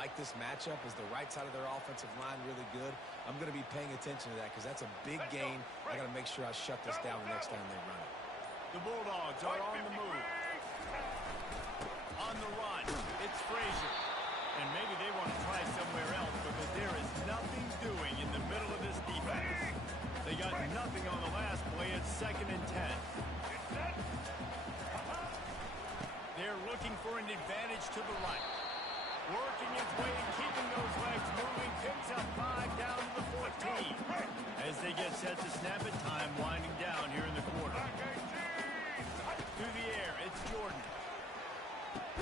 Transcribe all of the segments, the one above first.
like this matchup. Is the right side of their offensive line really good? I'm going to be paying attention to that because that's a big gain. I got to make sure I shut this down the next time they run it. The Bulldogs are on the move. On the run, it's Frazier. And maybe they want to try somewhere else because there is nothing doing in the middle of this defense. They got nothing on the last play. It's 2nd and 10. They're looking for an advantage to the right. Working its way and keeping those legs moving. Picks up 5 down to the 14. As they get set to snap it, time winding down here in the quarter. Through the air, it's Jordan.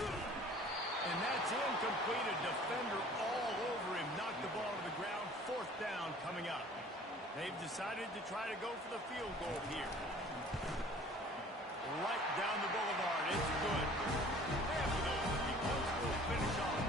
And that's incomplete. A defender all over him. Knocked the ball to the ground. 4th down coming up. They've decided to try to go for the field goal here. Right down the boulevard. It's good. After those 3 points, we'll finish off.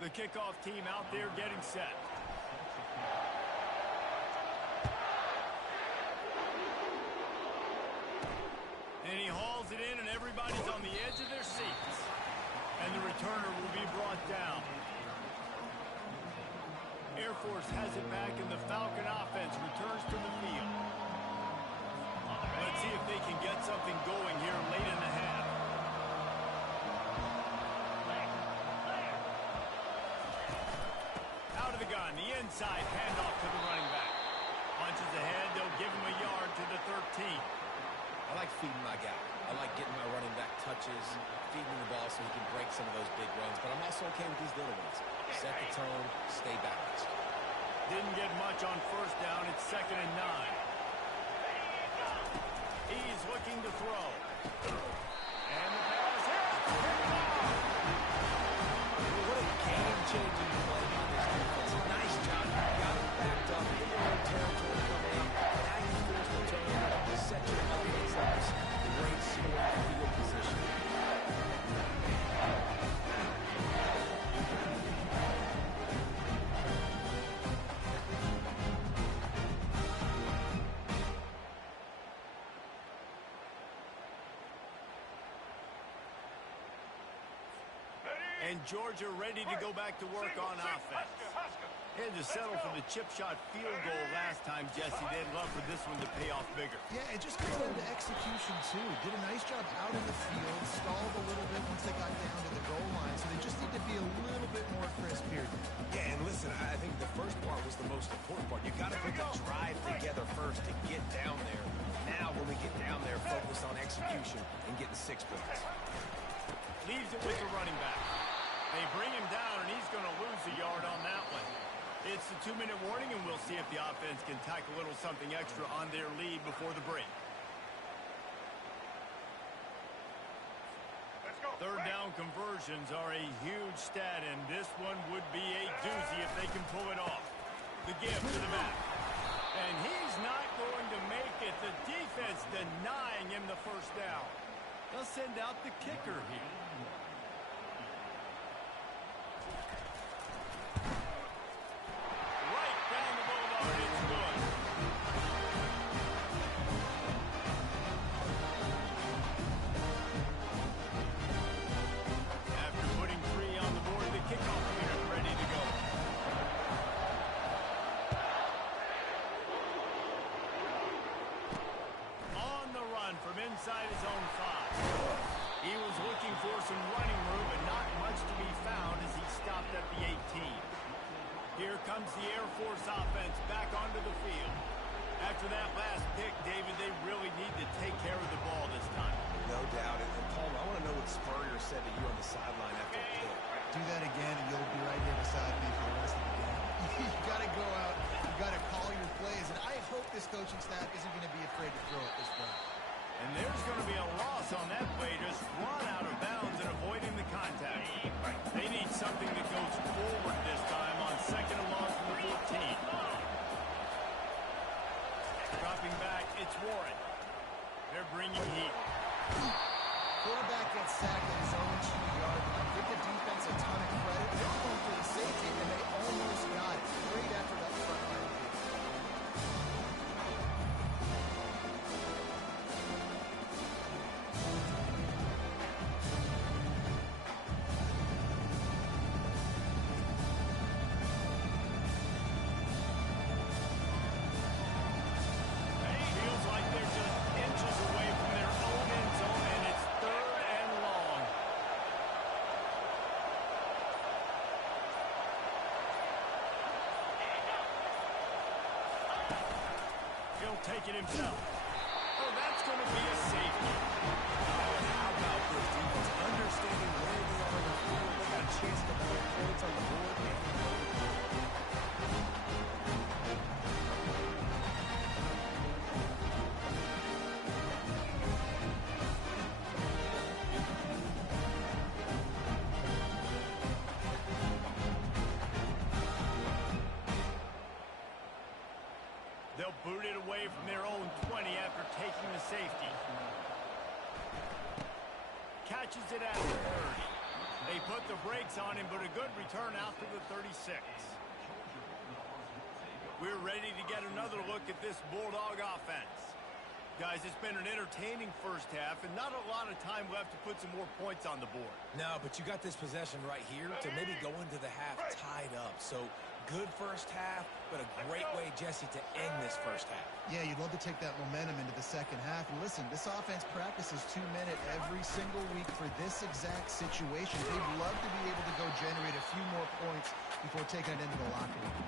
The kickoff team out there getting set. And he hauls it in, and everybody's on the edge of their seats. And the returner will be brought down. Air Force has it back, and the Falcon offense returns to the field. Let's see if they can get something going here late in the half. The inside handoff to the running back. Punches ahead, they'll give him a yard to the 13. I like feeding my guy. I like getting my running back touches, feeding him the ball so he can break some of those big runs. But I'm also okay with these little ones. Set the tone, stay balanced. Didn't get much on 1st down. It's 2nd and 9. He's looking to throw. And the pass hits. What a game-changing play by this defense. Nice job. Got him backed up. In your own territory coming in. Now you force the turnover to set your offense up. Great score field position. And Georgia ready to go back to work on offense. Had to settle for the chip shot field goal last time, Jesse. They'd love for this one to pay off bigger. Yeah, it just comes down to execution, too. Did a nice job out in the field, stalled a little bit once they got down to the goal line, so they just need to be a little bit more crisp here. Yeah, and listen, I think the first part was the most important part. You got to put the drive together first to get down there. Now, when we get down there, focus on execution and getting 6 points. Leaves it with the running back. They bring him down, and he's going to lose a yard on that one. It's the 2-minute warning, and we'll see if the offense can tack a little something extra on their lead before the break. 3rd down conversions are a huge stat, and this one would be a doozy if they can pull it off. The give to the back. And he's not going to make it. The defense denying him the 1st down. They'll send out the kicker here. Inside his own 5. He was looking for some running room, but not much to be found as he stopped at the 18. Here comes the Air Force offense back onto the field. After that last pick, David, they really need to take care of the ball this time. No doubt. And Paul, I want to know what Spurrier said to you on the sideline after the pick. Do that again, and you'll be right here beside me for the rest of the game. You got to go out. You got to call your plays, and I hope this coaching staff isn't going to be afraid to throw at this point. And there's going to be a loss on that play, just run out of bounds and avoiding the contact. They need something that goes forward this time on 2nd and long from the 14. Dropping back, it's Warren. They're bringing heat. Quarterback gets sacked at his own 2-yard line. Give the defense a ton of credit. They were going for the safety, and they almost got it. Great effort up front by the defense. Feels like they're just inches away from their own end zone, and it's 3rd and long. He'll take it himself. Oh, that's going to be a safety. How about this defense understanding where they are in the field? They got a chance to put points on the board. They'll boot it away from their own 20 after taking the safety. Catches it at the 30. They put the brakes on him, but a good return out to the 36. We're ready to get another look at this Bulldog offense. Guys, it's been an entertaining first half and not a lot of time left to put some more points on the board. No, but you got this possession right here to maybe go into the half tied up. So good first half, but a great way, Jesse, to end this first half. Yeah, you'd love to take that momentum into the second half. And listen, this offense practices 2-minute every single week for this exact situation. They'd love to be able to go generate a few more points before taking it into the locker room.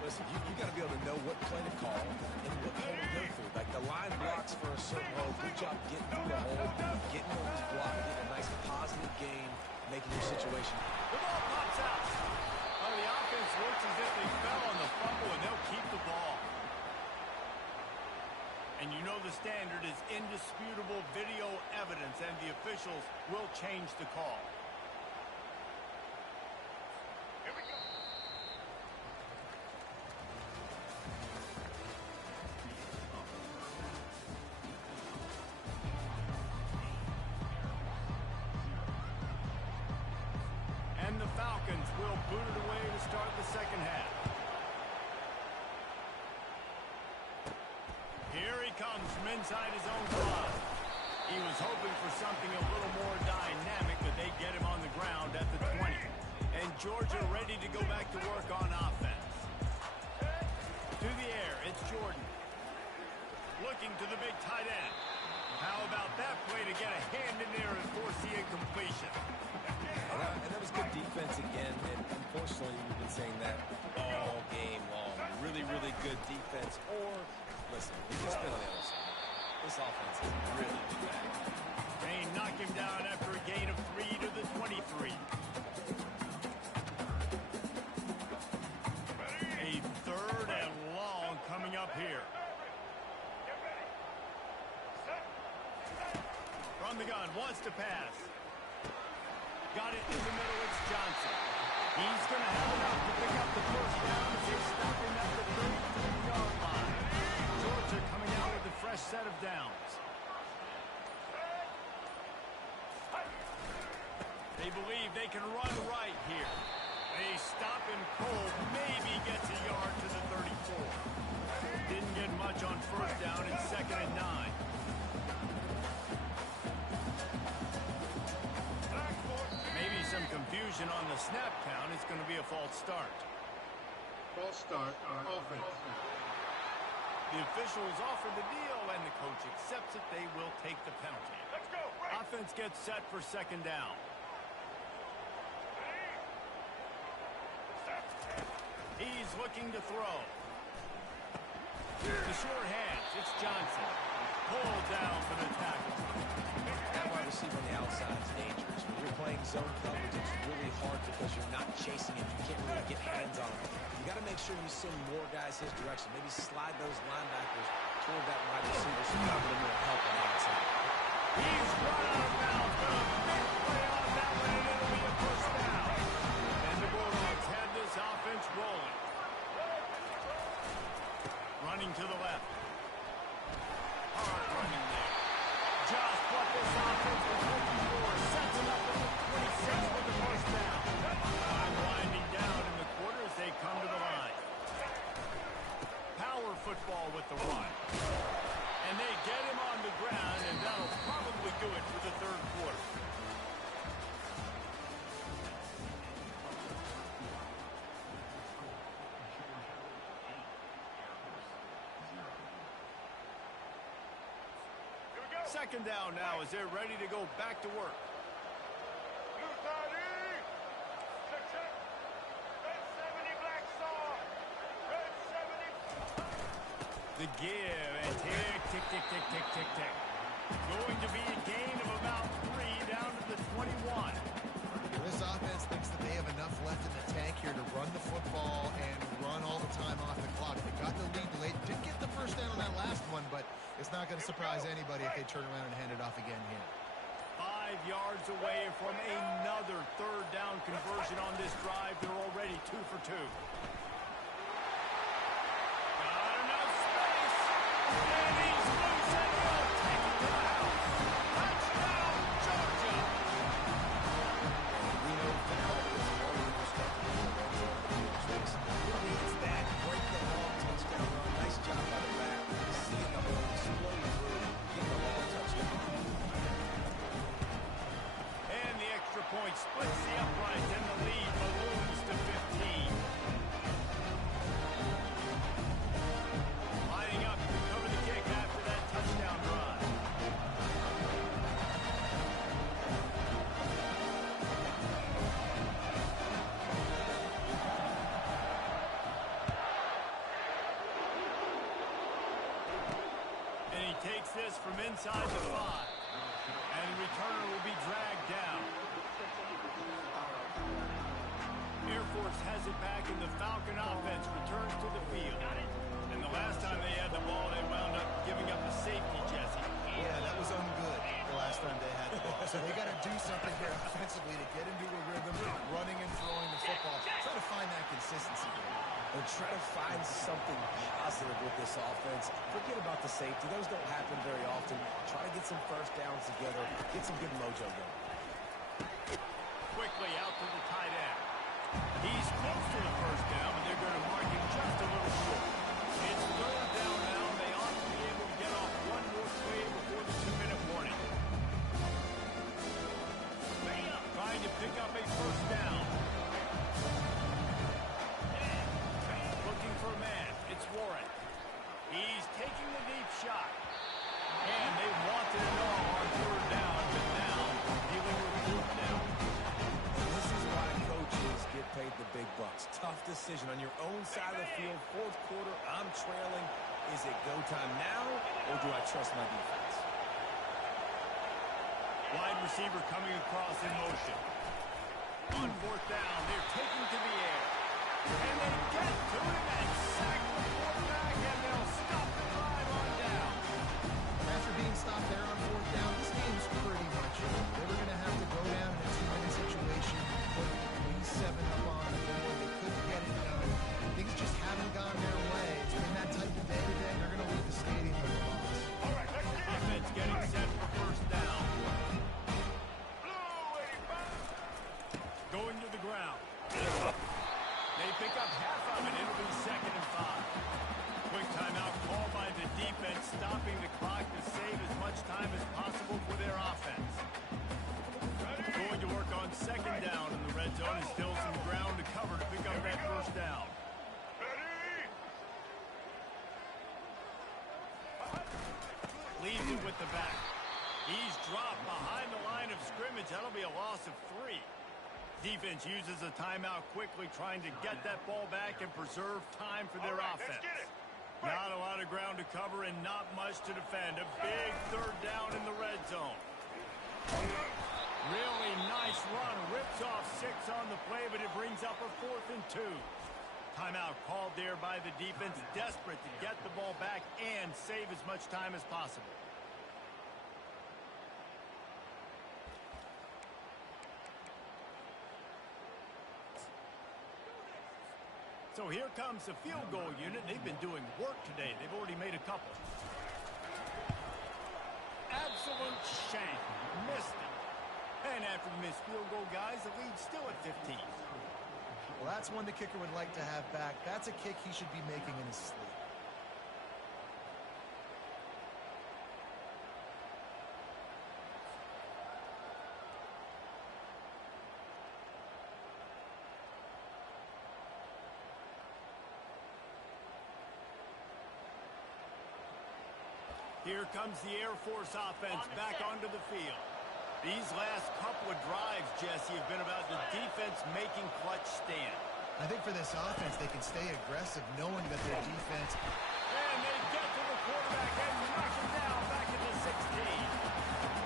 Listen, you got to be able to know what play to call and what play to go through. Like the line blocks for a certain hole. Good job getting through the hole, getting on this block, getting a nice positive gain, making your situation. The ball pops out. Oh, the offense looks as if they fell on the fumble, and they'll keep the ball. And you know the standard is indisputable video evidence, and the officials will change the call. Here we go. And the Falcons will boot it away to start the second half. Here he comes from inside his own 5. He was hoping for something a little more dynamic, but they get him on the ground at the 20. And Georgia ready to go back to work on offense. To the air, it's Jordan. Looking to the big tight end. How about that play to get a hand in there and force the incompletion? And that was good defense again, and unfortunately we've been saying that all game long. Really, really good defense. Or, listen, you just been on the other side. This offense is really bad. They knock him down after a gain of 3 to the 23. A 3rd and long coming up here. From the gun, wants to pass. Got it in the middle, it's Johnson. He's going to have enough to pick up the first down as they stop him at the 33-yard line. Georgia coming out with a fresh set of downs. They believe they can run right here. They stop him cold, maybe gets a yard to the 34. Didn't get much on first down in 2nd and 9. Maybe some confusion on the snap count. It's going to be a false start. False start on offense. The officials offer the deal, and the coach accepts it. They will take the penalty. Let's go. Offense gets set for 2nd down. He's looking to throw. The short hands. It's Johnson. Pulled down for the tackle. That wide receiver on the outside is dangerous. When you're playing zone coverage, it's really hard because you're not chasing it. You can't really get hands on him. You got to make sure you send more guys his direction. Maybe slide those linebackers toward that wide receiver so you got a little more help on the outside. He's run out of bounds, but a big play on that one, and it'll be a first down. And the Bulldogs had this offense rolling. Running to the left. football with the run. And they get him on the ground, and that'll probably do it for the third quarter. Second down now as they're ready to go back to work. The give and tick, tick, tick, tick, tick, tick, tick. Going to be a gain of about 3 down to the 21. This offense thinks that they have enough left in the tank here to run the football and run all the time off the clock. They got the lead late. Didn't get the first down on that last one, but it's not going to surprise anybody if they turn around and hand it off again here. 5 yards away from another third down conversion on this drive. They're already 2 for 2. Got enough space. And he's loose and he'll take it to the house. Touchdown, Georgia. We know foul is always destructive in the red zone. Who needs that? Break the long touchdown run. Nice job by the back. Seeing the ball explode through, getting the long touchdown. And the extra point splits the uprights and the lead balloons to 15. Lining up to cover the kick after that touchdown drive. And he takes this from inside the 5. And the returner will be dragged down. Air Force has it back, and the Falcon offense returns to the field. And the last time they had the ball, they wound up giving up a safety, Jesse. Yeah, that was ungood the last time they had the ball. So they got to do something here offensively to get into a rhythm, running and throwing the football. Try to find that consistency here. And try to find something positive with this offense. Forget about the safety. Those don't happen very often. Try to get some first downs together. Get some good mojo going. Quickly out to the tight end. He's close to the first down, but they're going to mark him just a little short. It's third down now. They ought to be able to get off one more play before the 2-minute warning. Trying to pick up a first down. Looking for a man. It's Warren. He's taking the deep shot. And they wanted it all on third down, but now dealing with fourth down. This is why coaches get paid the big bucks. Tough decision on your own side of the field. Fourth quarter, I'm trailing. Is it go time now, or do I trust my defense? Wide receiver coming across in motion. On fourth down, they're taking to the air. And they get to him and sack the quarterback, and they'll stop the drive on down. After being stopped there on fourth down, this game's pretty much over. They were going to have to go down in a 2-minute situation, put at least 7 up on the board. They couldn't get it done. Things just haven't gone their way. It's been that type of day today. They're going to leave the stadium with a loss. All right, defense getting set for first down. Going to the ground. They pick up half of it. It'll be 2nd and 5. Quick timeout called by the defense, stopping the clock to save as much time as possible for their offense. Going to work on 2nd down in the red zone and still some ground to cover to pick up that first down. Leaves it with the back. He's dropped behind the line of scrimmage. That'll be a loss of 3. Defense uses a timeout quickly, trying to get that ball back and preserve time for their offense. Not a lot of ground to cover and not much to defend. A big third down in the red zone. Really nice run. Rips off 6 on the play, but it brings up a 4th and 2. Timeout called there by the defense, desperate to get the ball back and save as much time as possible. So here comes the field goal unit. They've been doing work today. They've already made a couple. Absolute shank. Missed it. And after the missed field goal, guys, the lead's still at 15. Well, that's one the kicker would like to have back. That's a kick he should be making in his sleep. Here comes the Air Force offense back onto the field. These last couple of drives, Jesse, have been about the defense making clutch stand. I think for this offense, they can stay aggressive knowing that their defense... And they get to the quarterback and knock him down back at the 16.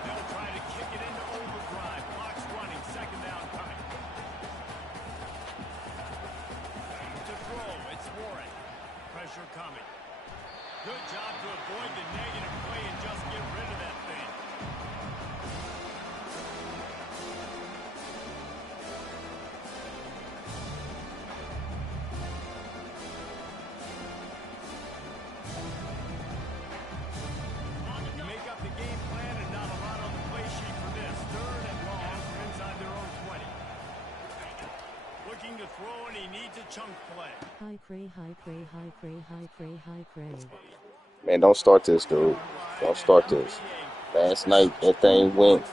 They'll try to kick it into overdrive. Clock's running. Second down coming. To throw, it's Warren. Pressure coming. Good job to avoid the negative play and just get rid of that thing. Make up the game plan and not a lot on the play sheet for this. Third and long from inside their own 20. Looking to throw, and he needs a chunk play. High cray, high cray, high cray, high cray, high cray. Man, don't start this, dude. Don't start this. Last night, that thing went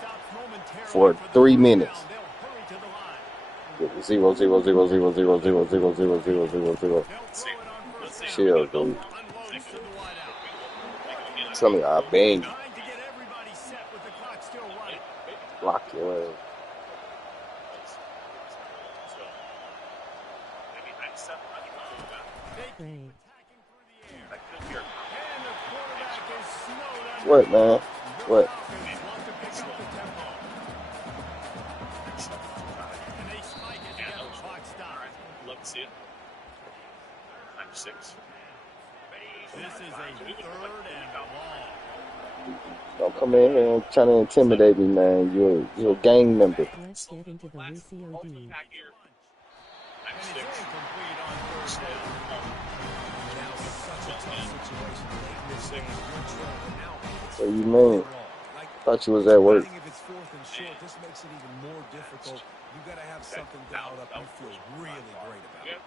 for 3 minutes. 0, 0, 0, 0, 0, 0, 0, 0, 0, 0, 0, 0. Chill, dude. Tell me, I bang. Lock your ass. Cray. What, man? What? Love to see it. 96. This is a third and long. Don't come in here and trying to intimidate me, man. You're a gang member. Let's get into the WCOD. What do you mean? Thought you was at work. If it's fourth and short, this makes it even more difficult. You got to have something dialed up you feel really great about.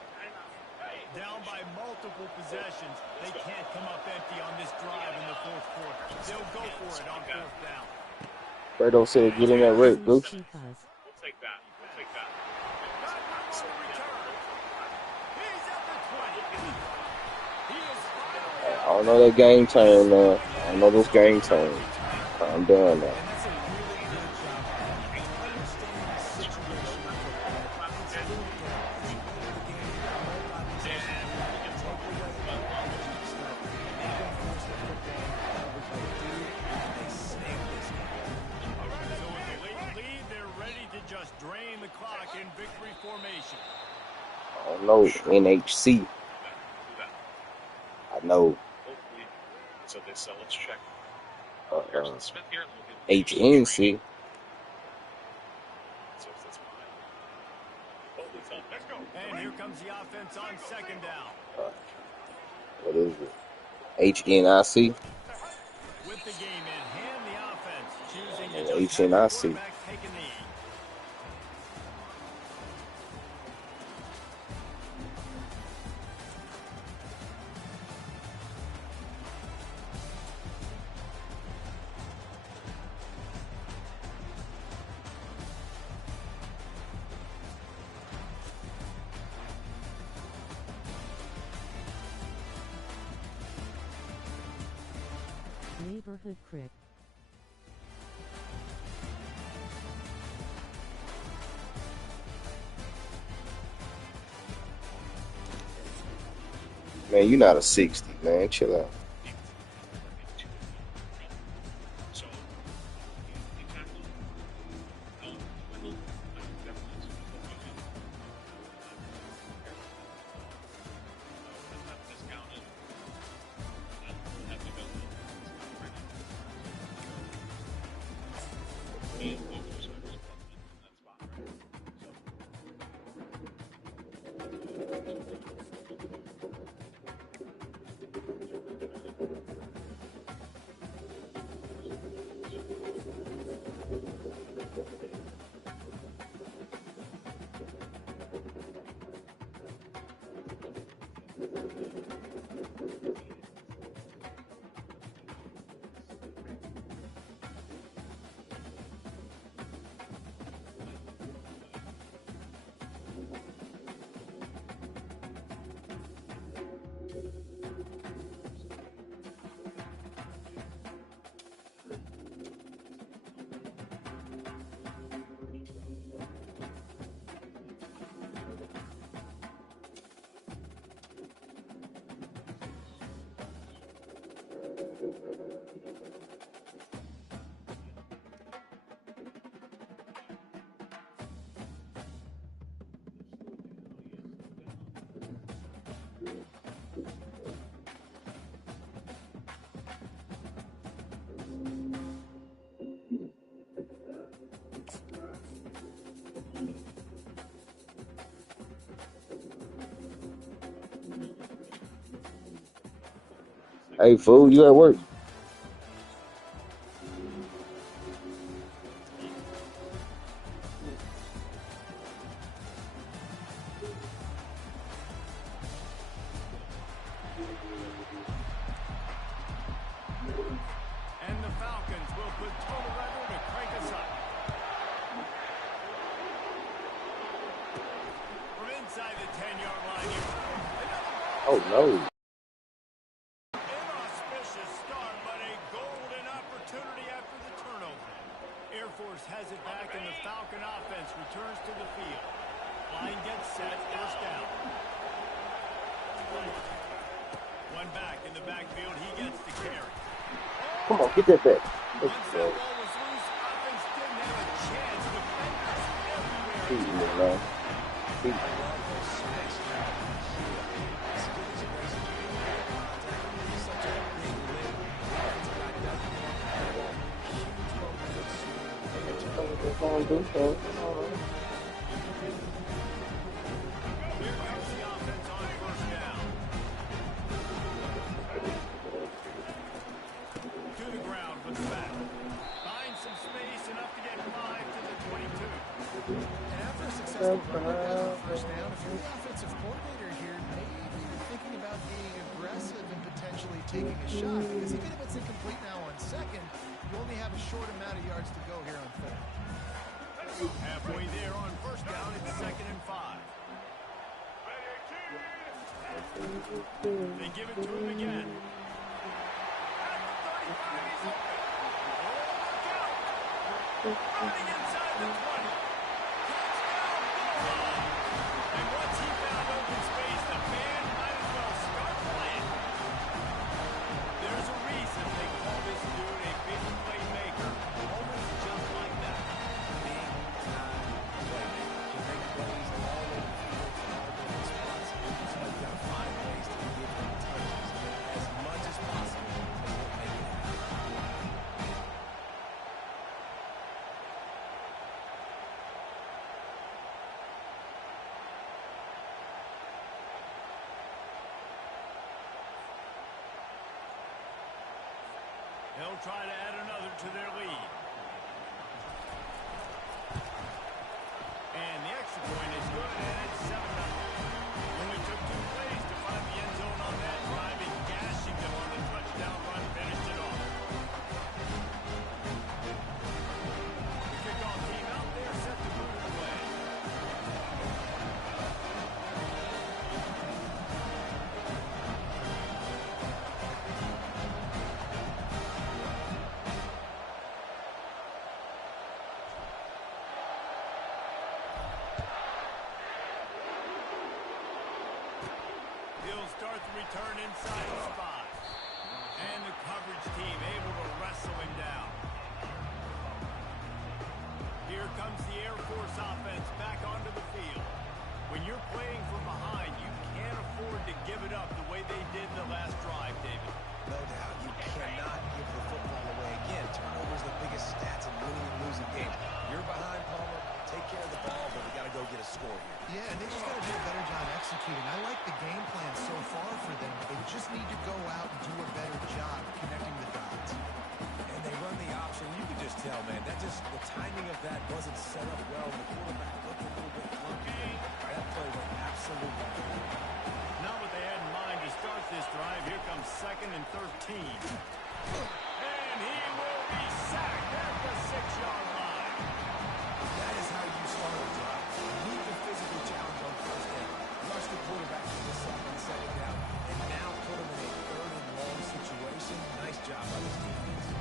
Down by multiple possessions, they can't come up empty on this drive in the fourth quarter. They'll go for it on fourth down. Fredo said, get in that work, Gucci. We'll take that. We'll take that. I don't know that game turn, man. I don't know those game turns. I'm done now. I don't know, NHC. I know. So let's check. Smith here. HNC. And here comes the offense on second down. What is it? HNIC? With the game in hand, the offense choosing to just HNIC. take a knee. Neighborhood Crick. Man, you're not a 60, man. Chill out. Hey, fool, you at work? And the Falcons will put total weather to crank us up. From inside the 10-yard line here. Oh, no. Inauspicious start, but a golden opportunity after the turnover. Air Force has it back, and the Falcon offense returns to the field. Line gets set, first down. One back in the backfield, he gets the carry. Come on, get that back. Once that ball was loose, offense didn't have a chance. Defenders everywhere. Beating it, man. Beating it. Here comes the offense on first down. To the ground with the back. Finds some space, enough to get 5 to the 22. And after a successful run like that on first down, if you're the offensive coordinator here, maybe you're thinking about being aggressive and potentially taking a shot, because even if it's incomplete now on second, you only have a short amount of yards to go here on third. Halfway there on first down, it's 2nd and 5. They give it to him again. At the 35, he's open. Oh, look out. Running inside the 20. Touchdown, Bulldogs. And once he found open space, the band might as well start playing. There's a reason they call this dude a big playmaker. Moments just like that. Big time playmaker. Can make plays all over the field in all different spots. So you got to find ways to give him touches as much as possible as he'll make it happen. They'll try to add another to their lead. And the extra point is good, and it's 7-0. Only took 2 plays to find the end zone on that drive, and gashing them on the touchdown run finished it off. The kickoff team out there set to move it away. He'll start the return inside the spot. And the coverage team able to wrestle him down. Here comes the Air Force offense back onto the field. When you're playing from behind, you can't afford to give it up the way they did the last drive, David. No doubt. You cannot give the football away. Again, turnovers are the biggest stats in winning and losing games. You're behind, Palmer. Take care of the ball, but we got to go get a score here. Yeah, and they just got to do a better job executing. I like the game plan so far for them, but they just need to go out and do a better job connecting the dots. And they run the option. You can just tell, man, the timing of that wasn't set up well. The quarterback looked a little bit funky. That play went absolutely wrong. Not what they had in mind to start this drive. Here comes 2nd and 13. And he will be sacked at the 6-yard line. That is how you start a drive. Meet the physical challenge on first down. Rush the quarterback to the second down. And now put him in a 3rd and long situation. Nice job by this defense.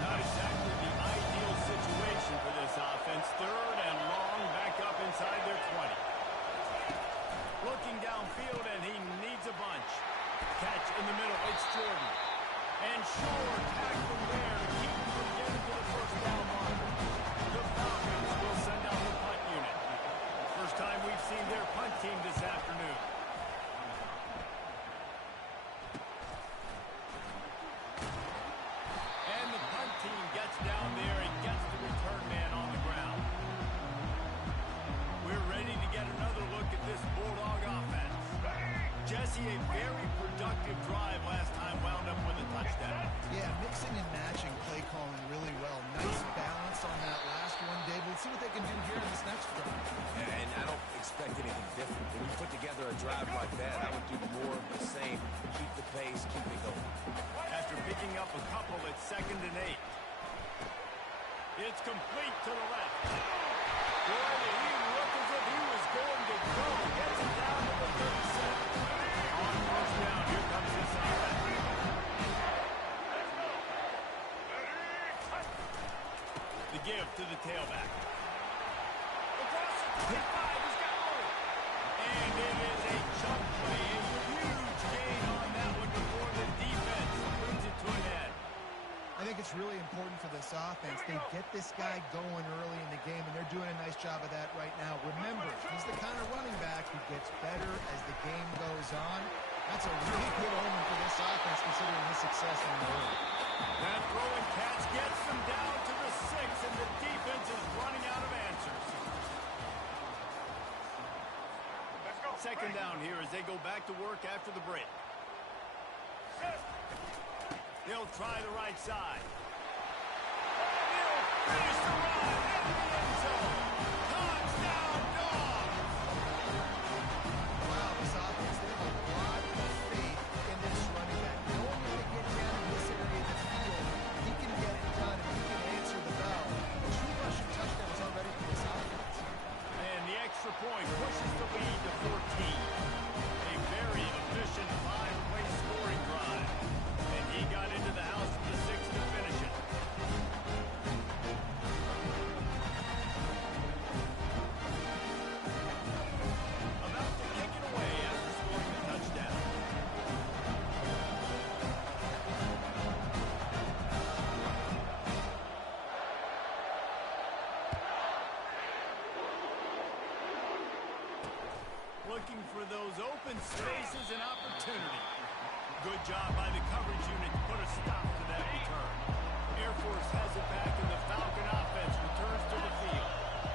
Not exactly the ideal situation Jesse, a very productive drive last time wound up with a touchdown. Yeah, mixing and matching play calling really well. Nice balance on that last one, Dave. Let's see what they can do here in this next drive. And I don't expect anything different. When you put together a drive like that, I would do more of the same. Keep the pace, keep it going. After picking up a couple, it's 2nd and 8. It's complete to the left. Boy, did he look as if he was going to go. Gets it down to the 37. On first down, here comes this offense. The give to the tailback. Across the 25, he's got room. And it is a chunk play. A huge gain on that one before the defense brings it to an end. I think it's really important for this offense. They get this guy going early in the game, and they're doing a nice job of that right now. Remember, he's the kind of running back who gets better as the game goes on. That's a really good omen for this offense, considering his success in the early. That throw and catch gets them down to the 6, and the defense is running out of answers. Second down here as they go back to work after the break. They'll try the right side. He'll finish the run in the end zone. Touchdown, Dogs! Wow, this offense, they have a lot of faith in this running back. Knowing when they get down in this area of the field, he can get it done and he can answer the bell. 2 rushing touchdowns already for this offense. And the extra point pushes the lead to 14. A very efficient 5-play scoring drive. And he got into the house for the 6 to finish it. About to kick it away after scoring the touchdown. Looking for those open spaces and opportunity. Good job by the coverage unit to put a stop to that return. Air Force has it back, and the Falcon offense returns to the field.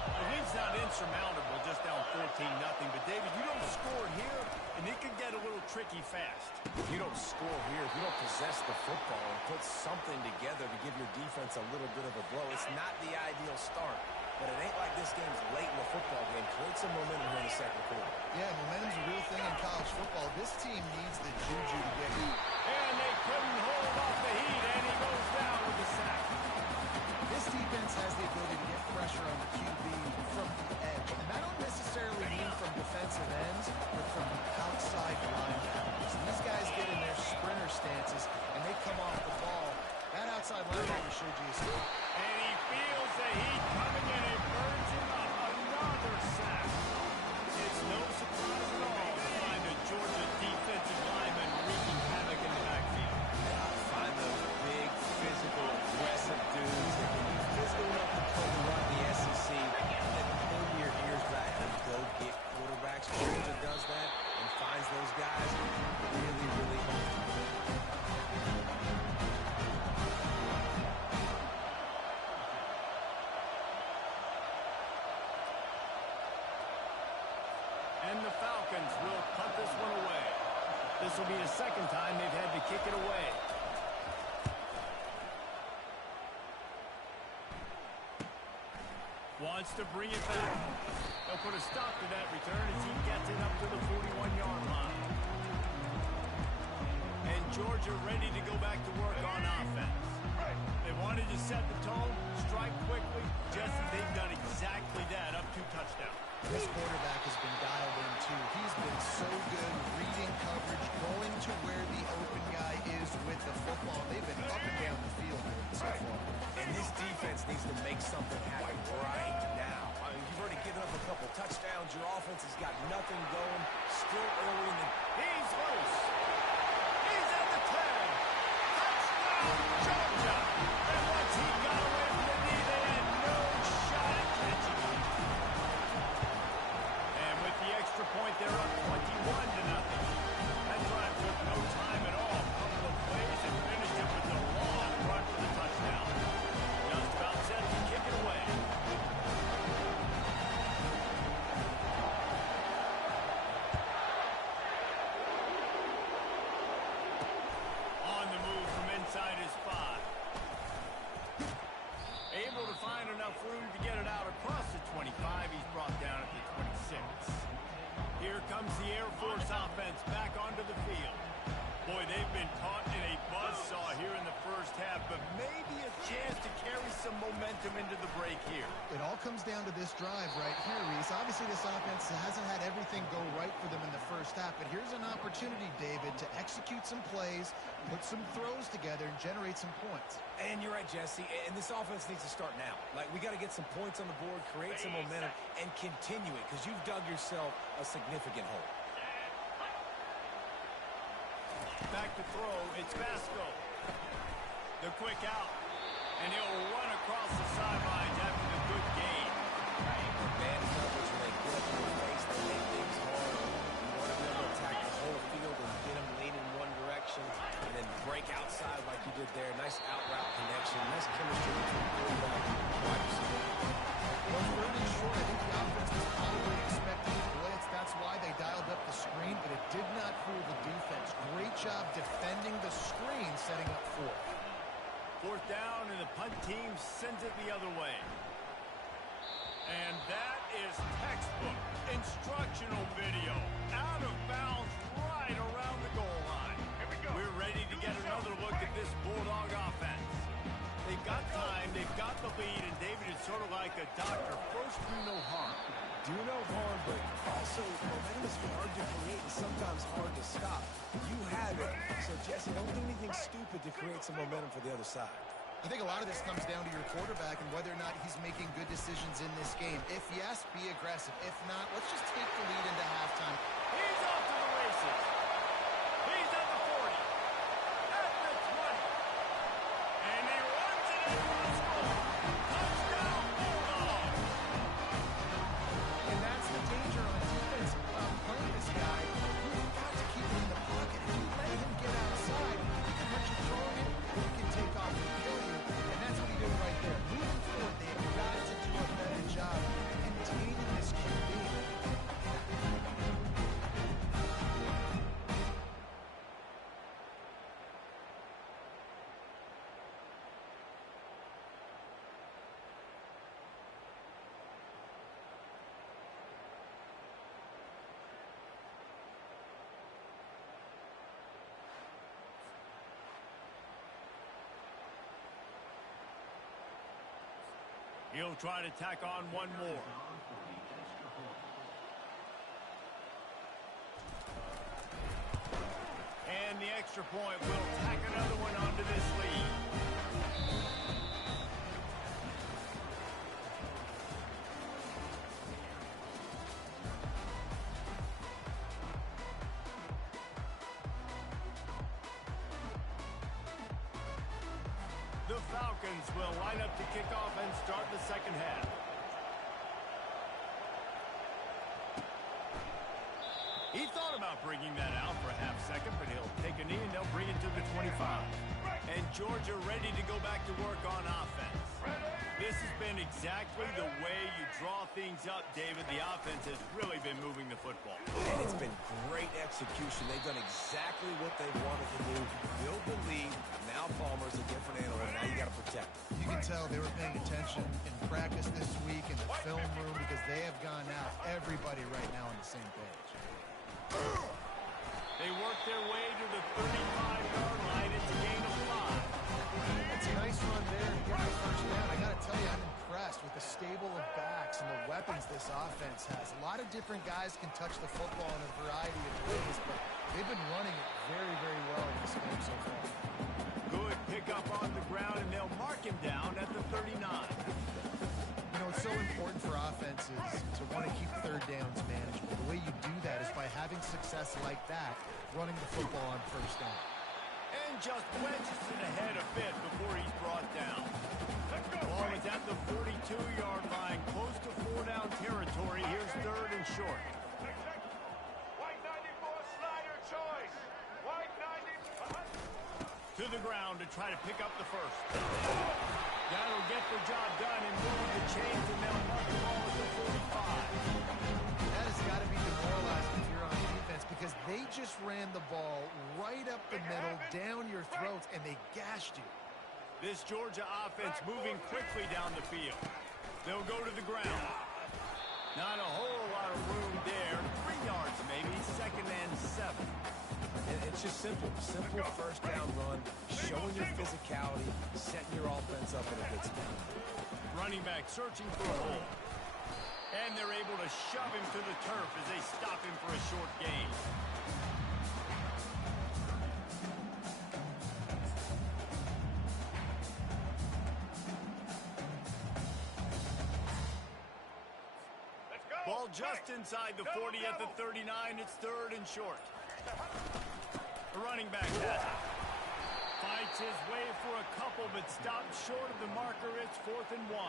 The lead's not insurmountable, just down 14-0. But, David, you don't score here, and it can get a little tricky fast. If you don't score here, if you don't possess the football and put something together to give your defense a little bit of a blow, it's not the ideal start. But it ain't like this game's late in the football game. Create some momentum here in the second quarter. Yeah, momentum's a real thing in college football. This team needs the juju to get heat. And they couldn't hold off the heat, and he goes down with the sack. This defense has the ability to get pressure on the QB from the edge. And that don't necessarily mean from defensive ends, but from outside linebackers. These guys get in their sprinter stances, and they come off the ball. That outside linebacker showed you a skill. And he feels the heat coming in. It burns him up. Another sack. It's no surprise at all to find a Georgia defensive lineman wreaking havoc in the backfield. Find those big, physical, aggressive dudes that can be physical enough to play the run in the SEC and pull your ears back and go get quarterbacks. Georgia does that and finds those guys really, really often. And the Falcons will punt this one away. This will be the second time they've had to kick it away. Wants to bring it back. They'll put a stop to that return as he gets it up to the 41-yard line. And Georgia ready to go back to work on offense. They wanted to set the tone, strike quickly. Jesse, they've done exactly that, up 2 touchdowns. This quarterback has been dialed in, too. He's been so good reading coverage, going to where the open guy is with the football. They've been up and down the field so far. And this defense needs to make something happen right now. I mean, you've already given up a couple touchdowns. Your offense has got nothing going. Still early in the... He's loose. He's at the 10. Touchdown, Georgia. And once he got away from the knee, they had no shot at catching him. And with the extra point, they're up 21-0. That drive took no time at all. A couple of plays and finished it with a long run for the touchdown. Just about set to kick it away. enough room to get it out across the 25. He's brought down at the 26. Here comes the Air Force offense back onto the field. Boy, they've been caught in a buzzsaw here in the first half, but maybe a chance to carry some momentum into the break here. It all comes down to this drive right here, Reese. Obviously, this offense hasn't had everything go right for them in the first half, but here's an opportunity, David, to execute some plays, put some throws together, and generate some points. And you're right, Jesse, and this offense needs to start now. Like, we got to get some points on the board, create some momentum, and continue it, because you've dug yourself a significant hole. Back to throw, it's Vasco. The quick out, and he'll run across the sidelines after the good gain. The bad numbers, when they get up in your face, they make things hard. You want to be able to attack the whole field and get them leaning one direction, and then break outside like you did there. Nice out route connection, nice chemistry between quarterback and wide receiver. Well, third and short, I think the offense was probably expecting a blitz. That's why they dialed up the screen, but it did not fool the defense. Great job defending the screen, setting up fourth. Fourth down, and the punt team sends it the other way. And that is textbook instructional video. Out of bounds right around the goal line. Here we go. We're ready to get another look at this Bulldog offense. They've got time, they've got the lead, and David is sort of like a doctor. First, do no harm. Do no harm, but also momentum is hard to create and sometimes hard to stop. You have it, so Jesse, don't do anything stupid to create some momentum for the other side. I think a lot of this comes down to your quarterback and whether or not he's making good decisions in this game. If yes, be aggressive. If not, let's just take the lead into halftime. He's off to the races. He's at the 40, at the 20, and he runs it in for the score. Touchdown, Bulldog. And that's the danger on defense playing this guy. You've got to keep him in the pocket. If you let him get outside, he can hurt you throwing it, or he can take off and kill you. And that's what he did right there. Moving forward, they've got to do a better job containing this QB. He'll try to tack on one more. And the extra point will tack another one onto this lead. The Falcons will line up to kick off and start the second half. He thought about bringing that out for a half second, but he'll take a knee and they'll bring it to the 25. And Georgia ready to go back to work on offense. This has been exactly the way you draw things up, David. The offense has really been moving the football. And it's been great execution. They've done exactly what they wanted to do. Build the lead. Now Palmer's a different animal. Now you got to protect him. You can tell they were paying attention in practice this week in the film room because they have gone out. Everybody right now on the same page. They work their way to the 35-yard line. It's a gain of 5. It's a nice run there to get the first down. I got to tell you, I'm impressed with the stable of backs and the weapons this offense has. A lot of different guys can touch the football in a variety of ways, but they've been running it very, very well in this game so far. Good pickup on the ground, and they'll mark him down at the 39. You know, it's so important for offenses to want to keep third downs manageable. The way you do that is by having success like that, running the football on first down. And just wedges it ahead a bit before he's brought down. Ball is at the 42-yard line, close to 4-down territory. Here's third and short. White 94 slider choice. White 94. To the ground to try to pick up the first. That'll get the job done and move the chains, and they'll mark the ball at the 45. That has got to be demoralizing if you're on defense because they just ran the ball right up the middle, down your throats, and they gashed you. This Georgia offense moving quickly down the field. They'll go to the ground. Not a whole lot of room there. 3 yards maybe, 2nd and 7. And it's just simple first down run, showing your physicality, setting your offense up in a good spot. Running back searching for a hole. And they're able to shove him to the turf as they stop him for a short gain. Ball just inside the 40 at the 39. It's 3rd and short. The running back has it. Fights his way for a couple, but stopped short of the marker. It's 4th and 1.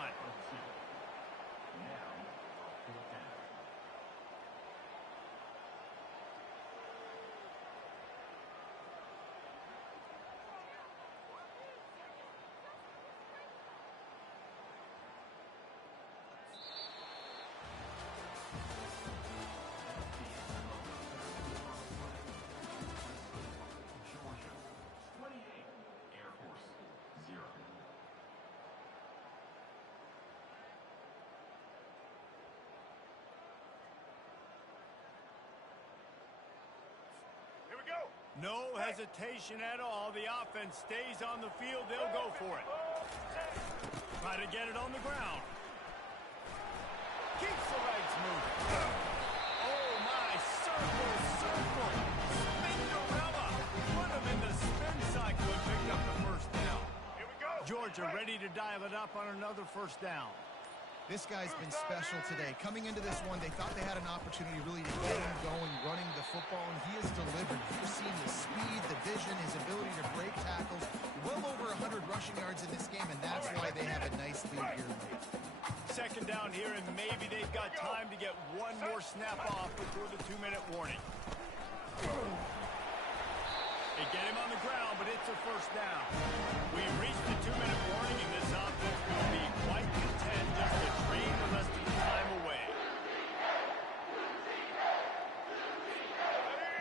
No hesitation at all. The offense stays on the field. They'll go for it. Try to get it on the ground. Keeps the legs moving. Oh, my. Circle. Spinderella. Put him in the spin cycle and picked up the first down. Here we go. Georgia ready to dial it up on another first down. This guy's been special today. Coming into this one, they thought they had an opportunity really to get him going, running the football, and he has delivered. You've seen the speed, the vision, his ability to break tackles. Well over 100 rushing yards in this game, and that's why they have a nice lead here late. 2nd down here, and maybe they've got time to get one more snap off before the 2-minute warning. They get him on the ground, but it's a first down. We've reached the 2-minute warning, and this offense will be quite content just to drain the rest of the time away.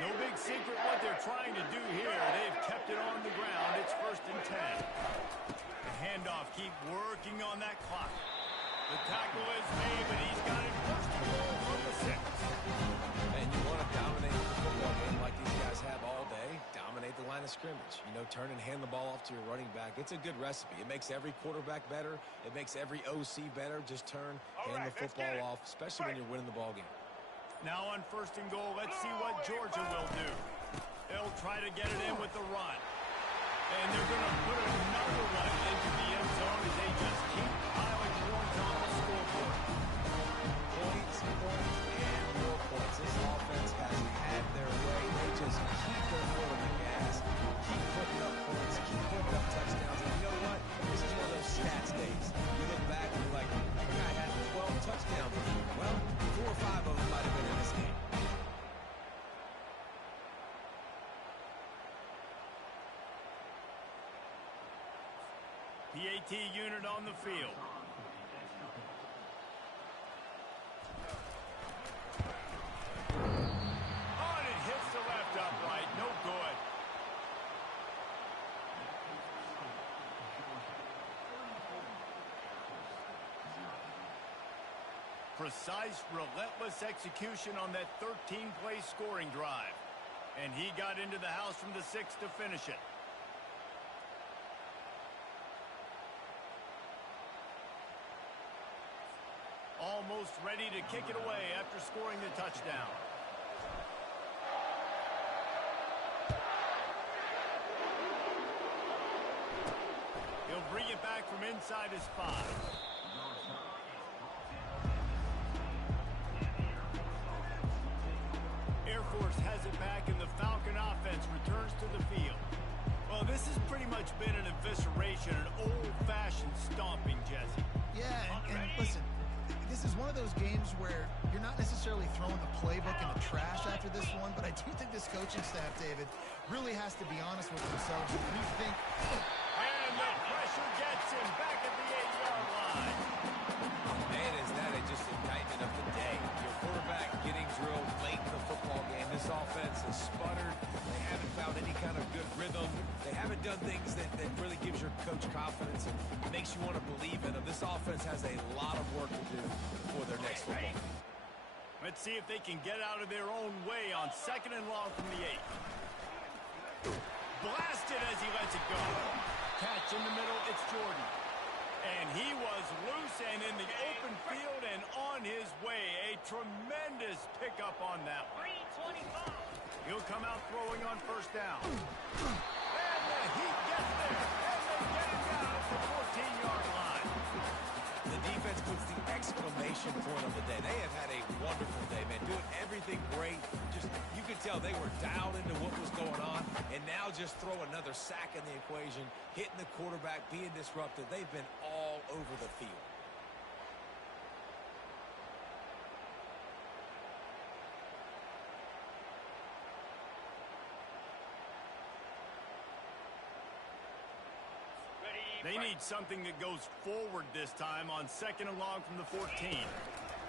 No big secret what they're trying to do here. They've kept it on the ground. It's 1st and 10. The handoff, keep working on that clock. The tackle is made, but he's got it 1st and goal from the 6. And you want to dominate the football game like these guys have all day. Dominate the line of scrimmage. You know, turn and hand the ball off to your running back. It's a good recipe. It makes every quarterback better. It makes every OC better. Just turn, hand the football off, especially when you're winning the ball game. Now on 1st and goal, let's see what Georgia will do. They'll try to get it in with the run. And they're going to put another one into the end zone as they just keep piling points on the scoreboard. Points, and more points. This offense has had their way. They just keep their foot on the gas, keep putting up points, keep putting up touchdowns. And you know what? This is one of those stats days. You look back and you're like, that guy had 12 touchdowns. Well, 4 or 5 of them might have been in this game. PAT unit on the field. Oh, and it hits the left upright. No good. Precise, relentless execution on that 13-play scoring drive. And he got into the house from the 6 to finish it. Almost ready to kick it away after scoring the touchdown. He'll bring it back from inside his 5. Air Force has it back, and the Falcon offense returns to the field. Well, this has pretty much been an evisceration, an old-fashioned stomping, Jesse. Yeah, and listen, this is one of those games where you're not necessarily throwing the playbook in the trash after this one, but I do think this coaching staff, David, really has to be honest with themselves. If we think... And the pressure gets him back at the 8-yard line. Man, is that just indictment of the day. Your quarterback getting drilled late in the football game. This offense has sputtered. They haven't found any kind of good rhythm. They haven't done done things that really gives your coach confidence and makes you want to believe in them. This offense has a lot of work to do for their next football game. Let's see if they can get out of their own way on 2nd and long from the 8. Blasted as he lets it go. Catch in the middle, it's Jordan. And he was loose and in the open field and on his way. A tremendous pickup on that one. He'll come out throwing on 1st down. And the Heat gets there. And they get him down at the 14-yard line. The defense puts the exclamation point on the day. They have had a wonderful day, man. Doing everything great. Just, you could tell they were dialed into what was going on. And now just throw another sack in the equation, hitting the quarterback, being disruptive. They've been all over the field. They need something that goes forward this time on 2nd and long from the 14.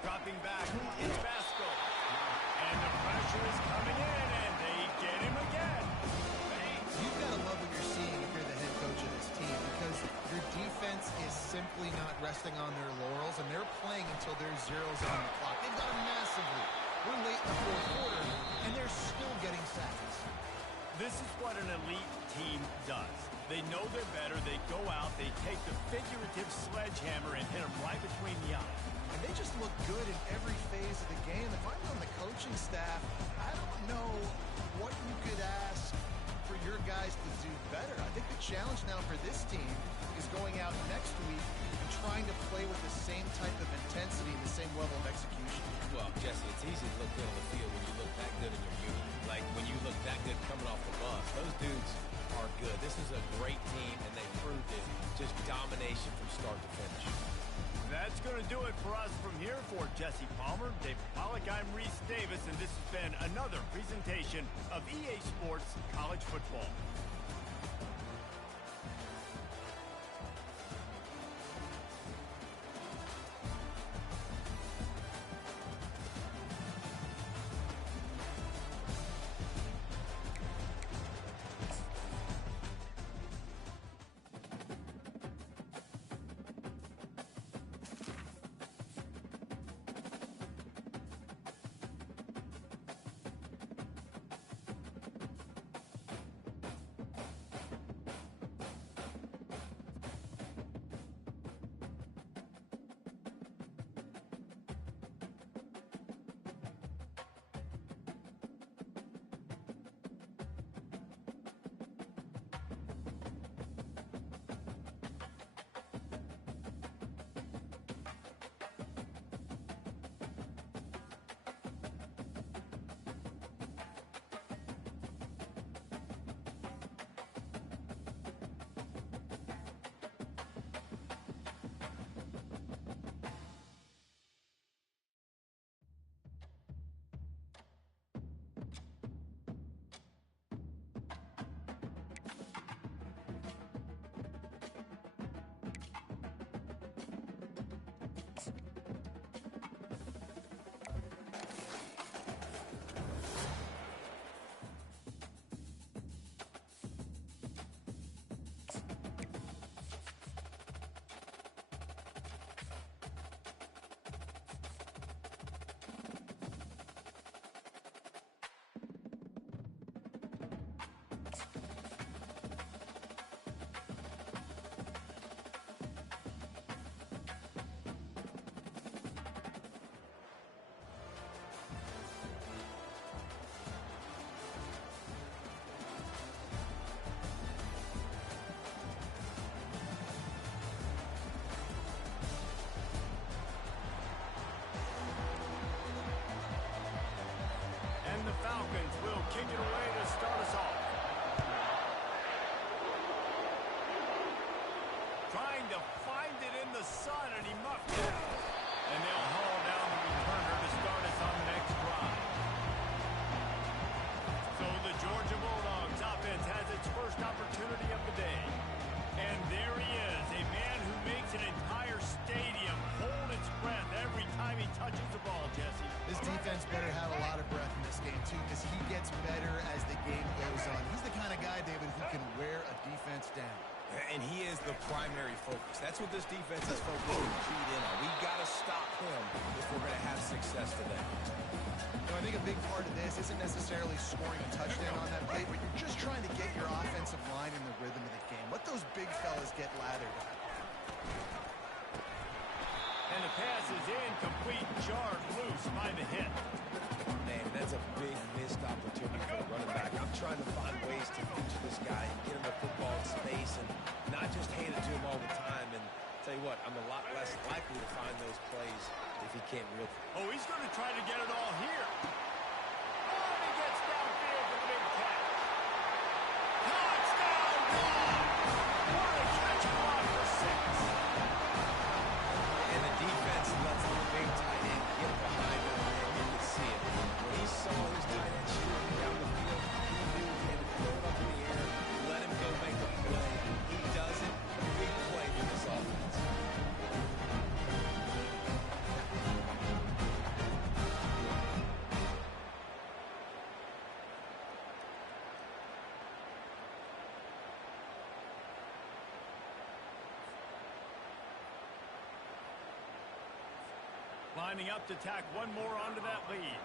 Dropping back, it's Vasco. And the pressure is coming in, and they get him again. You've got to love what you're seeing if you're the head coach of this team, because your defense is simply not resting on their laurels, and they're playing until there's zeros on the clock. They've got a massive lead. We're late in the 4th quarter, and they're still getting sacks. This is what an elite team does. They know they're better. They go out. They take the figurative sledgehammer and hit them right between the eyes. And they just look good in every phase of the game. If I'm on the coaching staff, I don't know what you could ask for your guys to do better. I think the challenge now for this team is going out next week and trying to play with the same type of intensity and the same level of execution. Well, Jesse, it's easy to look good on the field when you look that good in your unit. Like when you look that good coming off the bus. Those dudes are good. This is a great team, and they proved it. Just domination from start to finish. That's going to do it for us from here. For Jesse Palmer, David Pollack, I'm Reese Davis, and this has been another presentation of EA Sports College Football. defense down. And he is the primary focus. That's what this defense is focused and keyed in on. We've got to stop him if we're going to have success today. You know, I think a big part of this isn't necessarily scoring a touchdown on that play, but you're just trying to get your offensive line in the rhythm of the game. Let those big fellas get lathered up. And the pass is incomplete, jarred loose by the hit. Man, that's a big missed opportunity for the running back. I'm trying to find ways to feature this guy and get him the football in space and not just hand it to him all the time. And tell you what, I'm a lot less likely to find those plays if he can't reel. Oh, he's going to try to get it all here. Oh, and he gets downfield for the big catch. Touchdown run! What a catch block for 6. And the defense lets the big tight end get behind him, and you can see it. When he saw his tight end shooting down the field, he knew he had to throw it up in the air, let him go make a play. He does it. Big play for this offense. Lining up to tack one more onto that lead.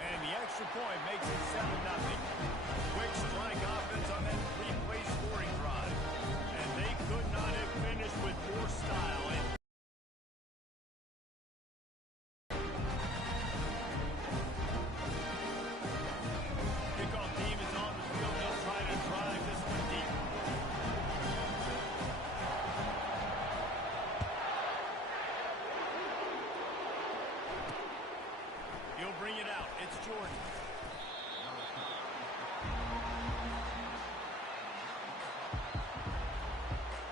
And the extra point makes it 7-0. Quick strike offense on that 3-play scoring drive. And they could not have finished with more style. Kickoff team is on the field. They'll try to drive this one deep. He'll bring it out. It's Jordan.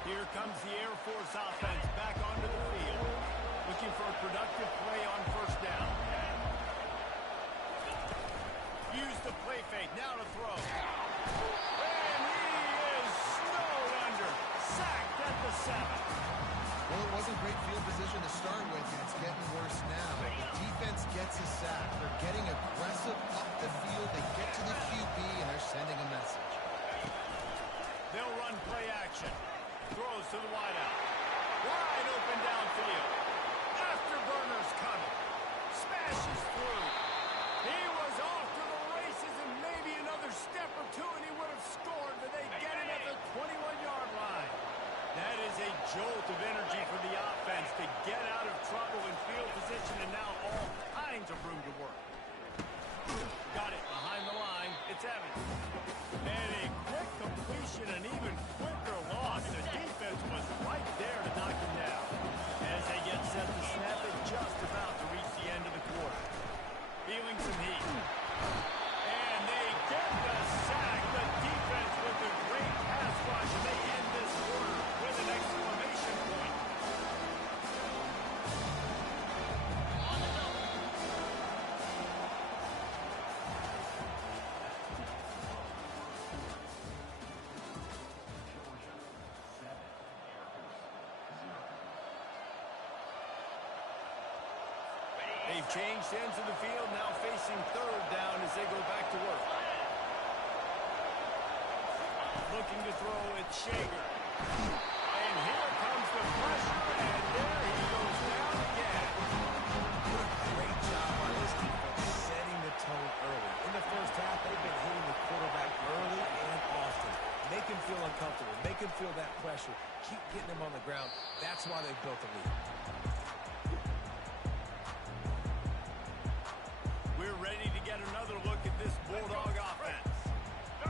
Here comes the Air Force offense back onto the field. Looking for a productive play on first down. Use the play fake. Now to throw. And he is snowed under. Sacked at the 7. Well, it wasn't great field position to start with, and it's getting worse now. The defense gets a sack. They're getting aggressive up the field. They get to the QB, and they're sending a message. They'll run play action. Throws to the wideout. Wide open downfield. Afterburner's coming. Smashes through. He was off to the races and maybe another step or two and he would have scored, but they get him at the 21-yard line. That is a jolt of energy for the offense to get out of trouble in field position and now all kinds of room to work. Got it behind the line. It's Evans. And a quick completion, an even quicker loss. The defense was right there to knock him down. As they get set to snap it, just about to reach the end of the quarter. Feeling some heat. And they get the sack. The defense with a great pass rush. And they end this quarter with an exclamation point. They've changed ends of the field, now facing third down as they go back to work. Looking to throw, it's Shager. And here comes the pressure, and there he goes down again. Great job on this defense setting the tone early. In the first half, they've been hitting the quarterback early and often. Make him feel uncomfortable. Make him feel that pressure. Keep getting him on the ground. That's why they've built a lead. We're ready to get another look at this Bulldog offense.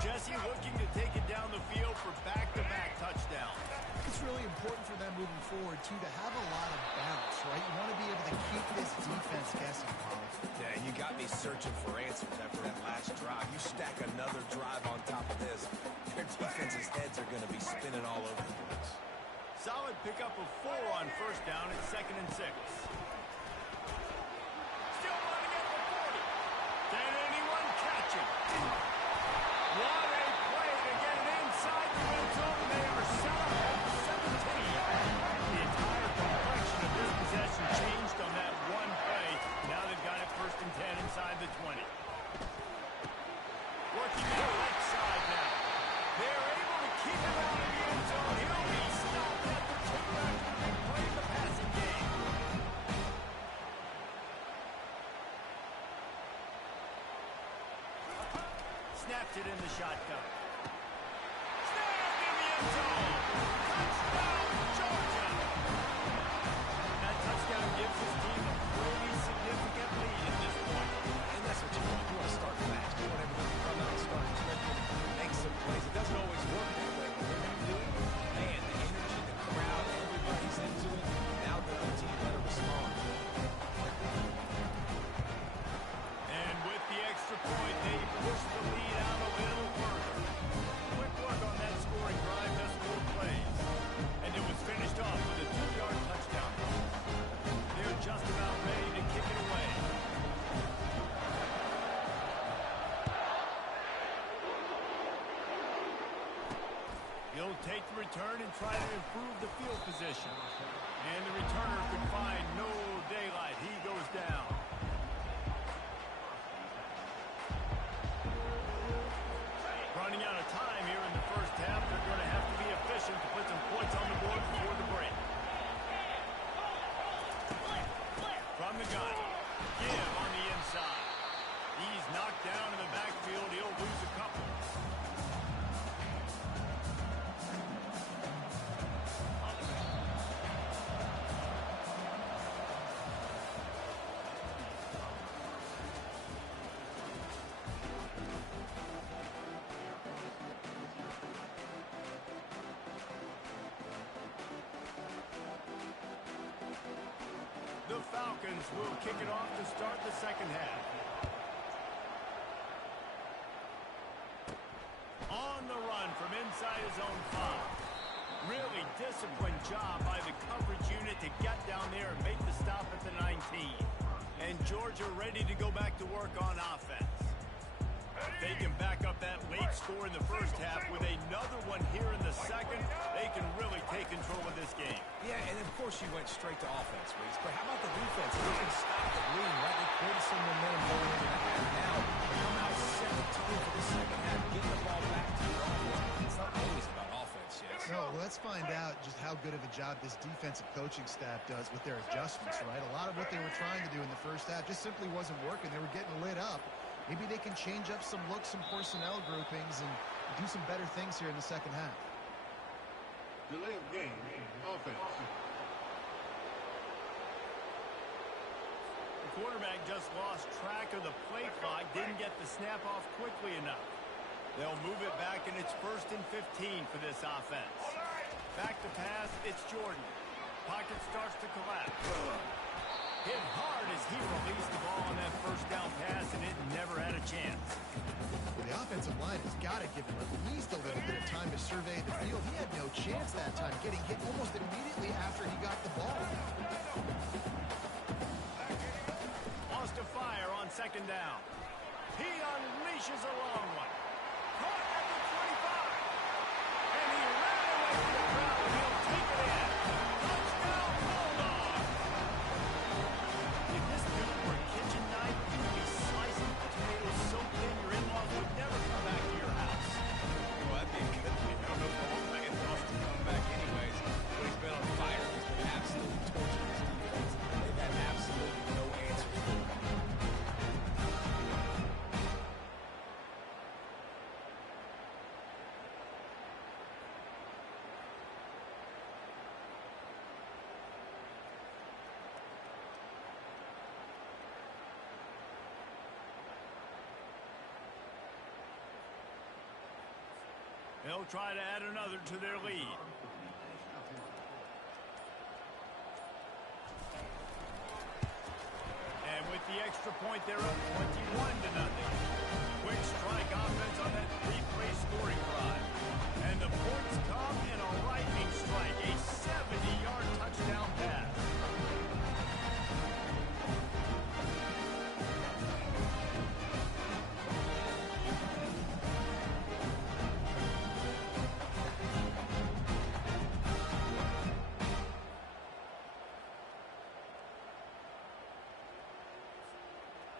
Jesse looking to take it down the field for back-to-back touchdowns. It's really important for them moving forward, too, to have a lot of bounce, right? You want to be able to keep this defense guessing, Collins. Yeah, and you got me searching for answers after that last drive. You stack another drive on top of this, their defense's heads are going to be spinning all over the place. Solid pickup of 4 on first down at 2nd and 6. Still running at the 40. Can anyone catch him? What a play to get it inside the red zone. They are set up at the 17. The entire complexion of this possession changed on that one snapped it in the shotgun. Snapped in the end zone. Touchdown, Georgia. That touchdown gives his team a pretty significant lead at this point. And that's what you want. You want to start fast. You want everybody to come out and start clicking, make some plays. It doesn't always work that way, but when they do, man, the energy, the crowd, everybody's into it. Now the other team better respond. And with the extra point, they push the lead out a little further. Quick work on that scoring drive, just 4 plays. And it was finished off with a 2-yard touchdown. They're just about ready to kick it away. He'll take the return and try to improve the field position. And the returner could find no daylight. He goes down. Running out of time here in the first half. They're going to have to be efficient to put some points on the board before the break. From the gun. Give on the inside. He's knocked down in the backfield. He'll lose a couple. The Falcons will kick it off to start the second half. On the run from inside his own 5. Really disciplined job by the coverage unit to get down there and make the stop at the 19. And Georgia ready to go back to work on offense. If they can back up that late score in the first half with another one here in the second, they can really take control of this game. Yeah, and of course you went straight to offense, Reese. But how about the defense? They can stop the bleeding, right? They created some momentum going into the half. Now, come out, set the tone for the second half, get the ball back to your offense. It's not always about offense, yes. No, let's find out just how good of a job this defensive coaching staff does with their adjustments, right? A lot of what they were trying to do in the first half just simply wasn't working. They were getting lit up. Maybe they can change up some looks, some personnel groupings, and do some better things here in the second half. Delay of game, offense. The quarterback just lost track of the play clock, didn't get the snap off quickly enough. They'll move it back, and it's 1st and 15 for this offense. Back to pass, it's Jordan. Pocket starts to collapse. Hit hard as he released the ball on that first down pass, and it never had a chance. Well, the offensive line has got to give him at least a little bit of time to survey the field. He had no chance that time, getting hit almost immediately after he got the ball. Lost to fire on 2nd down. He unleashes a long one. Caught at the 25. And he ran away from the crowd, and he'll take it in. Touchdown, Bulldog. If this dude were a kitchen knife, he would be slicing potatoes so thin your in-laws would never come back to your house. Well, that'd be a good thing. I don't know if I want my in-laws to come back anyways, but he's been on fire. He's been absolutely torching this defense. They've had absolutely no answers for him. They'll try to add another to their lead. And with the extra point, they're up 21-0. Quick strike offense on that 3-play scoring drive. And the points come in a lightning strike, a 70-yard touchdown pass.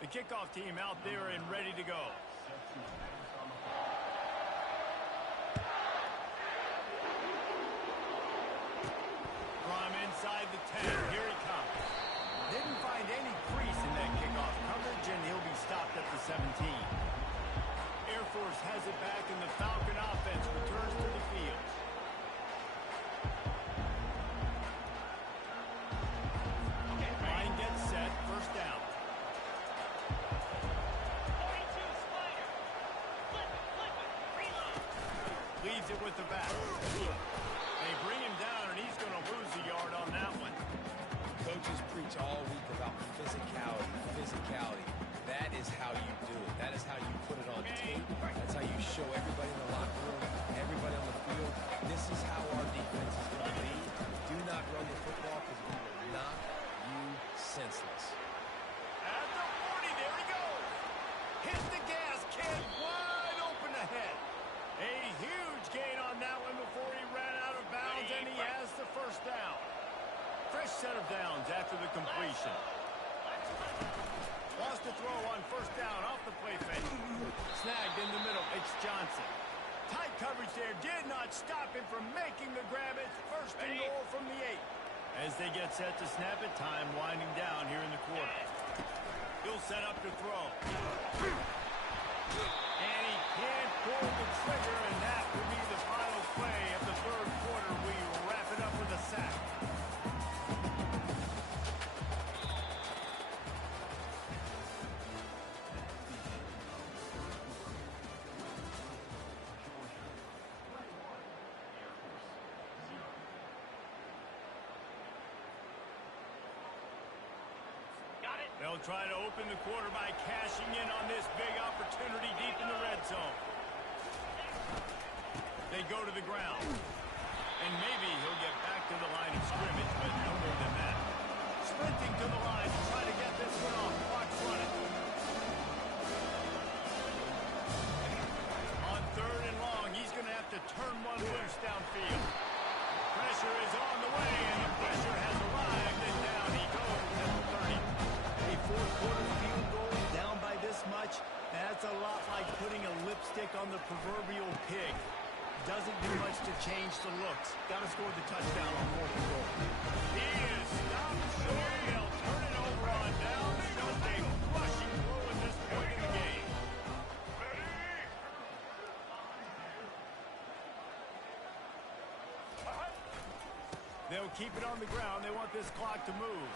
The kickoff team out there and ready to go. From inside the 10, here he comes. Didn't find any crease in that kickoff coverage, and he'll be stopped at the 17. Air Force has it back, and the Falcon offense returns to the field. Line gets set, first down. Leads it with the back. They bring him down, and he's going to lose a yard on that one. Coaches preach all week about physicality. That is how you do it. That is how you put it on tape. That's how you show everybody in the locker room, everybody on the field. This is how our defense is going to be. Do not run the football because we will knock you senseless. At the 40, there he goes. Hit the gas, kid, wide open ahead. A huge gain on that one before he ran out of bounds, and he has the first down. Fresh set of downs after the completion. Lost to throw on first down off the play fake. Snagged in the middle. It's Johnson. Tight coverage there did not stop him from making the grab. It's first and goal from the 8. As they get set to snap it, time winding down here in the quarter. He'll set up to throw. And he can't pull the trigger, and that will be the final play of the third quarter. We wrap it up with a sack. They'll try to open the quarter by cashing in on this big opportunity deep in the red zone. They go to the ground. And maybe he'll get back to the line of scrimmage, but no more than that. Sprinting to the line to try to get this one off. Clock's running. On third and long, he's going to have to turn one loose downfield. Pressure is on the way, and the pressure has arrived, and down he goes at the 30. A fourth quarter field goal down by this much, that's a lot like putting a lipstick on the proverbial pig. Doesn't do much to change the looks. Got to score the touchdown on fourth and goal. He is stopped short. They'll turn it over on down. Just a crushing blow at this point in the game. They'll keep it on the ground. They want this clock to move.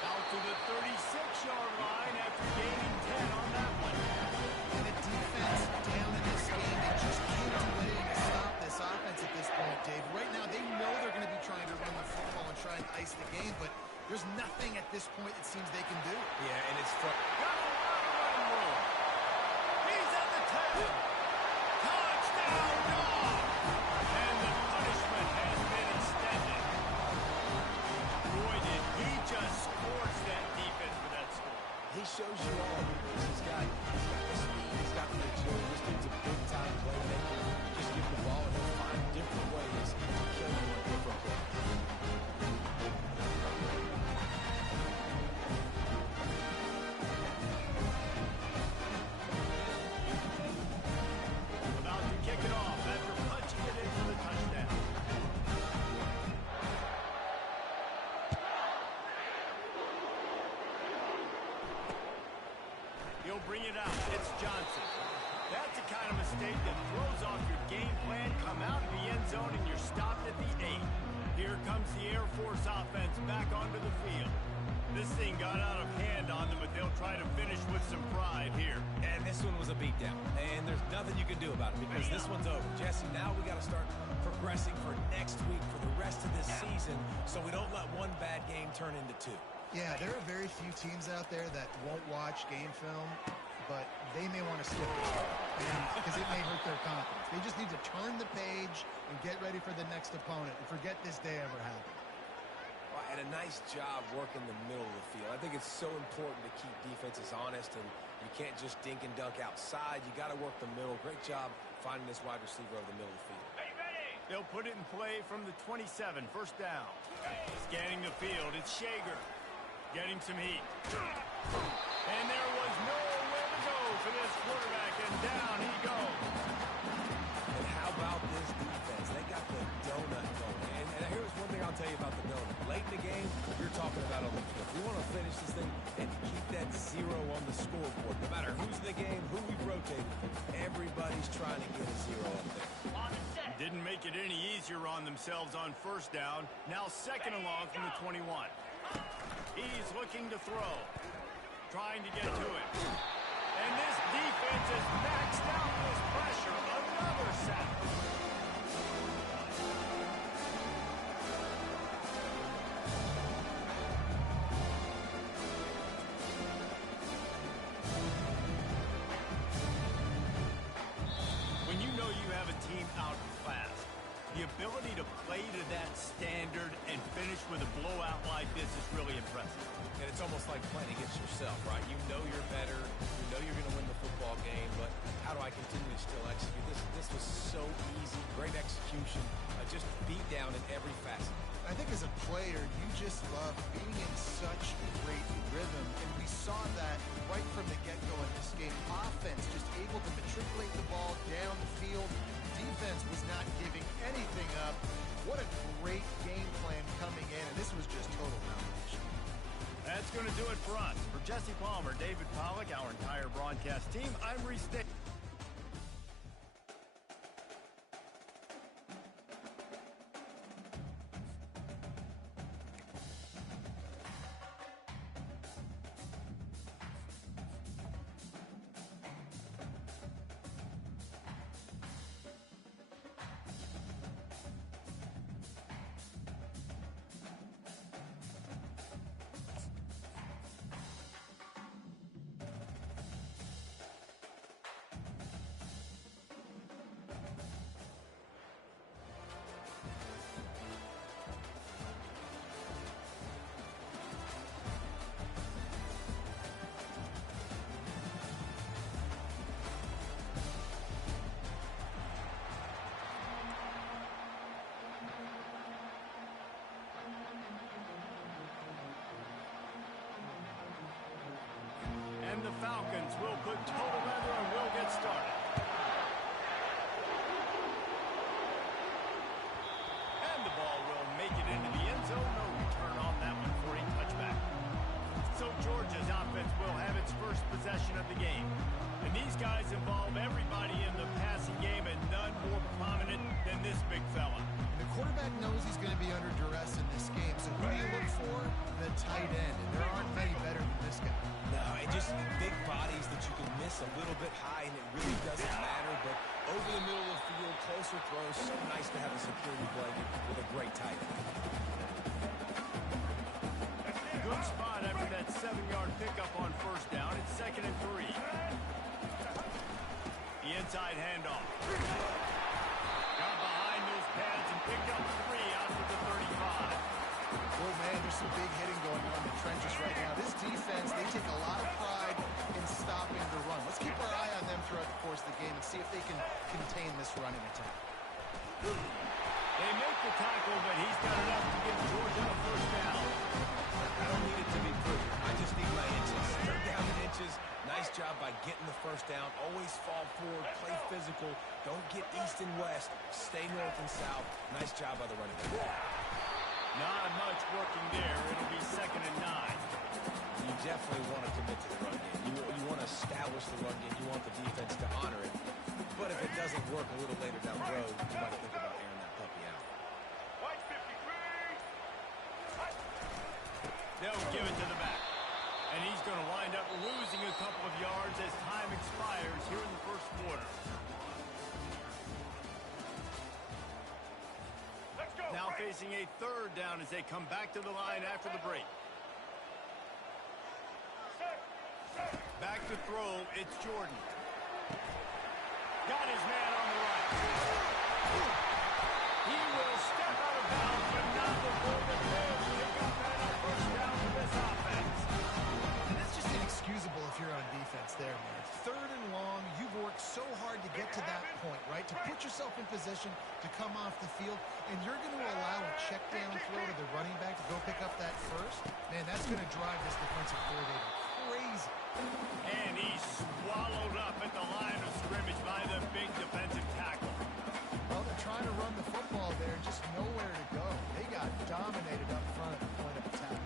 Out to the 36-yard line after gaining 10 on that one. And the defense down in this game, they just can't do anything to stop this offense at this point, Dave. Right now, they know they're going to be trying to run the football and try and ice the game, but there's nothing at this point it seems they can do. Yeah, and it's from... Got a lot of run room. He's at the 10. Touchdown, dog! And the punishment has been extended. Boy, did he just scorch that defense for that score. He shows you all. He's got the speed, he's got the agility. This dude's a big-time playmaker. Just give him the ball, and he'll find different ways to kill you on different plays. About to kick it off after punching it in for the touchdown. He'll bring it out. It's Johnson. That's the kind of mistake that throws off your game plan. Come out of the end zone and you're stopped at the 8. Here comes the Air Force offense back onto the field. This thing got out of hand on them, but they'll try to finish with some pride here. And this one was a beatdown. And there's nothing you can do about it because this one's over. Jesse, now we got to start progressing for next week, for the rest of this season, so we don't let one bad game turn into 2. Yeah, there are very few teams out there that won't watch game film, but they may want to skip it because it may hurt their confidence. They just need to turn the page and get ready for the next opponent and forget this day ever happened. Well, and a nice job working the middle of the field. I think it's so important to keep defenses honest, and you can't just dink and dunk outside. You got to work the middle. Great job finding this wide receiver over the middle of the field. They'll put it in play from the 27, first down. Scanning the field, it's Shager. Getting some heat. And there was nowhere to go for this quarterback, and down he goes. And how about this defense? They got the donut going. And here's one thing I'll tell you about the donut. Late in the game, you're talking about on the field. We want to finish this thing and keep that 0 on the scoreboard. No matter who's in the game, who we've rotated, every make it any easier on themselves on first down. Now second and long from the 21. He's looking to throw. Trying to get to it. And this defense has maxed out this pressure. Another sack. When you know you have a team outclassed, the ability to play to that standard and finish with a blowout like this is really impressive. And it's almost like playing against yourself, right? You know you're better. You know you're going to win the football game, but how do I continue to still execute? This was so easy. Great execution. Just beat down in every facet. I think as a player, you just love being in such great rhythm, and we saw that right from the get-go in this game. Offense just able to matriculate the ball down the field. Defense was not giving anything up. What a great game plan coming in, and this was just total domination. That's going to do it for us. For Jesse Palmer, David Pollack, our entire broadcast team, I'm Reese Davis. And the Falcons will put toe together and will get started. And the ball will make it into the end zone. No return on that one for a touchback. So Georgia's offense will have its first possession of the game. And these guys involve everybody in the passing game, and none more prominent than this big fella. The quarterback knows he's going to be under duress in this game, so who do you look for? The tight end, and there aren't many better than this guy. No, and just big bodies that you can miss a little bit high, and it really doesn't matter. But over the middle of the field, closer throws, so nice to have a security blanket with a great tight end. Good spot after that 7-yard pickup on first down. It's 2nd and 3. The inside handoff. Got behind those pads and picked up 3 out to the 35. Oh, man, there's some big hitting going on in the trenches right now. This defense, they take a lot of pride in stopping the run. Let's keep our eye on them throughout the course of the game and see if they can contain this running attack. They make the tackle, but he's got enough to give Georgia a first down. I don't need it to be pretty. I just need my inches. Third down in inches. Nice job by getting the first down. Always fall forward, play physical. Don't get east and west. Stay north and south. Nice job by the running back. Not much working there. It'll be 2nd and 9. You definitely want to commit to the run game. You want to establish the run game. You want the defense to honor it. But if it doesn't work a little later down the road, you might think about airing that puppy out. White 53. They'll give it to the back. And he's going to wind up losing a couple of yards as time expires here in the first quarter. Let's go. Now facing a 3rd down as they come back to the line after the break. Back to throw, it's Jordan. Got his man on the right. He will step out of bounds, but not before the Bears pick up and a first down for this offense. And that's just inexcusable if you're on defense there, man. 3rd and long, you've worked so hard to get to that point, right? To put yourself in position to come off the field, and you're going to allow a check down throw to the running back to go pick up that first? Man, that's going to drive this defensive coordinator crazy. And he's swallowed up at the line of scrimmage by the big defensive tackle. Well, they're trying to run the football there, just nowhere to go. They got dominated up front at the point of attack.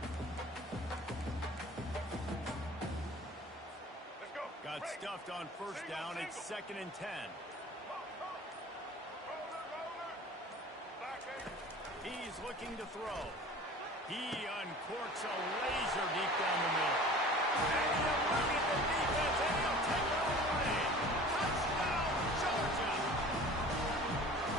Let's go. Got stuffed on first down. It's 2nd and 10. looking to throw. He uncorks a laser deep down the middle. And he eluded the defense, and he'll take it all away. Touchdown, Georgia!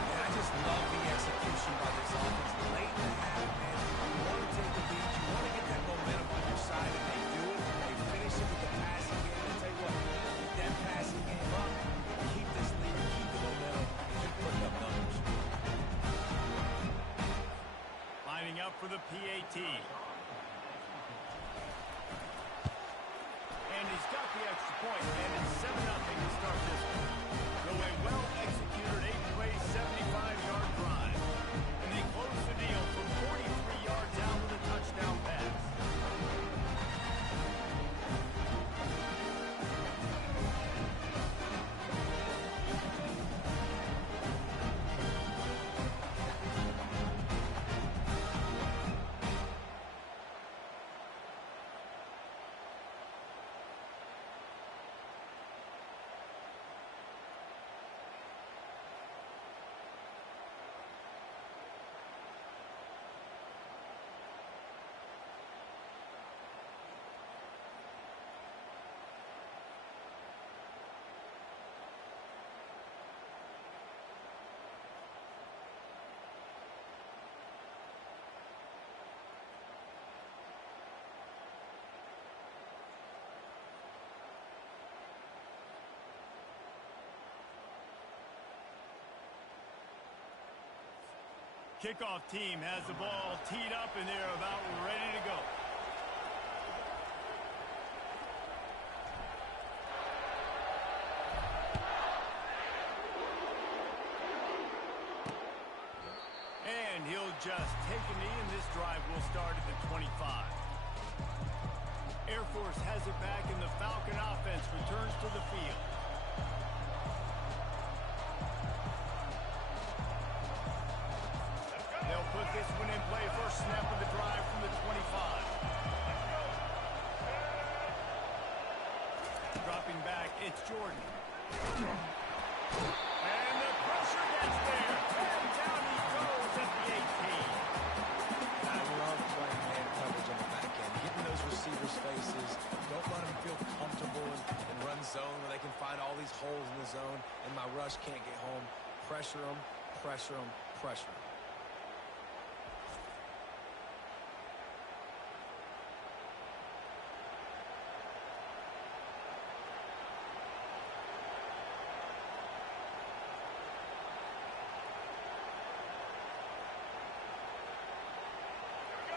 And I just love the execution by this offense. Late in the half, man, you want to take the lead. You want to get that momentum on your side, and they do it. They finish it with the passing game. I'll tell you what, get that passing game up, keep this lead, keep the momentum, and keep putting up numbers. Lining up for the PAT. And he's got the extra point, and it's 7-0 to start this one. So a well-executed 8-play, 75-yard drive. And they close the deal from 43 yards out with a touchdown pass. Kickoff team has the ball teed up, and they're about ready to go. And he'll just take a knee, and this drive will start at the 25. Air Force has it back, and the Falcon offense returns to the field. They'll put this one in play. First snap of the drive from the 25. Dropping back, it's Jordan. And the pressure gets there. And down he goes at the 18. I love playing man coverage on the back end. Getting those receivers' faces. Don't let them feel comfortable in run zone where they can find all these holes in the zone and my rush can't get home. Pressure them, pressure them, pressure them.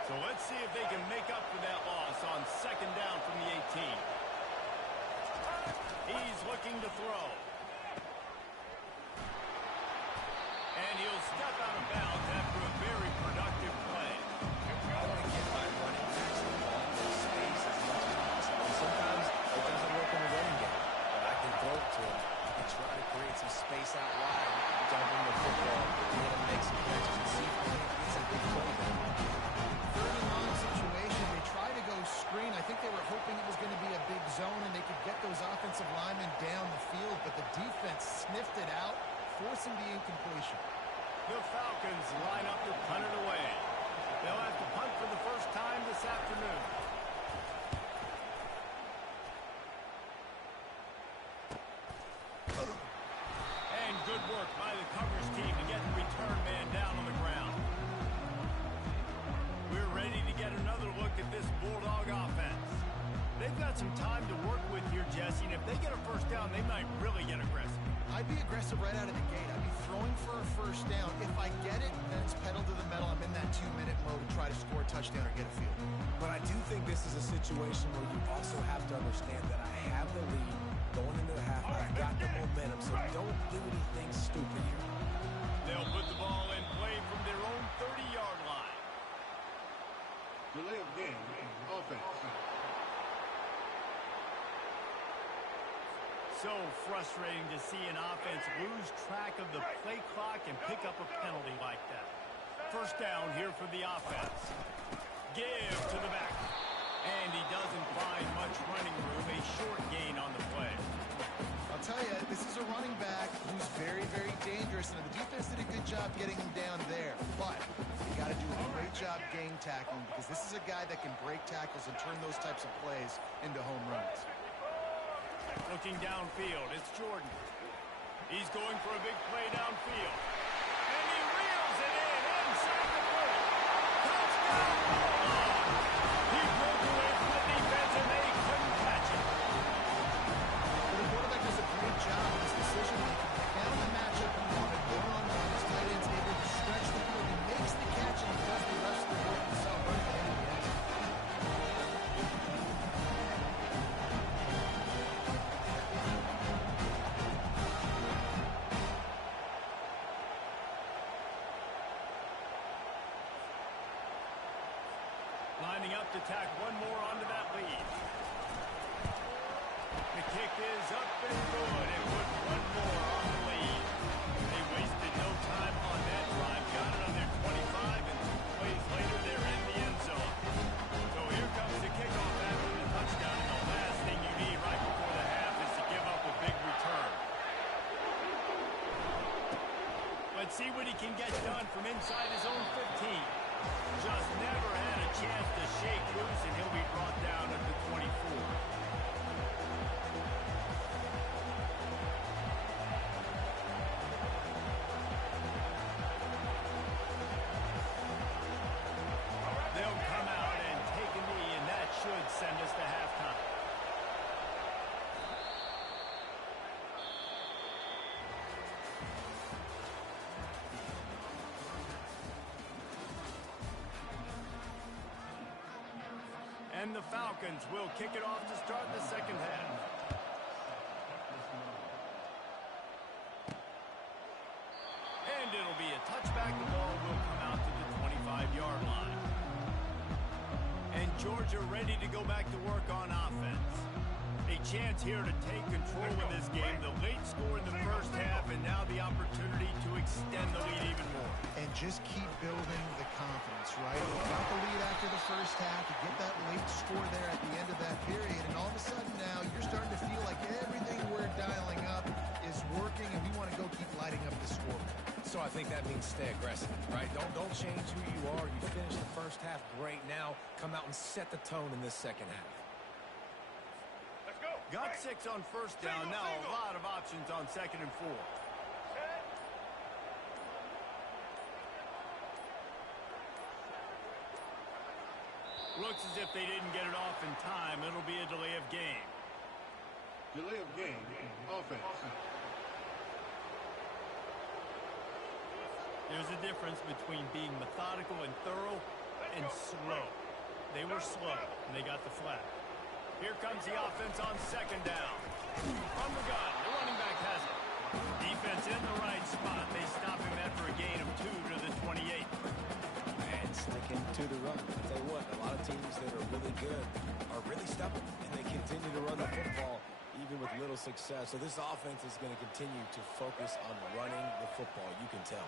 So let's see if they can make up for that loss on second down from the 18. He's looking to throw. And he'll step out of bounds after a very productive play. I want to get my running backs the ball in space as much as possible. And sometimes it doesn't work in the running game, but I can throw it to him and try to create some space out wide, dump him the football, and let him make some catches and see if he can get some big play there. Third and long situation, they try to go screen. I think they were hoping it was going to be a big zone and they could get those offensive linemen down the field, but the defense sniffed it out, forcing the incompletion. The Falcons line up to punt it away. They'll have to punt for the first time this afternoon. And good work by the coverage team to get the return man down on the ground. We're ready to get another look at this Bulldog offense. They've got some time to work with here, Jesse, and if they get a first down, they might really get aggressive. I'd be aggressive right out of the gate. I'd be throwing for a first down. If I get it, then it's pedal to the metal. I'm in that 2-minute mode to try to score a touchdown or get a field goal. But I do think this is a situation where you also have to understand that I have the lead going into the half. I've got the momentum, so don't do anything stupid here. They'll put the ball in play from their own 30-yard line. Delay of game, offense. So frustrating to see an offense lose track of the play clock and pick up a penalty like that. First down here for the offense. Give to the back. And he doesn't find much running room. A short gain on the play. I'll tell you, this is a running back who's very, very dangerous, and the defense did a good job getting him down there. But you got to do a great job game tackling because this is a guy that can break tackles and turn those types of plays into home runs. Looking downfield, it's Jordan. He's going for a big play downfield. And he reels it in inside the 40. Touchdown, Ball! He broke away from the defense and they couldn't catch him. The quarterback does a great job with his decision making. Down the matchup he wanted, one-on-one, his tight end's able to stretch the field. He makes the catch and he does the rest of the work himself right there in the end zone. Lining up to tack one more onto that lead. The kick is up and good, and put one more on the lead. They wasted no time on that drive. Got it on their 25, and 2 plays later, they're in the end zone. So here comes the kickoff after the touchdown, and the last thing you need right before the half is to give up a big return. Let's see what he can get done from inside his own 15. Just never had a chance to shake loose, and he'll be brought down at the 24. They'll come out and take a knee, and that should send us to halftime. And the Falcons will kick it off to start the second half. And it'll be a touchback. The ball will come out to the 25-yard line. And Georgia ready to go back to work on offense. A chance here to take control of this game. The late score in the first half, and now the opportunity to extend the lead even more. And just keep building the confidence, right? You got the lead after the first half. You get that late score there at the end of that period, and all of a sudden now you're starting to feel like everything we're dialing up is working, and we want to go keep lighting up the score. So I think that means stay aggressive, right? Don't change who you are. You finished the first half great. Now come out and set the tone in this second half. Let's go. Got 6 on first down. Now a lot of options on 2nd and 4. Looks as if they didn't get it off in time. It'll be a delay of game. Delay of game. Offense. There's a difference between being methodical and thorough and slow. They were slow, and they got the flag. Here comes the offense on 2nd down. From the gun, the running back has it. Defense in the right spot. They stop him after a gain of 2 to the 28. And sticking to the run. I'll tell you what, a lot of teams that are really good are really stubborn, and they continue to run the football even with little success. So this offense is going to continue to focus on running the football. You can tell.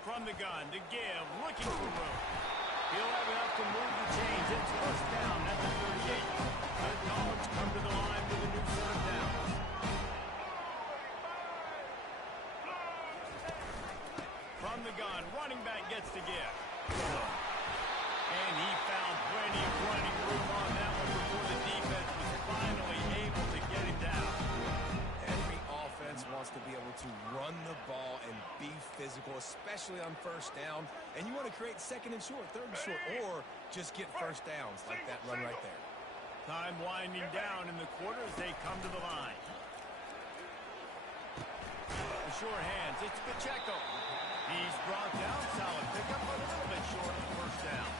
From the gun, to give, looking for room. He'll have enough to move the chains. It's first down at the 38. The Dogs come to the line with a new set of downs. From the gun, running back gets to give. And he found plenty of running room on that one before the defense was finally able to get him down. Every offense wants to be able to run the ball and be physical, especially on first down. And you want to create 2nd and short, 3rd and short, or just get first downs like that run right there. Time winding down in the quarter as they come to the line. The short hands, it's Pacheco. He's brought down, solid pickup, but a little bit short of the first down.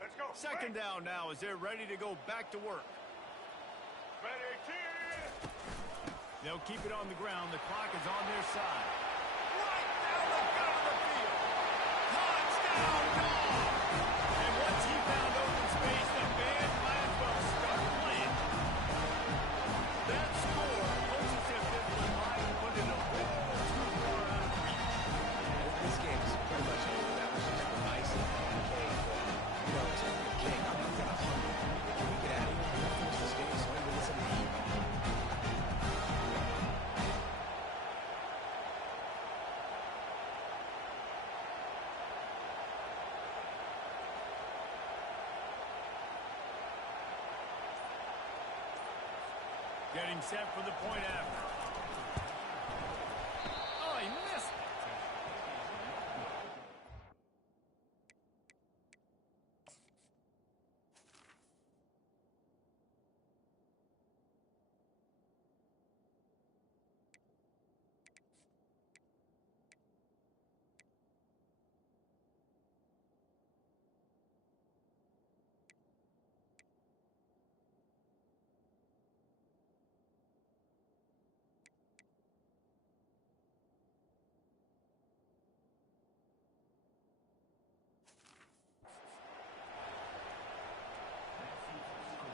Let's go. 2nd down now as they're ready to go back to work. Ready, team. They'll keep it on the ground. The clock is on their side. Right down the gut of the field. Touchdown, Dog! And once he found open space, the getting set for the point after. Oh, he missed it.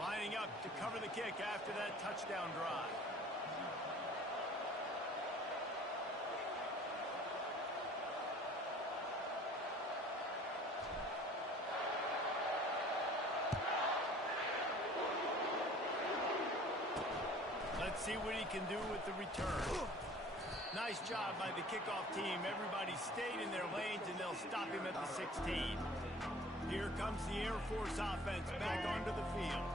Lining up to cover the kick after that touchdown drive. Let's see what he can do with the return. Nice job by the kickoff team. Everybody stayed in their lanes, and they'll stop him at the 16. Here comes the Air Force offense back onto the field.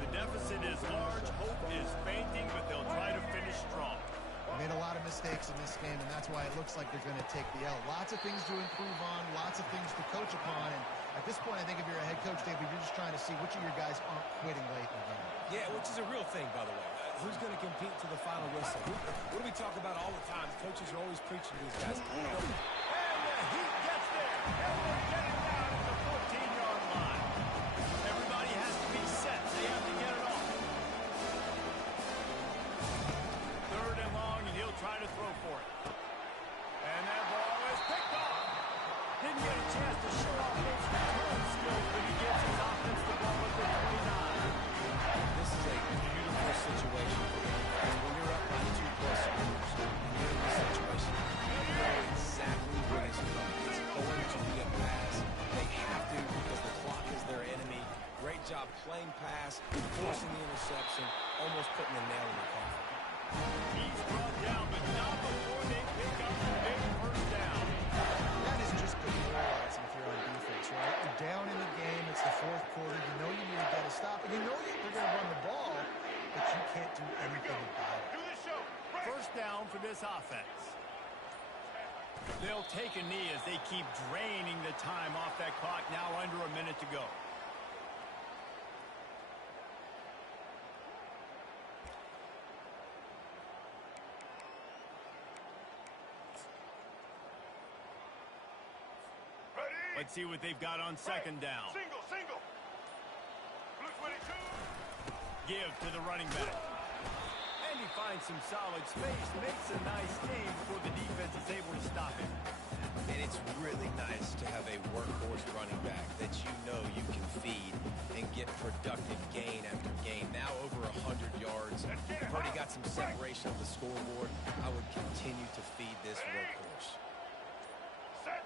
The deficit is large, hope is fainting, but they'll try to finish strong. Made a lot of mistakes in this game, and that's why it looks like they're going to take the L. Lots of things to improve on, lots of things to coach upon, and at this point, I think if you're a head coach, David, you're just trying to see which of your guys aren't quitting late in the game. Yeah, which is a real thing, by the way. Who's going to compete to the final whistle? What do we talk about all the time? Coaches are always preaching to these guys. And the heat gets there. And they're getting down at the 14-yard line. Everybody has to be set. They have to get it off. Third and long, and he'll try to throw for it. And that ball is picked off. Didn't get a chance to show off those return skills, but he gives his offense the ball at the 29. This is a beautiful situation for them. When you're up by 2+ scores, you're in this situation. You know exactly what is coming. It's going to be a pass. They have to because the clock is their enemy. Great job playing pass, forcing the interception, almost putting the nail in the coffin. He's brought down, but not before they pick up the big first down. That is just demoralizing if you're on defense, right? You're down in the game. It's the fourth quarter. You know you need to get a stop, and you know they're going to run the ball, but you can't do anything about it. Do this show. Break. First down for this offense. They'll take a knee as they keep draining the time off that clock. Now under a minute to go. Ready. Let's see what they've got on second down. Single, single. Blue 22. Give to the running back. And he finds some solid space, makes a nice gain before the defense is able to stop him. And it's really nice to have a workhorse running back that you know you can feed and get productive gain after gain. Now over 100 yards. You've already got some separation on the scoreboard. I would continue to feed this workhorse. Set.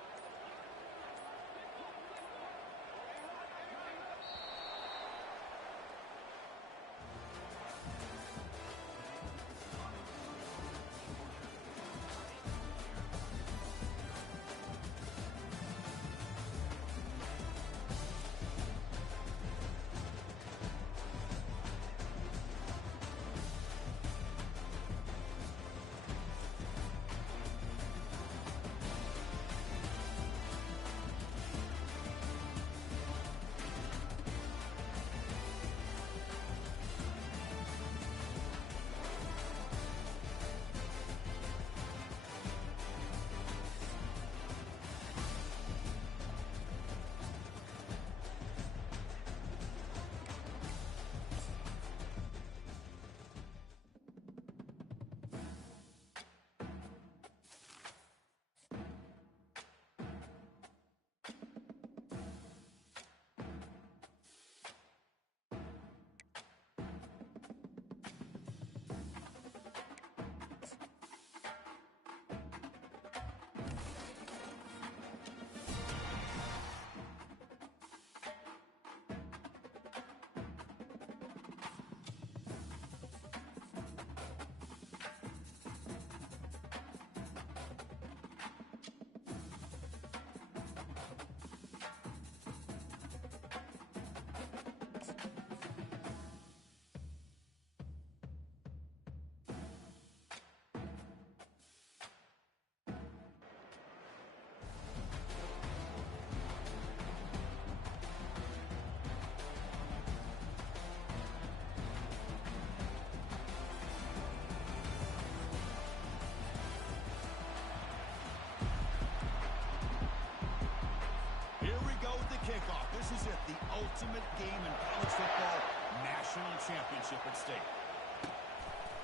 the ultimate game in college football, national championship at stake.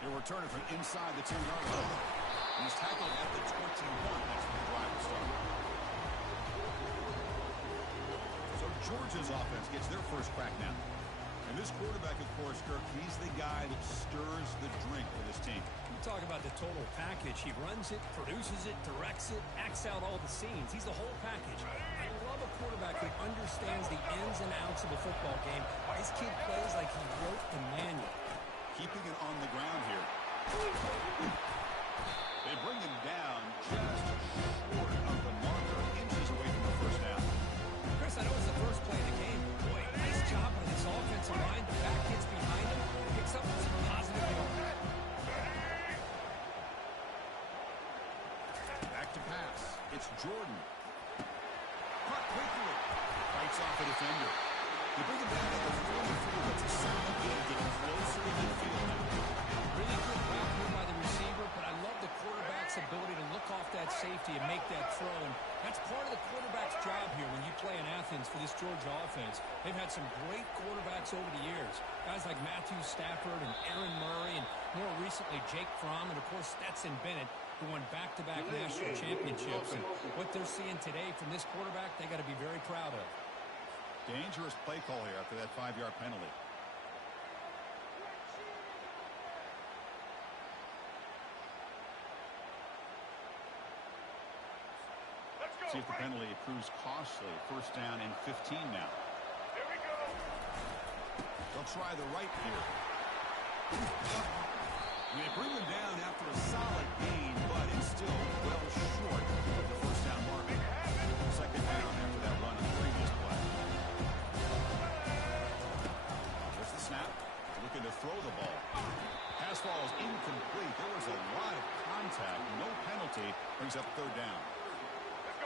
He'll return it from inside the 10-yard line. He's tackled at the 21. That's where the drive will start. So Georgia's offense gets their first crack now. And this quarterback, of course, Kirk, he's the guy that stirs the drink for this team. You talk about the total package. He runs it, produces it, directs it, acts out all the scenes. He's the whole package. I love a quarterback who understands the ins and outs of a football game. This kid plays like he wrote the manual. Keeping it on the ground here. They bring him down just short of the marker, inches away from the first down. Chris, I know it's the first play of the game. Boy, nice job by this offensive line. The back gets behind him, picks up some positive yards. Back to pass. It's Jordan. Caught quickly. Fights off a defender. They bring him down at the 44. That's a solid gain, getting closer to midfield now. Really good route here by the receiver, but I love the quarterback's ability to look off that safety and make that throw. And that's part of the quarterback's job here when you play in Athens for this Georgia offense. They've had some great quarterbacks over the years. Guys like Matthew Stafford and Aaron Murray and more recently Jake Fromm and, of course, Stetson Bennett, who won back-to-back national championships. And what they're seeing today from this quarterback, they got to be very proud of. Dangerous play call here after that 5-yard penalty. See if the penalty proves costly. First down and 15 now. Here we go. They'll try the right here. They bring him down after a solid gain, but it's still well short of the first down mark. Second down after that run on the previous play. There's the snap. Looking to throw the ball. Pass ball is incomplete. There was a lot of contact. No penalty. Brings up third down.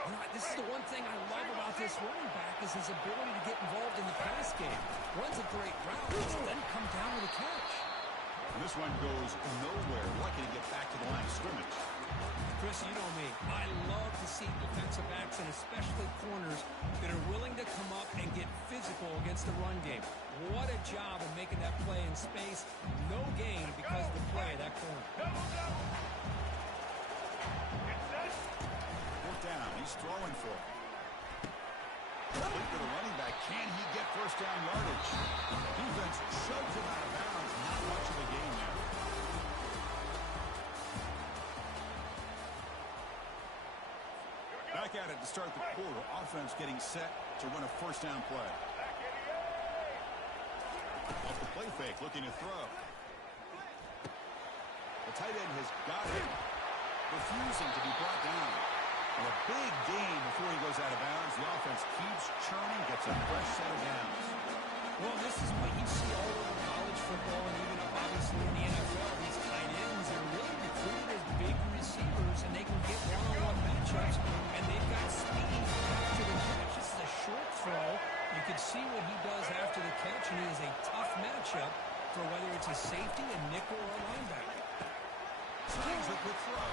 You know, this is the one thing I love about this running back is his ability to get involved in the pass game. Runs a great route, then come down with a catch. And this one goes nowhere. Lucky to get back to the line of scrimmage. Chris, you know me. I love to see defensive backs and especially corners that are willing to come up and get physical against the run game. What a job of making that play in space. No gain because of the play of that corner. Down. He's throwing for it. Complete to the running back. Can he get first down yardage? Defense shoves him out of bounds. Not much of a gain there. Back at it to start the quarter. Offense getting set to run a first down play. Off the play fake, looking to throw. The tight end has got it. Refusing to be brought down. And a big gain before he goes out of bounds. The offense keeps churning, gets a fresh set of downs. Well, this is what you see all over college football and even up obviously in the NFL. These tight ends are really recruited as big receivers, and they can get one-on-one matchups, and they've got speed after the catch. This is a short throw. You can see what he does after the catch, and he is a tough matchup for whether it's a safety, a nickel, or a linebacker. Signs the quick throw.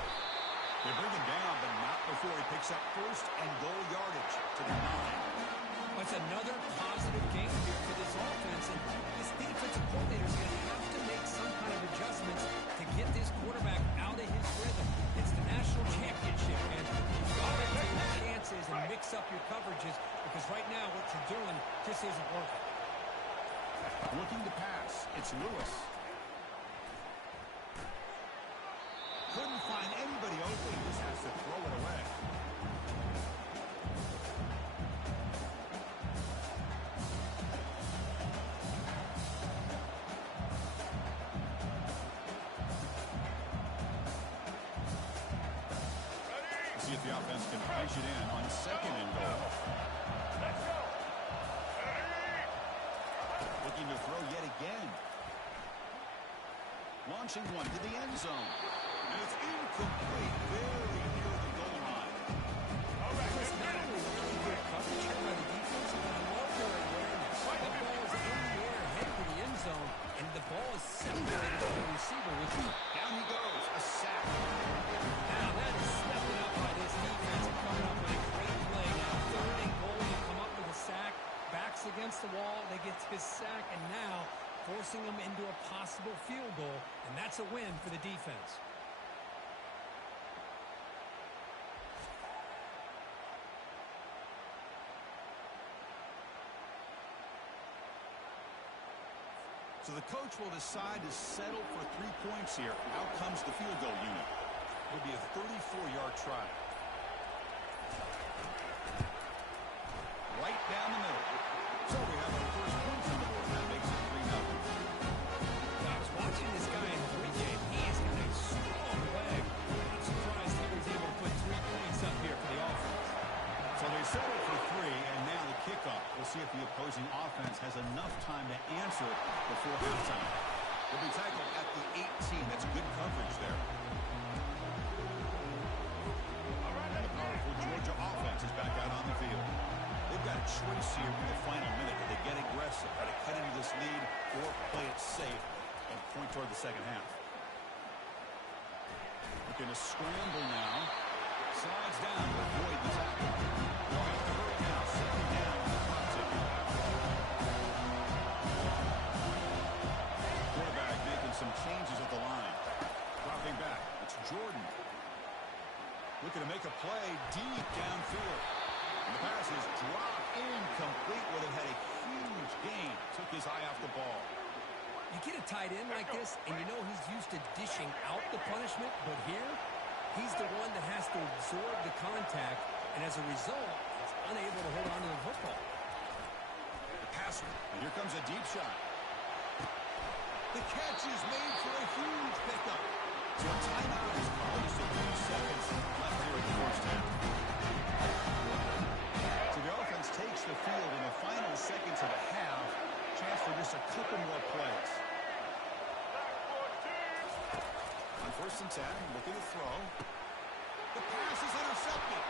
They bring him down, but not before he picks up first and goal yardage to the 9. That's another positive game here for this offense, and this defensive coordinator is going to have to make some kind of adjustments to get this quarterback out of his rhythm. It's the national championship, and you've got to take chances and mix up your coverages because right now what you're doing just isn't working. Looking to pass. It's Lewis. Couldn't find anybody open. Just has to throw it away. Let's see if the offense can punch it in on second and goal. Let's go. Looking to throw yet again. Launching one to the end zone. And it's incomplete. Very near the goal line. All right, It's not only really good coverage here by the defense, but I love their awareness. That ball is in the air, headed to the end zone, and the ball is separated from the receiver with you. Down he goes. A sack. Now that is stepping up by this defense and coming up with a great play. Now third and goal, you come up with a sack, backs against the wall, they get his sack, and now forcing them into a possible field goal, and that's a win for the defense. So the coach will decide to settle for 3 points here. Out comes the field goal unit. It'll be a 34-yard try. Right down the middle. So we have our first points on the board. That makes it 3-0. I was watching this guy in the pregame. He has got a strong leg. I'm surprised he was able to put 3 points up here for the offense. So they settle for 3, and now the kickoff. We'll see if the opposing offense has enough time to answer before halftime. They'll be tackled at the 18. That's good coverage there. And the powerful Georgia offense is back out on the field. They've got a choice here in the final minute. Do they get aggressive, try to cut into this lead, or play it safe and point toward the second half? Looking to scramble now. Slides down to avoid the tackle. They'll have to hurry now. Second down on the clock ticking. Quarterback making some changes at the line. Dropping back. It's Jordan. Looking to make a play deep downfield. And the pass is dropped incomplete. Would have had a huge gain. Took his eye off the ball. You get a tight end like this, and you know he's used to dishing out the punishment, but here, he's the one that has to absorb the contact, and as a result, is unable to hold on to the football. The passer. And here comes a deep shot. The catch is made for a huge pickup. So a timeout is called. Just a few seconds left here in the first half. So the offense takes the field in the final seconds of the half. Chance for just a couple more plays. On 1st and 10, looking to throw. The pass is intercepted.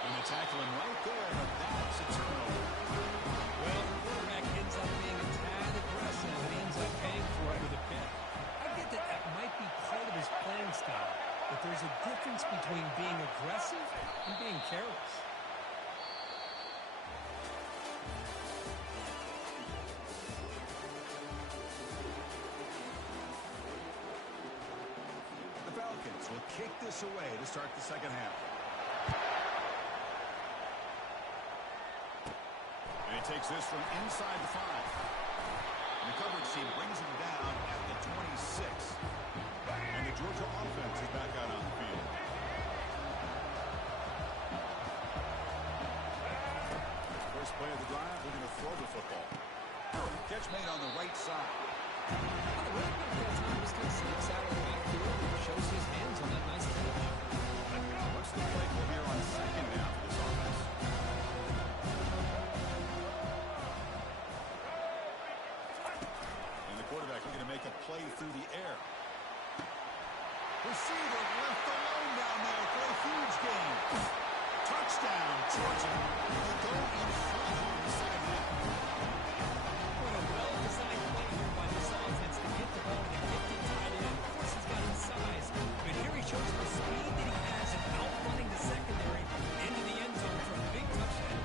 And they tackle him right there, but that's a turnover. Well, the quarterback ends up being a tad aggressive and ends up paying for it with a pick. I get that that might be part of his playing style, but there's a difference between being aggressive and being careless. The Falcons will kick this away to start the second half. And he takes this from inside the 5. And the coverage team brings him down at the 26. And the Georgia offense is back out on the field. First play of the drive, they're going to throw the football. Catch made on the right side. The running back that time just kind of sneaks out of the backfield and shows his hands on that nice catch. What's the play call here on second down for this offense? And the quarterback looking to make a play through the air. Receiver left alone down there for a huge gain. Touchdown, Georgia. They go in front here in the second half. What a well-designed play here by this offense to get the ball to the gifted tight end. Of course, he's got his size, but here he shows the speed that he has in outrunning the secondary into the end zone for a big touchdown.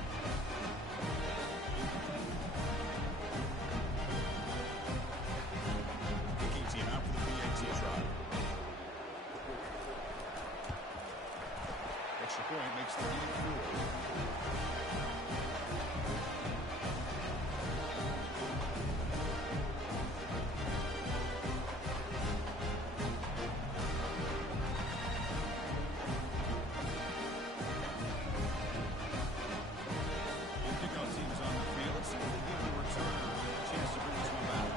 Kicking team out for the PAT try. Extra point makes the lead 4. Kickoff team is on the field. Let's see if they give the returner a chance to bring this one back.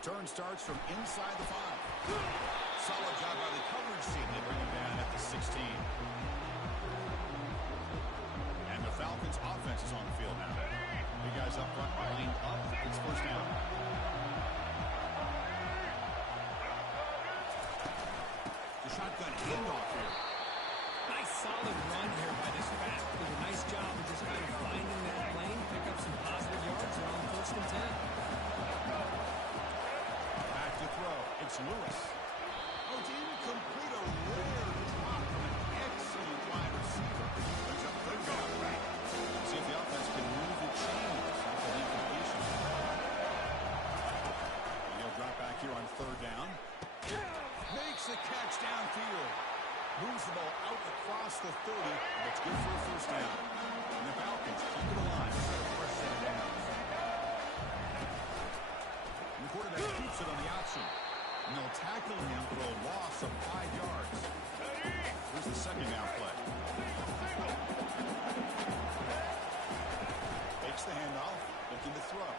Return starts from inside the 5. Solid job by the coverage team. They bring him down at the 16. And the Falcons offense is on the field now. The guys up front lined up. It's first down. The shotgun handoff here. Nice solid run here by this back. Did a nice job of just kind of finding that lane, pick up some positive yards around 1st tackle him for a loss of 5 yards. Here's the second down play. Takes the handoff, looking to throw.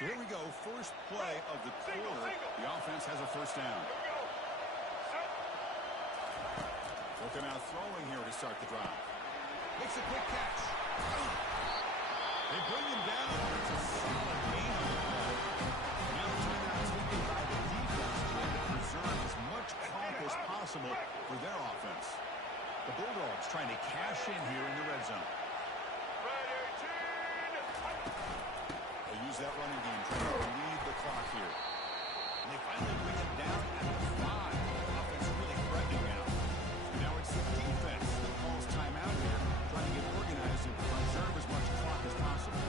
So here we go, first play of the quarter. The offense has a first down. Looking out throwing here to start the drive. Makes a quick catch. They bring him down. It's a solid gain on the play. Now timeout taken by the defense, trying to preserve as much clock as possible for their offense. The Bulldogs trying to cash in here in the red zone. Use that running game, trying to lead the clock here. And they finally bring it down at the 5. The offense really threatening now. So now it's the defense that calls timeout here, trying to get organized and preserve as much clock as possible.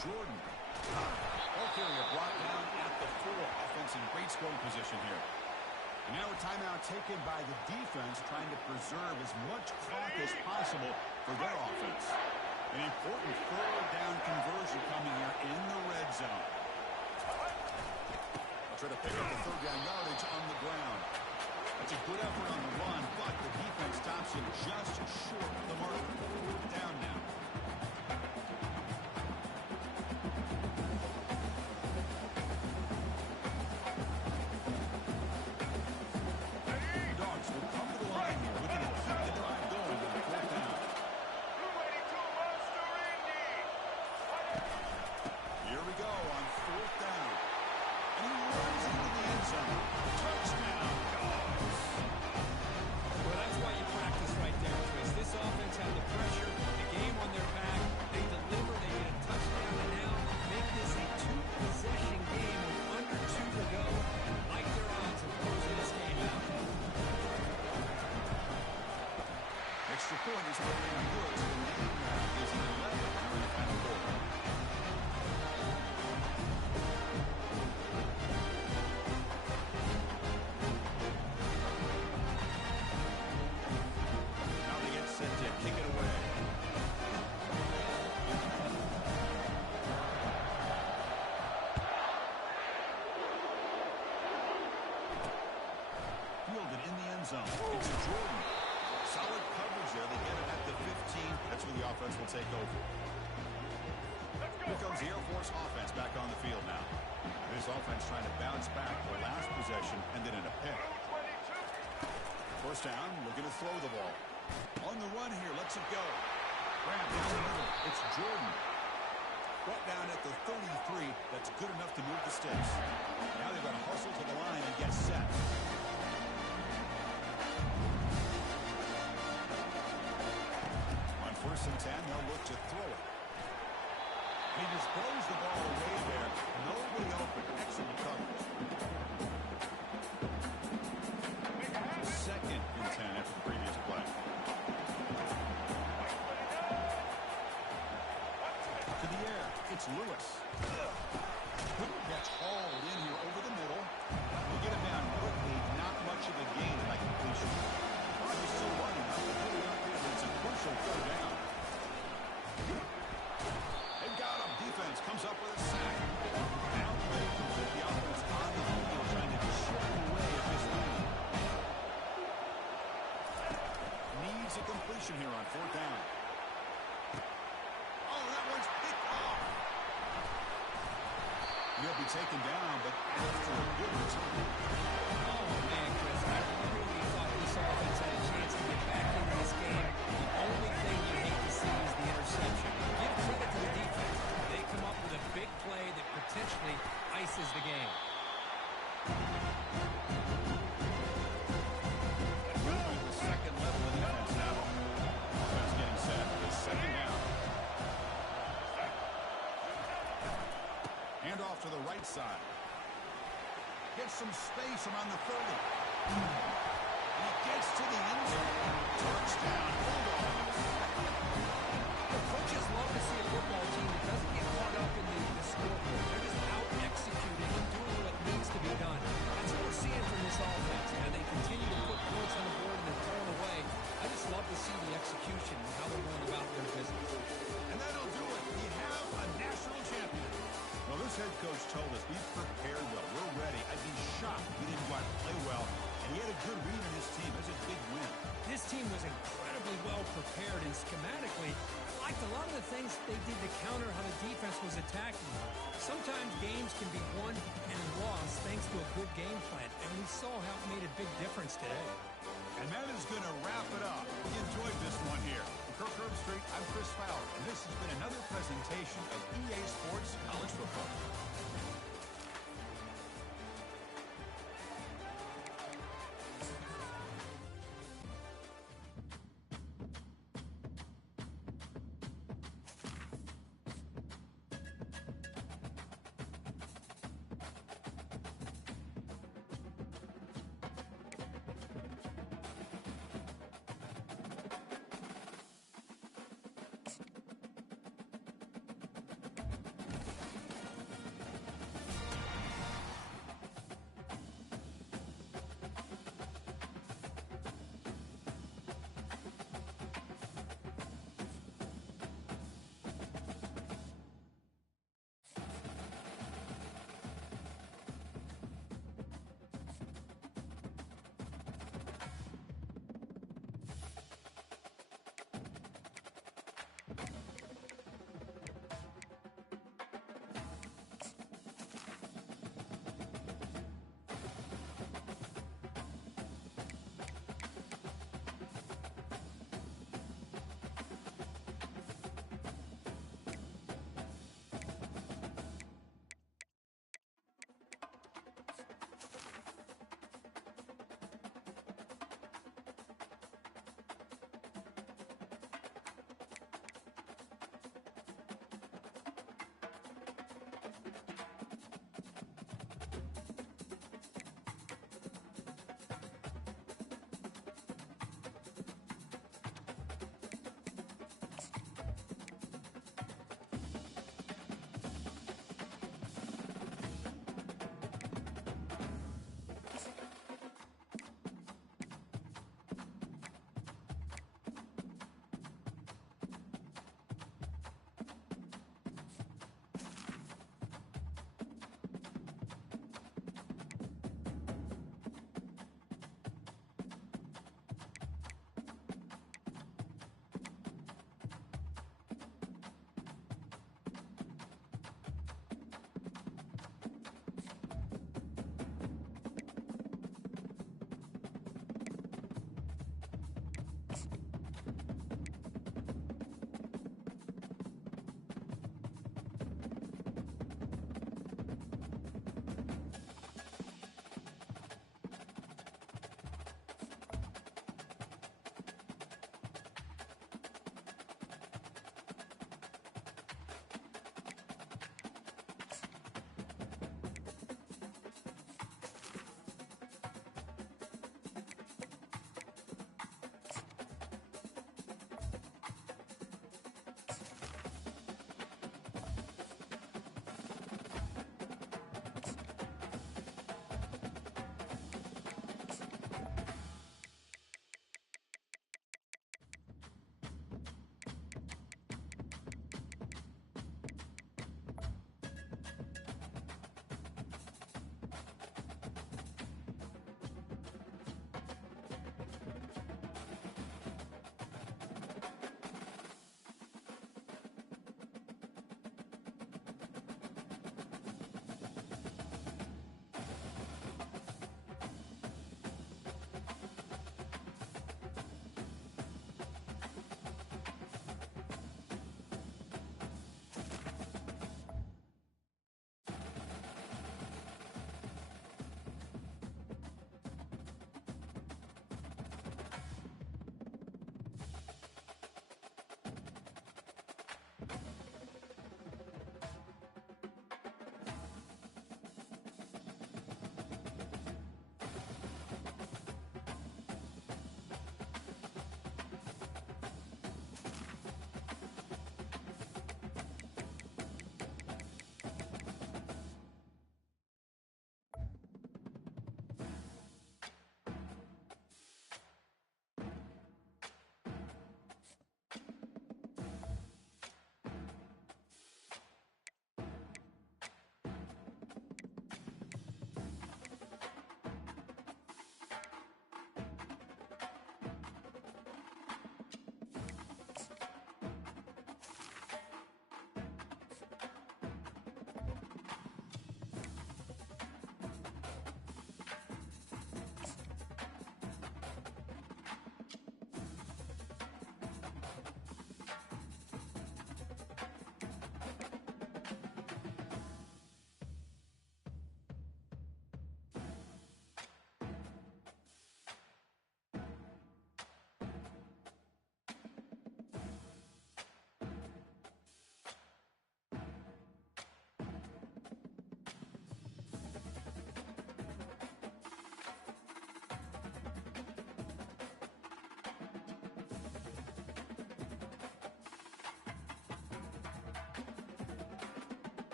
Jordan. Ball carrier brought down at the 4. Offense in great scoring position here. And now a timeout taken by the defense, trying to preserve as much clock as possible for their offense. An important 4th down conversion coming here in the red zone. They'll try to pick up the 3rd down yardage on the ground. That's a good effort on the run, but the defense stops him just short of the marker. Down now. Zone. It's Jordan. Solid coverage there. They get it at the 15. That's where the offense will take over. Here comes the Air Force offense back on the field now. This offense trying to bounce back the last possession and then in a pick. First down, looking to throw the ball. On the run here, lets it go. Grab down the middle. It's Jordan. Brought down at the 33. That's good enough to move the sticks. Now they've got to hustle to the line and get set. First and 10, they'll look to throw it. He just throws the ball away there. Nobody open. Excellent coverage. Second and 10 after the previous play. To the air, it's Lewis. Quick catch hauled in here over the middle. They get him down quickly. Not much of a gain in that completion. He's still running up the middle of the field. It's a crucial 3rd down. They've got him. Defense comes up with a sack. Now play to put the offense on the field, trying to chip away at this lead. He'll be taken down, but after a good return. Oh, man, Chris, I really thought this offense had a chance to get back into this game. The only thing you hate to see is the interception. Give credit to the defense. They come up with a big play that potentially ices the game. And moving to the second level of defense now. Offense getting set. It's second down. Hand off to the right side. Gets some space around the 30. And he gets to the end zone. Touchdown, Bulldogs. The coaches love to see a football team that doesn't get caught up in the scoreboard. They're just out executing and doing what needs to be done. That's what we're seeing from this offense, man. They continue to put points on the board and they're thrown away. I just love to see the execution and how they're going about their business. And that'll do it. We have a national champion. Well, this head coach told us we prepared well. We're ready. I'd be shocked if we didn't go out and play well. And he had a good read on his team. That's a big win. This team was incredibly well prepared, and schematically, I liked a lot of the things they did to counter how the defense was attacking. Sometimes games can be won and lost thanks to a good game plan, and we saw how it made a big difference today. And that is going to wrap it up. We enjoyed this one here. From Kirk Herbstreit, I'm Chris Fowler, and this has been another presentation of EA Sports College Football.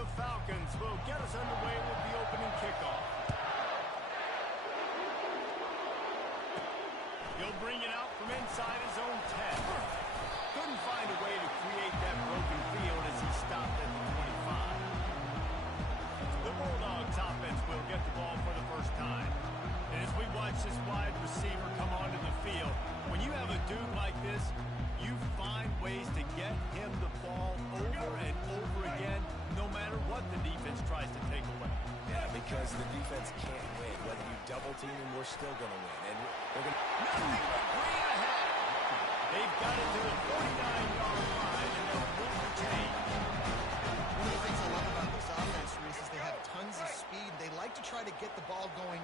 The Falcons will get us underway with the opening kickoff. He'll bring it out from inside his own 10. Couldn't find a way to create that broken field as he stopped at the 25. The Bulldogs offense will get the ball for the first time. And as we watch this wide receiver come onto the field, when you have a dude like this, you find ways to get him the ball over and over again, no matter what the defense tries to take away. Yeah, because the defense can't win. Whether you double team him, we're still going to win. And they're going to... Nothing but green ahead. They've got it to the 49-yard line, and they'll move the chain. One of the things I love about this offense, Reese, is they have tons of speed. They like to try to get the ball going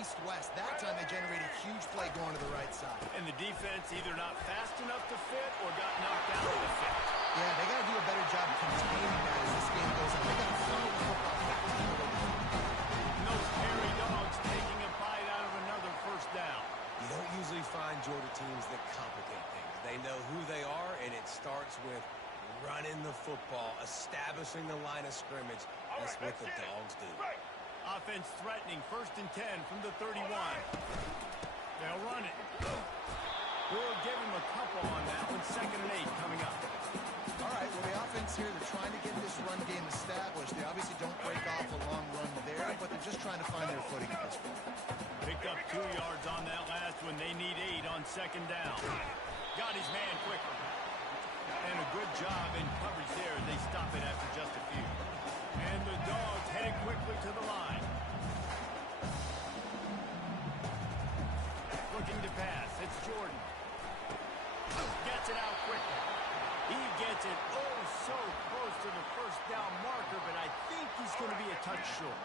east-west. That time they generated a huge play going to the right side. And the defense either not fast enough to fit or got knocked out of the fit. Yeah, they got to do a better job of containing that as this game goes on. They got to funnel the football back to the middle. And those hairy dogs taking a bite out of another first down. You don't usually find Georgia teams that complicate things. They know who they are, and it starts with running the football, establishing the line of scrimmage. That's what the dogs do. Offense threatening, 1st and 10 from the 31. They'll run it. We'll give him a couple on that one. 2nd and 8 coming up. All right, well, the offense here, they're trying to get this run game established. They obviously don't break off a long run there, but they're just trying to find their footing at this point. Picked up 2 yards on that last one. They need 8 on 2nd down. Got his man quicker. And a good job in coverage there. They stop it after just a few. And the Dogs heading quickly to the line. Looking to pass. It's Jordan. Gets it out quickly. He gets it oh so close to the first down marker, but I think he's going to be a touch short.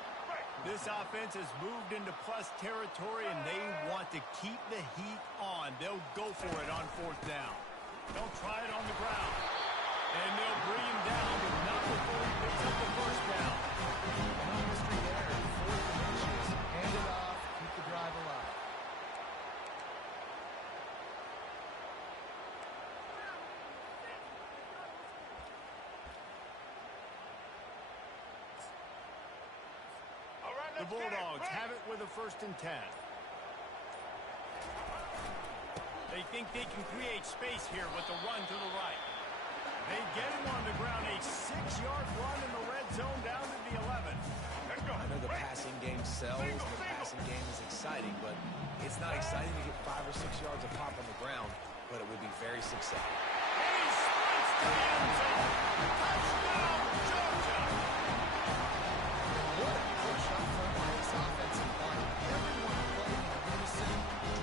This offense has moved into plus territory, and they want to keep the heat on. They'll go for it on 4th down. They'll try it on the ground. And they'll bring him down, but not before he picks up the first down. No mystery there. 4th and inches. Hand it off. Keep the drive alive. The Bulldogs have it with a 1st and 10. They think they can create space here with the run to the right. They get him on the ground, a 6-yard run in the red zone down to the 11. I know the passing game sells and the passing game is exciting, but it's not exciting to get 5 or 6 yards of pop on the ground, but it would be very successful. And he sprints to the end zone. Touchdown, Georgia! What a push up front by this offensive line. Everyone playing in unison,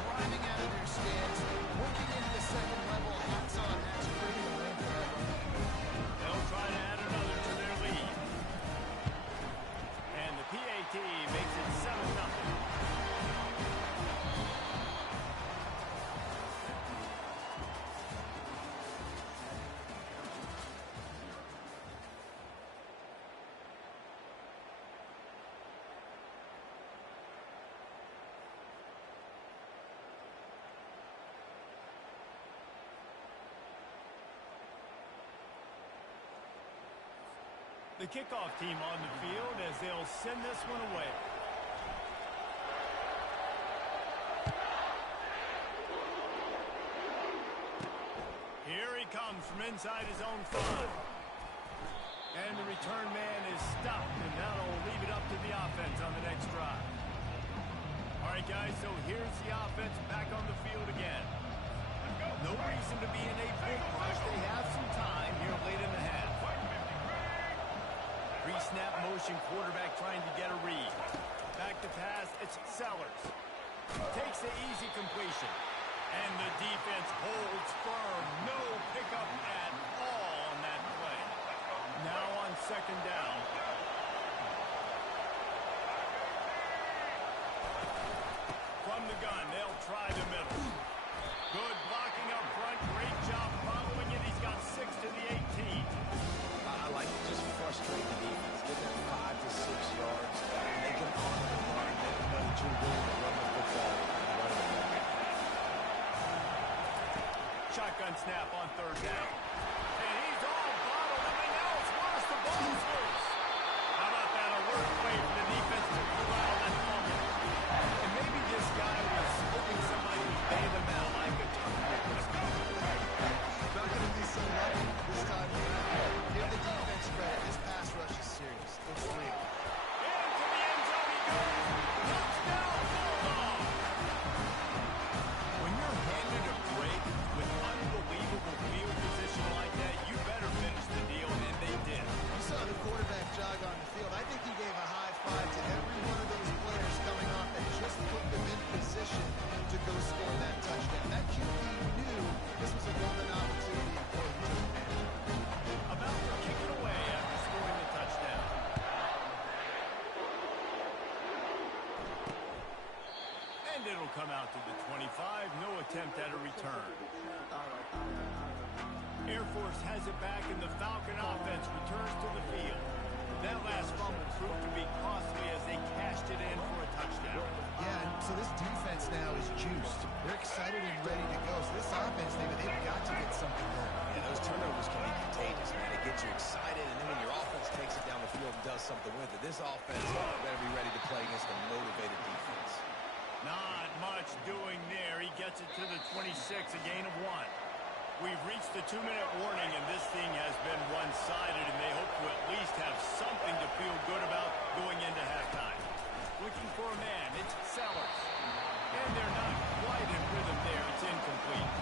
driving out of their stands, working into the second level. Hats on, hats creating a lane for that run. They'll try to add another to their lead. And the PAT makes it 7-0. The kickoff team on the field as they'll send this one away. Here he comes from inside his own 5. And the return man is stopped, and now they'll leave it up to the offense on the next drive. All right, guys, so here's the offense back on the field again. No reason to be in a big rush. They have some time here late in the half. Pre-snap motion, quarterback trying to get a read. Back to pass, it's Sellers. Takes the easy completion. And the defense holds firm. No pickup at all on that play. Now on 2nd down. From the gun, they'll try the middle. Good blocking up front. Great job following it. He's got 6 to the 18. I like to just frustrate the defense. Give them 5 to 6 yards. Make them on the run. Let them know that you're willing to run the football. Run the ball. Shotgun snap on 3rd down. And he's all bottled up, and now it's worse. The ball's loose. it'll come out to the 25. No attempt at a return. Air Force has it back, and the Falcon offense returns to the field. That last fumble proved to be costly as they cashed it in for a touchdown. Yeah, and so this defense now is juiced. They're excited and ready to go. So this offense, they've got to get something going. Yeah, those turnovers can be contagious, man. It gets you excited, and then when your offense takes it down the field and does something with it, this offense better be ready to play against a motivated defense. Not much doing there. He gets it to the 26, a gain of 1. We've reached the 2-minute warning, and this thing has been one-sided, and they hope to at least have something to feel good about going into halftime. Looking for a man, it's Sellers. And they're not quite in rhythm there. It's incomplete.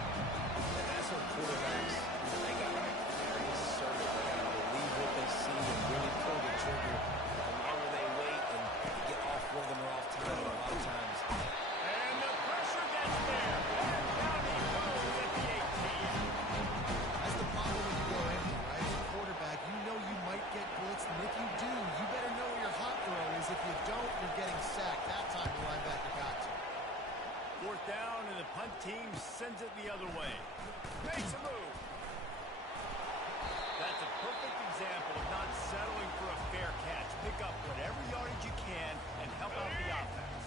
And that's what quarterbacks, they got to be very assertive. They got to believe what they see and really pull the trigger whenever they wait and get off rhythm or off time a lot of times. And the pressure gets there. And down he goes at the 18. That's the problem when you go empty, right? As a quarterback, you know you might get blitzed, and if you do, you better know where your hot throw is. If you don't, you're getting sacked. That time the linebacker got to. 4th down, and the punt team sends it the other way. Makes a move. That's a perfect example of not settling for a fair catch. Pick up whatever yardage you can and help out the offense.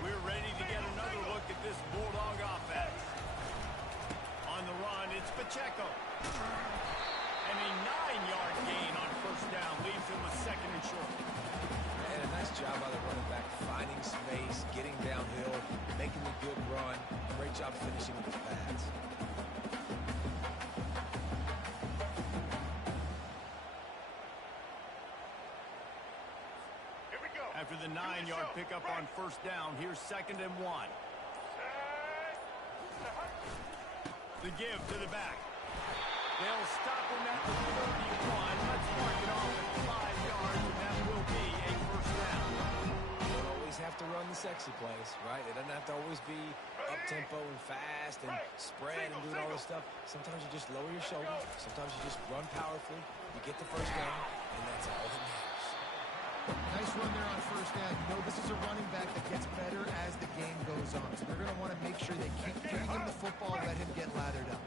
We're ready to get another look at this Bulldog offense. On the run, it's Pacheco. And a 9-yard gain on 1st down leaves him with 2nd and short. And a nice job by the running back, finding space, getting downhill, making a good run. Great job finishing with the pads. Here we go. After the 9-yard pickup on 1st down, here's 2nd and 1. The give to the back. They'll stop him at the 31. Let's mark it off at 5 yards, and that will be a 1st down. You don't always have to run the sexy plays, right? It doesn't have to always be up-tempo and fast and spread and doing all this stuff. Sometimes you just lower your shoulders. Sometimes you just run powerfully. You get the 1st down, and that's all that matters. Nice run there on 1st down. You know this is a running back that gets better as the game goes on. So they're going to want to make sure they keep giving him the football, let him get lathered up.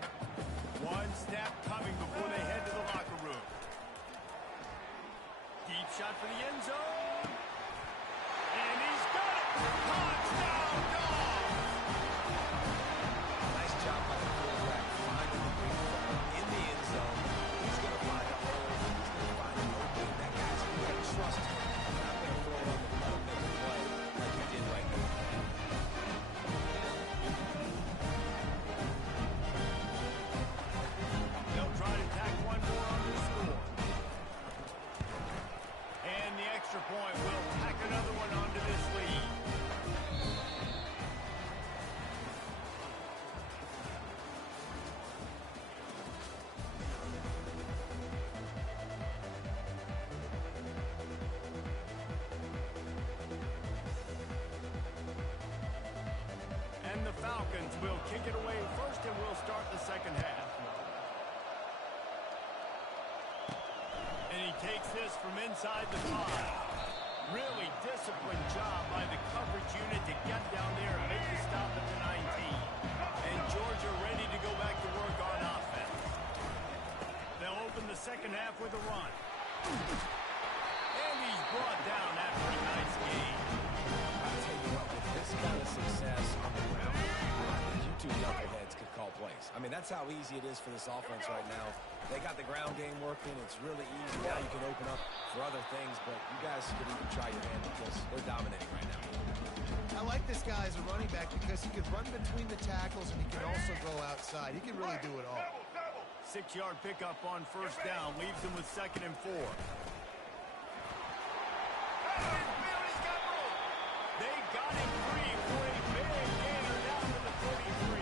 One snap coming before they head to the locker room. Deep shot for the end zone. And he's got it. Touchdown, Dogs! Nice job by the quarterback finding the big ball in the end zone. He's going to find a hole. He's going to find an opening. That guy's going to trust him. You're not going to throw it up and let him make a play like he did right now. They'll try to tack one more on their score. And the extra point will tack another one onto this lead. And the Falcons will kick it away first, and we'll start the 2nd half. And he takes this from inside the 5. Really disciplined job by the coverage unit to get down there and make the stop at the 19. And Georgia ready to go back to work on offense. They'll open the 2nd half with a run. And he's brought down after a nice gain. I'll tell you what, with this kind of success on the ground, I think you two knuckleheads could call plays. I mean, that's how easy it is for this offense right now. They got the ground game working. It's really easy. Now you can open up for other things, but you guys could even try your hand because they're dominating right now. I like this guy as a running back because he can run between the tackles and he can also go outside. He can really do it all. 6-yard pickup on 1st down leaves him with 2nd and 4. They got him free for a big gainer down to the 43.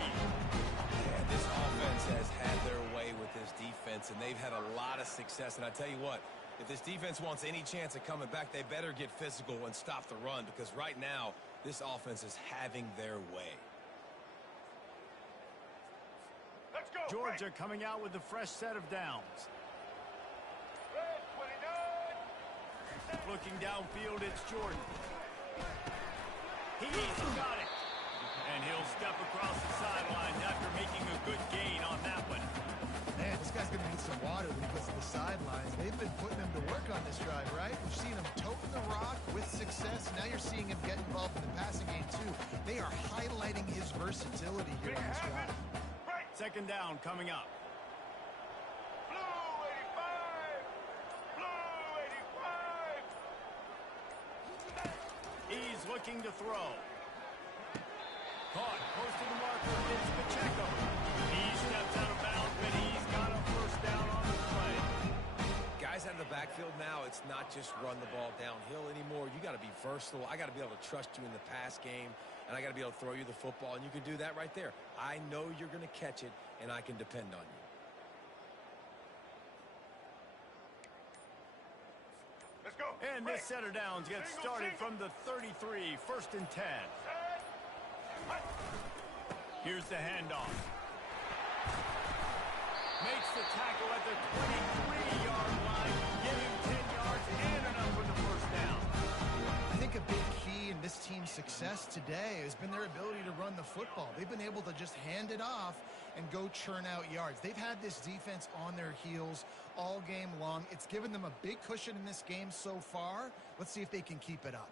Yeah, this offense has had their way with this defense, and they've had a lot of success. And I tell you what, if this defense wants any chance of coming back, they better get physical and stop the run because right now, this offense is having their way. Let's go. Georgia coming out with a fresh set of downs. Red 29. Looking downfield, it's Jordan. He's got it. step across the sideline after making a good gain on that one. Man, this guy's going to need some water when he gets to the sidelines. They've been putting him to work on this drive, right? We've seen him toting the rock with success. Now you're seeing him get involved in the passing game, too. They are highlighting his versatility here on this drive. Second down coming up. Blue 85! Blue 85! He's looking to throw. Caught close to the marker. It's Pacheco. He steps out of bounds, but he's got a first down on the play. Guys out of the backfield now, it's not just run the ball downhill anymore. You got to be versatile. I got to be able to trust you in the pass game, and I got to be able to throw you the football, and you can do that right there. I know you're going to catch it, and I can depend on you. Let's go. And this set of downs gets started from the 33, first and 10. Here's the handoff. Makes the tackle at the 23-yard line, getting 10 yards and enough for the first down. I think a big key in this team's success today has been their ability to run the football. They've been able to just hand it off and go churn out yards. They've had this defense on their heels all game long. It's given them a big cushion in this game so far. Let's see if they can keep it up.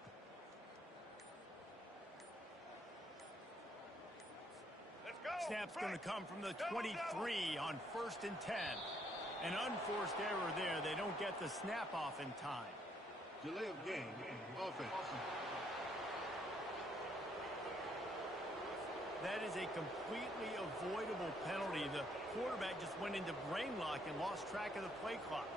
Let's go. Snap's going to come from the 23 on first and 10. An unforced error there. They don't get the snap off in time. Delay of game. Offense. That is a completely avoidable penalty. The quarterback just went into brain lock and lost track of the play clock.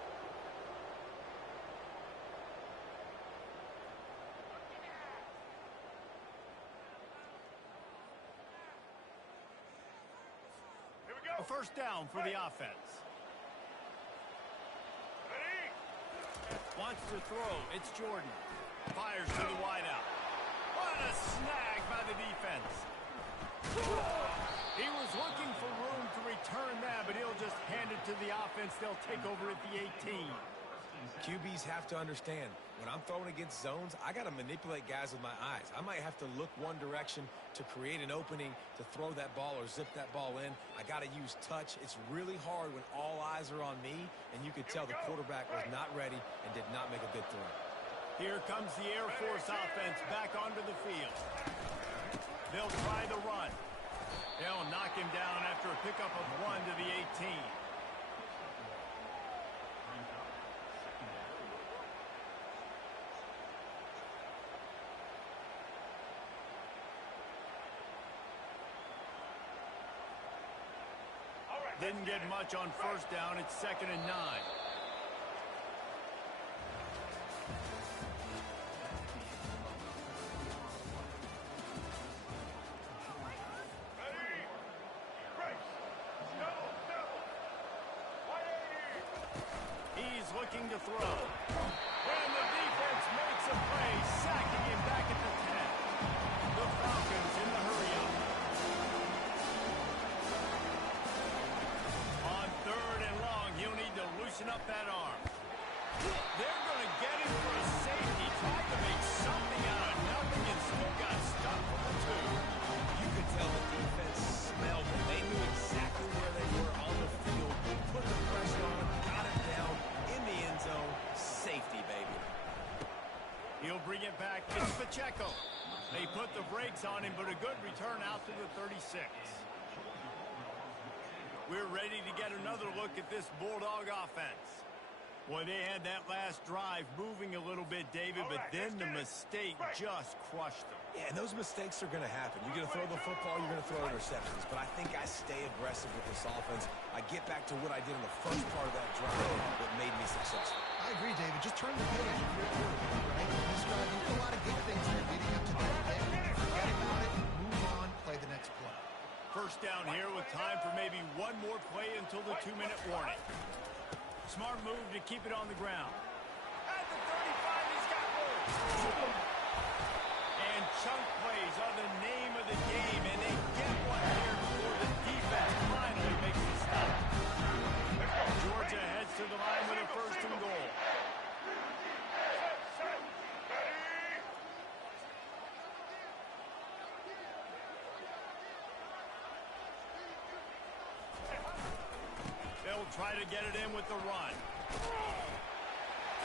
Here we go. A first down for the offense. Ready? Wants to throw. It's Jordan. Fires to the wideout. What a snag by the defense. He was looking for room to return that, but he'll just hand it to the offense. They'll take over at the 18. QBs have to understand, when I'm throwing against zones, I got to manipulate guys with my eyes. I might have to look one direction to create an opening to throw that ball or zip that ball in. I got to use touch. It's really hard when all eyes are on me, and you could tell the quarterback was not ready and did not make a good throw. Here comes the Air Force offense back onto the field. They'll try the run. They'll knock him down after a pickup of 1 to the 18. Didn't get much on first down. It's 2nd and 9. Ready? Brace. Double. 180. He's looking to throw. And the defense makes a play, sacking him back at the 10. The Falcons in the hurry-up. On 3rd and long, he'll need to loosen up that arm. They're going to get him for a safety. Tried to make something out of nothing and still got stuck for the 2. You could tell the defense smelled it. They knew exactly where they were on the field, put the pressure on him, got him down in the end zone. Safety, baby. He'll bring it back. It's Pacheco. They put the brakes on him, but a good return out to the 36. We're ready to get another look at this Bulldog offense. Well, they had that last drive moving a little bit, David, but then the mistake just crushed them. Yeah, and those mistakes are going to happen. You're going to throw the football, you're going to throw interceptions. But I think I stay aggressive with this offense. I get back to what I did in the first part of that drive that made me successful. I agree, David. Just turn the page if you're a quarterback, right? In this drive, you did a lot of good things there leading up to that pick. Forget about it, move on, play the next play. First down here with time for maybe one more play until the 2-minute warning. Smart move to keep it on the ground. At the 35, he's got room. And chunk plays are the name of the game, and they get one here before the defense finally makes the stop. Georgia heads to the line with a 1st and goal. They'll try to get it in with the run.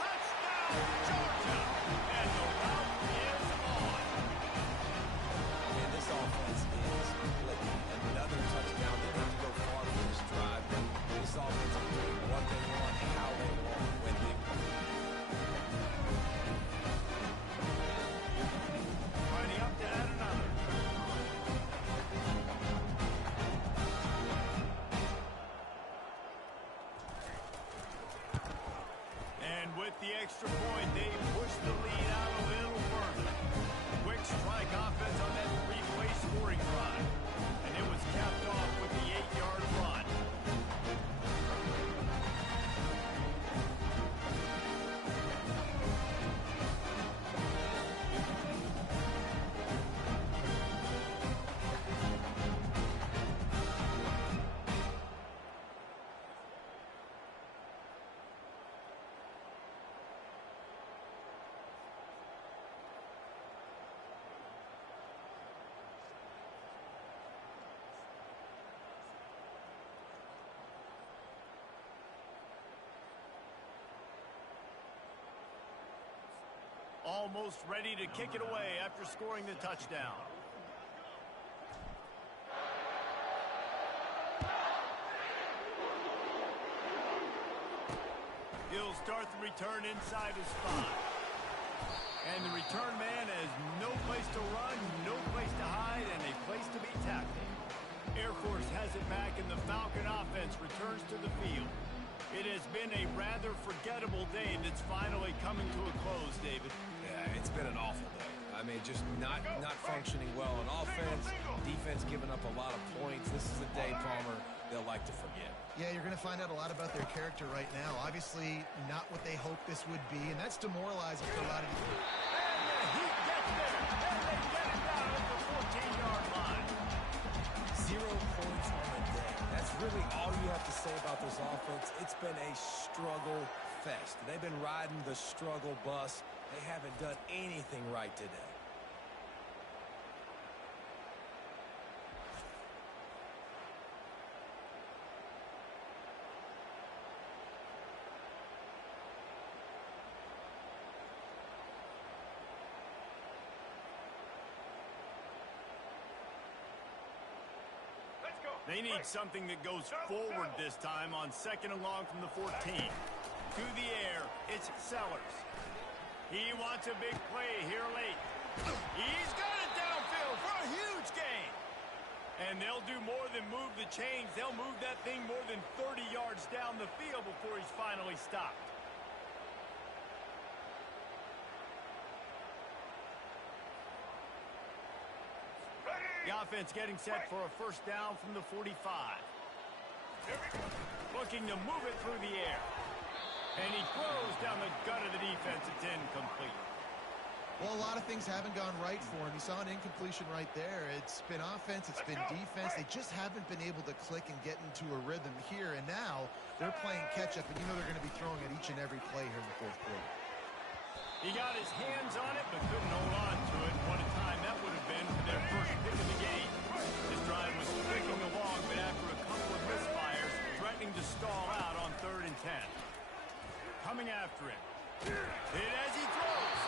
Touchdown, Georgia! And the route is on. And this offense is clicking. Another touchdown. They didn't have to go far for this drive, but this offense is doing what they want, how they want, when they want. Lining up to add another. And with the extra point, they push the lead out a little further. Quick strike offense on that three-play scoring drive. And it was capped off with the 8-yard run. Almost ready to kick it away after scoring the touchdown. He'll start the return inside his 5. And the return man has no place to run, no place to hide, and a place to be tackled. Air Force has it back, and the Falcon offense returns to the field. It has been a rather forgettable day that's finally coming to a close, David. Yeah, it's been an awful day. I mean, just not functioning well on offense, defense giving up a lot of points. This is a day, Palmer, they'll like to forget. Yeah, you're going to find out a lot about their character right now. Obviously, not what they hoped this would be, and that's demoralizing for a lot of these. And the Heat gets there, and they get it down at the 14-yard line. 0 points on the day. That's really all you have to say about this offense. It's been a struggle fest. They've been riding the struggle bus. They haven't done anything right today. They need something that goes forward this time on 2nd and long from the 14. To the air, it's Sellers. He wants a big play here late. He's got it downfield for a huge gain. And they'll do more than move the chains. They'll move that thing more than 30 yards down the field before he's finally stopped. The offense getting set for a first down from the 45. Looking to move it through the air. And he throws down the gut of the defense. It's incomplete. Well, a lot of things haven't gone right for him. You saw an incompletion right there. It's been offense, it's been defense. They just haven't been able to click and get into a rhythm here. And now they're playing catch-up, and you know they're going to be throwing at each and every play here in the 4th quarter. He got his hands on it, but couldn't hold on to it. What a time that would have been for their first pick of the game. This drive was clicking along, but after a couple of misfires, threatening to stall out on 3rd and 10. Coming after it. Hit as he throws.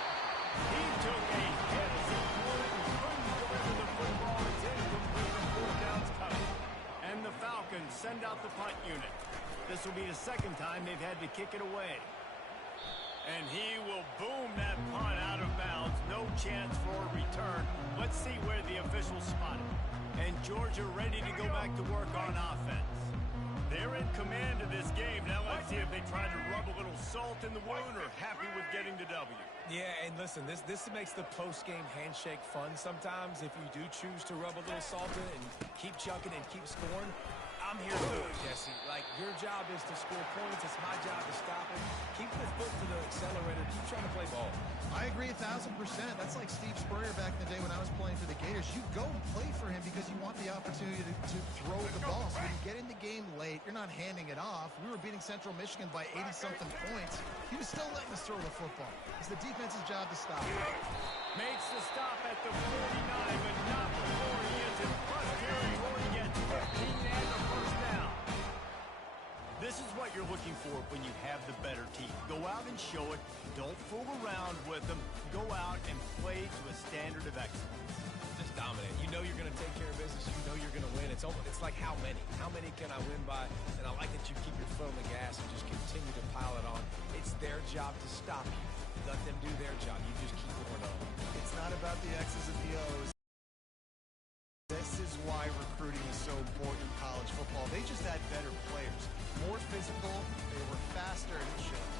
He took a hit as he threw it and couldn't deliver the football. It's incomplete and 4th down's coming. And the Falcons send out the punt unit. This will be the 2nd time they've had to kick it away. And he will boom that punt out of bounds. No chance for a return. Let's see where the officials spot it. And Georgia ready to go back to work on offense. They're in command of this game. Now let's see if they try to rub a little salt in the wound or happy with getting the W. Yeah, and listen, this makes the post-game handshake fun sometimes. If you do choose to rub a little salt in and keep chucking and keep scoring, I'm here to do it, Jesse. Like, your job is to score points. It's my job to stop it. Keep the foot to the accelerator. Keep trying to play ball. I agree 1,000%. That's like Steve Spurrier back in the day when I was playing for the Gators. You go and play for him because you want the opportunity to throw the ball. So when you get in the game late, you're not handing it off. We were beating Central Michigan by 80-something points. He was still letting us throw the football. It's the defense's job to stop it. Makes the stop at the 49, but not before he is in plus territory. He gets 15 and a first down. This is looking for when you have the better team. Go out and show it. Don't fool around with them. Go out and play to a standard of excellence. Just dominate. You know you're going to take care of business. You know you're going to win. It's like how many? How many can I win by? And I like that you keep your foot on the gas and just continue to pile it on. It's their job to stop you. Let them do their job. You just keep going on. It's not about the X's and the O's. This is why recruiting is so important in college football. They just had better players. More physical, they were faster, and it showed.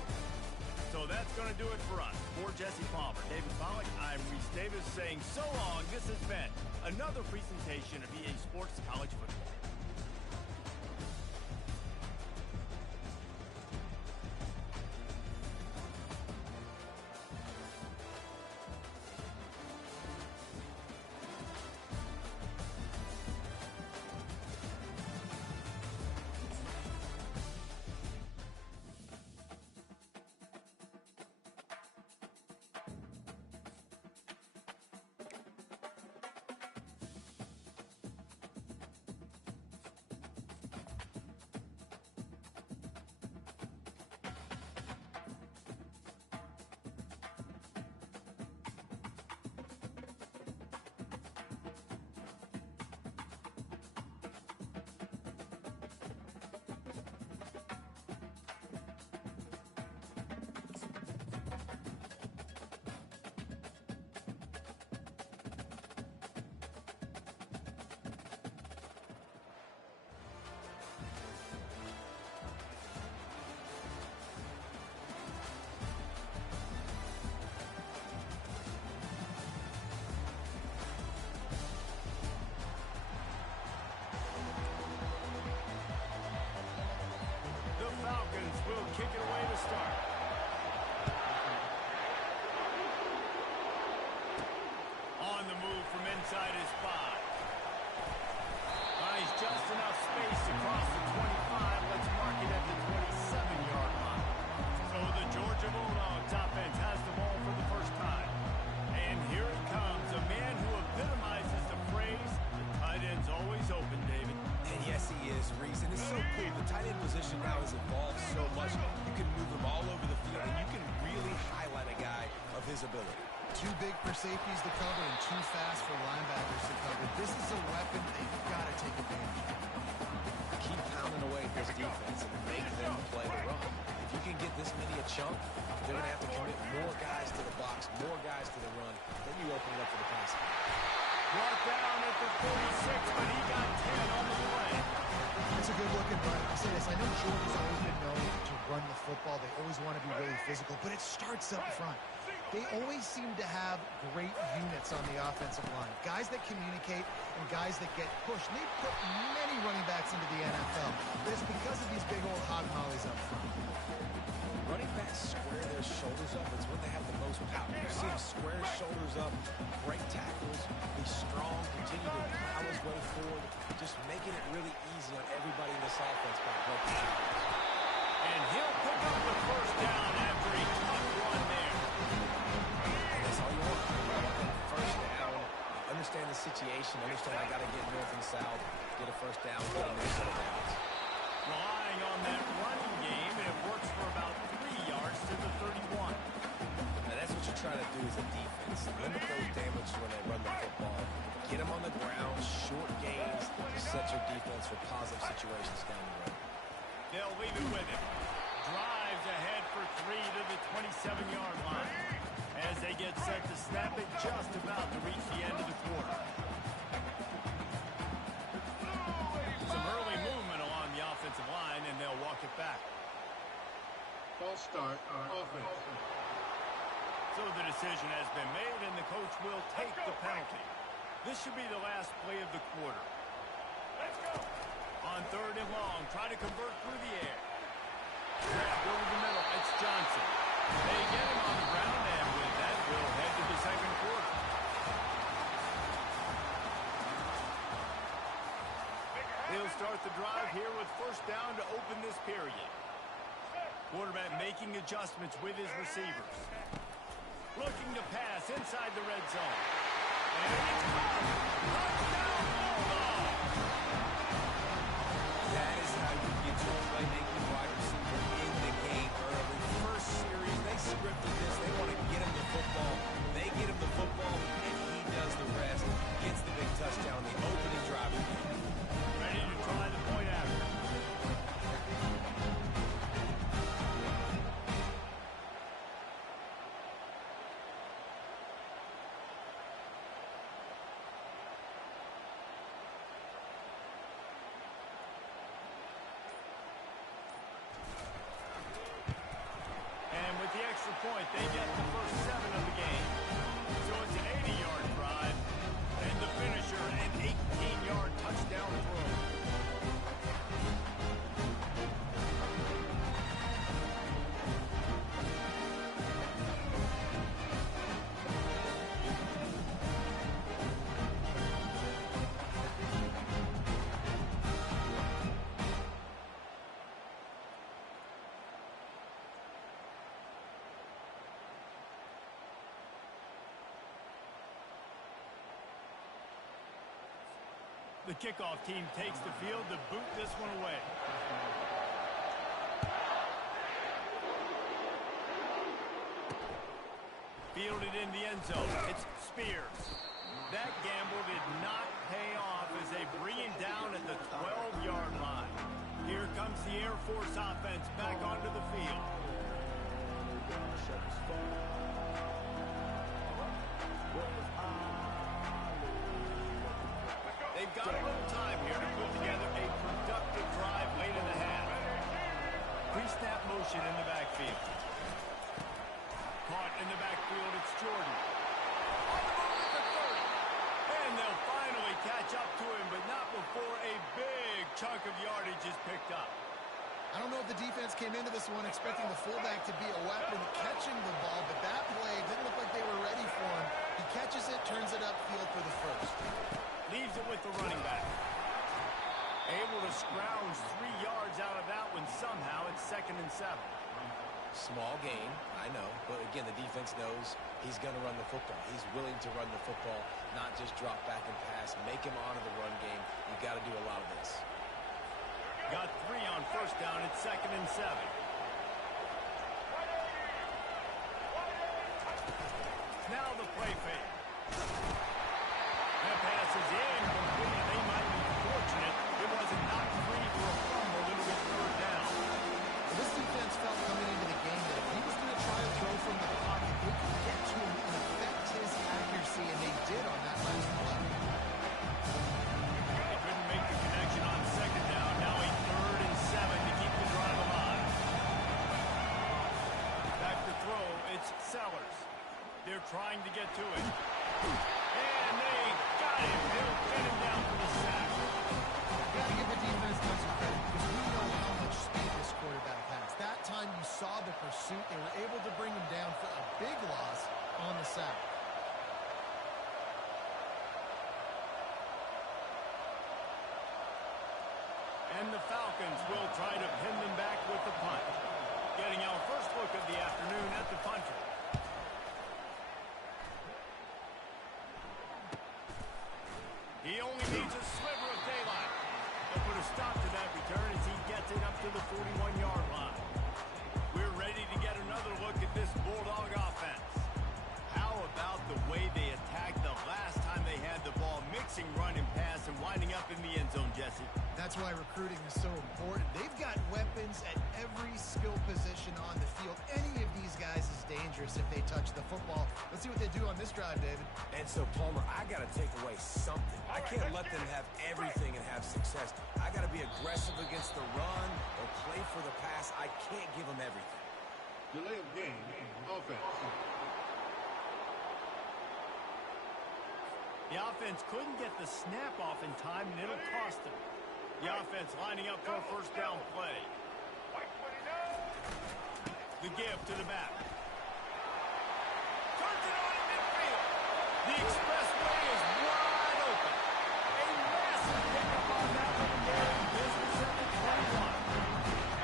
So that's going to do it for us. For Jesse Palmer, David Pollack, I'm Reese Davis saying so long. This has been another presentation of EA Sports College Football. Falcons will kick it away to start. On the move from inside his 5. Nice, just enough space across the 25. Let's mark it at the 27-yard line. So the Georgia Bulldogs offense has the ball for the first time. And here he comes, a man who epitomizes the phrase, the tight end's always open, David. And yes, he is, Reese. And it's so cool. The tight end position now has evolved so much. You can move him all over the field, and you can really highlight a guy of his ability. Too big for safeties to cover and too fast for linebackers to cover. This is a weapon they've got to take advantage of. Keep pounding away at this defense and make them play the run. If you can get this many a chunk, they're going to have to commit more guys to the box, more guys to the run. Then you open it up for the passing. Brought down at the 46, but he got 10 on the play. It's a good looking run. I'll say this. I know Georgia's always been known to run the football. They always want to be really physical, but it starts up front. They always seem to have great units on the offensive line. Guys that communicate and guys that get pushed. And they've put many running backs into the NFL, but it's because of these big old hog mollies up front. Running backs square their shoulders up. It's when they have the most power. You see him square his shoulders up, break tackles, be strong, continue to plow his way forward, just making it really easy on everybody in this offense by breaking tackles. And he'll pick up the first down after a tough run there. And that's all you want. You want that first down. You understand the situation. Understand I got to get north and south, get a first down, get a Minnesota downs. Relying on that running game, and it works for about 3 yards to the 31. Now that's what you're trying to do as a defense. Limit those damages when they run the football. Get them on the ground, short gains to set your defense for positive situations down the road. They'll leave it with him. Drives ahead for 3 to the 27-yard line. As they get set to snap it, just about to reach the end of the quarter. Some early movement along the offensive line, and they'll walk it back. False start on offense. So the decision has been made, and the coach will take the penalty. This should be the last play of the quarter. Let's go. On 3rd and long, try to convert through the air. Grabbed over the middle, it's Johnson. They get him on the ground, and with that, we'll head to the second quarter. He'll start the drive here with first down to open this period. Quarterback making adjustments with his receivers. Looking to pass inside the red zone. And it's caught. Touchdown, Bulldogs! That is how you get your playmaking wide receiver The kickoff team takes the field to boot this one away. Fielded in the end zone. It's Spears. That gamble did not pay off as they bring him down at the 12-yard line. Here comes the Air Force offense back onto the field. They've got a little time here to put together a productive drive late in the half. Pre-snap motion in the backfield. Caught in the backfield, it's Jordan. On the move at the 30. And they'll finally catch up to him, but not before a big chunk of yardage is picked up. I don't know if the defense came into this one expecting the fullback to be a weapon catching the ball, but that play didn't look like they were ready for him. He catches it, turns it upfield for the first. Leaves it with the running back. Able to scrounge 3 yards out of that one somehow. It's 2nd and 7. Small gain, I know, but again, the defense knows he's going to run the football. He's willing to run the football, not just drop back and pass, make him honor the run game. You got to do a lot of this. Got 3 on first down. It's 2nd and 7. Now the play fake. That pass is incomplete. They might be fortunate it wasn't knocked free for a fumble. It'll get 3rd down. This defense felt coming into the game that if he was going to try to throw from the pocket, they could get to him and affect his accuracy, and they did on that last play. They couldn't make the connection on 2nd down. Now a 3rd and 7 to keep the drive alive. Back to throw. It's Sellers. They're trying to get to it. And they got him. They'll get him down for the sack. Got to give the defense tons of credit because we know how much speed this quarterback has. That time you saw the pursuit. They were able to bring him down for a big loss on the sack. And the Falcons will try to pin them back with the punt. Getting our first look of the afternoon at the punter. He only needs a sliver of daylight. They'll put a stop to that return as he gets it up to the 41-yard line. We're ready to get another look at this Bulldog offense. How about the way they attacked the last time they had the ball, mixing run and pass and winding up in the end zone, Jesse? That's why recruiting is so important. They've got weapons at every skill position on the field. Any of these guys is dangerous if they touch the football. Let's see what they do on this drive, David. And so, Palmer, I got to take away something. I can't let them have everything and have success. I got to be aggressive against the run or play for the pass. I can't give them everything. Delay of game, offense. The offense couldn't get the snap off in time, and it'll cost them. The offense lining up for a first down play. The give to the back. Turns it on in midfield. The expressway is wide open. A massive pickup on that one there in business at the 21.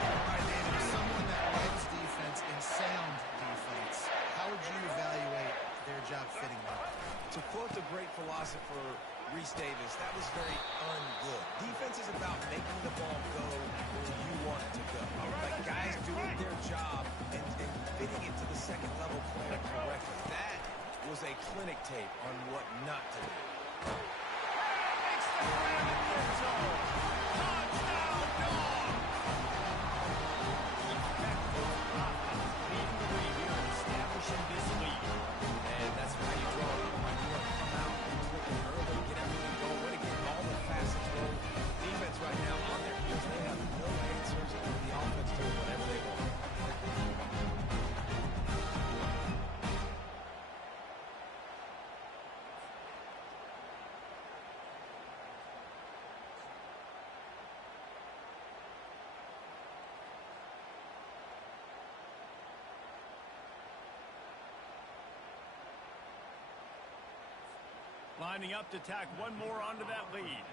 All right, David, as someone that likes defense and sound defense, how would you evaluate their job fitting that? To quote the great philosopher Reese Davis, that was very ungood. Defense is about making the ball go where you want it to go. Like guys doing their job and fitting it to the second level player correctly. That was a clinic tape on what not to do. Makes the grab in the end zone. Touchdown, dog! Effective offense leading the lead here and establishing this lead. And that's how you draw it. You want to come out and quick and early, get everything going, way to get all the facets rolling. Defense right now on their heels, they have no answers, and the offense doing whatever they want. Lining up to tack one more onto that lead.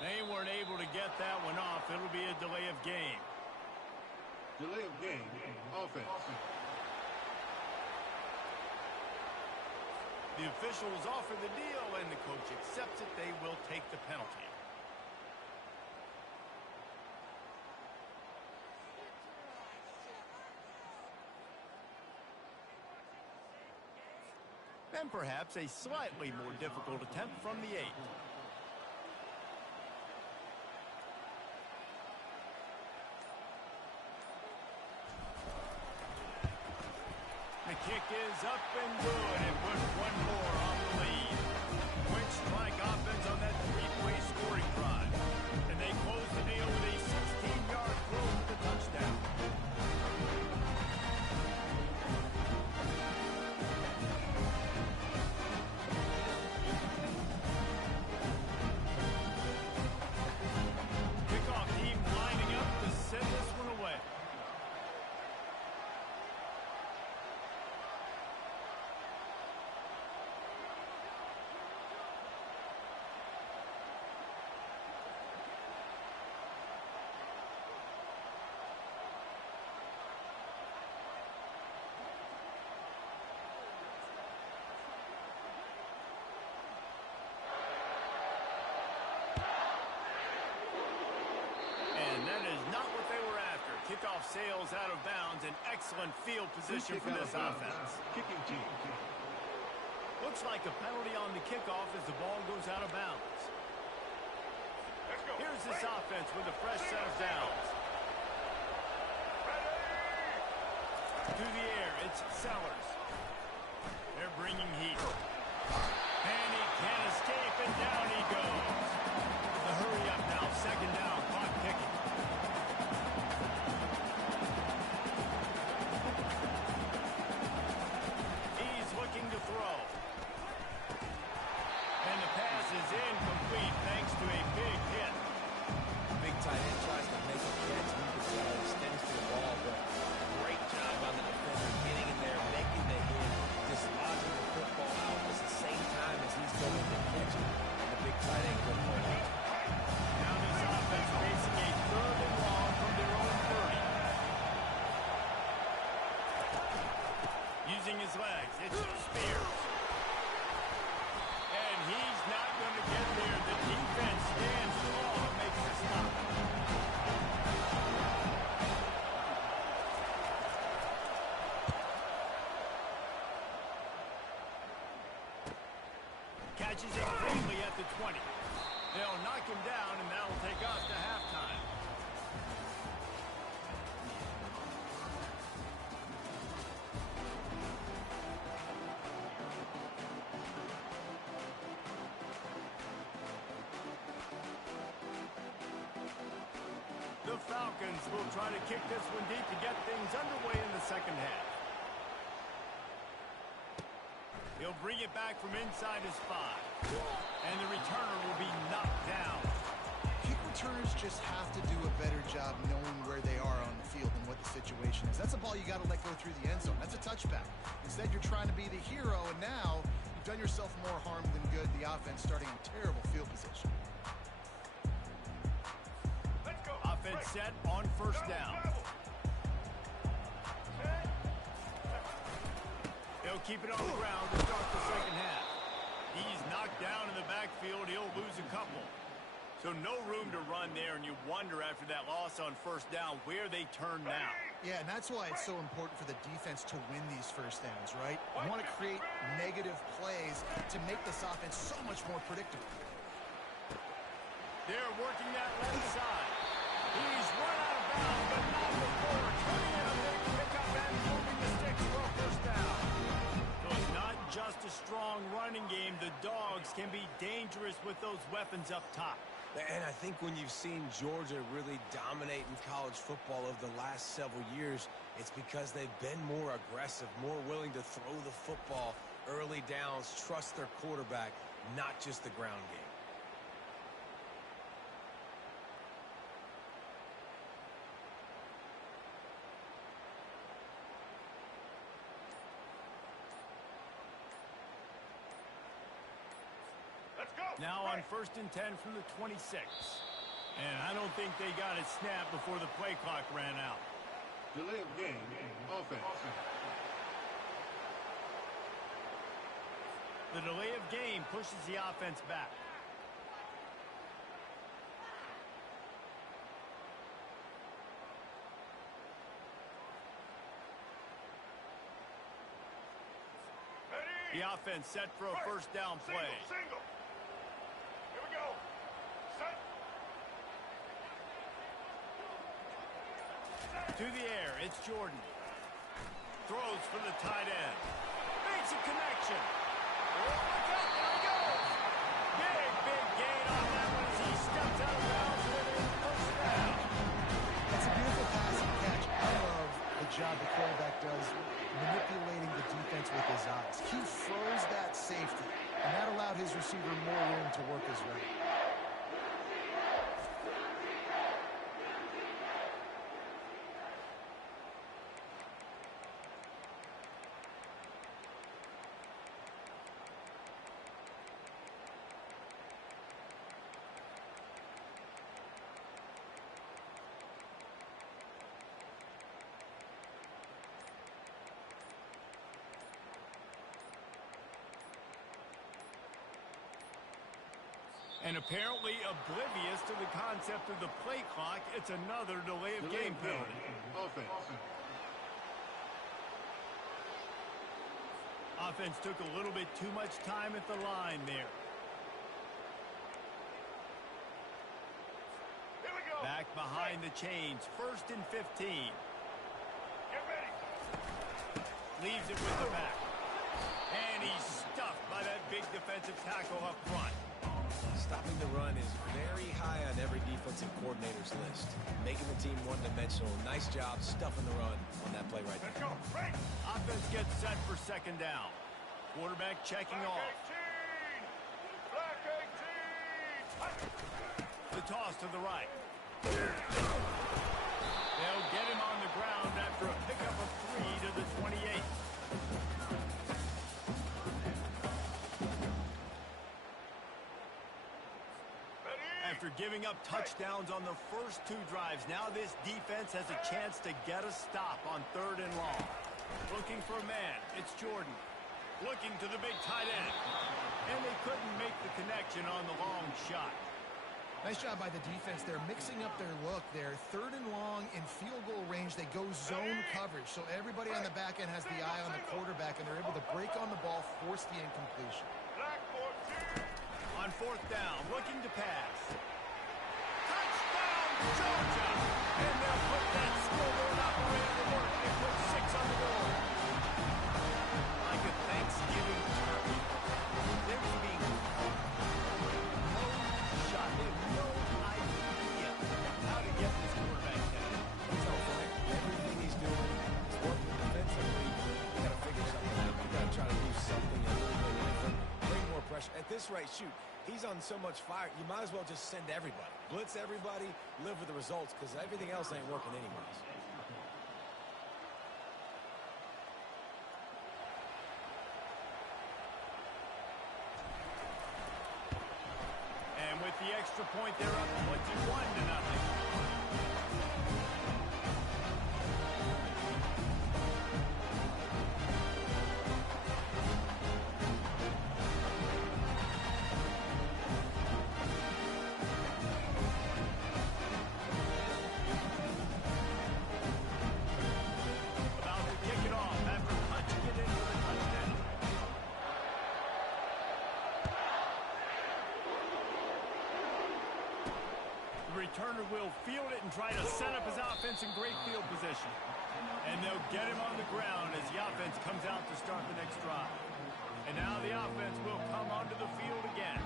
They weren't able to get that one off. It'll be a delay of game. Delay of game. Offense. The officials offer the deal, and the coach accepts it. They will take the penalty. And perhaps a slightly more difficult attempt from the 8. The kick is up and good, and puts one more on the lead. Quick strike offense on that three-way scoring drive. And they close the deal with a 16-yard throw for the touchdown. Kickoff team lining up to send this one away. Kickoff sails out of bounds, and excellent field position for this offense. Kicking team. Looks like a penalty on the kickoff as the ball goes out of bounds. Let's go. Here's this offense with a fresh set of downs. To the air, it's Sellers. They're bringing heat. And he can't escape, and down he goes. The hurry up now, second down, clock kicking. To throw. And the pass is incomplete thanks to a big hit. Big tight end tries to make a catch. You can tell he extends to the ball, but great job on the defender getting in there, making the hit, dislodging the football out at the same time as he's going to catch it. And the big tight end couldn't hold it. Now this offense facing a third and long from their own 30. Using his legs, it's Spears. And he's not going to get there. The defense stands tall and makes the stop. Catches it cleanly at the 20. They'll knock him down, and that'll take us to halftime. The Falcons will try to kick this one deep to get things underway in the second half. He'll bring it back from inside his 5. And the returner will be knocked down. Kick returners just have to do a better job knowing where they are on the field and what the situation is. That's a ball you got to let go through the end zone. That's a touchback. Instead, you're trying to be the hero, and now you've done yourself more harm than good. The offense starting in terrible field position. Offense set on first down. They'll keep it on the ground to start the second half. He's knocked down in the backfield. He'll lose a couple. So no room to run there, and you wonder after that loss on first down where they turn now. Yeah, and that's why it's so important for the defense to win these first downs, right? You want to create negative plays to make this offense so much more predictable. They're working that left side. He's run out of bounds, but not before turning in a big pickup and moving the sticks for a first down. So it's not just a strong running game. The Dogs can be dangerous with those weapons up top. And I think when you've seen Georgia really dominate in college football over the last several years, it's because they've been more aggressive, more willing to throw the football early downs, trust their quarterback, not just the ground game. Now on 1st and 10 from the 26. And I don't think they got it snapped before the play clock ran out. Delay of game. Offense. The delay of game pushes the offense back. The offense set for a first down play. Single. Here we go. Set. To the air, it's Jordan. Throws for the tight end. Makes a connection. Oh, look out, there he goes. Big gain on that one as he stepped out of bounds for the first down. That's a beautiful passing catch. I love the job the quarterback does manipulating the defense with his eyes. He froze that safety, and that allowed his receiver more room to work his route. And apparently oblivious to the concept of the play clock, it's another delay of game penalty. Offense. Offense took a little bit too much time at the line there. Here we go. Back behind the chains, 1st and 15. Get ready. Leaves it with the back. And he's stuffed by that big defensive tackle up front. Stopping the run is very high on every defensive coordinator's list. Making the team one-dimensional. Nice job stuffing the run on that play right Let's there. go. Break. Offense gets set for second down. Quarterback checking Black off. 18. Black 18. The toss to the right. They'll get him on the ground after a pickup of 3 to the 28. After giving up touchdowns on the first 2 drives, now this defense has a chance to get a stop on 3rd and long. Looking for a man, it's Jordan. Looking to the big tight end. And they couldn't make the connection on the long shot. Nice job by the defense. They're mixing up their look there. 3rd and long in field goal range. They go zone coverage. So everybody on the back end has the eye on the quarterback, and they're able to break on the ball, force the incompletion. Black 14. On 4th down, looking to pass. Touchdown, Georgia! And they'll put that scoreboard operator to work. They put 6 on the board. Like a Thanksgiving turkey. They're just being no shot. They have no idea how to get this quarterback down. He's on fire. Everything he's doing is working defensively. You got to figure something out. You got to try to do something a little bit different. Bring more pressure. At this rate, shoot, he's on so much fire, you might as well just send everybody. Blitz everybody, live with the results, because everything else ain't working anyways. And with the extra point, they're up 21-0. About to kick it off after punching it in for the touchdown. The returner will field it and try to set up his offense in great field position. And they'll get him on the ground as the offense comes out to start the next drive. And now the offense will come onto the field again.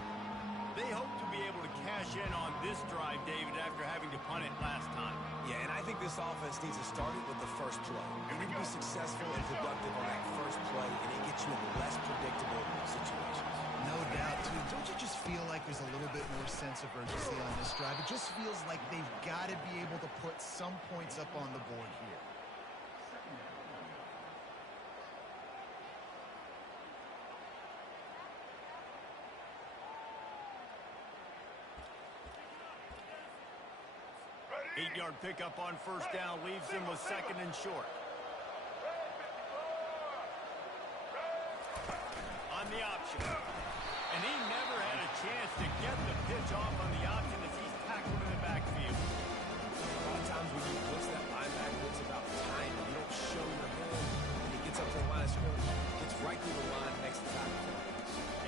They hope to be able to cash in on this drive, David, after having to punt it last time. Yeah, and I think this offense needs to start it with the first play. You need to be successful and productive on that first play, and it gets you in less predictable situations. No doubt, too. Don't you just feel like there's a little bit more sense of urgency on this drive? It just feels like they've got to be able to put some points up on the board here. 8-yard pickup on first down leaves him with second and short. On the option. And he never had a chance to get the pitch off on the option as he's tackled in the backfield. A lot of times when you blitz that linebacker, it's about timing. You don't show your hand. When he gets up to the line of scrimmage, gets right through the line, makes the tackle.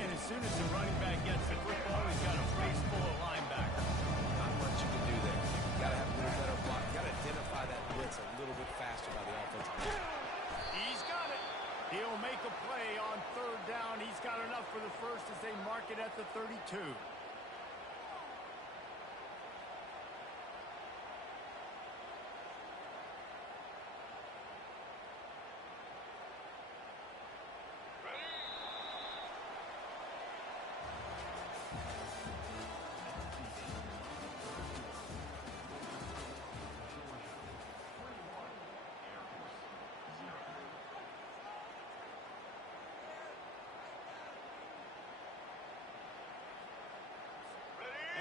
And as soon as the running back gets the football, he's got a face full of linebackers. Not much you can do there. You got to have a little better block. You got to identify that blitz a little bit faster by the offensive line. He's got it. He'll make a play on third down. He's got enough for the first as they mark it at the 32.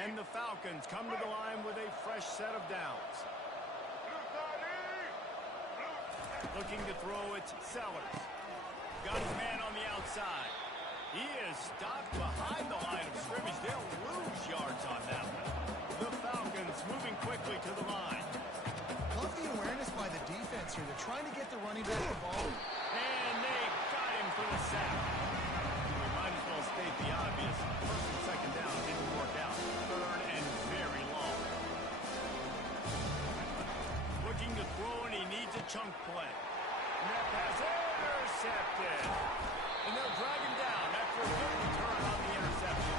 And the Falcons come to the line with a fresh set of downs. Looking to throw, it's Sellers. Got his man on the outside. He is stopped behind the line of scrimmage. They'll lose yards on that one. The Falcons moving quickly to the line. Love the awareness by the defense here. They're trying to get the running back the ball. And they got him for the sack. We might as well state the obvious. First and second down didn't work out. Third and very long. Looking to throw, and he needs a chunk play. And that pass intercepted. And they'll drag him down after a good return on the interception.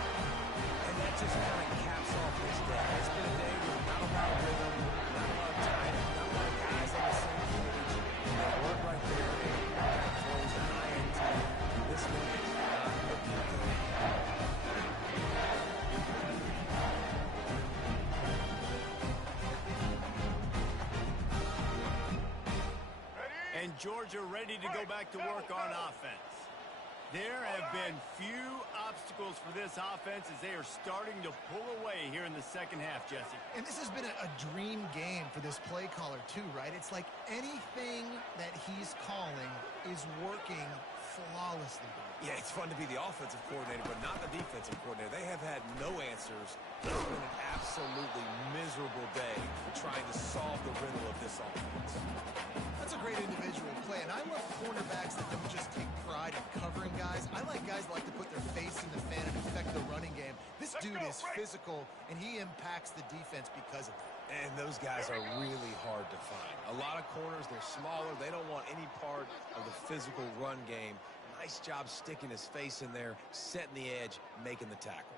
And that just kind of caps off this day. It's been a day with not a lot of rhythm, not a lot of time, not a lot of guys on the same page. That work right there, that throws an INT. This one is not looking good. And Georgia ready to go back to work on offense. There have been few obstacles for this offense as they are starting to pull away here in the second half, Jesse. And this has been a dream game for this play caller too, right? It's like anything that he's calling is working flawlessly. Yeah, it's fun to be the offensive coordinator, but not the defensive coordinator. They have had no answers. It's been an absolutely miserable day trying to solve the riddle of this offense. That's a great individual play, and I love cornerbacks that don't just take pride in covering guys. I like guys that like to put their face in the fan and affect the running game. This dude is physical, and he impacts the defense because of it. And those guys are really hard to find. A lot of corners, they're smaller. They don't want any part of the physical run game. Nice job sticking his face in there, setting the edge, making the tackle.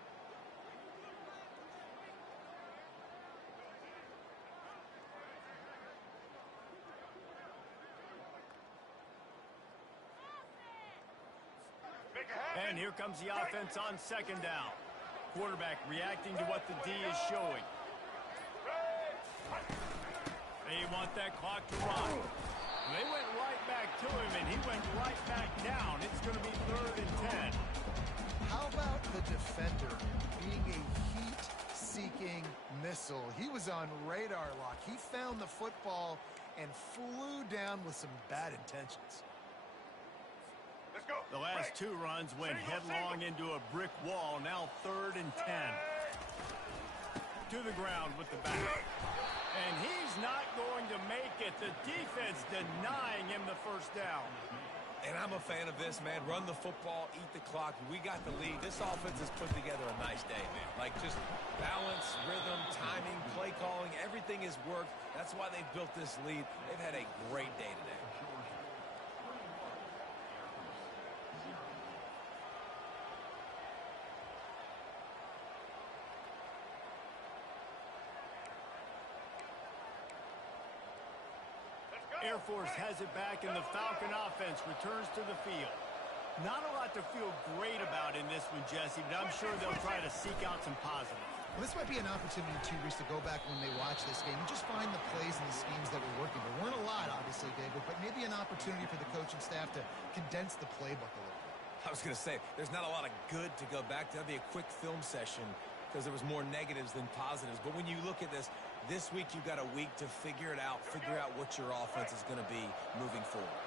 And here comes the offense on second down. Quarterback reacting to what the D is showing. They want that clock to run. They went right back to him, and he went right back down. It's going to be 3rd and 10. How about the defender being a heat-seeking missile? He was on radar lock. He found the football and flew down with some bad intentions. Let's go. The last two runs went headlong into a brick wall. Now 3rd and 10. To the ground with the back. And he's not going to make it. The defense denying him the first down. And I'm a fan of this, man. Run the football, eat the clock. We got the lead. This offense has put together a nice day, man. Like just balance, rhythm, timing, play calling, everything has worked. That's why they've built this lead. They've had a great day today. Air Force has it back, and the Falcon offense returns to the field. Not a lot to feel great about in this one, Jesse, but I'm sure they'll try to seek out some positives. Well, this might be an opportunity, too, Reese, to go back when they watch this game and just find the plays and the schemes that were working. There weren't a lot, obviously, David, but maybe an opportunity for the coaching staff to condense the playbook a little bit. I was going to say, there's not a lot of good to go back to. That'd be a quick film session because there was more negatives than positives. But when you look at this, This week, you've got a week to figure it out, figure out what your offense is going to be moving forward.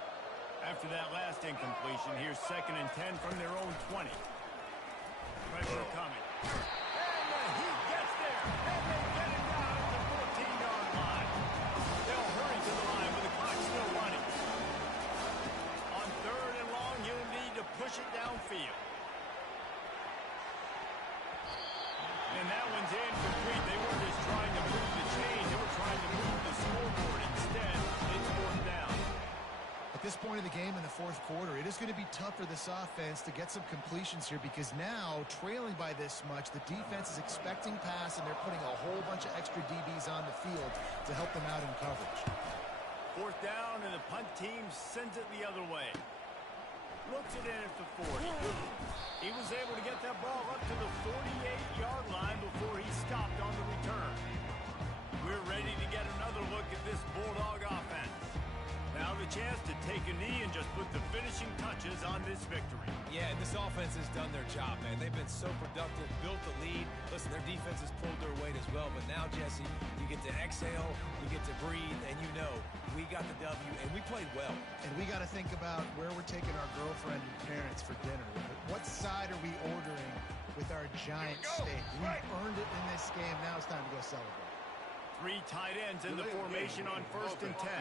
After that last incompletion, here's 2nd and 10 from their own 20. Pressure coming. And the Heat gets there. And they get it down at the 14-yard line. They'll hurry to the line with the clock still running. On 3rd and long, you'll need to push it downfield. And that one's incomplete. They weren't just trying to move the chain. They were trying to move the scoreboard. Instead, it's 4th down. At this point of the game in the 4th quarter, it is going to be tough for this offense to get some completions here because now, trailing by this much, the defense is expecting pass and they're putting a whole bunch of extra DBs on the field to help them out in coverage. 4th down, and the punt team sends it the other way. Looks it in at the 40. He was able to get that ball up to the 48-yard line before he stopped on the return. We're ready to get another look at this Bulldog offense. Now the chance to take a knee and just put the finishing touches on this victory. Yeah, this offense has done their job, man. They've been so productive, built the lead. Listen, their defense has pulled their weight as well. But now, Jesse, you get to exhale, you get to breathe, and you know we got the W, and we played well. And we got to think about where we're taking our girlfriend and parents for dinner. What side are we ordering with our giant steak? We've earned it in this game. Now it's time to go celebrate. 3 tight ends in the formation on 1st and 10.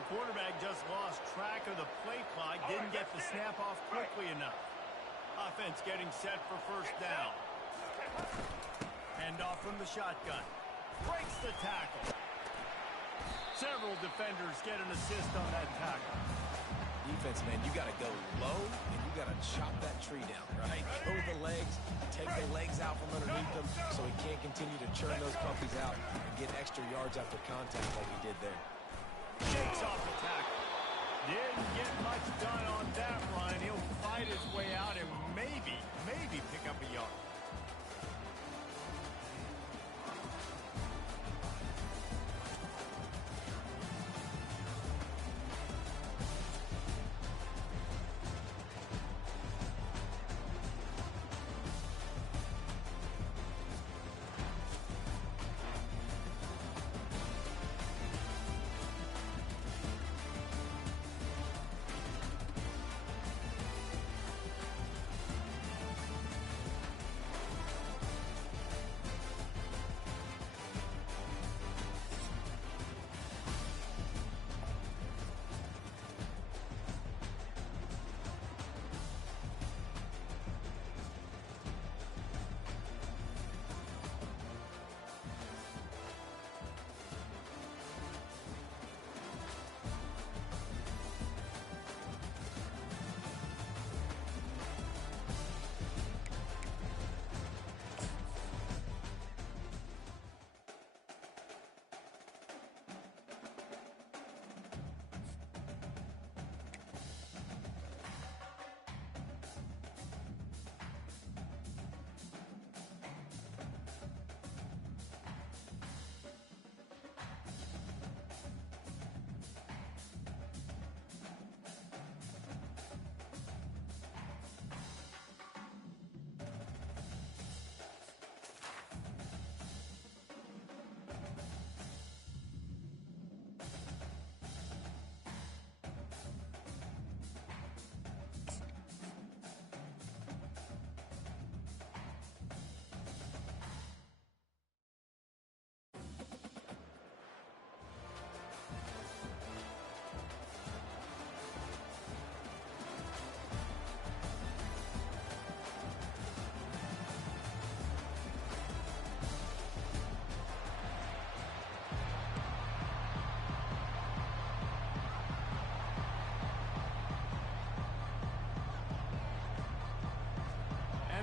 The quarterback just lost track of the play clock, didn't get the snap off quickly enough. Offense getting set for 1st down. Hand off from the shotgun. Breaks the tackle. Several defenders get an assist on that tackle. Defense, man, you got to go low, and you got to chop that tree down, right? Go with the legs, take the legs out from underneath them so he can't continue to churn those puppies out and get extra yards after contact like he did there. Shakes off the tackle. Didn't get much done on that run. He'll fight his way out and maybe pick up a yard.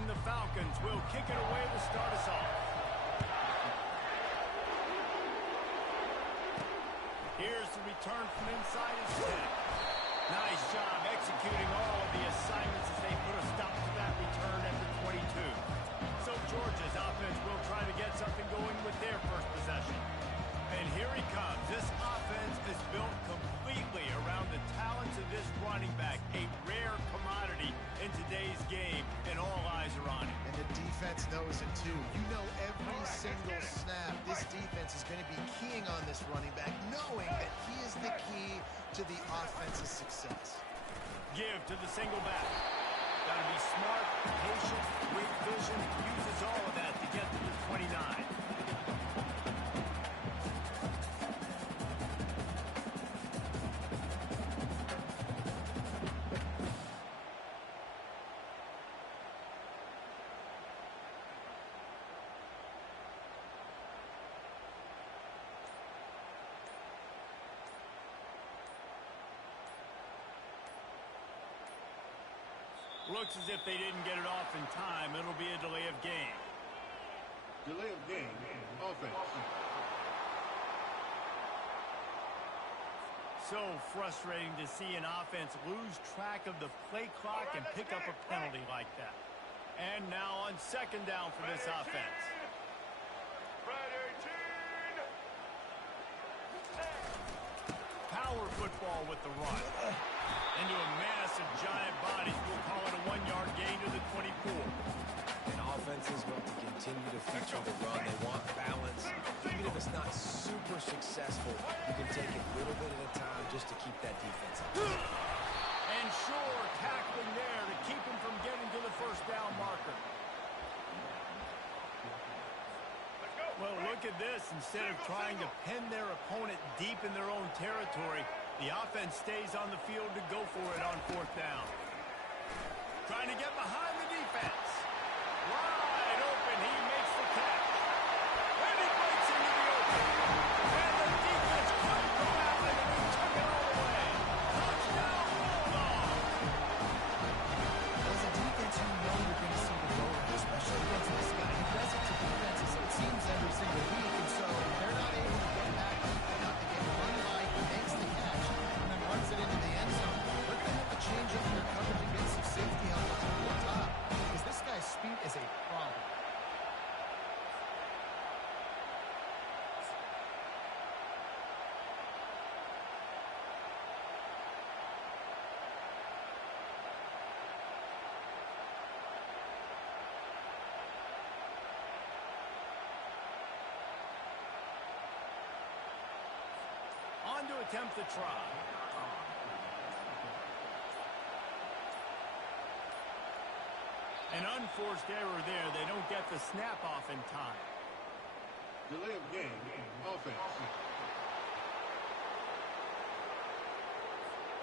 The Falcons will kick it away to start us off. Here's the return from inside his 10. Nice job executing all of the assignments as they put a stop to that return at the 22. So Georgia's offense will try to get something going with their first possession. And here he comes. This offense is built completely around the talents of this running back, a rare commodity in today's game, and all eyes are on him. And the defense those in two. You know every single snap this defense is going to be keying on this running back, knowing that he is the key to the offense's success. Give to the single back. Got to be smart, patient, quick vision, uses all of that to get to the 29. Looks as if they didn't get it off in time. It'll be a delay of game. Delay of game. Offense. So frustrating to see an offense lose track of the play clock and pick up a penalty like that. And now on second down for this offense. Power football with the run. Into a massive giant body. We'll call it a 1-yard gain to the 24. And offenses want to continue to feature the run. They want balance. Even if it's not super successful, you can take it little bit at a time just to keep that defense up. And sure, tackling there to keep him from getting to the first down marker. Well, look at this. Instead of trying to pin their opponent deep in their own territory, the offense stays on the field to go for it on fourth down. Trying to get behind the defense. Wide open. He makes the catch. And he breaks into the open. And the defense couldn't go out and he took it all the way. Touchdown, Bulldogs. As a defense, you know you're going to see the goal, especially against this guy. He does it to defenses, it seems, every single week, and so they're not able to get back deep enough to get run by. He makes the catch and then runs it into the end zone. Let them have to change up their coverage and get some safety help on the top, because this guy's speed is a problem. On to attempt the try. An unforced error there. They don't get the snap off in time. Delay of game. Offense.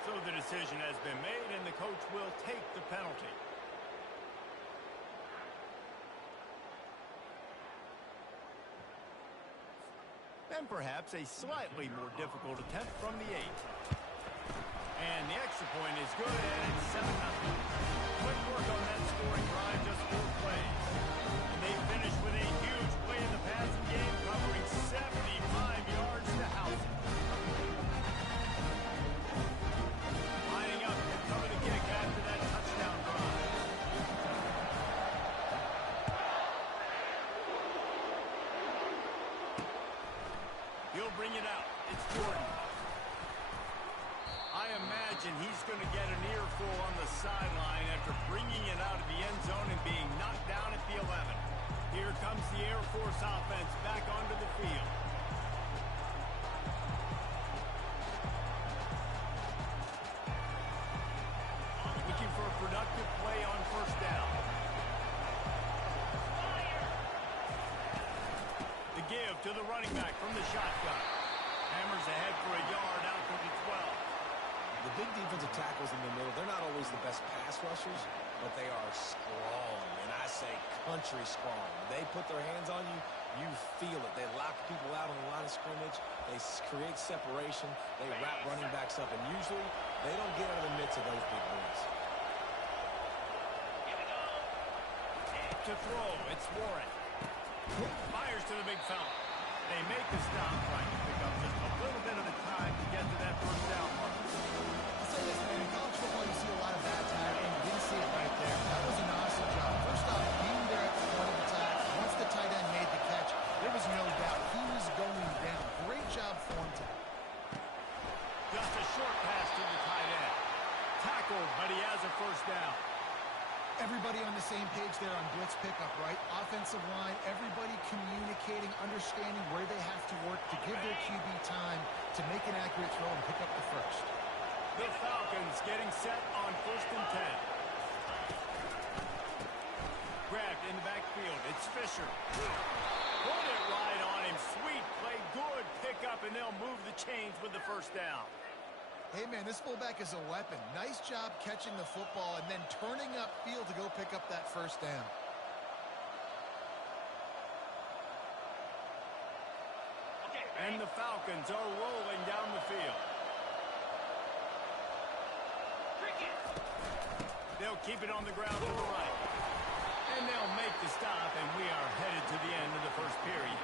So the decision has been made, and the coach will take the penalty. And perhaps a slightly more difficult attempt from the 8. And the extra point is good, and it's 7-0. Quick work on that scoring drive, just 4 plays. And they finish with a huge play in the passing game, covering 75 yards to house it. Lining up to cover the kick after that touchdown drive. He'll bring it out. It's Jordan. I imagine he's going to get an earful on the sideline after bringing it out of the end zone and being knocked down at the 11. Here comes the Air Force offense back onto the field. Looking for a productive play on first down. The give to the running back from the shotgun. Hammers ahead for a yard out to the 12. The big defensive tackles in the middle, they're not always the best pass rushers, but they are strong, and I say country strong. They put their hands on you, you feel it. They lock people out on the line of scrimmage. They create separation. They wrap running backs up, and usually they don't get out of the midst of those big boys. To throw, it's Warren. Fires to the big fella. They make the stop, trying to pick up just a little bit of the time to get to that first down mark. I'll say this, man, in college football you see a lot of bad tackling. You didn't see it right there. That was an awesome job. First off, being there at the point of attack, once the tight end made the catch, there was no doubt he was going down. Great job form tackle. Just a short pass to the tight end. Tackled, but he has a first down. Everybody on the same page there on blitz pickup, right? Offensive line, everybody communicating, understanding where they have to work to give their QB time to make an accurate throw and pick up the first. The Falcons getting set on 1st and 10. Grabbed in the backfield. It's Fisher. Put it right on him. Sweet play. Good pickup, and they'll move the chains with the first down. Hey, man, this fullback is a weapon. Nice job catching the football and then turning upfield to go pick up that first down. And the Falcons are rolling down the field. They'll keep it on the ground to the right. And they'll make the stop, and we are headed to the end of the first period.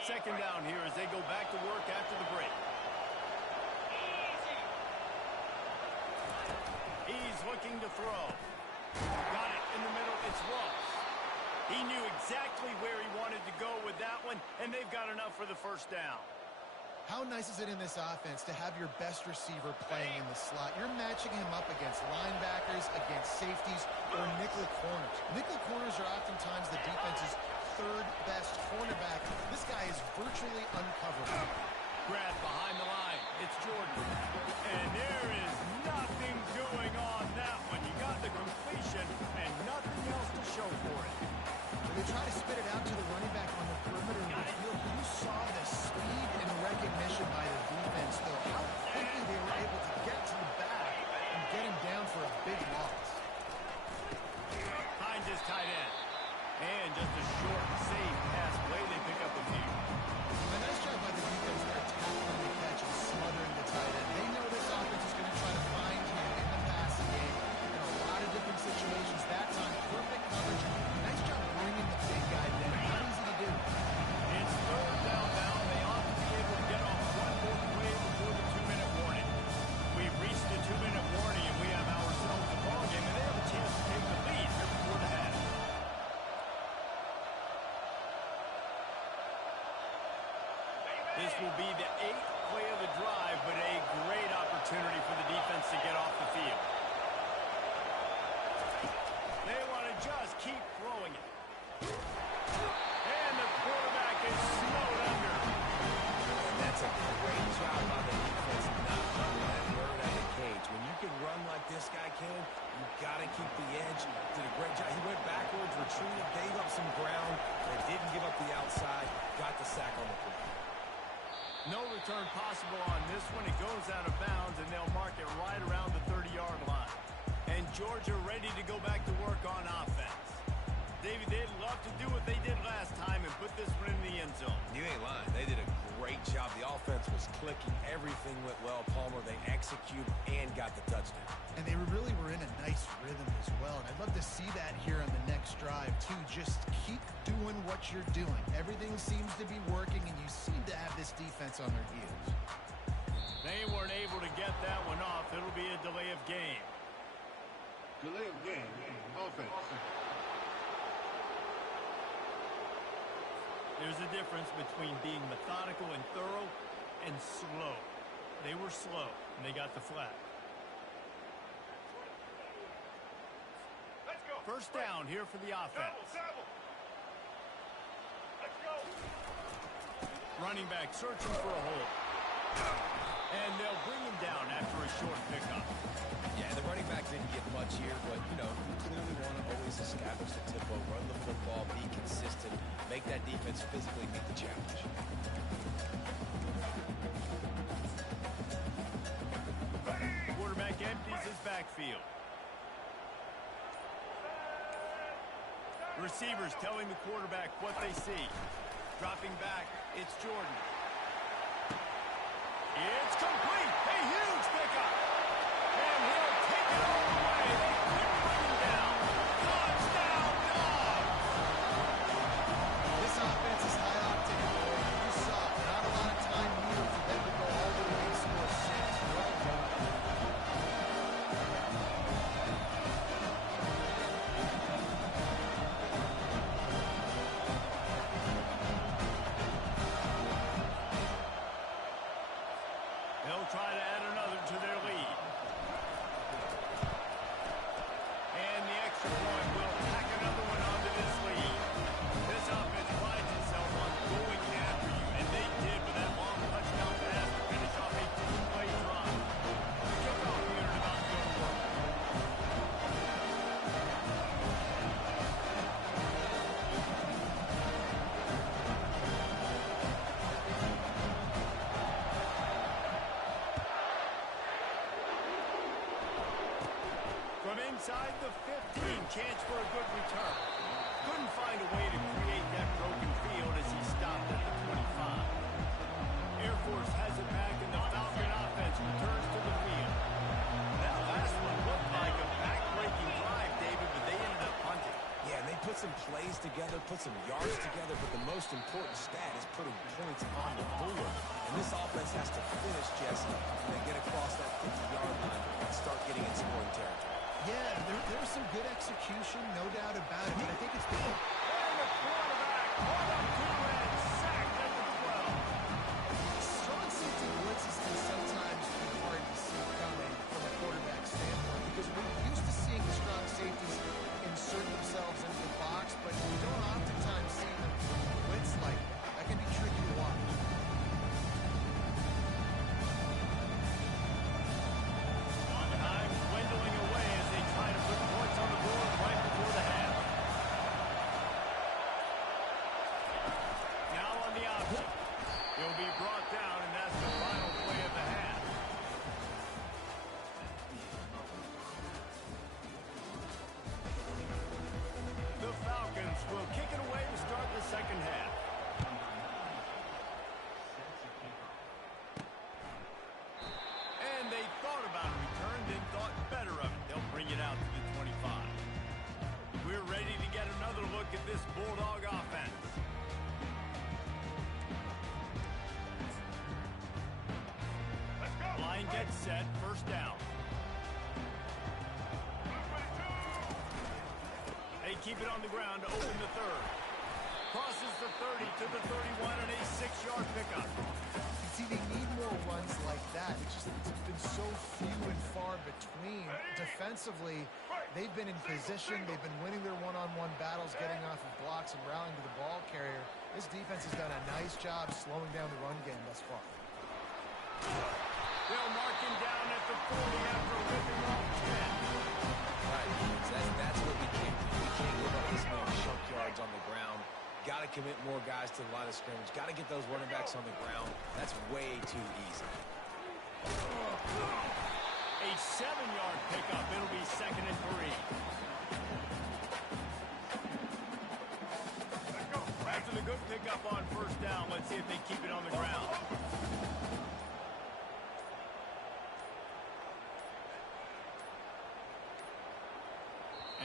Second down here as they go back to work after the break. He's looking to throw. Got it in the middle. It's Ross. He knew exactly where he wanted to go with that one, and they've got enough for the first down. How nice is it in this offense to have your best receiver playing in the slot? You're matching him up against linebackers, against safeties, or nickel corners. Nickel corners are oftentimes the defense's third best cornerback. This guy is virtually uncovered. Grab behind the line. It's Jordan. And there is nothing doing on that one. You got the completion and nothing else to show for it. They try to spit it out to the running back on the perimeter of the field. You saw the speed and recognition by the defense, though. How quickly they were able to get to the back and get him down for a big loss. Finds his tight end. And just a short, safe pass play. They pick up a few. A nice job by the defense there, tackling the catch and smothering the tight end. They know this offense is going to try to find him in the passing game in a lot of different situations. That time, perfect coverage. Nice job bringing the big guy down. Not easy to do. It's third down now. They ought to be able to get off one more play before the 2-minute warning. We've reached the 2-minute warning, and we have ourselves a ball game, and they have a chance to take the lead here before the half. This will be the 8th play of the drive, but a great opportunity for the defense to get off the field. They want to just keep throwing it. And the quarterback is snowed under. And that's a great job by the defense not letting that bird out of the cage. When you can run like this guy can, you got to keep the edge. Did a great job. He went backwards, retreated, gave up some ground, and didn't give up the outside. Got the sack on the play. No return possible on this one. It goes out of bounds, and they'll mark it right around the 30-yard line. And Georgia ready to go back to work on offense. David, they'd love to do what they did last time and put this one in the end zone. You ain't lying. They did a great job. The offense was clicking. Everything went well. Palmer, they executed and got the touchdown. And they really were in a nice rhythm as well. And I'd love to see that here on the next drive, too. Just keep doing what you're doing. Everything seems to be working, and you seem to have this defense on their heels. They weren't able to get that one off. It'll be a delay of game. Delay of game. Offense. There's a difference between being methodical and thorough and slow. They were slow, and they got the flag. Let's go. First down here for the offense. Double. Let's go. Running back searching for a hole. And they'll bring him down after a short pickup. Yeah, the running back didn't get much here, but, you know, you clearly want to always establish the tempo, run the football, be consistent, make that defense physically meet the challenge. Quarterback empties his backfield. Receivers telling the quarterback what they see. Dropping back, it's Jordan. It's complete. A huge pickup. And he'll take it all the way. They couldn't bring him down. Touchdown, dog. This offense is high octane. You saw it. Not a lot of time inside the 15. Chance for a good return. Couldn't find a way to create that broken field as he stopped at the 25. Air Force has it back, and the Falcon offense returns to the field. That last one looked like a back-breaking drive, David, but they ended up punting. Yeah, they put some plays together, put some yards together, but the most important stat is putting points on the board. And this offense has to finish, Jesse, when they get across that 50-yard line and start getting in scoring territory. Yeah, there's some good execution, no doubt about it, but I think it's been... And the quarterback, 1-2 and sacked at the 12. Strong safety blitzes can sometimes be hard to see coming from a quarterback standpoint because we're used to seeing the strong safeties insert themselves into the box, but we don't oftentimes see them blitz like that. That can be tricky to watch. Time dwindling away as they try to put points on the board right before the half. Now on the option. He'll be brought down, and that's the final play of the half. The Falcons will kick it away to start the second half. And they thought about a return, then thought better of it. They'll bring it out to the 25. We're ready to get another look at this Bulldog offense. Let's go. Line gets set, first down. They keep it on the ground to open the third. Crosses the 30 to the 31 and a 6-yard pickup. You see, they need more runs like that. It's been so few and far between. Defensively, they've been in position. They've been winning their one-on-one battles, getting off of blocks and rallying to the ball carrier. This defense has done a nice job slowing down the run game thus far. They'll mark him down at the 40 after ripping off 10. Right, that's what we can't do. We can't give up this many chunk yards on the ground. Got to commit more guys to the line of scrimmage. Got to get those running backs on the ground. That's way too easy. A 7-yard pickup. It'll be 2nd and 3. After the good pickup on first down, let's see if they keep it on the ground.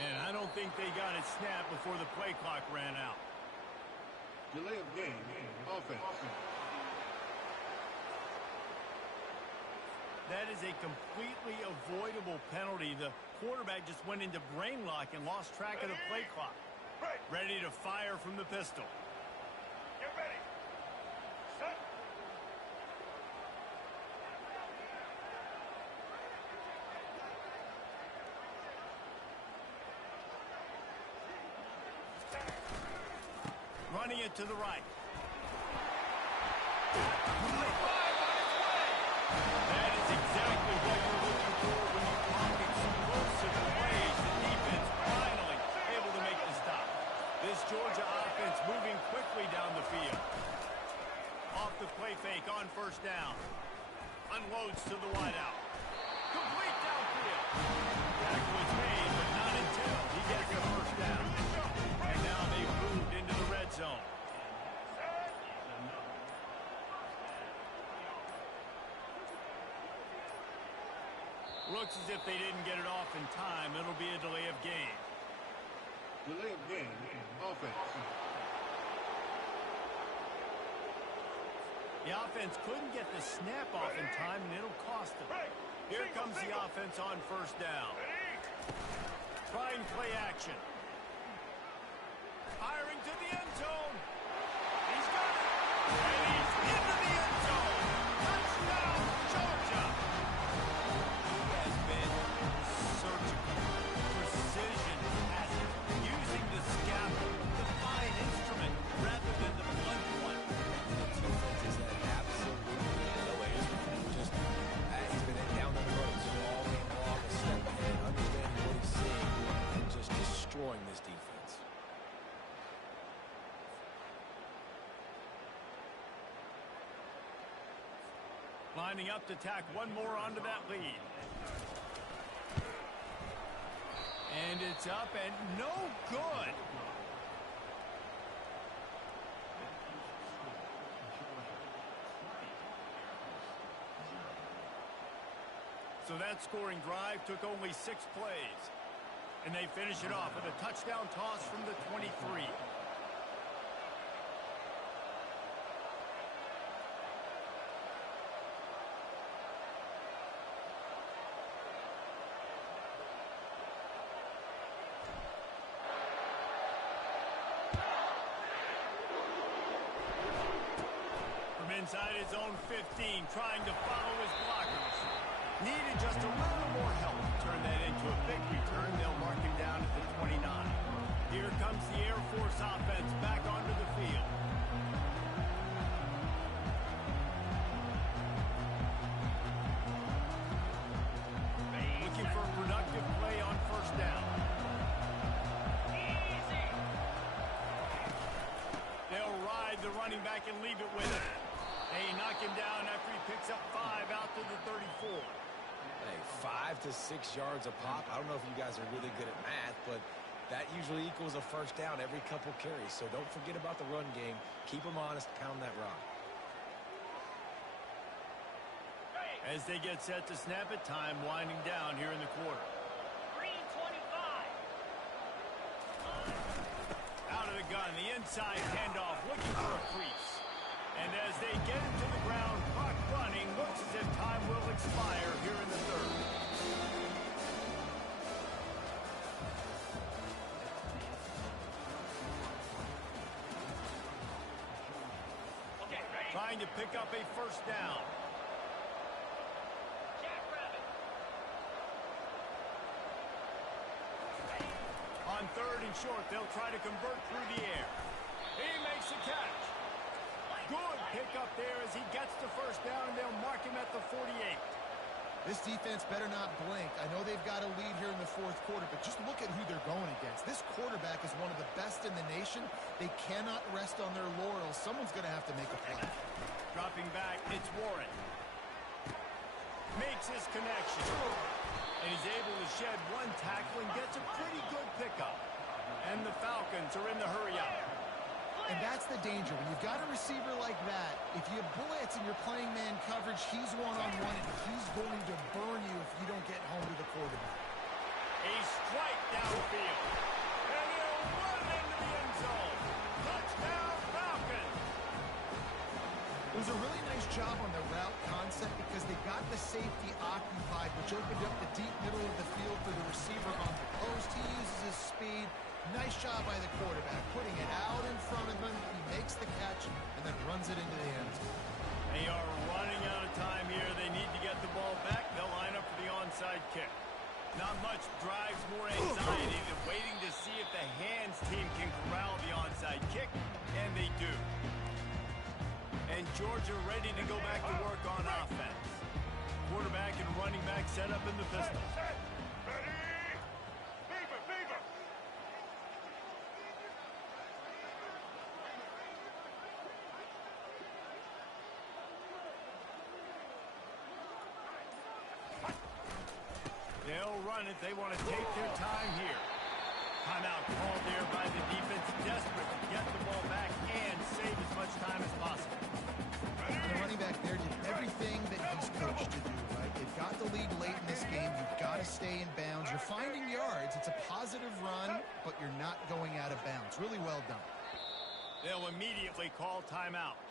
And I don't think they got it snapped before the play clock ran out. Delay of game, offense. That is a completely avoidable penalty. The quarterback just went into brain lock and lost track of the play clock. Ready to fire from the pistol. Get ready. Set. Running it to the right. That is exactly what you're looking for when you talk explosive plays. The defense finally able to make the stop. This Georgia offense moving quickly down the field. Off the play fake on first down. Unloads to the wideout. Complete downfield. Tackle was made, but not until he gets the first down. And now they've moved into the red zone. Looks as if they didn't get it off in time. It'll be a delay of game. Delay of game, offense. The offense couldn't get the snap off in time, and it'll cost them. Here comes the offense on first down. Trying play action. Firing to the end zone. He's got it. And he's into the end zone. Touchdown, Georgia. He has been Surgical. Precision has it. Using the scalpel, the fine instrument, rather than the blunt one. the defense has had absolutely no answer. Just, he's been down the road, so all game long, a step ahead, understanding what he's seeing, and just destroying this defense. Lining up to tack one more onto that lead. It's up and no good. So that scoring drive took only 6 plays. And they finish it off with a touchdown toss from the 23. From inside his own 15, trying to follow his blockers. Needed just a little more help to turn that into a big return. They'll mark him down at the 29. Here comes the Air Force offense back onto the field. Looking for a productive play on first down. They'll ride the running back and leave it with him. They knock him down after he picks up 5 out to the 34. Hey, 5 to 6 yards a pop. I don't know if you guys are really good at math, but that usually equals a first down every couple carries. So don't forget about the run game. Keep them honest, pound that rock. As they get set to snap it, time winding down here in the quarter. Green 25. Out of the gun, the inside handoff, looking for a crease. And as they get into the ground, clock running, looks as if time will expire here in the third. Okay, ready? Trying to pick up a first down. Jackrabbit. On third and short, they'll try to convert through the air. He makes the catch. Good pickup there as he gets the first down, and they'll mark him at the 48. This defense better not blink. I know they've got a lead here in the fourth quarter, but just look at who they're going against. This quarterback is one of the best in the nation. They cannot rest on their laurels. Someone's going to have to make a play. Dropping back, it's Warren. Makes his connection. And he's able to shed one tackle and gets a pretty good pickup. And the Falcons are in the hurry out. And that's the danger. When you've got a receiver like that, if you blitz and you're playing man coverage, he's one-on-one, and he's going to burn you if you don't get home to the quarterback. A strike downfield. And he'll run into the end zone. Touchdown, Falcons. It was a really nice job on the route concept because they got the safety occupied, which opened up the deep middle of the field for the receiver on the post. He uses his speed. Nice job by the quarterback, putting it out in front of him. He makes the catch and then runs it into the end zone. They are running out of time here. They need to get the ball back. They'll line up for the onside kick. Not much drives more anxiety than waiting to see if the hands team can corral the onside kick, and they do. And Georgia ready to go back to work on offense. Quarterback and running back set up in the pistol. Ready? Beaver, Beaver. They'll run it. They want to take their time here. Timeout called there by the defense, desperate to get the ball back and save as much time as possible. And the running back there did everything that he's coached to do, right? They've got the lead late in this game. You've got to stay in bounds. You're finding yards. It's a positive run, but you're not going out of bounds. Really well done. They'll immediately call timeout.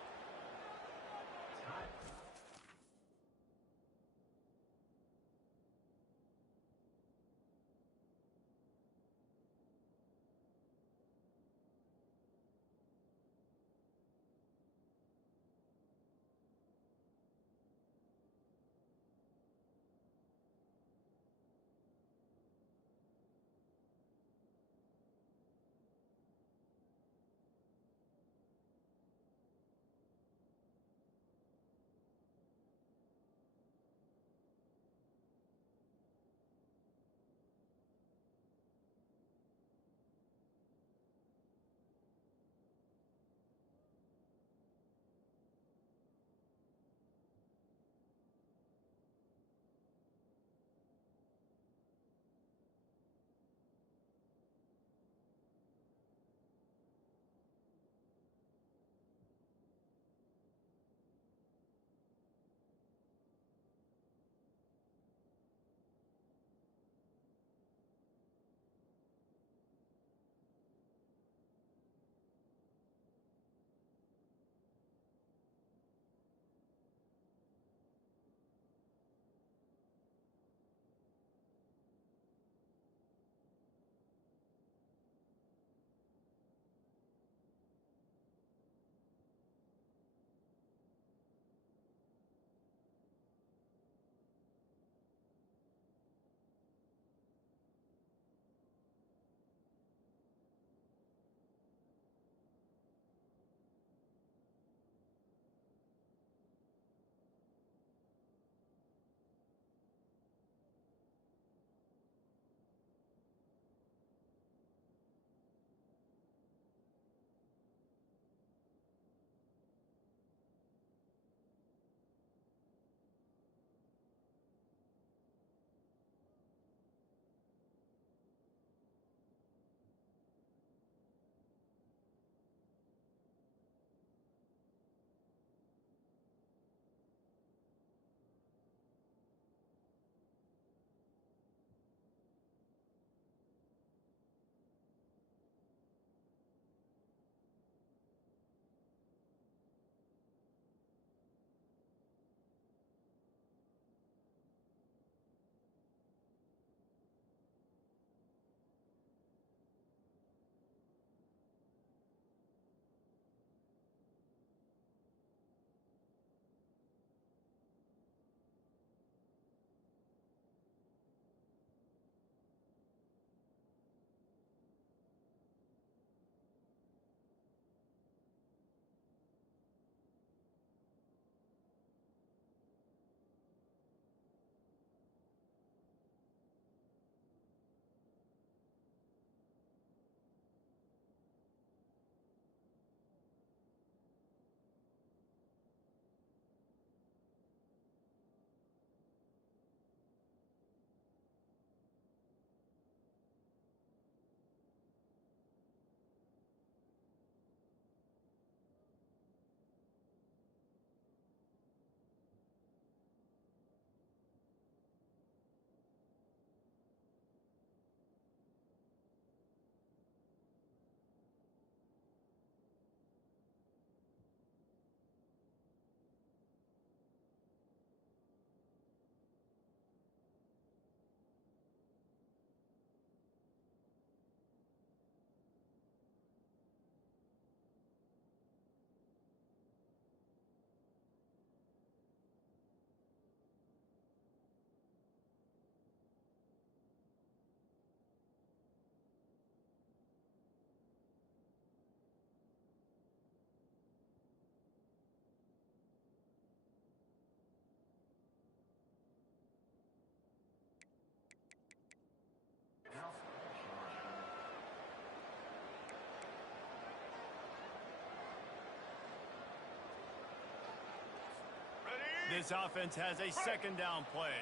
This offense has a second down play.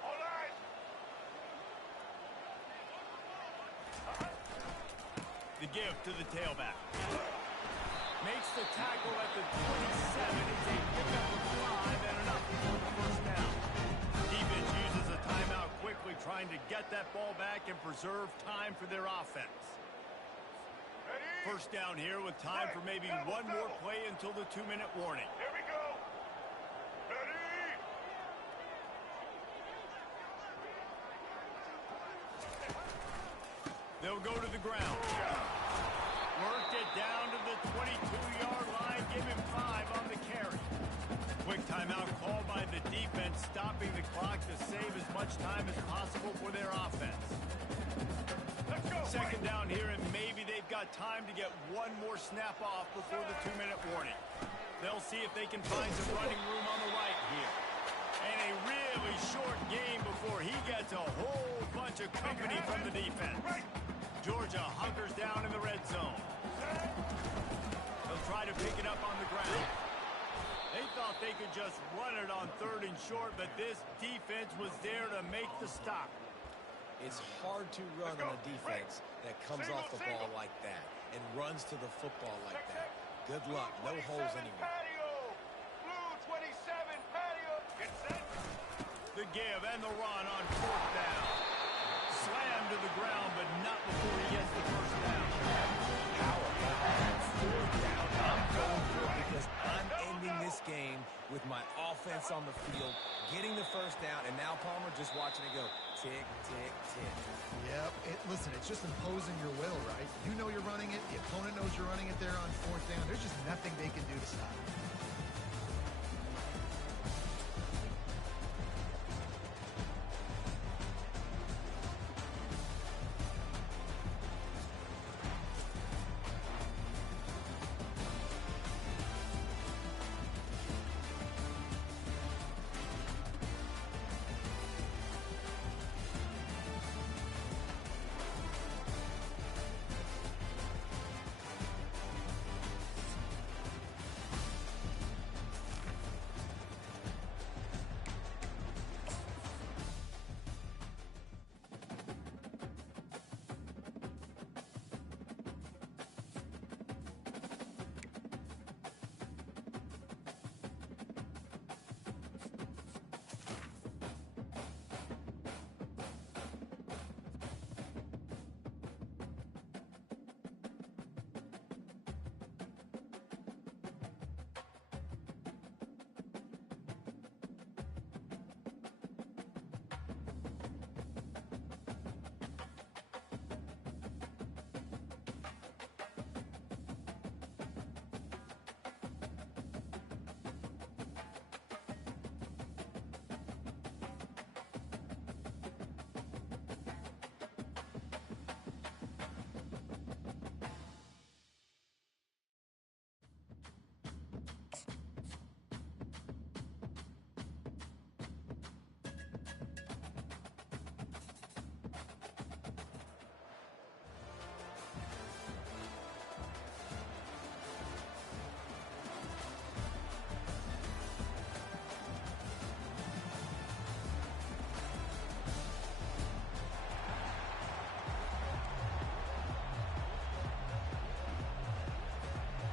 All eyes. The give to the tailback. Makes the tackle at the 27. It's a pickup of 5 and enough for the first down. Defense uses a timeout quickly, trying to get that ball back and preserve time for their offense. First down here with time for maybe one more play until the 2-minute warning. Here we go. Ready. They'll go to the ground. Worked it down to the 22-yard line. Give him 5 on the carry. Quick timeout called by the defense, stopping the clock to save as much time as possible for their offense. Let's go. Second down here, and maybe they've got time to get one more snap off before the 2-minute warning. They'll see if they can find some running room on the right here. And a really short game before he gets a whole bunch of company from the defense. Georgia hunkers down in the red zone. They'll try to pick it up on the ground. They thought they could just run it on 3rd and short, but this defense was there to make the stop. It's hard to run on a defense that comes off the ball like that and runs to the football like that. Good luck. No holes anywhere. Patio. Blue 27 patio. Get set. The give and the run on 4th down. Slammed to the ground, but not before he gets the first down. Power. 4th down. I'm going for it because I'm ending this game with my offense on the field, getting the first down, and now Palmer just watching it go tick, tick, tick. Yep. Listen, it's just imposing your will, right? You know you're running it. The opponent knows you're running it there on 4th down. There's just nothing they can do to stop it.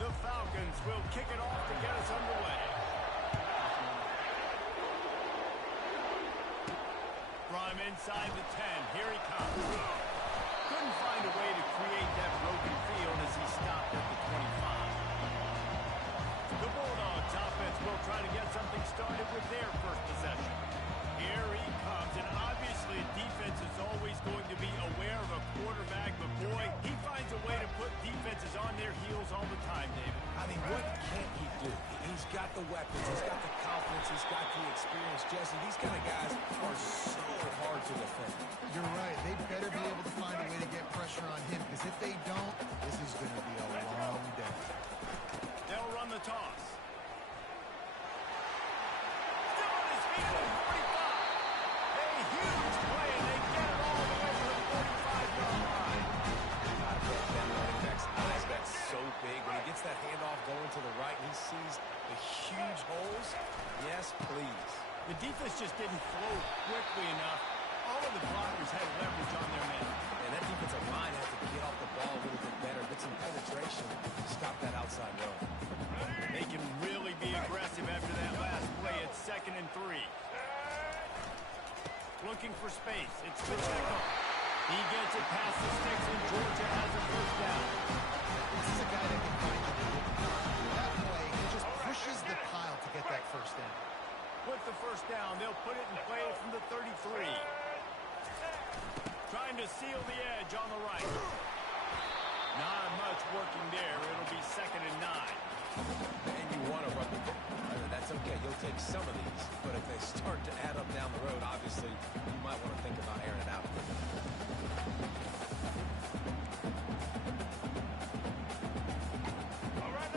The Falcons will kick it off to get us underway. From inside the 10, here he comes. Couldn't find a way to create that broken field as he stopped at the 25. The Bulldogs offense will try to get something started with their first possession. Here he comes, and obviously defense is always going to be aware of a quarterback, but boy, he finds a way to put defenses on their heels all the time, David. I mean, what can't he do? He's got the weapons, he's got the confidence, he's got the experience. Jesse, these kind of guys are so hard to defend. You're right. They better be able to find a way to get pressure on him, because if they don't, this is going to be a long day. They'll run the toss. Still on his feet at the 45. A huge play, and they get it all the way to the 45-yard line. I bet that running back's eyes got so big when he gets that handoff going to the right and he sees the huge holes. just didn't flow quickly enough. All of the blockers had leverage on their men. And that defensive line had to get off the ball a little bit better, get some penetration to stop that outside run. They can really be aggressive after that last play. It's 2nd and 3. Looking for space. It's Pacheco. He gets it past the sticks, and Georgia has a first down. This is a guy that can find you. That play, he just pushes the pile to get that first down. With the first down, they'll put it in play from the 33. Trying to seal the edge on the right. Not much working there. It'll be 2nd and 9. And you want to run the ball. That's okay. You'll take some of these. But if they start to add up down the road, obviously, you might want to think about airing it out.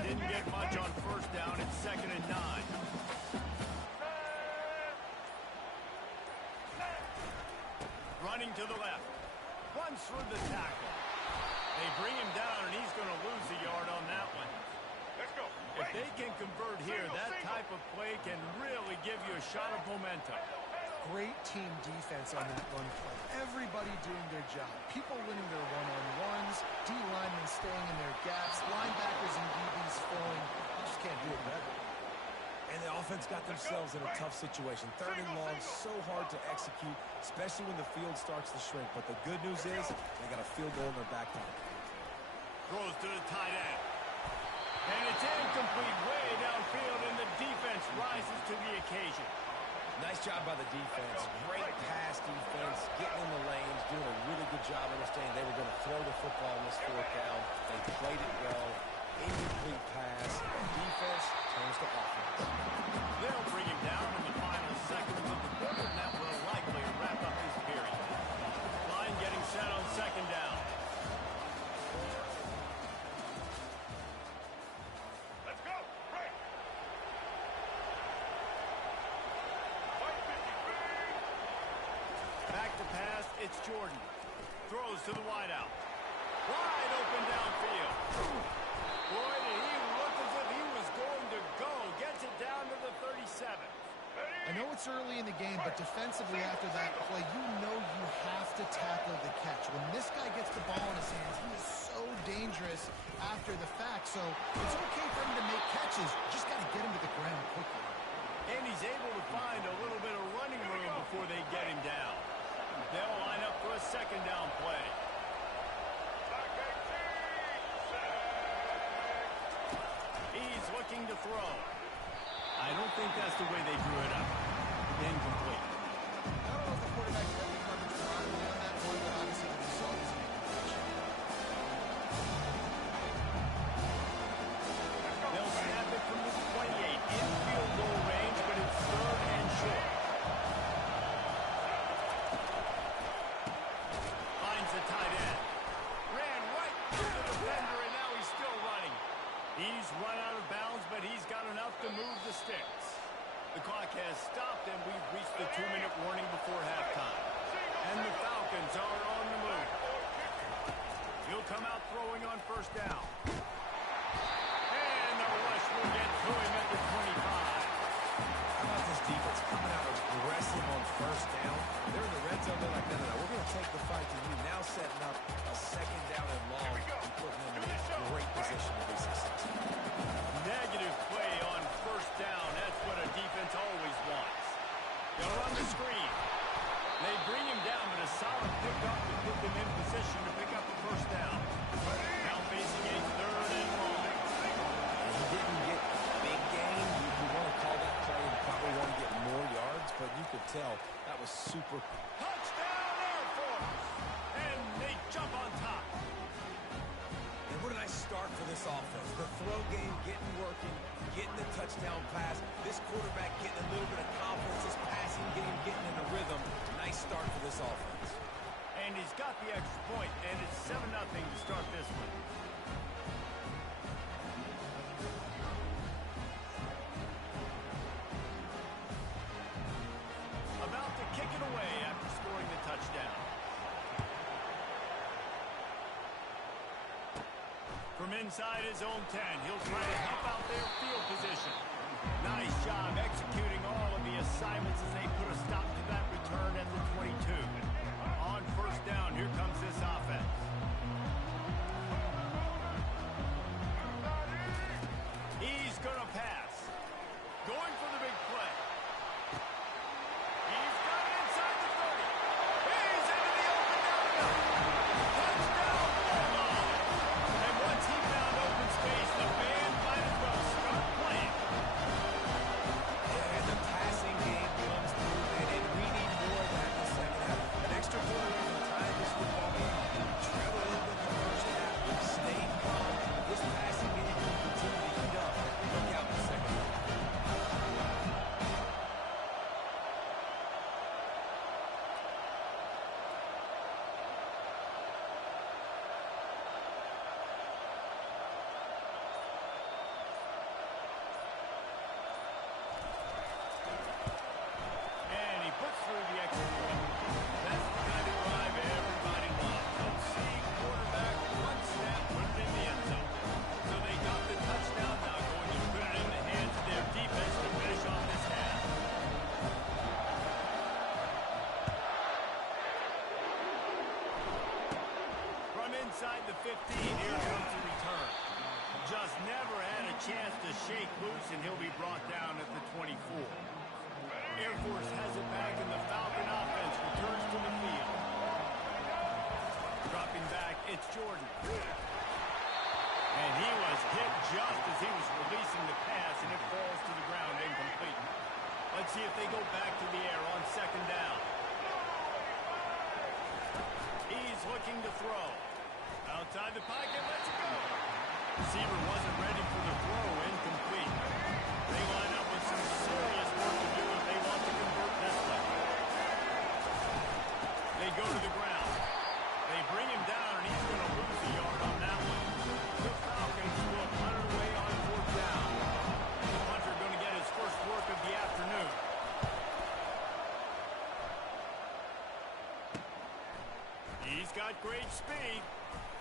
Didn't get much on first down. It's 2nd and 9. Running to the left. Runs through the tackle. They bring him down, and he's going to lose a yard on that one. Let's go. If they can convert here, that type of play can really give you a shot of momentum. Great team defense on that run play. Everybody doing their job. People winning their one-on-ones, D linemen staying in their gaps, linebackers and DBs filling. You just can't do it better. And the offense got themselves in a tough situation. 3rd and long, so hard to execute, especially when the field starts to shrink. But the good news is they got a field goal in their back pocket. Throws to the tight end. And it's incomplete way downfield, and the defense rises to the occasion. Nice job by the defense. Great pass defense, getting in the lanes, doing a really good job understanding they were going to throw the football on this 4th down. They played it well. Incomplete pass. Defense turns to offense. They'll bring him down in the final seconds of the quarter, and that will likely wrap up this period. Line getting set on 2nd down. Let's go. Right. Back to pass, it's Jordan. Throws to the wideout. Wide open downfield. Boy, did he look as if he was going to go. Gets it down to the 37. I know it's early in the game, but defensively after that play, you know you have to tackle the catch. When this guy gets the ball in his hands, he is so dangerous after the fact. So it's okay for him to make catches. Just got to get him to the ground quickly. And he's able to find a little bit of running room before they get him down. They'll line up for a 2nd down play. He's looking to throw. I don't think that's the way they drew it up. Incomplete. I don't know if the quarterback read the coverage properly on that one, but obviously the result is an incompletion. They'll snap it from the 28 in field goal range, but it's 3rd and short. Finds the tight end. Ran right through the defender, and now he's still running. He's run out of bounds, but he's got enough to move the sticks. The clock has stopped, and we've reached the 2-minute warning before halftime. And the Falcons are on the move. He'll come out throwing on first down. And the rush will get to him at the 25. How about this defense coming out aggressive on first down? They're in the red zone. They're like, no. We're going to take the fight to you. Now setting up a 2nd down and long and putting them in a great position to be successful. Negative play on first down. That's what a defense always wants. They'll run the screen. They bring him down, but a solid pickup to put them in position to pick up the first down. Now facing a 3rd and long. He didn't get big gain. You want to call that play and probably want to get more yards, but you could tell that was super. Touchdown, Air Force! And they jump on top. And what a nice start for this offense. The throw game getting working, getting the touchdown pass. This quarterback getting a little bit of confidence. This passing game getting in a rhythm. Nice start for this offense. And he's got the extra point, and it's 7-0 to start this one. About to kick it away after scoring the touchdown. From inside his own 10, he'll try to help out their field position. Nice job executing all of the assignments as they put a stop to that return at the 22. On first down, here comes this offense. He's going to pass. Going for the big play. He's got it inside the 30. He's into the open down the middle. Touchdown, Bulldog. And once he found open space, the band might as well start playing. And the passing game comes through, and we need more of that in the second half. An extra quarter to tie this football game. Travel a little bit in the first half. Stay calm. This passing game will continue to heat up. Look out in the second half. And he puts through the extra point. That's the kind of drive everybody loves. So seeing quarterback one snap, put it in the end zone. So they got the touchdown, now going to put it in the hands of their defense to finish off this half. From inside the 15, here comes the return. Just never had a chance to shake loose, and he'll be brought down at the 24. Air Force has it back, and the Falcon offense returns to the field. Dropping back, it's Jordan. And he was hit just as he was releasing the pass, and it falls to the ground incomplete. Let's see if they go back to the air on second down. He's looking to throw. Outside the pocket, lets it go. Receiver wasn't ready for the throw, incomplete. They line up with some serious work to do if they want to convert this one. They go to the ground. They bring him down, and he's going to lose a yard on that one. The Falcons will punt it away on fourth down. The punter going to get his first work of the afternoon. He's got great speed.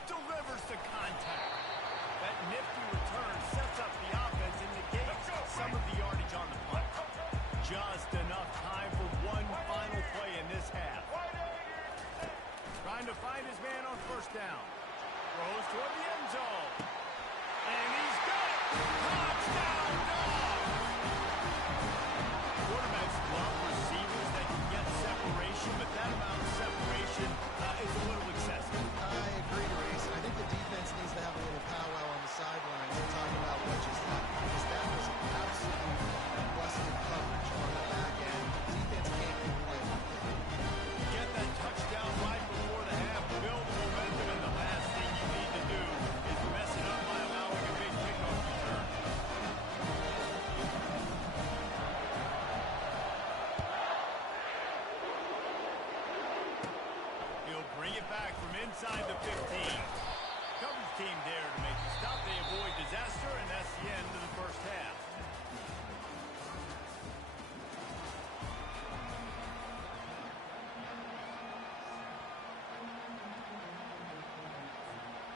Delivers the contact. That nifty return sets up the offense and negates some of the yardage on the punt. Just enough time for one final play in this half. Trying to find his man on first down. Throws toward the end zone. And he's got it! Touchdown, Dogs! Quarterbacks love receivers that can get separation, but that amount of separation is a little excessive. I agree, Race. I think the defense needs to have a little powwow on the sidelines and talk about what just happened, because that was absolutely busted coverage on the back end. Defense can't be played. Get that touchdown right before the half. Build the momentum, and the last thing you need to do is mess it up by allowing a big kickoff return. He'll bring it back from inside the 15. Coverage team there to make the stop. They avoid disaster, and that's the end of the first half.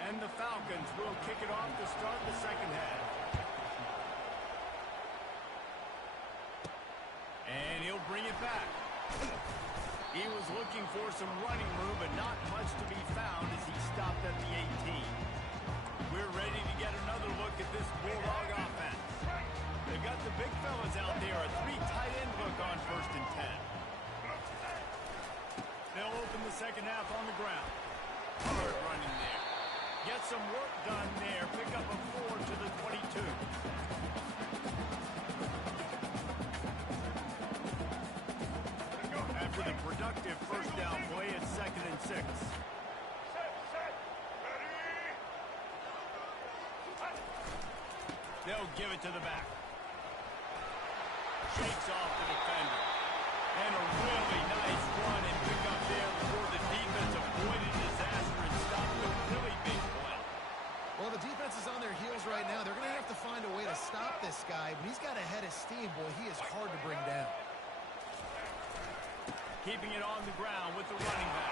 And the Falcons will kick it off to start the second half. And he'll bring it back. He was looking for some running room, but not much to be found as he stopped at the 18. We're ready to get another look at this Bulldog offense. They've got the big fellas out there, a three tight end look on first and 10. They'll open the second half on the ground. Hard running there. Get some work done there. Pick up a 4 to the 22. After the productive first down play, it's second and 6. They'll give it to the back. Shakes off the defender. And a really nice run and pick up there before the defense avoided disaster and stopped a really big play. Well, the defense is on their heels right now. They're going to have to find a way to stop this guy. When he's got a head of steam, boy, he is hard to bring down. Keeping it on the ground with the running back.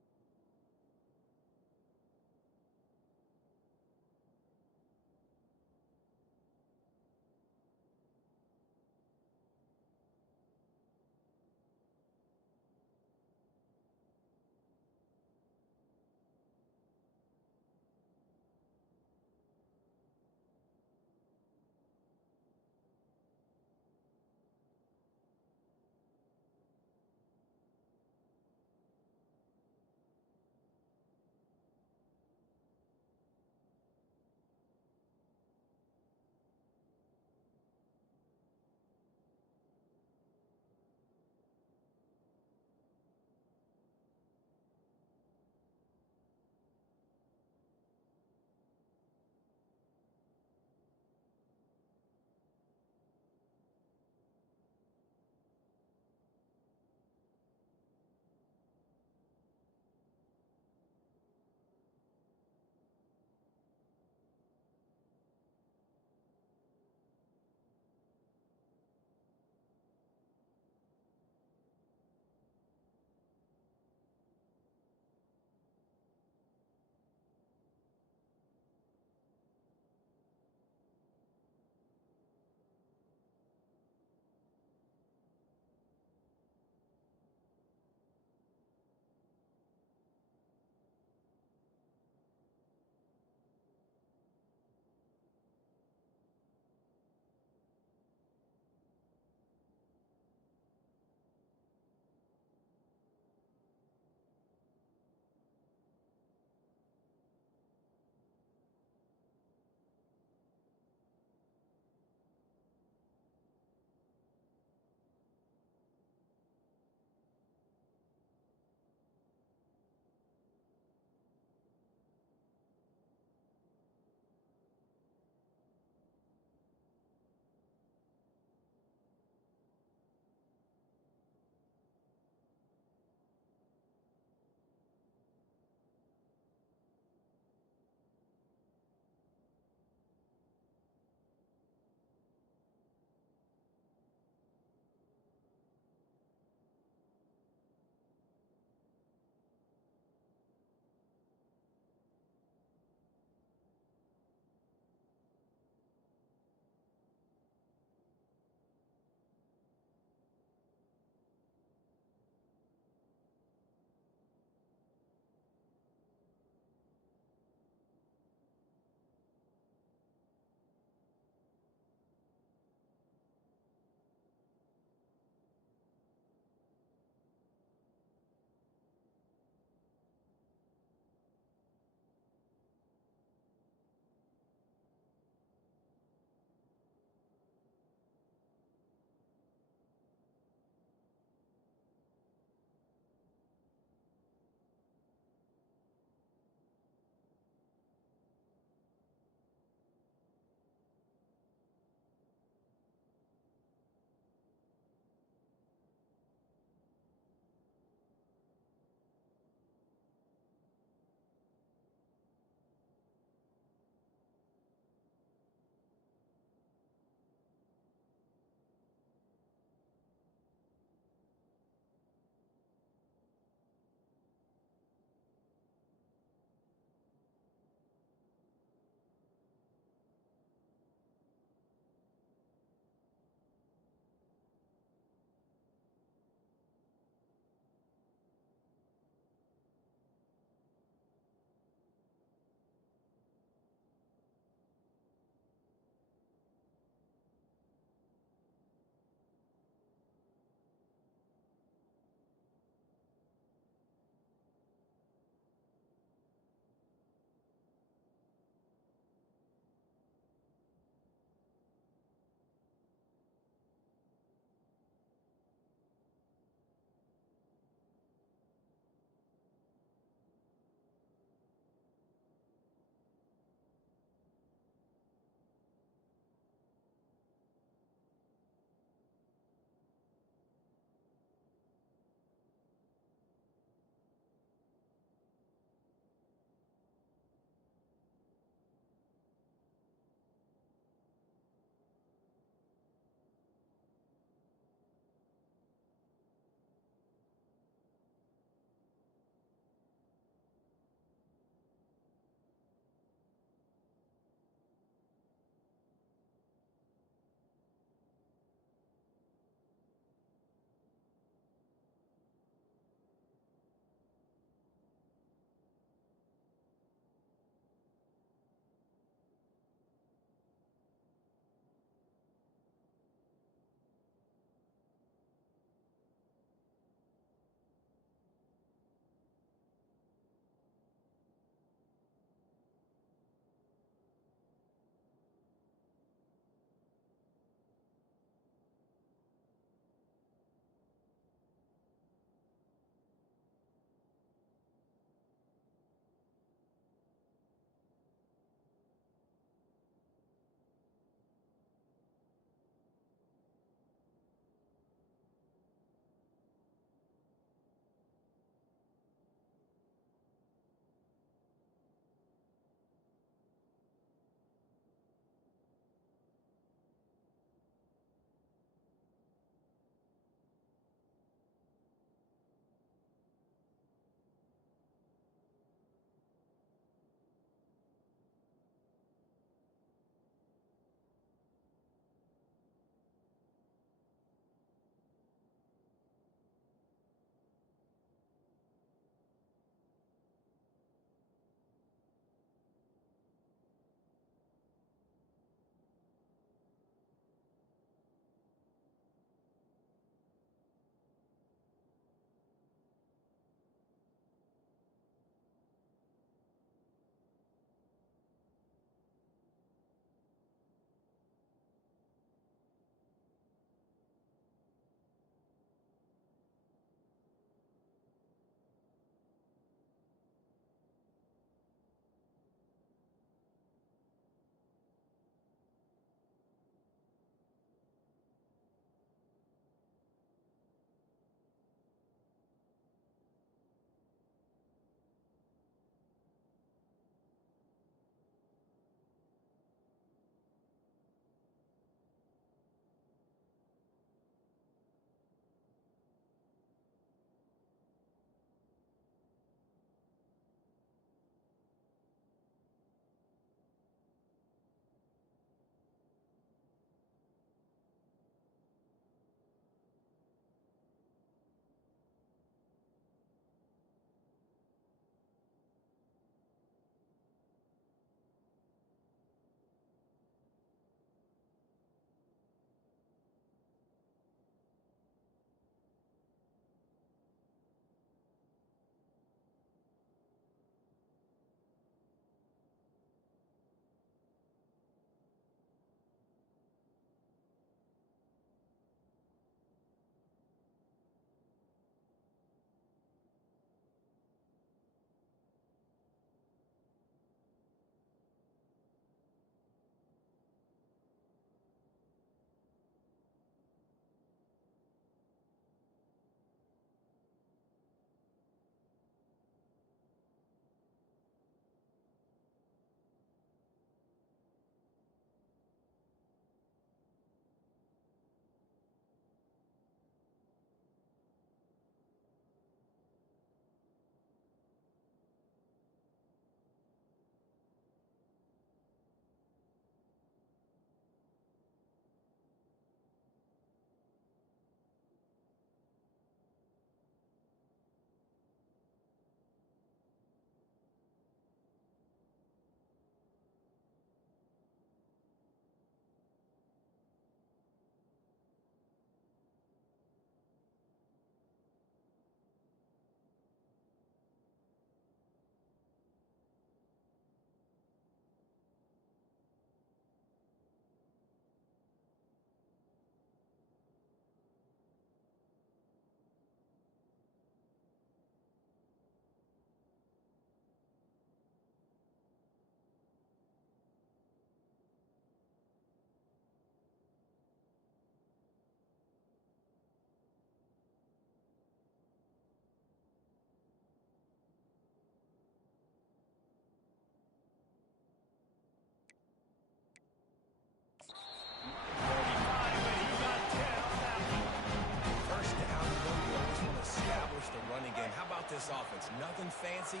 Nothing fancy.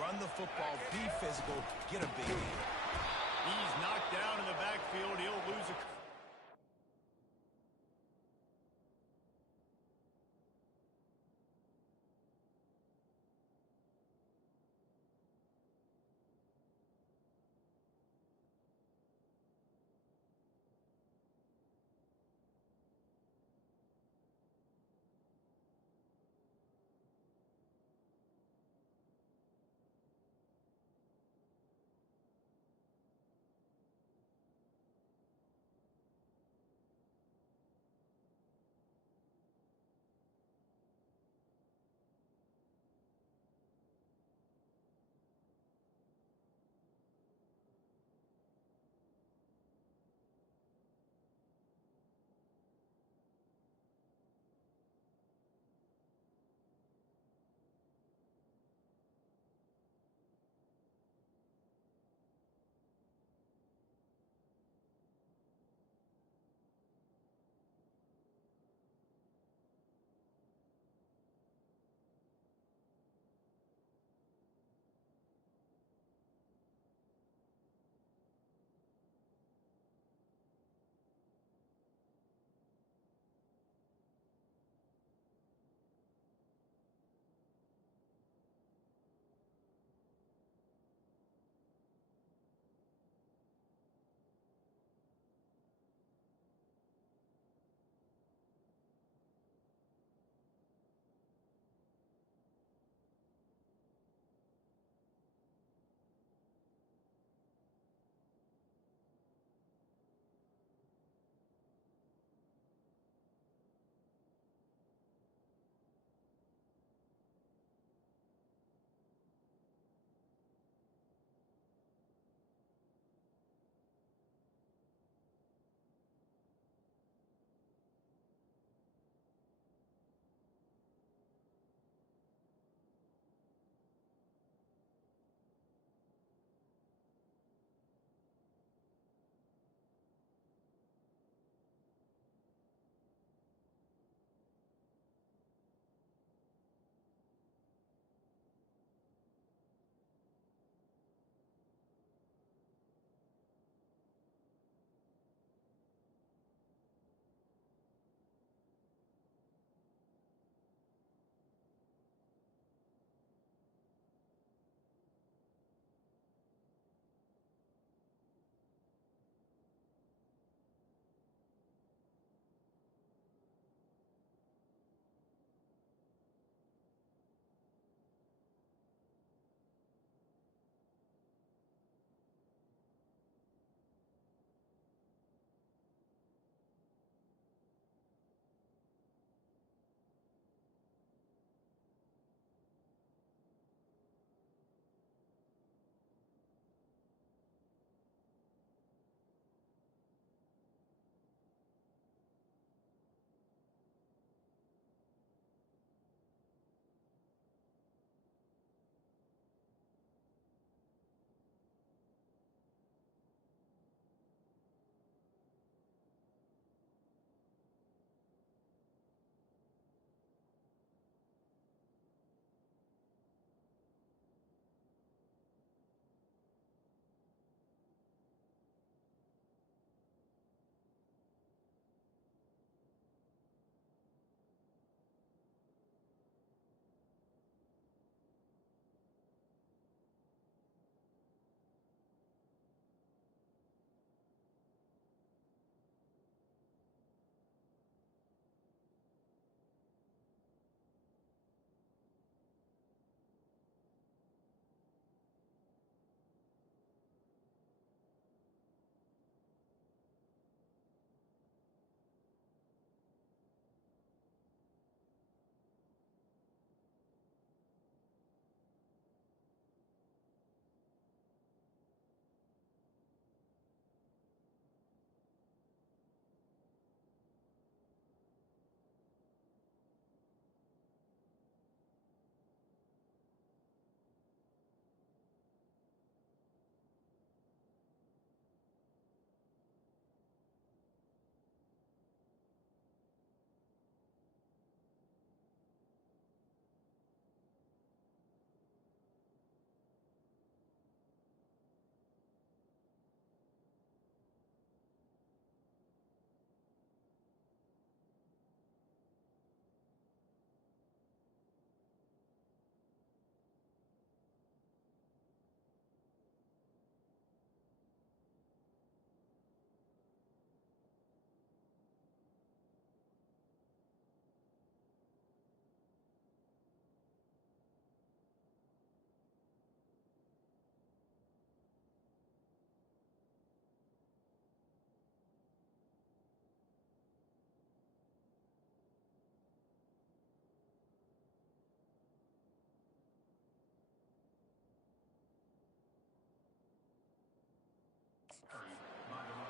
Run the football, be physical, get a big game. He's knocked down in the backfield. He'll lose a...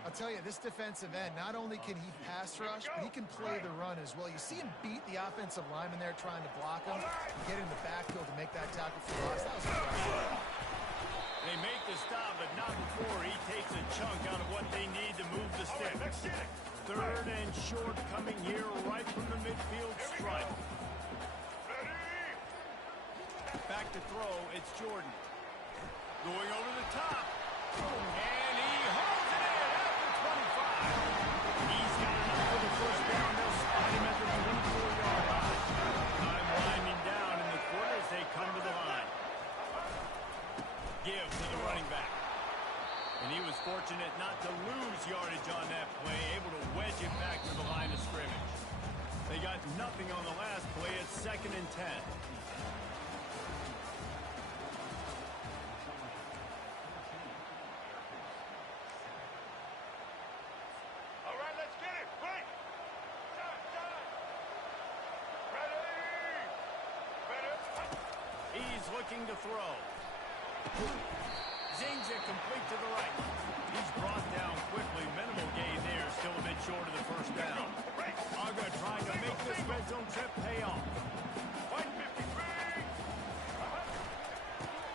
I'll tell you, this defensive end, not only can he pass rush, but he can play the run as well. You see him beat the offensive lineman there trying to block him, and get in the backfield to make that tackle for loss. That was impressive. They make the stop, but not before he takes a chunk out of what they need to move the sticks. Third and short coming here right from the midfield stripe. Back to throw, it's Jordan. Going over the top. And he holds it in at the 25. He's got enough for the first down. They'll spot him at the 24-yard line. Time winding down in the corner as they come to the line. Give to the running back. And he was fortunate not to lose yardage on that play, able to wedge it back to the line of scrimmage. They got nothing on the last play. It's 2nd and 10. Looking to throw. Zings it complete to the right. He's brought down quickly. Minimal gain there. Still a bit short of the first down. Aga trying to make this red zone trip pay off.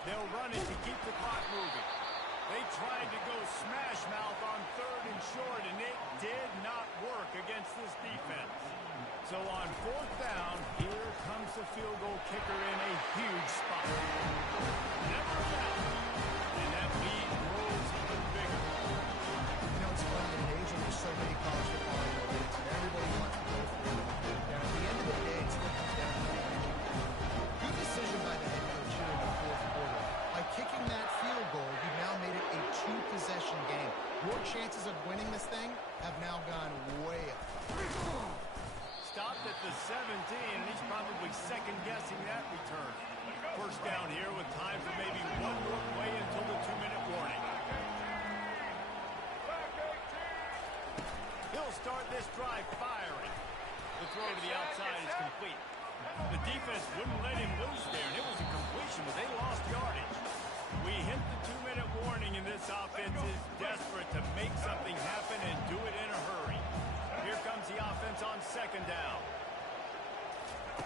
They'll run it to keep the clock moving. They tried to go smash mouth on 3rd and short, and it did not work against this defense. So on 4th down, here comes the field goal kicker in a huge spot. Never a doubt. And that lead grows even bigger. You know, it's funny, in an age when there's so many college football leagues, and everybody wants to go for it. Now, at the end of the day, it's what comes down to. Good decision by the head coach here in the 4th quarter. By kicking that field goal, you've now made it a 2-possession game. Your chances of winning this thing have now gone way up. Stopped at the 17, and he's probably second-guessing that return. First down here with time for maybe one more play until the 2-minute warning. He'll start this drive firing. The throw to the outside is complete. The defense wouldn't let him loose there, and it was a completion, but they lost yardage. We hit the 2-minute warning, and this offense is desperate to make something happen and do it in a hurry. Here comes the offense on 2nd down.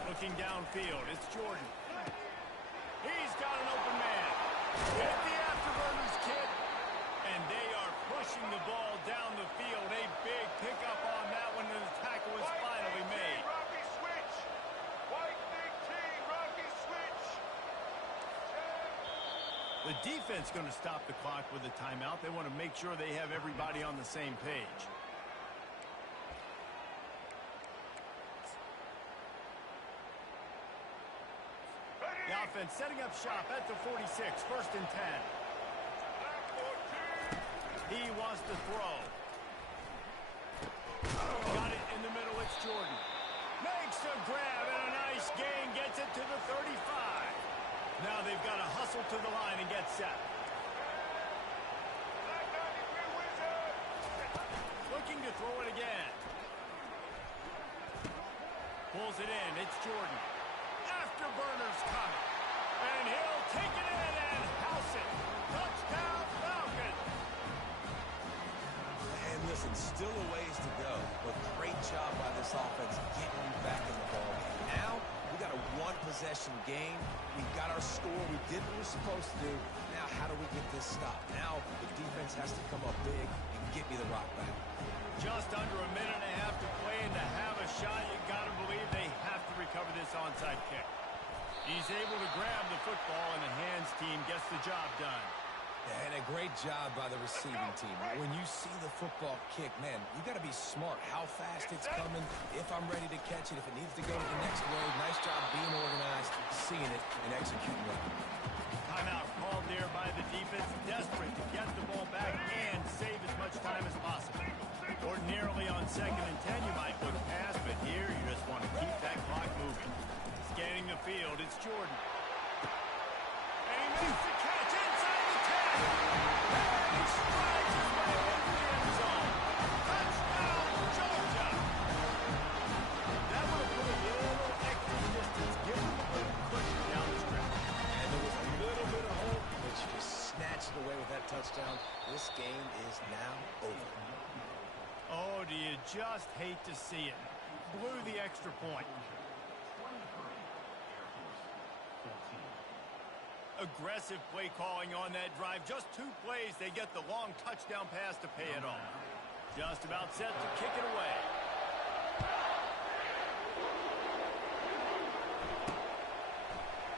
Looking downfield, it's Jordan. He's got an open man. Hit the afterburners, kid. And they are pushing the ball down the field. A big pickup on that one, and the tackle was finally made. Rocky switch. White big team, Rocky switch. The defense going to stop the clock with a timeout. They want to make sure they have everybody on the same page. The offense setting up shop at the 46, 1st and 10. He wants to throw. Got it in the middle, it's Jordan. Makes a grab and a nice gain, gets it to the 35. Now they've got to hustle to the line and get set. Looking to throw it again. Pulls it in, it's Jordan. Afterburners coming. And he'll take it in and house it. Touchdown, Falcons. And listen, still a ways to go, but great job by this offense getting you back in the ball game. Now, we got a 1-possession game. We got our score. We did what we're supposed to do. Now, how do we get this stopped? Now, the defense has to come up big and get me the rock back. Just under a minute and a half to play, and to have a shot, you got to believe they have to recover this onside kick. He's able to grab the football, and the hands team gets the job done. And a great job by the receiving team. When you see the football kick, man, you got to be smart. How fast it's coming, if I'm ready to catch it, if it needs to go to the next wave. Nice job being organized, seeing it, and executing it. Timeout called there by the defense, desperate to get the ball back and save as much time as possible. Ordinarily on 2nd and 10, you might look past, but here you just want to keep that clock moving. Scanning the field, it's Jordan. And he makes the catch inside the 10. And he strides his way into the end zone. Touchdown, Georgia. That would have put a little extra distance, giving them a little cushion down the stretch. And there was a little bit of hope, but you just snatched it away with that touchdown. This game is now over. just hate to see it. Blew the extra point. Aggressive play calling on that drive. Just 2 plays, they get the long touchdown pass to pay it off. Just about set to kick it away.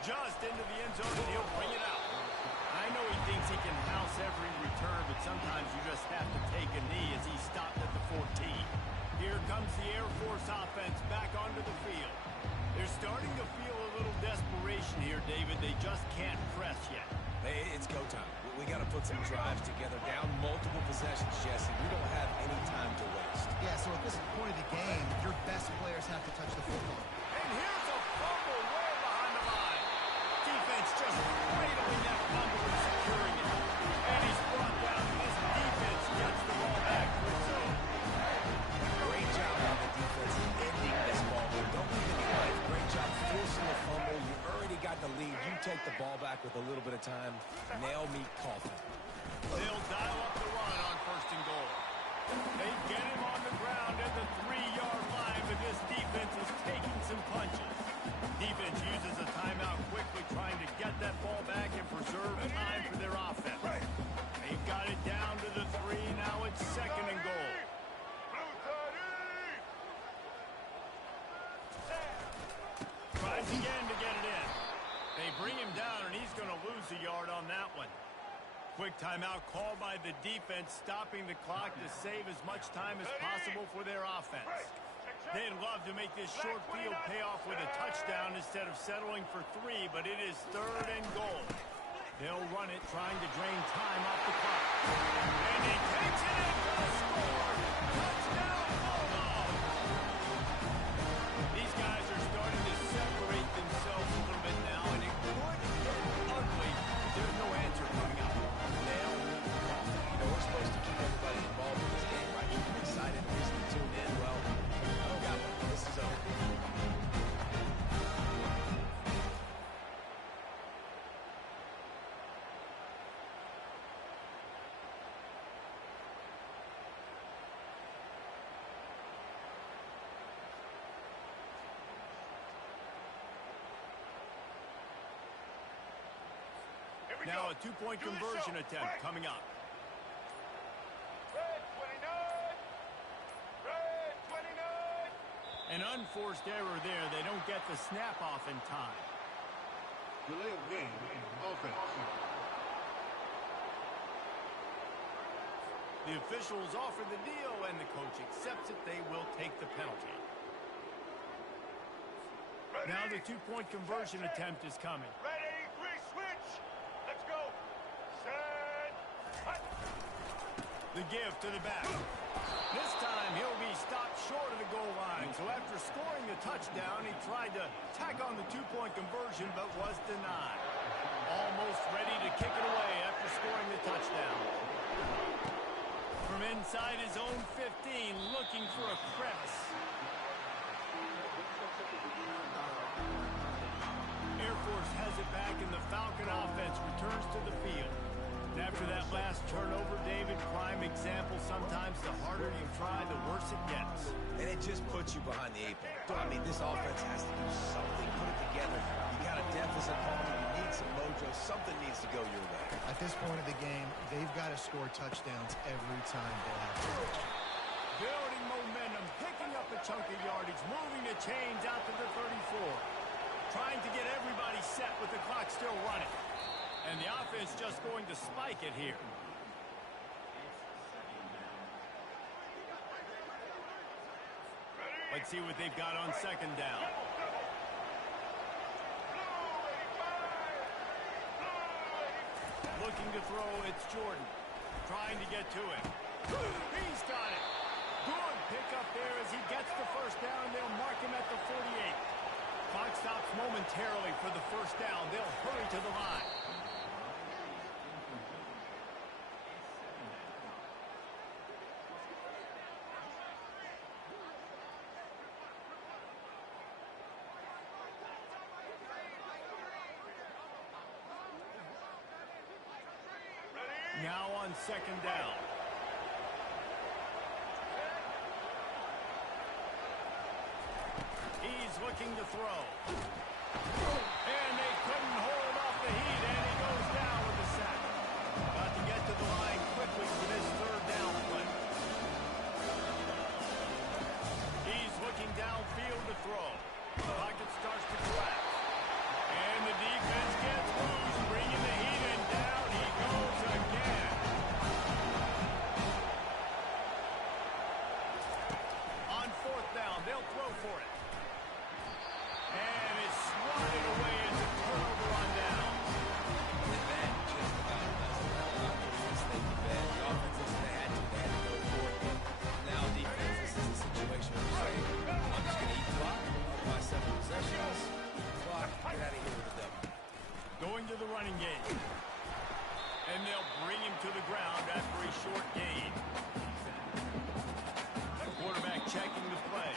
Just into the end zone, and he'll bring it out. I know he thinks he can house every return, but sometimes you just have to take a knee as he stopped at the 14. Here comes the Air Force offense back onto the field. They're starting to feel a little desperation here, David. They just can't press yet. Hey, it's go time. We got to put some drives together. Down multiple possessions, Jesse. We don't have any time to waste. Yeah, so at this point of the game, your best players have to touch the football. And here's a fumble way behind the line. Defense just cradling that fumble and securing it. And he's brought down. This defense gets the ball back to its own. Great job on the defense ending this ball game. Don't leave any life. Great job forcing the fumble. You already got the lead. You take the ball back with a little bit of time. Nail me coffin. They'll dial up the run on 1st and goal. They get him on the ground at the 3-yard line, but this defense is taking some punches. Defense uses a timeout quickly, trying to get that ball back and preserve time for their offense. They've got it down to the 3. Now it's 2nd and goal. Tries again to get it in. They bring him down, and he's going to lose a yard on that one. Quick timeout called by the defense, stopping the clock to save as much time as possible for their offense. They'd love to make this short field pay off with a touchdown instead of settling for 3, but it is 3rd and goal. They'll run it, trying to drain time off the clock. And he takes it in for the score. Touchdown, Bulldogs! These guys are starting to separate themselves a little bit now, and it could get ugly, but there's no answer coming up. Nail me coffin. You know, we're supposed to keep everybody involved in this game, right? Keep them excited, reason to tune in. Well, I don't got one. This is over. Now a 2-point conversion attempt coming up. Red 29. Red 29. An unforced error there. They don't get the snap off in time. Delay of game. Offense. The officials offer the deal, and the coach accepts it. They will take the penalty. Now the 2-point conversion attempt is coming. Ready, 3, switch. Let's go. Set. Hut. The give to the back. This time he'll be stopped short of the goal line. So after scoring the touchdown, he tried to tack on the 2-point conversion, but was denied. Almost ready to kick it away after scoring the touchdown. From inside his own 15, looking for a crevice. Air Force has it back, and the Falcon offense returns to the field. And after that last turnover, David, prime example, sometimes the harder you try, the worse it gets. And it just puts you behind the 8 ball. I mean, this offense has to do something, put it together. You got a deficit calling, you need some mojo, something needs to go your way. At this point of the game, they've got to score touchdowns every time they have to. Building momentum, picking up a chunk of yardage, moving the chains out to the 34. Trying to get everybody set with the clock still running. And the offense just going to spike it here. Let's see what they've got on 2nd down. Looking to throw, it's Jordan. Trying to get to it. He's got it. Good pickup there as he gets the 1st down. They'll mark him at the 48. Clock stops momentarily for the 1st down. They'll hurry to the line. Now on 2nd down. looking to throw. And they couldn't hold off the heat, and he goes down with the sack. Got to get to the line quickly for this third down play. He's looking downfield to throw. The pocket starts to collapse. And the defense gets loose, bringing the heat, and down he goes again. On fourth down, they'll throw for it. And it's swatted away as a turnover on down. And that just about does it. Mistake the bad. The offense, they had to go for it. But now defense, this is a situation where you say, I'm just going to eat clock, up by 7 possessions. Clock, get out of here with the W. Going to the running game. And they'll bring him to the ground after a short gain. The quarterback checking the play.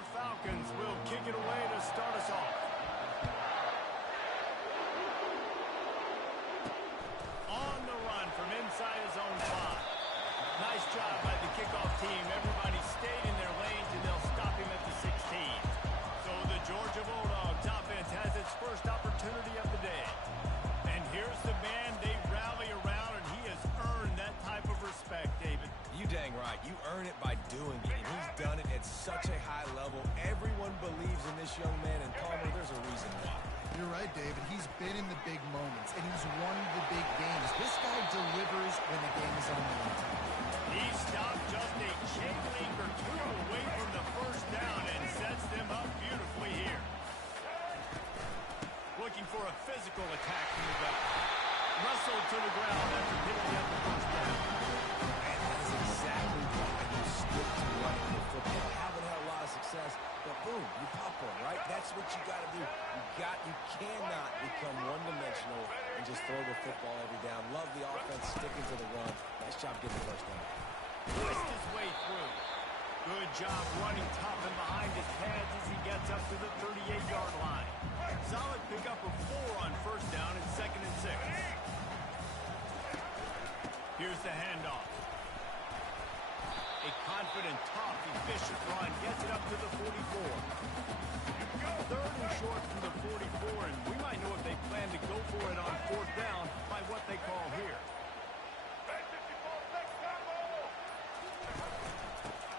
the Falcons will kick it away to start us off. On the run from inside his own 5. Nice job by the kickoff team. Everybody stayed in their lanes, and they'll stop him at the 16. So the Georgia Bulldogs offense has its first opportunity of the day. And here's the man they rally around, and he has earned that type of respect, David. You dang right. You earn it by doing it, and he's done it at such a high level. Everyone believes in this young man, and Palmer, there's a reason why. You're right, David. He's been in the big moments, and he's won the big games. This guy delivers when the game is on the line. He stopped just a chain link or two away from the first down and sets them up beautifully here. Looking for a physical attack from the back. Russell to the ground after picking up the first down. And that is exactly why you stick to running the football. Haven't had a lot of success, but boom, you pop one, right? That's what you got to do. You cannot become one-dimensional and just throw the football every down. Love the offense sticking to the run. Nice job getting the first down. Twist his way through. Good job running tough and behind his pads as he gets up to the 38-yard line. Solid pickup of 4 on first down and 2nd and 6. Here's the handoff. A confident, tough, efficient run gets it up to the 44. 3rd and short from the 44, and we might know if they plan to go for it on 4th down by what they call here.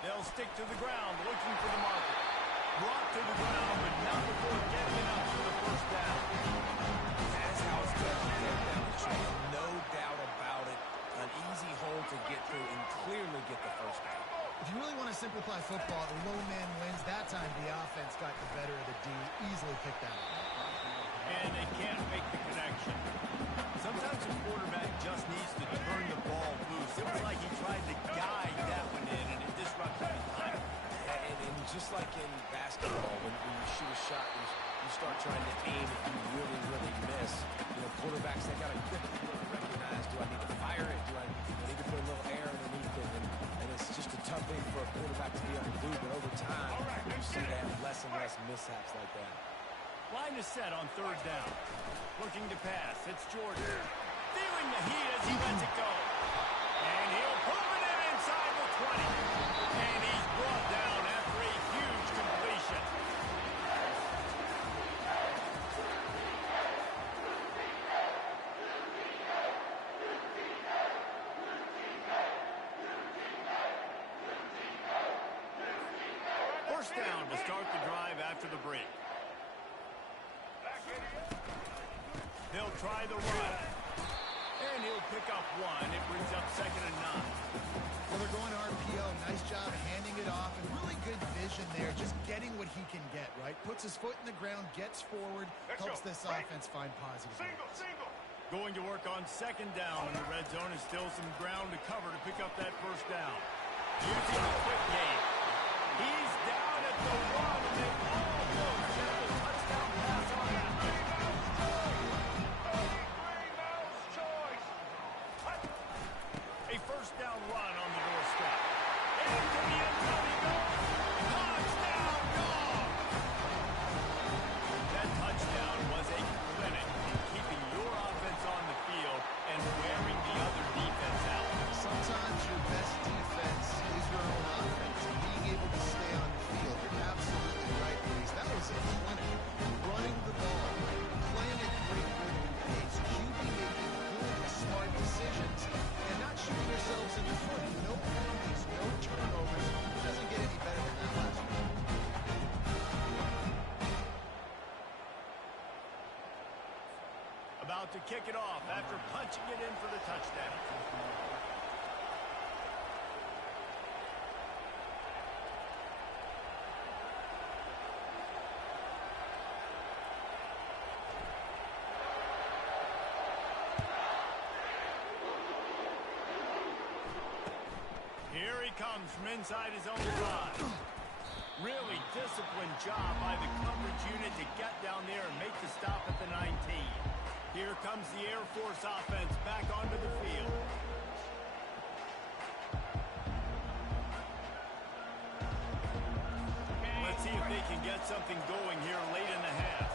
They'll stick to the ground, looking for the marker. Brought to the ground, but not before getting it up for the first down. That's how it's done down the track. No doubt about it. An easy hole to get through and clearly get the first down. If you really want to simplify football, the low man wins. That time, the offense got the better of the D. Easily picked out. And they can't make the connection. Sometimes a quarterback just needs to turn the ball loose. It was like he tried to guide that one in, and it disrupted his time. And just like in basketball, when you shoot a shot, you start trying to aim and you really, really miss. You know, quarterbacks, they got to quickly recognize, do I need to fire it? Do I need to put a little air underneath it? And it's just a tough thing for a quarterback to be able to do. But over time, you see that less and less mishaps like that. Line is set on 3rd down. Looking to pass. It's Jordan. Feeling the heat as he lets it go. And he'll put it in inside the 20. And he's brought down after a huge completion. First down to start the drive after the break. They'll try the run. And he'll pick up 1. It brings up 2nd and 9. Well, they're going to RPO. Nice job handing it off. And really good vision there. Just getting what he can get, right? Puts his foot in the ground, gets forward, helps this offense find positive. Single. Going to work on 2nd down in the red zone. Is still some ground to cover to pick up that first down. Using the quick game. He's down at the 1, and they almost get the touchdown pass on that. A first down run on the doorstep. Into the end zone he goes. Touchdown, dog! That touchdown was a clinic in keeping your offense on the field and wearing the other defense out. Sometimes your best defense is your own offense. And being able to stay on the field, you're absolutely right, Reese. That was a clinic. Running the ball, playing at great rhythm and pace, QB making good, smart decisions, and not shooting yourselves in the foot. No penalties, no turnovers. It doesn't get any better than that last one. About to kick it off after punching it in for the touchdown. Here he comes from inside his own 5. Really disciplined job by the coverage unit to get down there and make the stop at the 19. Here comes the Air Force offense back onto the field. Let's see if get something going here late in the half.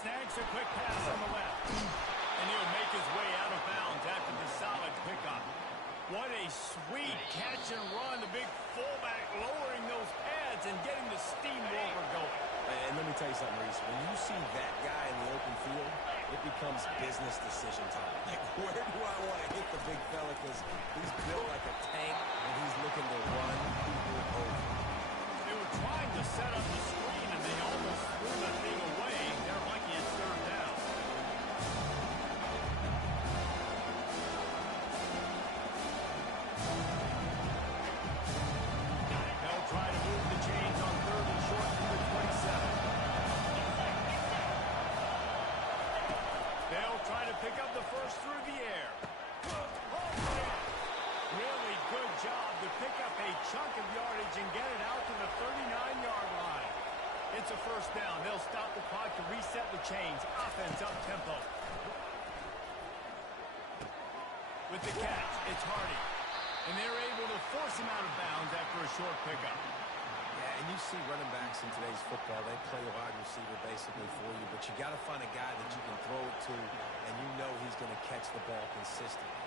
Snags a quick pass on the left. And he'll make his way out of bounds after the solid pickup. What a sweet catch and run. The big fullback lowering those pads and getting the steamroller going. And let me tell you something, Reese. When you see that guy in the open field, it becomes business decision time. Like, where do I want to hit the big fella? Because he's built like a tank, and he's looking to run people over. They were trying to set up the screen, and they almost threw the thing away. They're lucky it's third down. They'll try to move the chains on third and short from the 27. They'll try to pick up the first through the air. Really good job to pick up a chunk of yardage and get it out to the 39-yard line. It's a first down. They'll stop the clock to reset the chains. Offense up tempo. With the catch, it's Hardy. And they're able to force him out of bounds after a short pickup. Yeah, and you see running backs in today's football, they play wide receiver basically for you, but you got to find a guy that you can throw it to, and you know he's going to catch the ball consistently.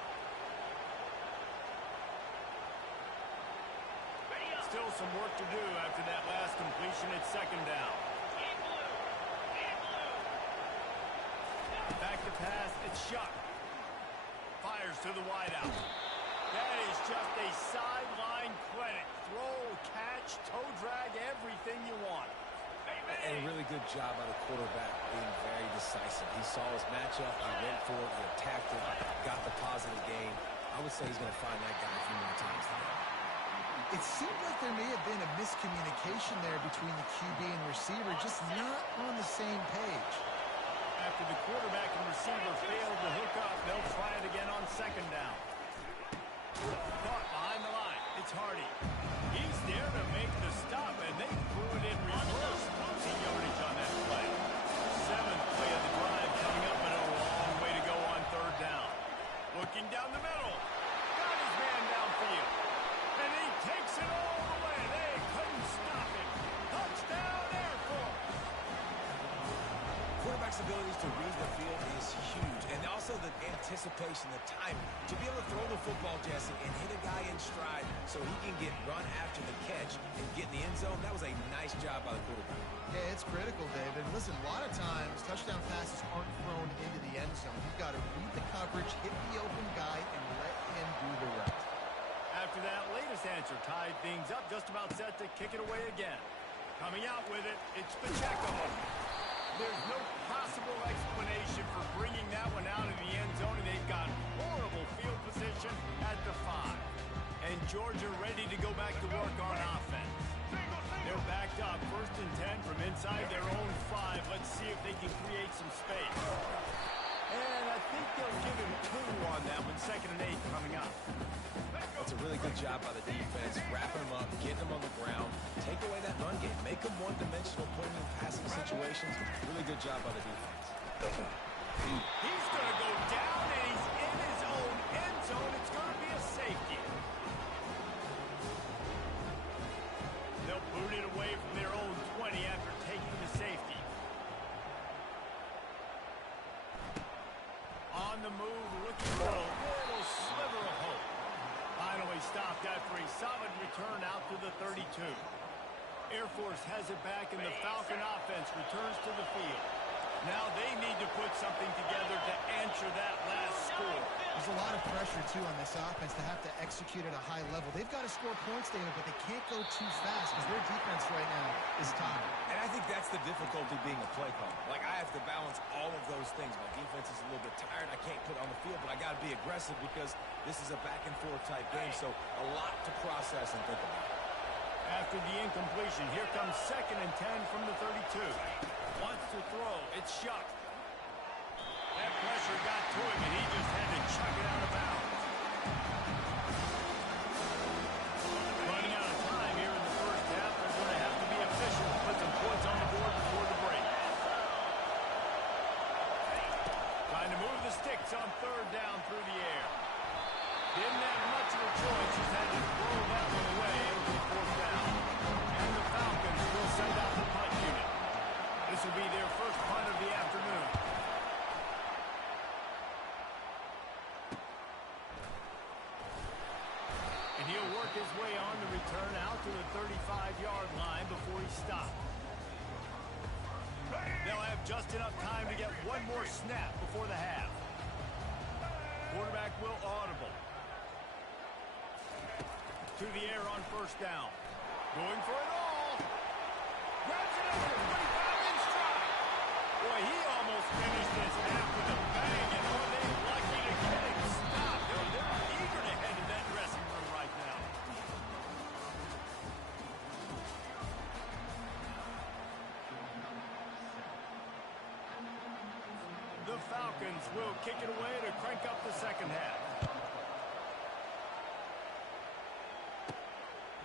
Still some work to do after that last completion at second down. Back to pass, it's Shuck. Fires to the wideout. That is just a sideline credit. Throw, catch, toe drag, everything you want. And a really good job by the quarterback being very decisive. He saw his matchup, he went for it, he attacked it, got the positive gain. I would say he's going to find that guy a few more times today. It seemed like there may have been a miscommunication there between the QB and receiver, just not on the same page. After the quarterback and receiver failed to hook up, they'll try it again on second down. Caught behind the line. It's Hardy. He's there to make the stop, and they threw it in reverse. Losing yardage on that play. Seventh play of the drive coming up, and a long way to go on third down. Looking down the middle. Got his man downfield. And he takes it all the way. They couldn't stop him. Touchdown, Air Force. Quarterback's abilities to read the field is huge, and also the anticipation, the timing. To be able to throw the football, Jesse, and hit a guy in stride so he can get run after the catch and get in the end zone, that was a nice job by the quarterback. Yeah, it's critical, David. Listen, a lot of times, touchdown passes aren't thrown into the end zone. You've got to read the coverage, hit the open guy, and let him do the rest. After that latest answer tied things up, just about set to kick it away again. Coming out with it, it's Pacheco. There's no possible explanation for bringing that one out of the end zone, and they've got horrible field position at the 5. And Georgia ready to go back to work on offense. They're backed up, 1st and 10 from inside their own 5. Let's see if they can create some space. And I think they'll give him 2 on that one, 2nd and 8 coming up. That's a really good job by the defense, wrapping them up, getting them on the ground, take away that run game, make them one-dimensional, put them in passing situations. Really good job by the defense. He's going to go down, and he's in his own end zone. It's going to be a safety. They'll boot it away from their own 20 after taking the safety. On the move, looking for a little sliver of hope. Finally stopped after a solid return out to the 32. Air Force has it back, and the Falcon offense returns to the field. Now they need to put something together to answer that last score. There's a lot of pressure, too, on this offense to have to execute at a high level. They've got to score points, David, but they can't go too fast because their defense right now is tired. And I think that's the difficulty being a play caller. Like, I have to balance all of those things. My defense is a little bit tired. I can't put on the field, but I got to be aggressive because this is a back-and-forth type game, so a lot to process and think about. After the incompletion, here comes 2nd and 10 from the 32. Wants to throw. It's Shuck. That pressure got to him, and he just had to chuck it out of bounds. Running out of time here in the first half. They're going to have to be efficient to put some points on the board before the break. Trying to move the sticks on 3rd down through the air. Didn't have much of a choice. Just had to throw that one away. It'll be fourth down. And the Falcons will send out the punt unit. This will be their first punt of the afternoon. And he'll work his way on the return out to the 35-yard line before he stops. They'll have just enough time to get one more snap before the half. Quarterback will audible. To the air on first down. Going for it all. Grabs it up to 25 in stride. Boy, he almost finished this half with a bang, and are they lucky to get him stopped. They're eager to head to that dressing room right now. The Falcons will kick it away to crank up the second half.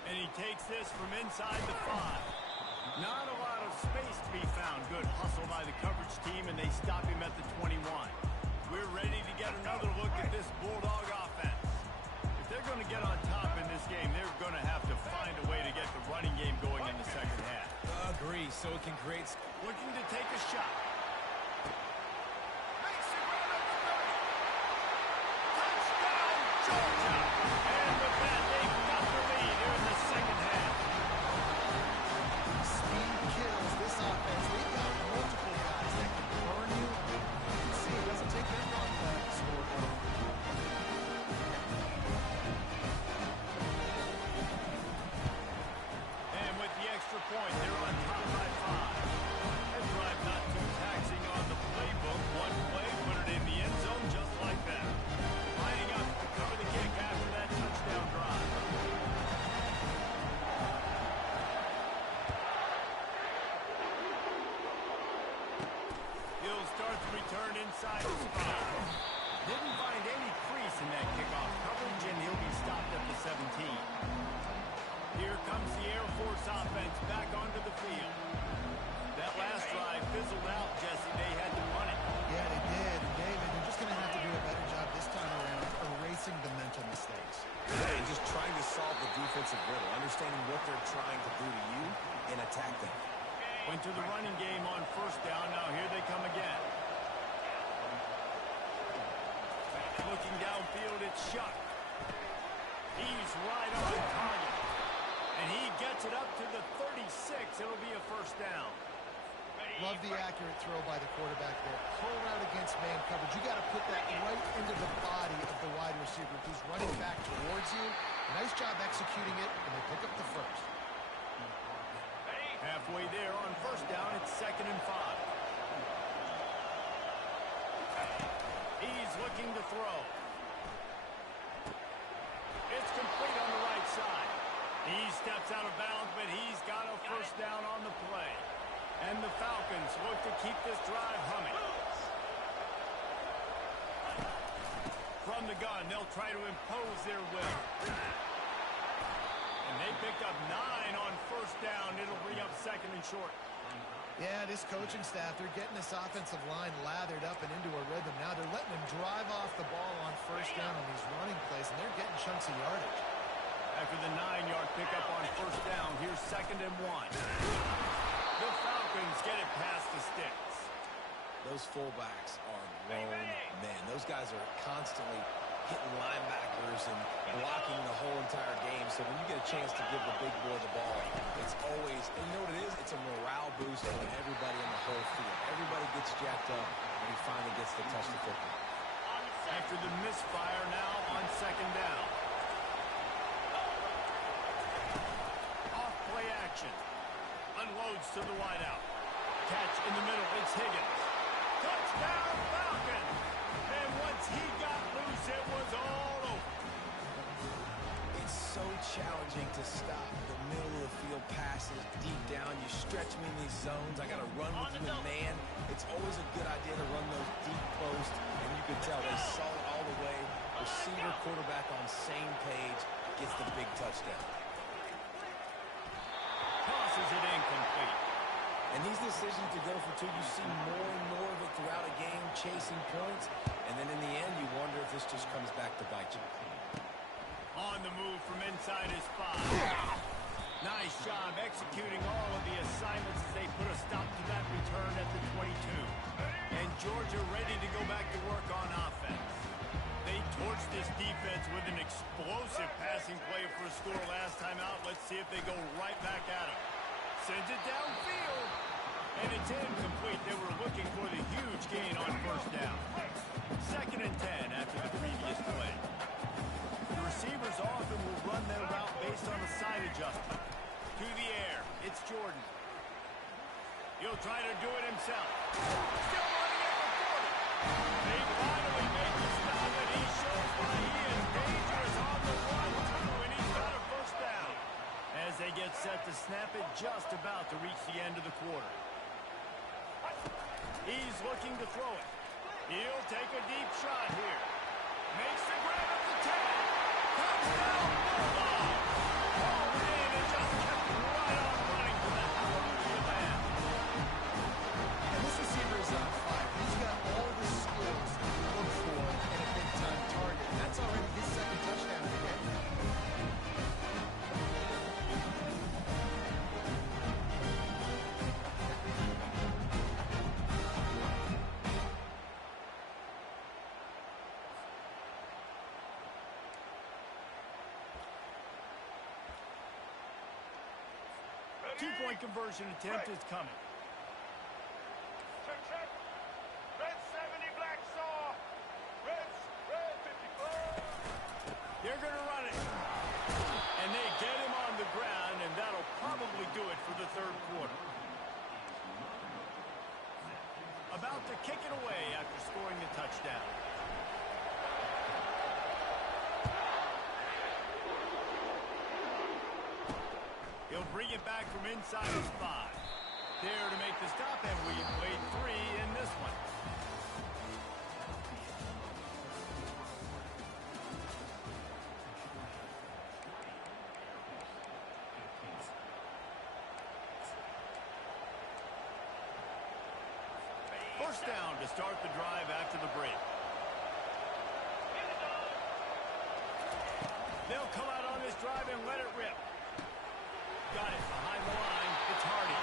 And he takes this from inside the 5. Not a lot of space to be found. Good hustle by the coverage team, and they stop him at the 21. We're ready to get another look at this Bulldog offense. If they're going to get on top in this game, they're going to have to find a way to get the running game going in the second half. Agree, so it can create... Looking to take a shot. Georgia. And with that, they've got the lead here in the second half. Speed kills this offense. They've got multiple guys that can burn you. You can see it doesn't take that long to score a goal. And with the extra point, they're on top by 5. That drive not too taxing on the playbook. One play, put it in the end zone just like that. Lining up to cover the kick after that touchdown drive. He'll start the return inside the spot. Didn't find any crease in that kickoff coverage, and he'll be stopped at the 17. Here comes the Air Force offense back onto the field. That last drive fizzled out, Jesse. They had to run it. Yeah, they did. And David, they're just going to have to do a better job this time around erasing the mental mistakes. Yeah, and just trying to solve the defensive riddle, understanding what they're trying to do to you and attack them. Went to the running game on first down. Now here they come again. Looking downfield, it's Shuck. He's right on target. And he gets it up to the 36. It'll be a first down. Love the accurate throw by the quarterback there. Pull out against man coverage. You got to put that right into the body of the wide receiver who's running back towards you. Nice job executing it, and they pick up the first. Halfway there on first down, it's 2nd and 5. He's looking to throw. It's complete on the right side. He steps out of bounds, but he's got a first down on the play. And the Falcons look to keep this drive humming. From the gun, they'll try to impose their will. And they pick up 9 on first down. It'll bring up 2nd and short. Yeah, this coaching staff, they're getting this offensive line lathered up and into a rhythm. Now they're letting them drive off the ball on first down on these running plays, and they're getting chunks of yardage. After the 9-yard pickup on first down, here's 2nd and 1. The Falcons get it past the sticks. Those fullbacks are grown men. Those guys are constantly hitting linebackers and blocking the whole entire game. So when you get a chance to give the big boy the ball, it's always, and you know what it is? It's a morale boost for everybody in the whole field. Everybody gets jacked up when he finally gets to touch the football. After the misfire now on 2nd down. Off play action. Unloads to the wideout. Catch in the middle. It's Higgins. Touchdown Falcons! And once he got loose, it was all over. It's so challenging to stop the middle of the field passes deep down. You stretch me in these zones. I got to run with you in man. It's always a good idea to run those deep posts. And you can tell they saw it all the way. Receiver, quarterback on same page. Gets the big touchdown. Tosses it incomplete. And these decisions to go for 2, you see more and more of it throughout a game, chasing points. And then in the end, you wonder if this just comes back to bite you. On the move from inside his 5. Nice job executing all of the assignments as they put a stop to that return at the 22. And Georgia ready to go back to work on offense. They torched this defense with an explosive passing play for a score last time out. Let's see if they go right back at him. Sends it downfield. And it's incomplete. They were looking for the huge gain on first down. 2nd and 10 after the previous play. The receivers often will run their route based on a side adjustment. To the air, it's Jordan. He'll try to do it himself. Still running at the 40. They finally make the stop, and he shows why he is dangerous on the run, too, and he's got a first down. As they get set to snap it, just about to reach the end of the quarter. He's looking to throw it. He'll take a deep shot here. Makes the grab at the 10. Touchdown, Bulldog. Hauled in and just kept right on running to the hallelujah land. And this receiver is on fire. He's got all the skills you look for in a big-time target. And that's already his 2nd touchdown of the game. Two-point conversion attempt is coming. Check, check. Red 70, black saw. Red 54. They're going to run it. And they get him on the ground, and that'll probably do it for the 3rd quarter. About to kick it away after scoring the touchdown. He'll bring it back from inside his 5. There to make the stop, and we played 3 in this one. First down to start the drive after the break. They'll come out on this drive and let it rip. Got it behind the line. It's Hardy.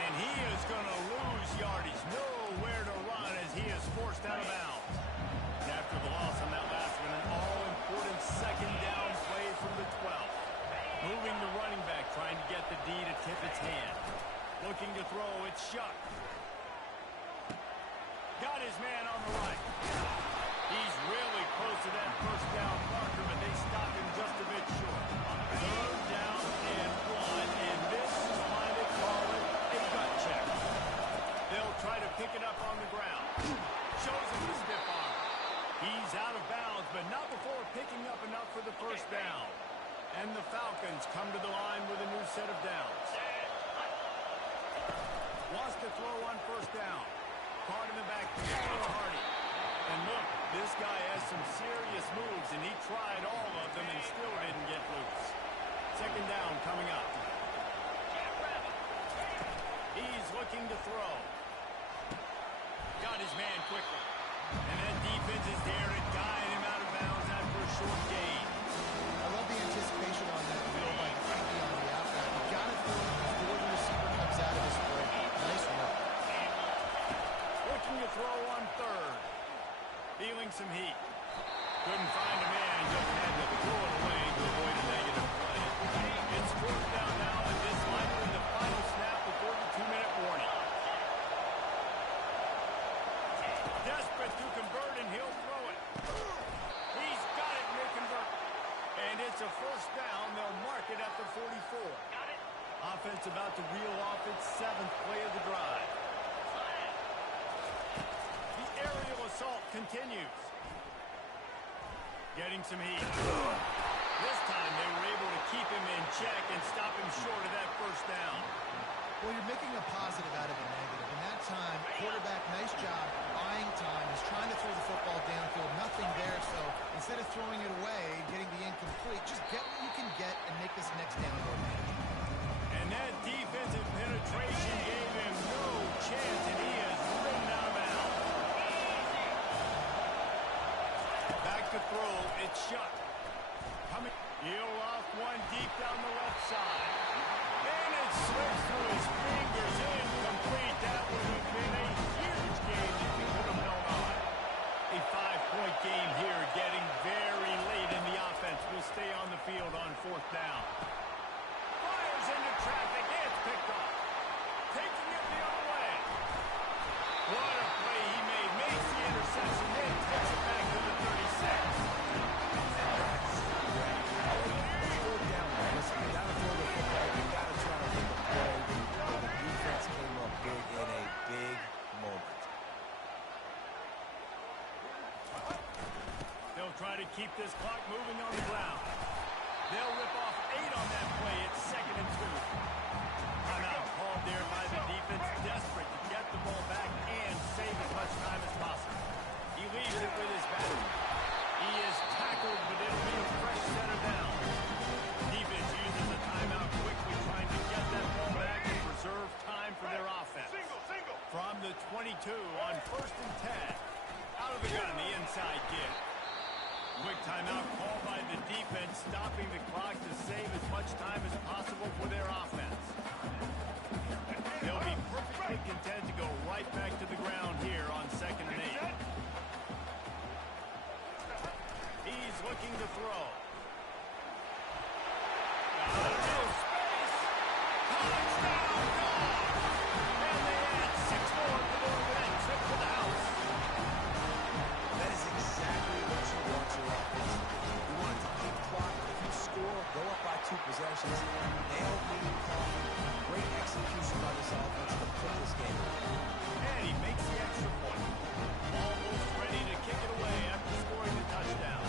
And he is going to lose yardage. Nowhere to run as he is forced out of bounds. And after the loss on that last one, an all-important 2nd down play from the 12. Moving the running back, trying to get the D to tip its hand. Looking to throw, it's Shuck. Got his man on the right. He's really close to that first down marker, but they stopped him just a bit short. 3rd down and 1, and this is why they call it a gut check. They'll try to pick it up on the ground. Shows him the stiff arm. He's out of bounds, but not before picking up enough for the first down. And the Falcons come to the line with a new set of downs. Wants to throw on first down. Caught in the backfield. It's Hardy. And look, this guy has some serious moves, and he tried all of them and still didn't get loose. 2nd down coming up. He's looking to throw. Got his man quickly. And that defense is there to guide him out of bounds after a short gain. I love the anticipation on that wheel by the safety on the outside. You got to throw it before the receiver comes out of his break. Nice work. Looking to throw on 3rd. Feeling some heat. Couldn't find a man and just had to throw it away to avoid a negative play. It's 4th down now, and this might be the final snap before the 2-minute warning. Desperate to convert, and he'll throw it. He's got it, and they convert. And it's a first down. They'll mark it at the 44. Offense about to reel off its 7th play of the drive. The aerial assault continues. Getting some heat. This time they were able to keep him in check and stop him short of that first down. Well, you're making a positive out of a negative. In that time, quarterback, nice job, buying time. He's trying to throw the football downfield. Nothing there, so instead of throwing it away and getting the incomplete, just get what you can get and make this next down more manageable. And that defensive penetration gave him no chance, and he is ridden out of bounds. Back to throw, it's Shuck. Coming. He'll off one deep down the left side. And it slips through his fingers. Incomplete. That would have been a huge game if he could have held on. A 5-point game here, getting very late in the offense. Will stay on the field on 4th down. Fires into traffic. It's picked off. Taking it the other way. What a play he made. Makes the interception. Then takes it back to the 36. Listen, you got to throw the football. You got to try to make a play. And the defense came up big in a big moment. They'll try to keep this clock moving on the ground. They'll rip off 8 on that play. It's 2nd and 2. Timeout called there by the defense, desperate to get the ball back and save as much time as possible. He leaves it with his back. He is tackled, but it'll be a fresh set of downs. Defense uses a timeout quickly, trying to get that ball back and preserve time for their offense. From the 22 on 1st and 10. Out of the gun, the inside give. Quick timeout called by the defense, stopping the clock to save as much time as possible for their offense. They'll be perfectly content to go right back to the ground here on 2nd and 8. He's looking to throw. No space. Touchdown, Dogs! And they add 6 more to go to that trip to the house. That is exactly what you want your offense to do. You want it to keep the clock. If you score, go up by 2 possessions. Nail lead coffee. Great execution by this offense to put this game away. And he makes the extra point. Almost ready to kick it away after scoring the touchdown.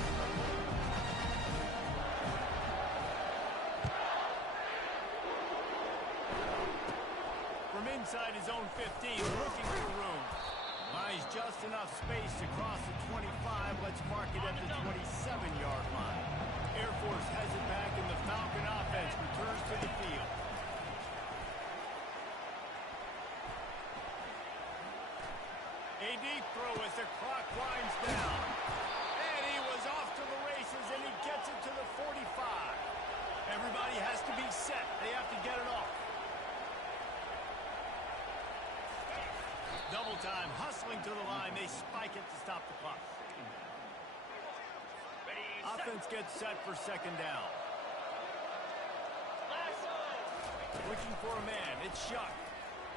From inside his own 15, looking for room. Buys just enough space to cross the 25. Let's mark it at the 27-yard line. Air Force has it back, and the Falcon offense returns to the field. A deep throw as the clock winds down. And he was off to the races, and he gets it to the 45. Everybody has to be set. They have to get it off. Double time, hustling to the line. They spike it to stop the clock. Offense gets set for 2nd down. Looking for a man. It's Shuck.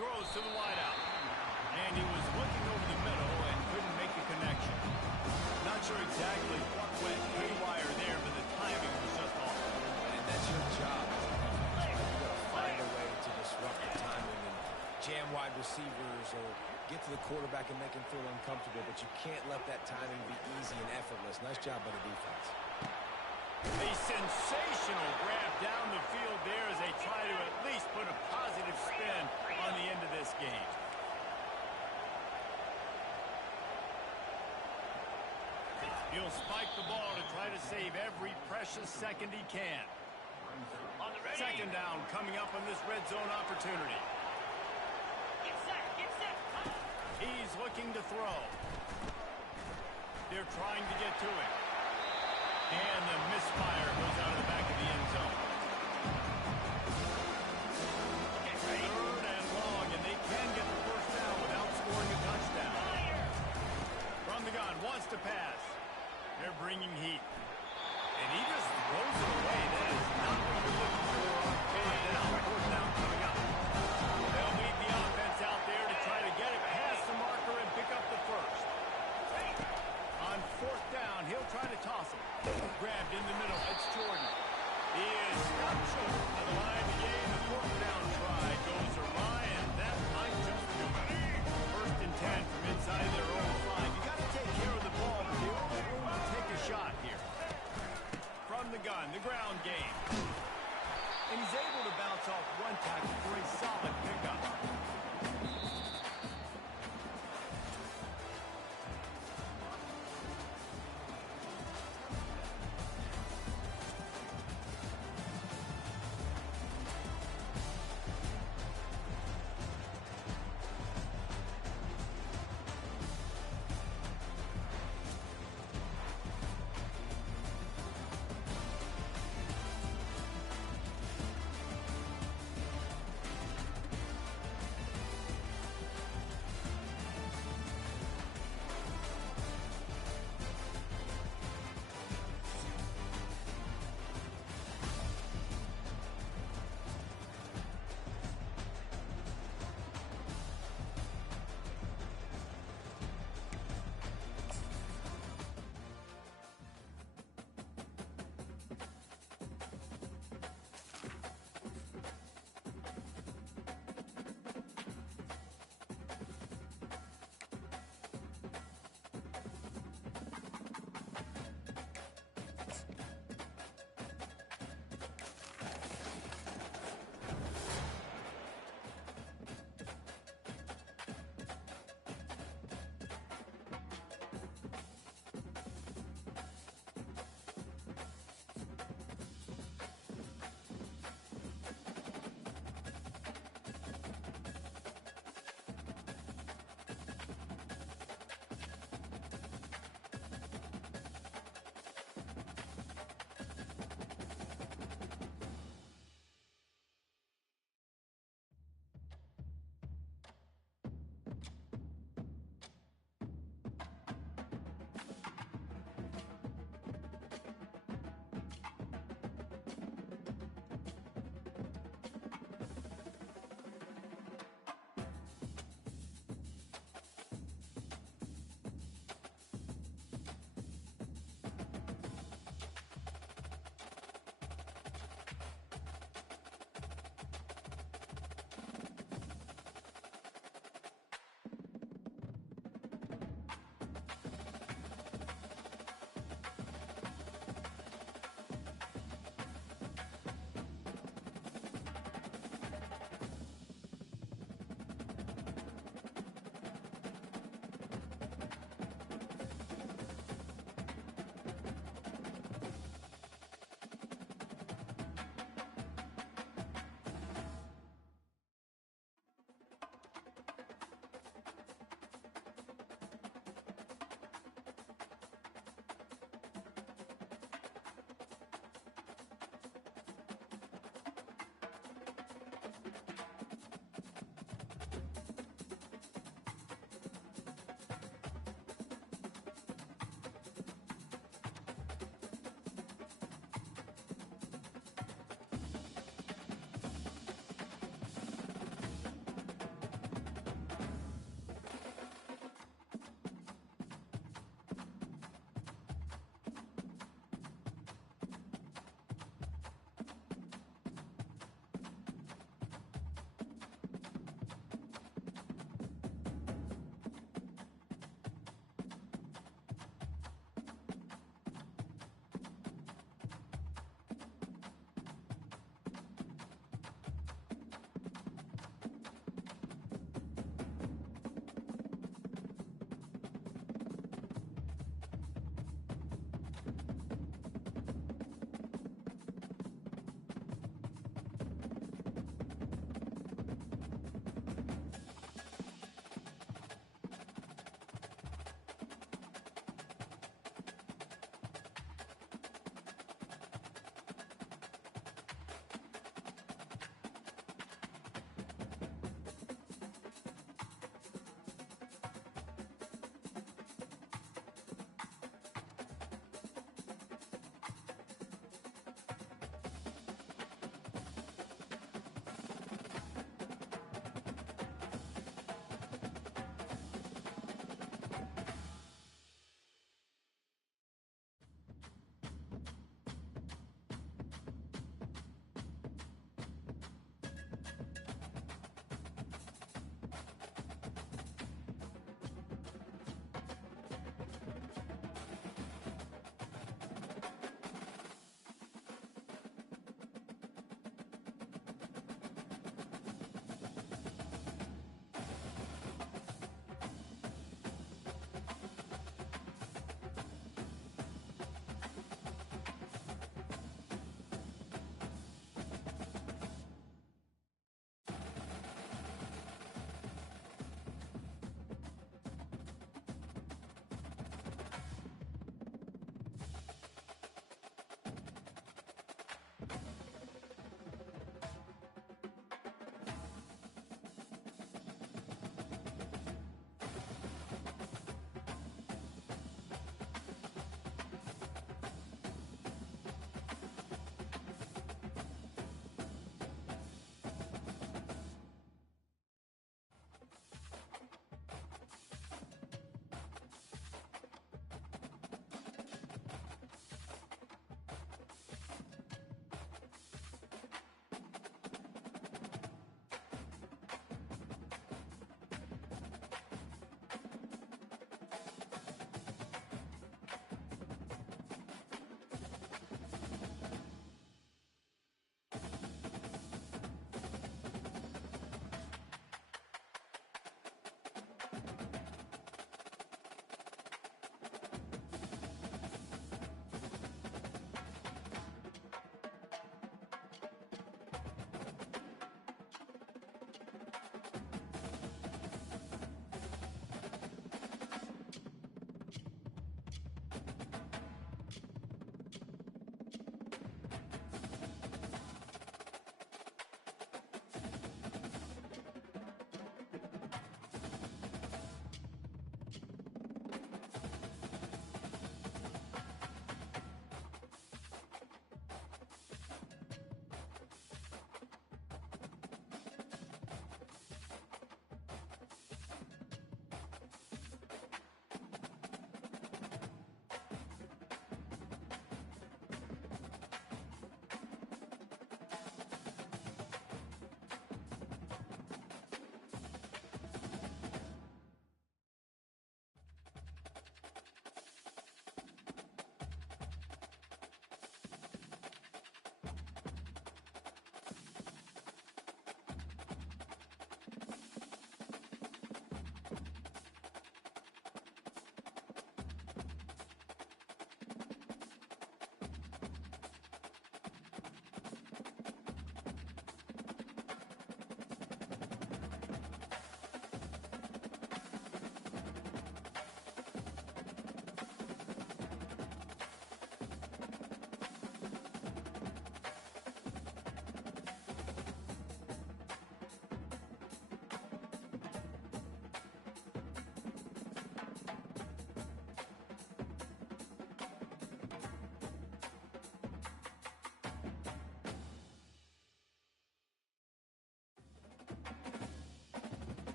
Throws to the wideout. And he was looking over the middle and couldn't make a connection. Not sure exactly what went haywire there, but the timing was just off. And that's your job. You got to find a way to disrupt the timing and jam wide receivers or get to the quarterback and make him feel uncomfortable, but you can't let that timing be easy and effortless. Nice job by the defense. A sensational grab down the field there as they try to at least put a positive spin on the end of this game. He'll spike the ball to try to save every precious second he can. 2nd down coming up on this red zone opportunity. Get set, get set. He's looking to throw. They're trying to get to it. And the misfire goes out of the back of the end zone. 3rd and long, and they can get the 1st down without scoring a touchdown. From the gun, wants to pass. They're bringing heat. And he just throws it away. That is not what you're looking for on 4th down. 4th down coming up. They'll lead the offense out there to try to get it past the marker and pick up the 1st. On 4th down, he'll try to toss it. Grabbed in the middle. It's Jordan. He is stopped short of the line to gain. The 4th down try goes awry, and that might just do it. 1st and 10 from inside their own 5. You got to take care of the ball, but they always room to take a shot here. From the gun, the ground game.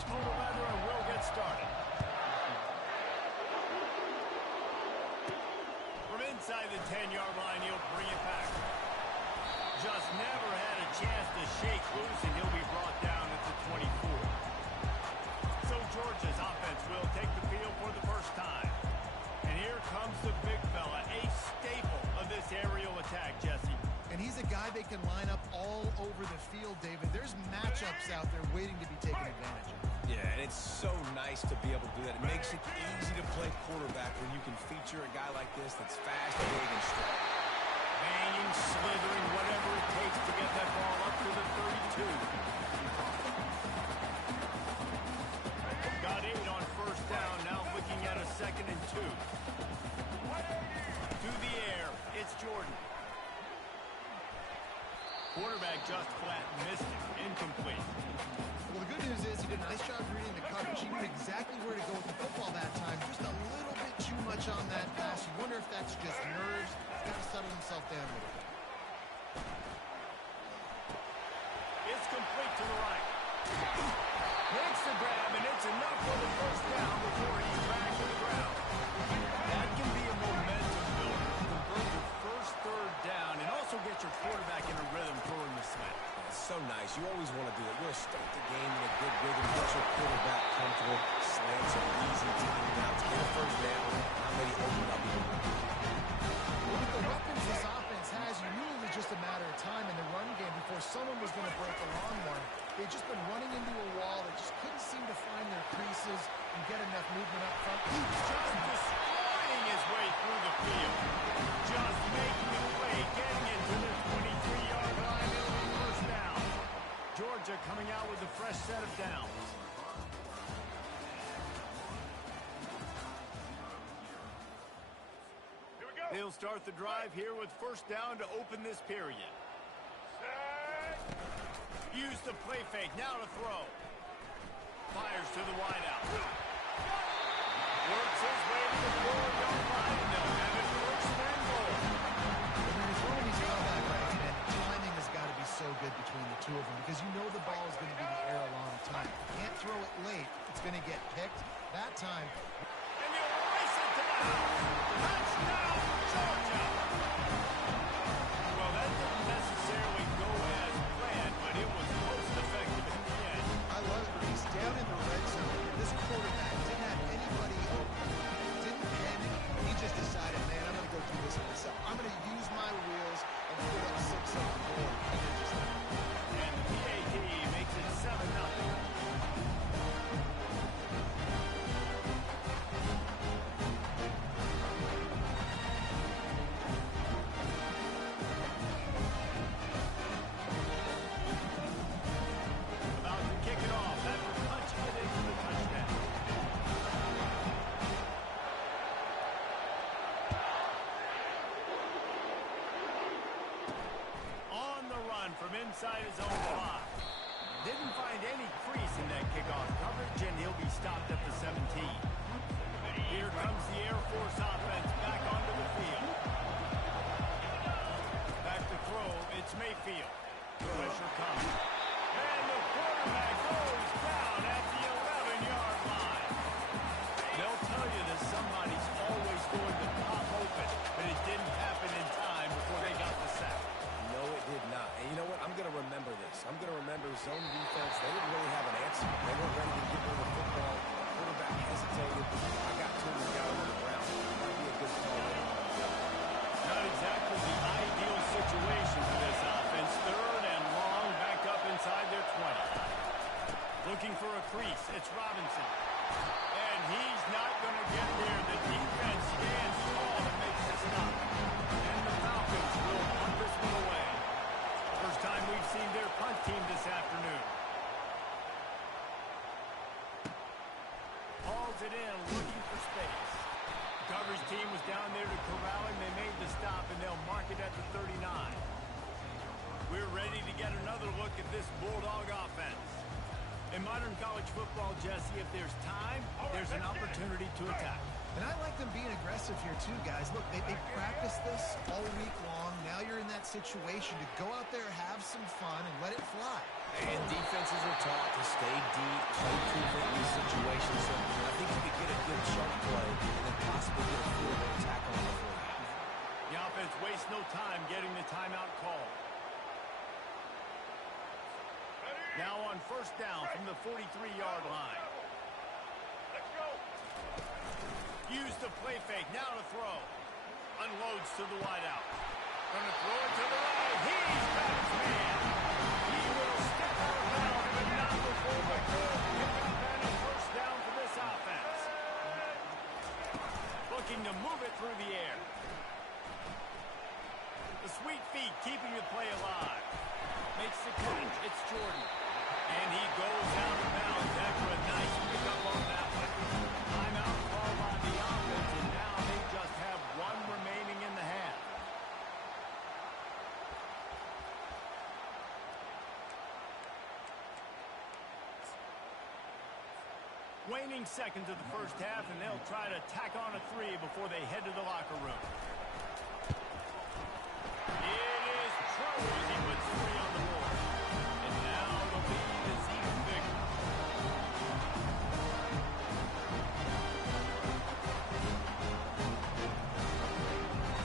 total leather and we'll get started. From inside the 10-yard line, he'll bring it back. Just never had a chance to shake loose, and he'll be brought down at the 24. So Georgia's offense will take the field for the first time. And here comes the big fella, a staple of this aerial attack, Jesse. And he's a guy they can line up all over the field, David. There's matchups out there waiting to be taken advantage of. Yeah, and it's so nice to be able to do that. It makes it easy to play quarterback when you can feature a guy like this that's fast, big, and strong. Banging, slithering, whatever it takes to get that ball up to the 32. Got 8 on first down, now looking at a 2nd and 2. To the air, it's Jordan. Quarterback just flat missed it, incomplete. Well, the good news is he did a nice job reading the coverage. He knew exactly where to go with the football that time. Just a little bit too much on that pass. You wonder if that's just nerves. He's got to settle himself down a little bit. It's complete to the right. Makes the grab, and it's enough for the first down before he's dragged to the ground. That can be a momentum builder. Convert your first 3rd down and also get your quarterback in a rhythm throwing the snap. It's so nice. You always want to do it. You want to start the game in a good rhythm, get your quarterback comfortable, slant some easy timing outs, get a first down. How many open up? With the weapons this offense has, you knew it was just a matter of time in the run game before someone was going to break a long one. They've just been running into a wall. They just couldn't seem to find their creases and get enough movement up front. He's just destroying his way through the field. Just making a play, getting it to the 23-yard line. It'll be first down. Georgia coming out with a fresh set of downs. They'll start the drive here with first down to open this period. Use the play fake, now to throw. Fires to the wideout. Works his way to the 4-yard line, and they'll have it first and goal. When you're throwing these comeback routes, man, the timing has got to be so good between the two of them because you know the ball is going to be in the air a long time. You can't throw it late. It's going to get picked. That time. And you'll race it to the house. Touchdown, Georgia. Well, that didn't necessarily go as planned, but it was most effective in the end. I love it. He's down in the red zone. This quarterback didn't have anybody open. Didn't panic. He just decided, man, I'm going to go do this myself. I'm going to use my wheels and pull up 6 on the board. And the PAT makes it 7-0. From inside his own 5. Didn't find any crease in that kickoff coverage, and he'll be stopped at the 17. Here comes the Air Force offense back onto the field. Back to throw, it's Mayfield. Pressure comes. And the quarterback goes down at the 11-yard line. They'll tell you that somebody's always going to pop open, but it didn't happen in time before they got the sack. No, it did not. And you know what? I'm going to remember this. I'm going to remember zone defense. They didn't really have an answer. They weren't ready to get rid of the football. Quarterback hesitated. I got to him and got him on the ground. Might be a good call. Not exactly the ideal situation for this offense. 3rd and long, back up inside their 20. Looking for a crease. It's Robinson. And he's not going to get there. The defense stands tall and makes the stop. And the Falcons will punt this one away. First time we've seen their punt team this afternoon. Hauls it in, looking for space. Coverage team was down there to corral him. They made the stop, and they'll mark it at the 39. We're ready to get another look at this Bulldog offense. In modern college football, Jesse, if there's time, there's an opportunity to attack. And I like them being aggressive here too, guys. Look, they practiced this all week long. Now you're in that situation to go out there, have some fun, and let it fly. And defenses are taught to stay deep, play prudent in these situations. So I think you could get a good chunk play and then possibly get a field goal tack on the play. The offense wastes no time getting the timeout call. Now on first down from the 43-yard line. Let's go. Use the play fake. Now to throw. Unloads to the wideout. Gonna throw it to the right. He's got his man. He will step out of bounds, but not before the goal. Pick up and a first down for this offense. Looking to move it through the air. The sweet feet keeping the play alive. Makes the catch. It's Jordan. And he goes out of bounds after a nice pickup on that one. Timeout call by the offense, and now they just have one remaining in the half. Waning seconds of the first half, and they'll try to tack on a 3 before they head to the locker room. It is trouble as he puts 3 on the board. And now the lead is even bigger.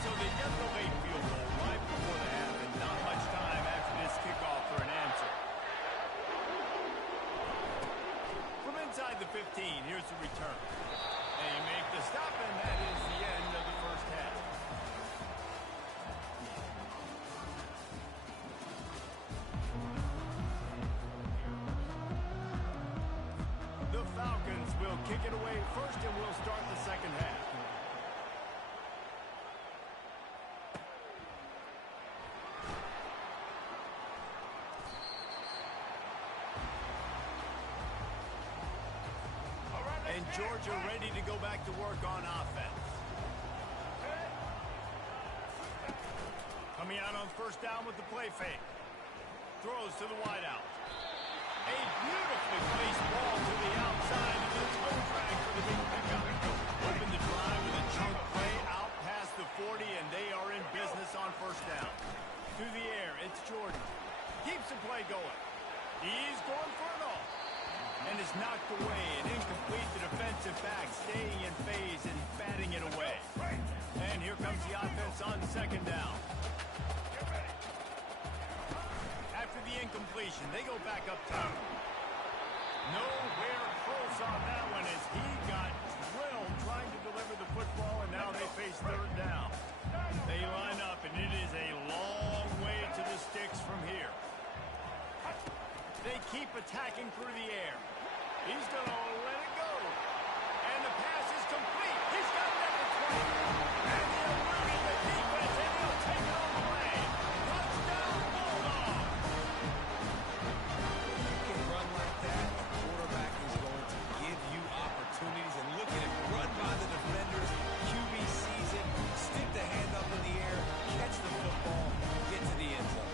So they get the late field goal right before the half, and not much time after this kickoff for an answer. From inside the 15, here's the return. They make the stop, and that is the end of the first half. The Falcons will kick it away first, and we'll start the second half. And Georgia ready to go back to work on offense. Coming out on first down with the play fake. Throws to the wideout. A beautifully placed ball to the outside, and the toe drag for the big pickup. Open the drive with a chunk play out past the 40, and they are in business on first down. Through the air, it's Jordan. Keeps the play going. He's going for it all. And is knocked away and incomplete. The defensive back staying in phase and batting it away. And here comes the offense on second down. After the incompletion, they go back up top. Nowhere close on that one as he got drilled trying to deliver the football, and now they face third down. They line up, and it is a long way to the sticks from here. They keep attacking through the air. He's going to let it go. And the pass is complete. He's got it at the 20. And he'll run in the defense, and he'll take it all the way. Touchdown, Bulldogs. You can run like that, the quarterback is going to give you opportunities. And look at him run by the defenders. QB sees it, stick the hand up in the air, catch the football, get to the end zone.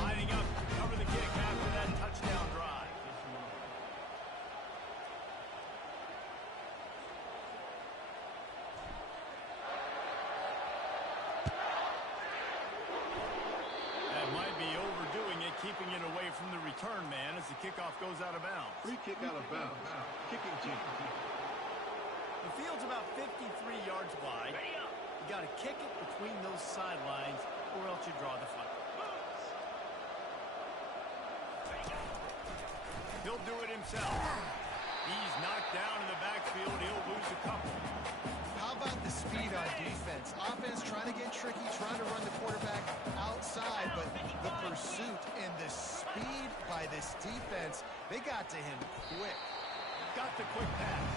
Lining up to cover the kick after that touchdown drive. That might be overdoing it, keeping it away from the return man as the kickoff goes out of bounds. Free kick out of bounds. Kicking team. The field's about 53 yards wide. You got to kick it between those sidelines, or else you draw the flag. He'll do it himself. He's knocked down in the backfield. He'll lose a couple. How about the speed on defense? Offense trying to get tricky, trying to run the quarterback outside, but the pursuit and the speed by this defense, they got to him quick. Got the quick pass.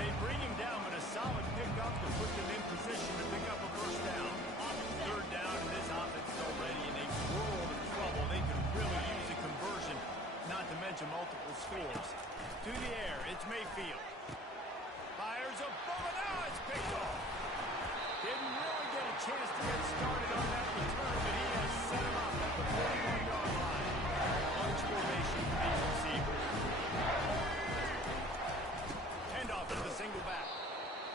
They bring him down with a solid pickup to put them in position to pick up a first down. Third down, and this offense is already in a world of trouble. They could really use a conversion, not to mention multiple scores. To the air, it's Mayfield. Fires a bullet. Now it's picked off. to get started on that return, but he has set him up at the 41-yard line. Bunch formation for these receivers. Handoff to the single back.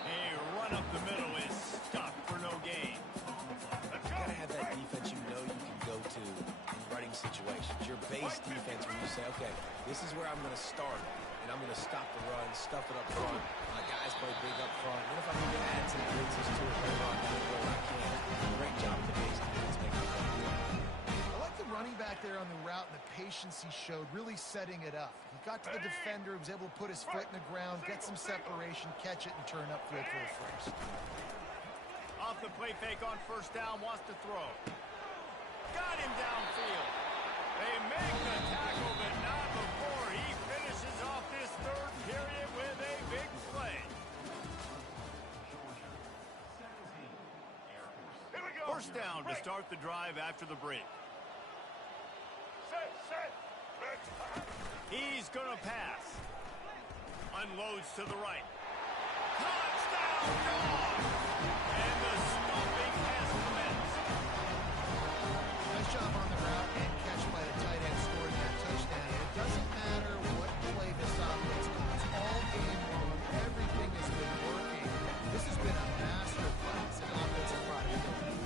A run up the middle is stuck for no gain. You gotta have that defense you know you can go to in running situations. Your base defense when you say, okay, this is where I'm going to start, and I'm going to stop the run, stuff it up front. My guys play big up front. And if I need to add some blitzes to it later on down the road, I can. Great job with the base defense making it happen. I like the running back there on the route and the patience he showed, really setting it up. He got to the defender, was able to put his foot in the ground, get some separation, catch it, and turn upfield for a first. Off the play fake on first down, wants to throw. Got him downfield. They make the tackle, but not before he finishes off this third period with a big play. Here we go. First down to start the drive after the break. Set. He's going to pass. Unloads to the right. Touchdown, dog! And the stomping has commenced. Nice job on the route and catch by the tight end scoring that touchdown. It doesn't matter what play this offense does. All game long, everything has been working. This has been a masterclass in offensive productivity.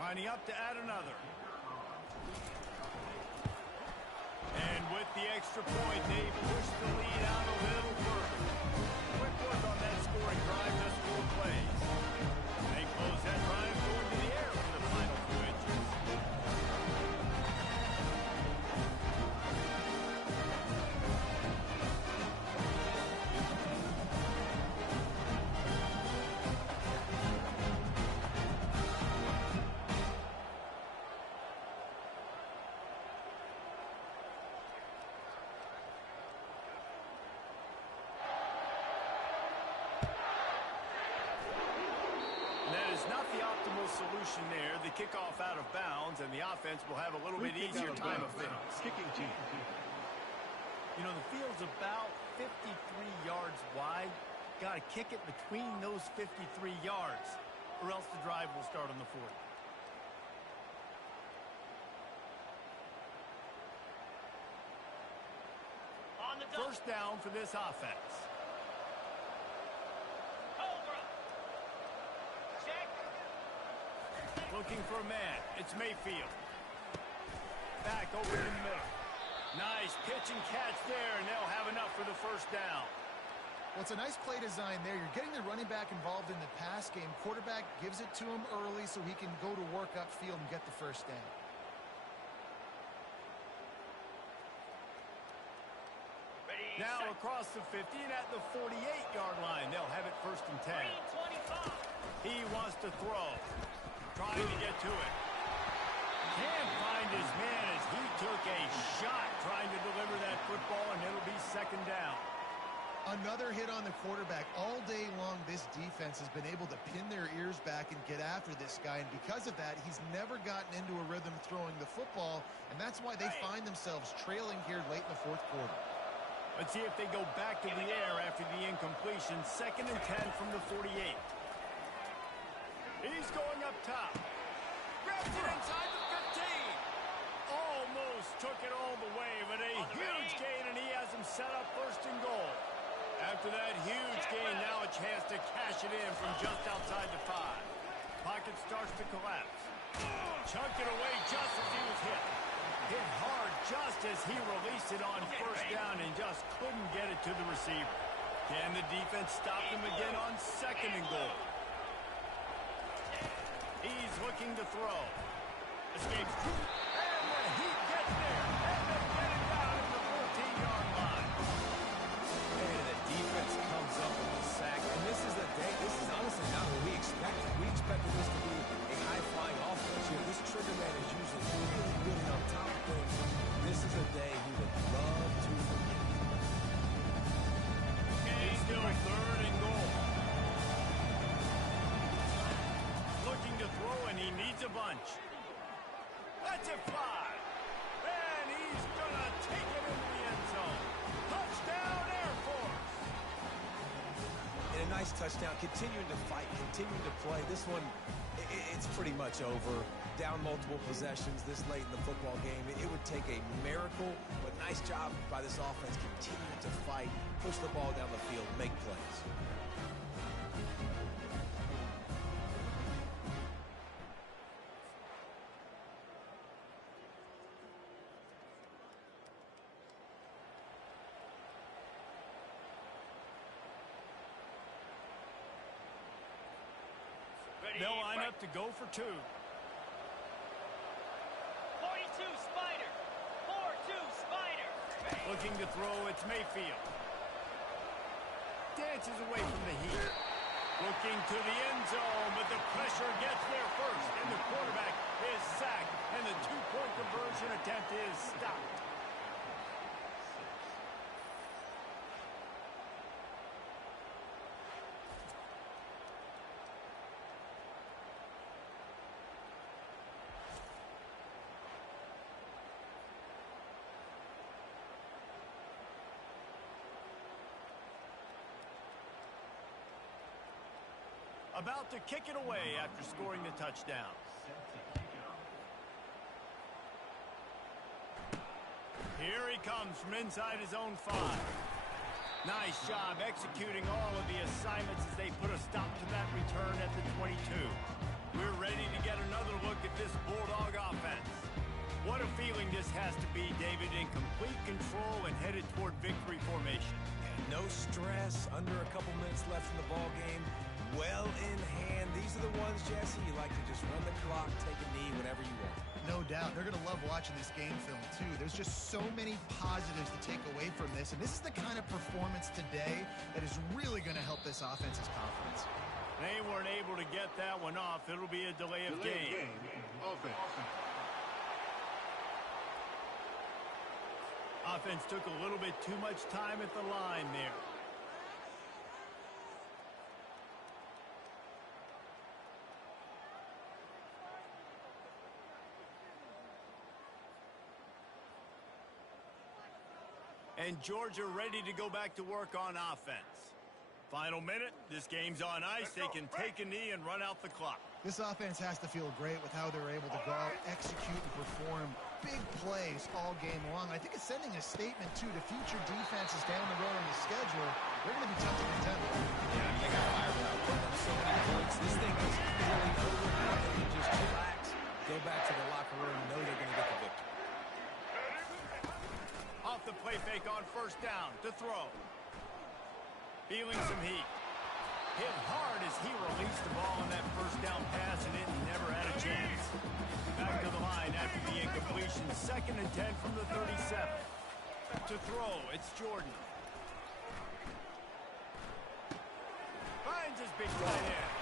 Lining up to add another. And with the extra point, they push the lead out a little further. Quick work on that scoring drive, just 4 plays. They close that drive going to the air for the final 2 inches. Not the optimal solution there. The kickoff out of bounds, and the offense will have a little bit easier time of things. Kicking team. You know, the field's about 53 yards wide. Got to kick it between those 53 yards, or else the drive will start on the 40. On the double. First down for this offense. Cobra. Check. Looking for a man. It's Mayfield. Back over in the middle. Nice pitch and catch there, and they'll have enough for the first down. Well, it's a nice play design there. You're getting the running back involved in the pass game. Quarterback gives it to him early so he can go to work upfield and get the first down. Ready. Now set. across the 50 and at the 48-yard line. They'll have it first and 10. 25. He wants to throw. Trying to get to it. Can't find his man as he took a shot trying to deliver that football, and it'll be second down. Another hit on the quarterback. All day long, this defense has been able to pin their ears back and get after this guy, and because of that, he's never gotten into a rhythm throwing the football, and that's why they find themselves trailing here late in the fourth quarter. Let's see if they go back to the air after the incompletion. Second and 10 from the 48. He's going up top. Grabs it inside the 15. Almost took it all the way, but a huge gain, and he has him set up first and goal. After that huge gain, now a chance to cash it in from just outside the 5. Pocket starts to collapse. Chunked it away just as he was hit. Hit hard just as he released it on first down and just couldn't get it to the receiver. Can the defense stop him again on second and goal? He's looking to throw. Escapes. And when he gets there, and they get it down at the 14-yard line. And the defense comes up with the sack. And this is a day, this is honestly not what we expected. We expected this to be a high-flying offense. You know, this trigger man is usually really on top of things. This is a day he would love to forget. It's still third and goal. Looking to throw, and he needs a bunch. touchdown, continuing to fight, continuing to play. This one, it's pretty much over. Down multiple possessions this late in the football game. It would take a miracle, but nice job by this offense continuing to fight, push the ball down the field, make plays. They'll line up to go for 2. 42 Spider. 4-2 Spider. Looking to throw, it's Mayfield. Dances away from the heat. Looking to the end zone, but the pressure gets there first, and the quarterback is sacked, and the 2-point conversion attempt is stopped. About to kick it away after scoring the touchdown. Here he comes from inside his own 5. Nice job executing all of the assignments as they put a stop to that return at the 22. We're ready to get another look at this Bulldog offense. What a feeling this has to be, David, in complete control and headed toward victory formation. And no stress, under a couple minutes left in the ball game. Well in hand. These are the ones, Jesse, you like to just run the clock, take a knee, whenever you want. No doubt. They're going to love watching this game film, too. There's just so many positives to take away from this, and this is the kind of performance today that is really going to help this offense's confidence. They weren't able to get that one off. It'll be a delay of game. Offense. Offense took a little bit too much time at the line there. And Georgia ready to go back to work on offense. Final minute, this game's on ice. They can take a knee and run out the clock. This offense has to feel great with how they're able to go out, execute, and perform big plays all game long. I think it's sending a statement, too, to future defenses down the road on the schedule. They're going to be tough to contend with. Yeah, they got fired without putting up so many points. This thing is really over now. They can just relax, go back to the locker room, and know they're going to get the victory. Off the play fake on first down to throw. Feeling some heat. Hit hard as he released the ball on that first down pass, and it never had a chance. Back to the line after the incompletion. 2nd and 10 from the 37. To throw, it's Jordan. Finds his big tight end.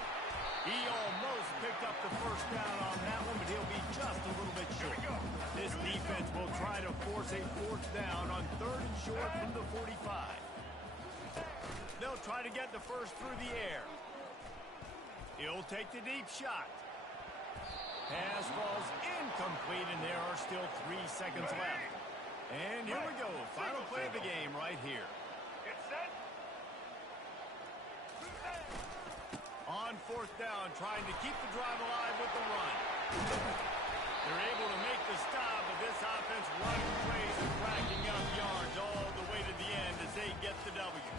He almost picked up the first down on that one, but he'll be just a little bit short. This defense will try to force a 4th down on 3rd and short from the 45. They'll try to get the first through the air. He'll take the deep shot. Pass falls incomplete, and there are still 3 seconds left. And here we go. Final play of the game right here. Get set. On 4th down, trying to keep the drive alive with the run. They're able to make the stop, but this offense running plays and racking up yards all the way to the end as they get the W.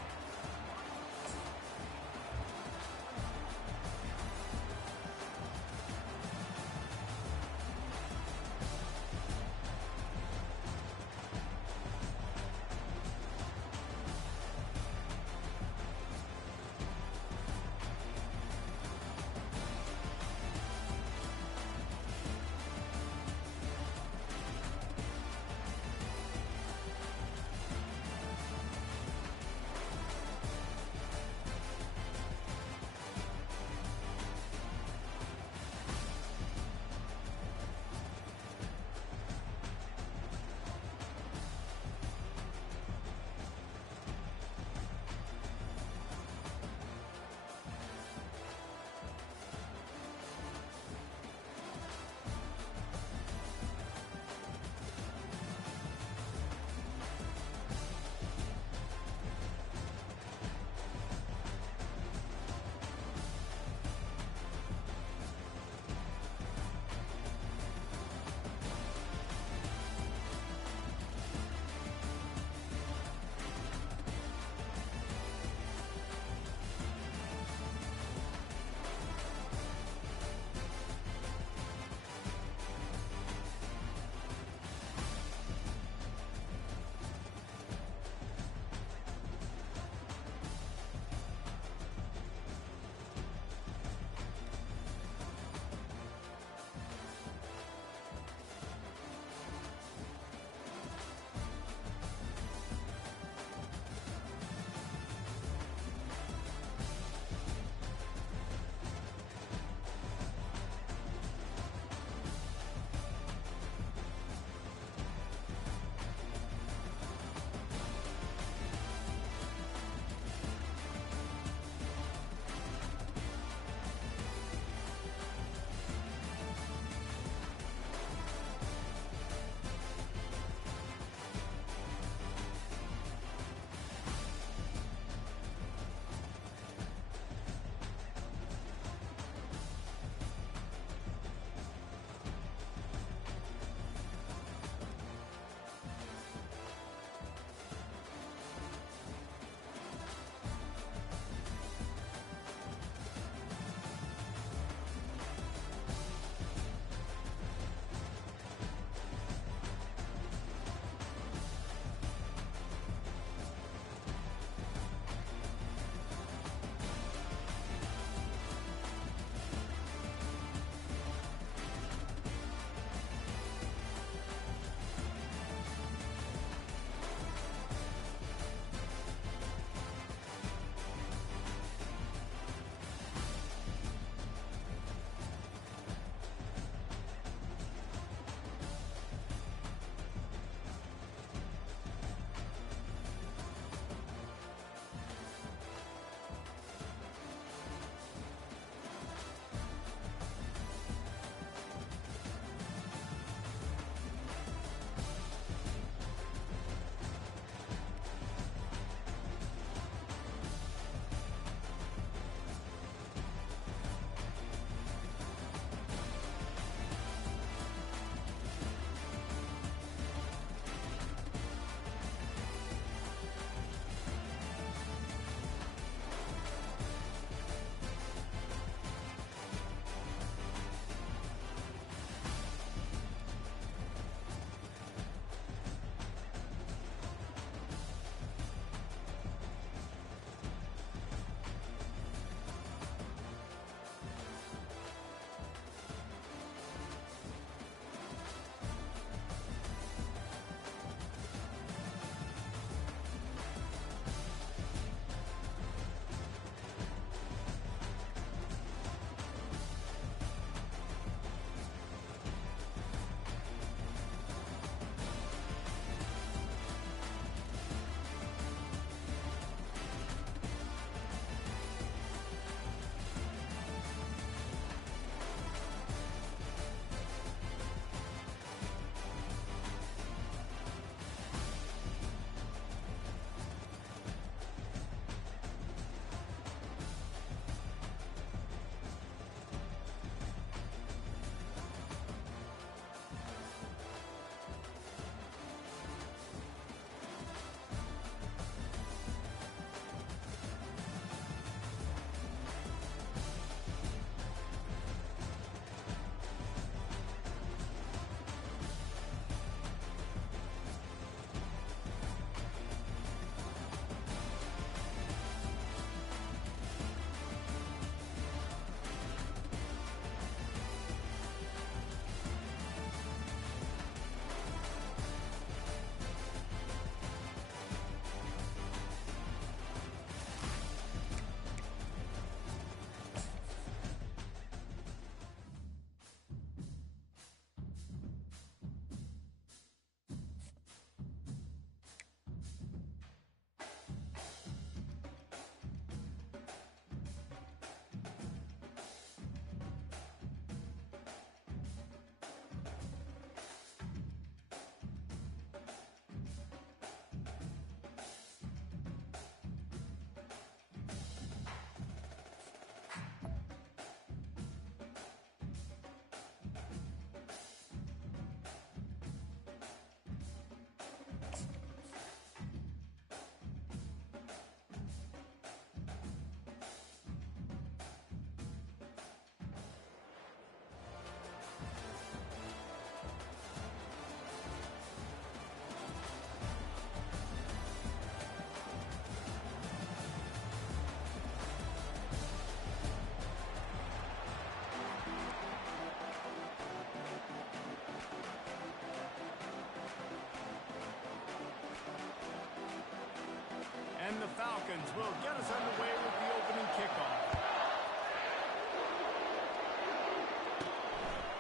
Falcons will get us underway with the opening kickoff.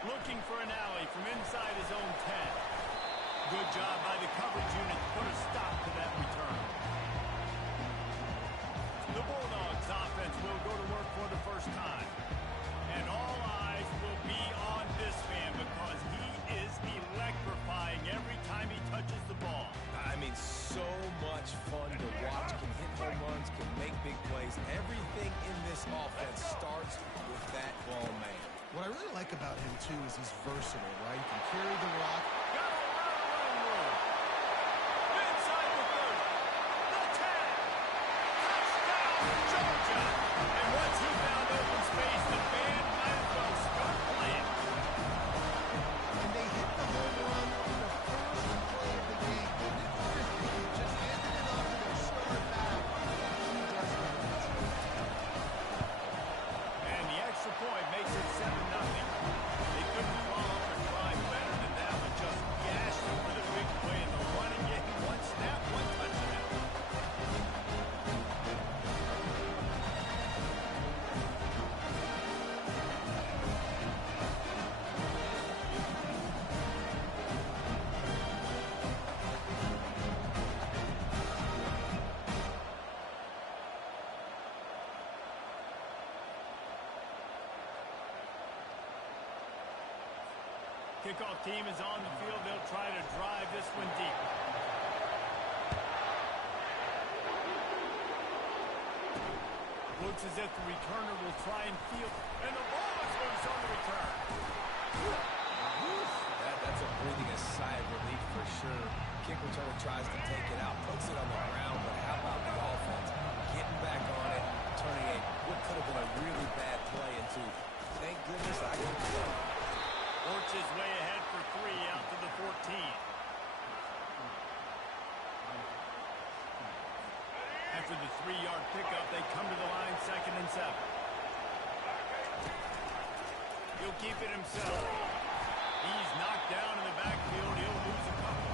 Looking for an alley from inside his own 10. Good job by the coverage unit to put a stop to that return. The Bulldogs offense will go to work for the first time. And all eyes will be on this man because he is electrifying every time he touches the ball. I mean, so much fun to watch. Can hit home runs, can make big plays. Everything in this offense starts with that ball man. What I really like about him, too, is he's versatile, right? He can carry the rock. Got a lot of running room. Inside the 30. The 10. Touchdown, Georgia. And once he found open space, the band might as well start playing. And they hit the home run on the first play of the game. They didn't risk it. They just handed it off to their star back. He does what he needs to. And the extra point makes it 7-0. They couldn't follow up and try better than that, but just gashed him for the big play in the running game. One snap, one touchdown. Kickoff team is on the field. They'll try to drive this one deep. Looks as if the returner will try and field. And the ball is loose on the return. That's a breathing a sigh of relief for sure. Kick returner tries to take it out, puts it on the ground, but how about the offense? Getting back on it, turning what could have been a really bad play into, thank goodness I can play. Works his way ahead for 3 out to the 14. After the 3-yard pickup, they come to the line 2nd and 7. He'll keep it himself. He's knocked down in the backfield. He'll lose a couple.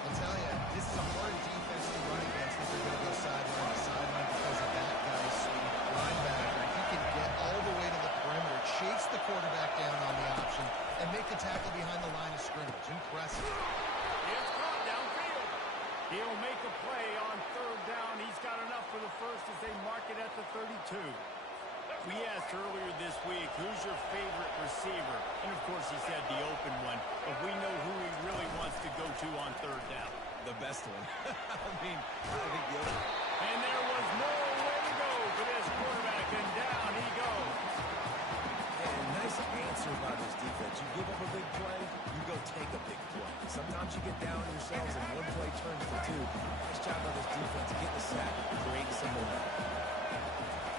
I'll tell you, this is a hard defense to run against if they're going to go sideline to sideline because of that guy's speed. Linebacker, he can get all the way to the perimeter, chase the quarterback down on the option, and make the tackle behind the line of scrimmage. Impressive. It's caught downfield. He'll make a play on 3rd down. He's got enough for the first as they mark it at the 32. We asked earlier this week, who's your favorite receiver? And, of course, he said the open one. But we know who he really wants to go to on 3rd down. The best one. I think the open. And there was more way to go for this quarterback, and down he goes. And nice answer by this defense. You give up a big play, you go take a big play. Sometimes you get down on yourselves and one play turns to 2. Nice job by this defense. Get the sack, create some momentum.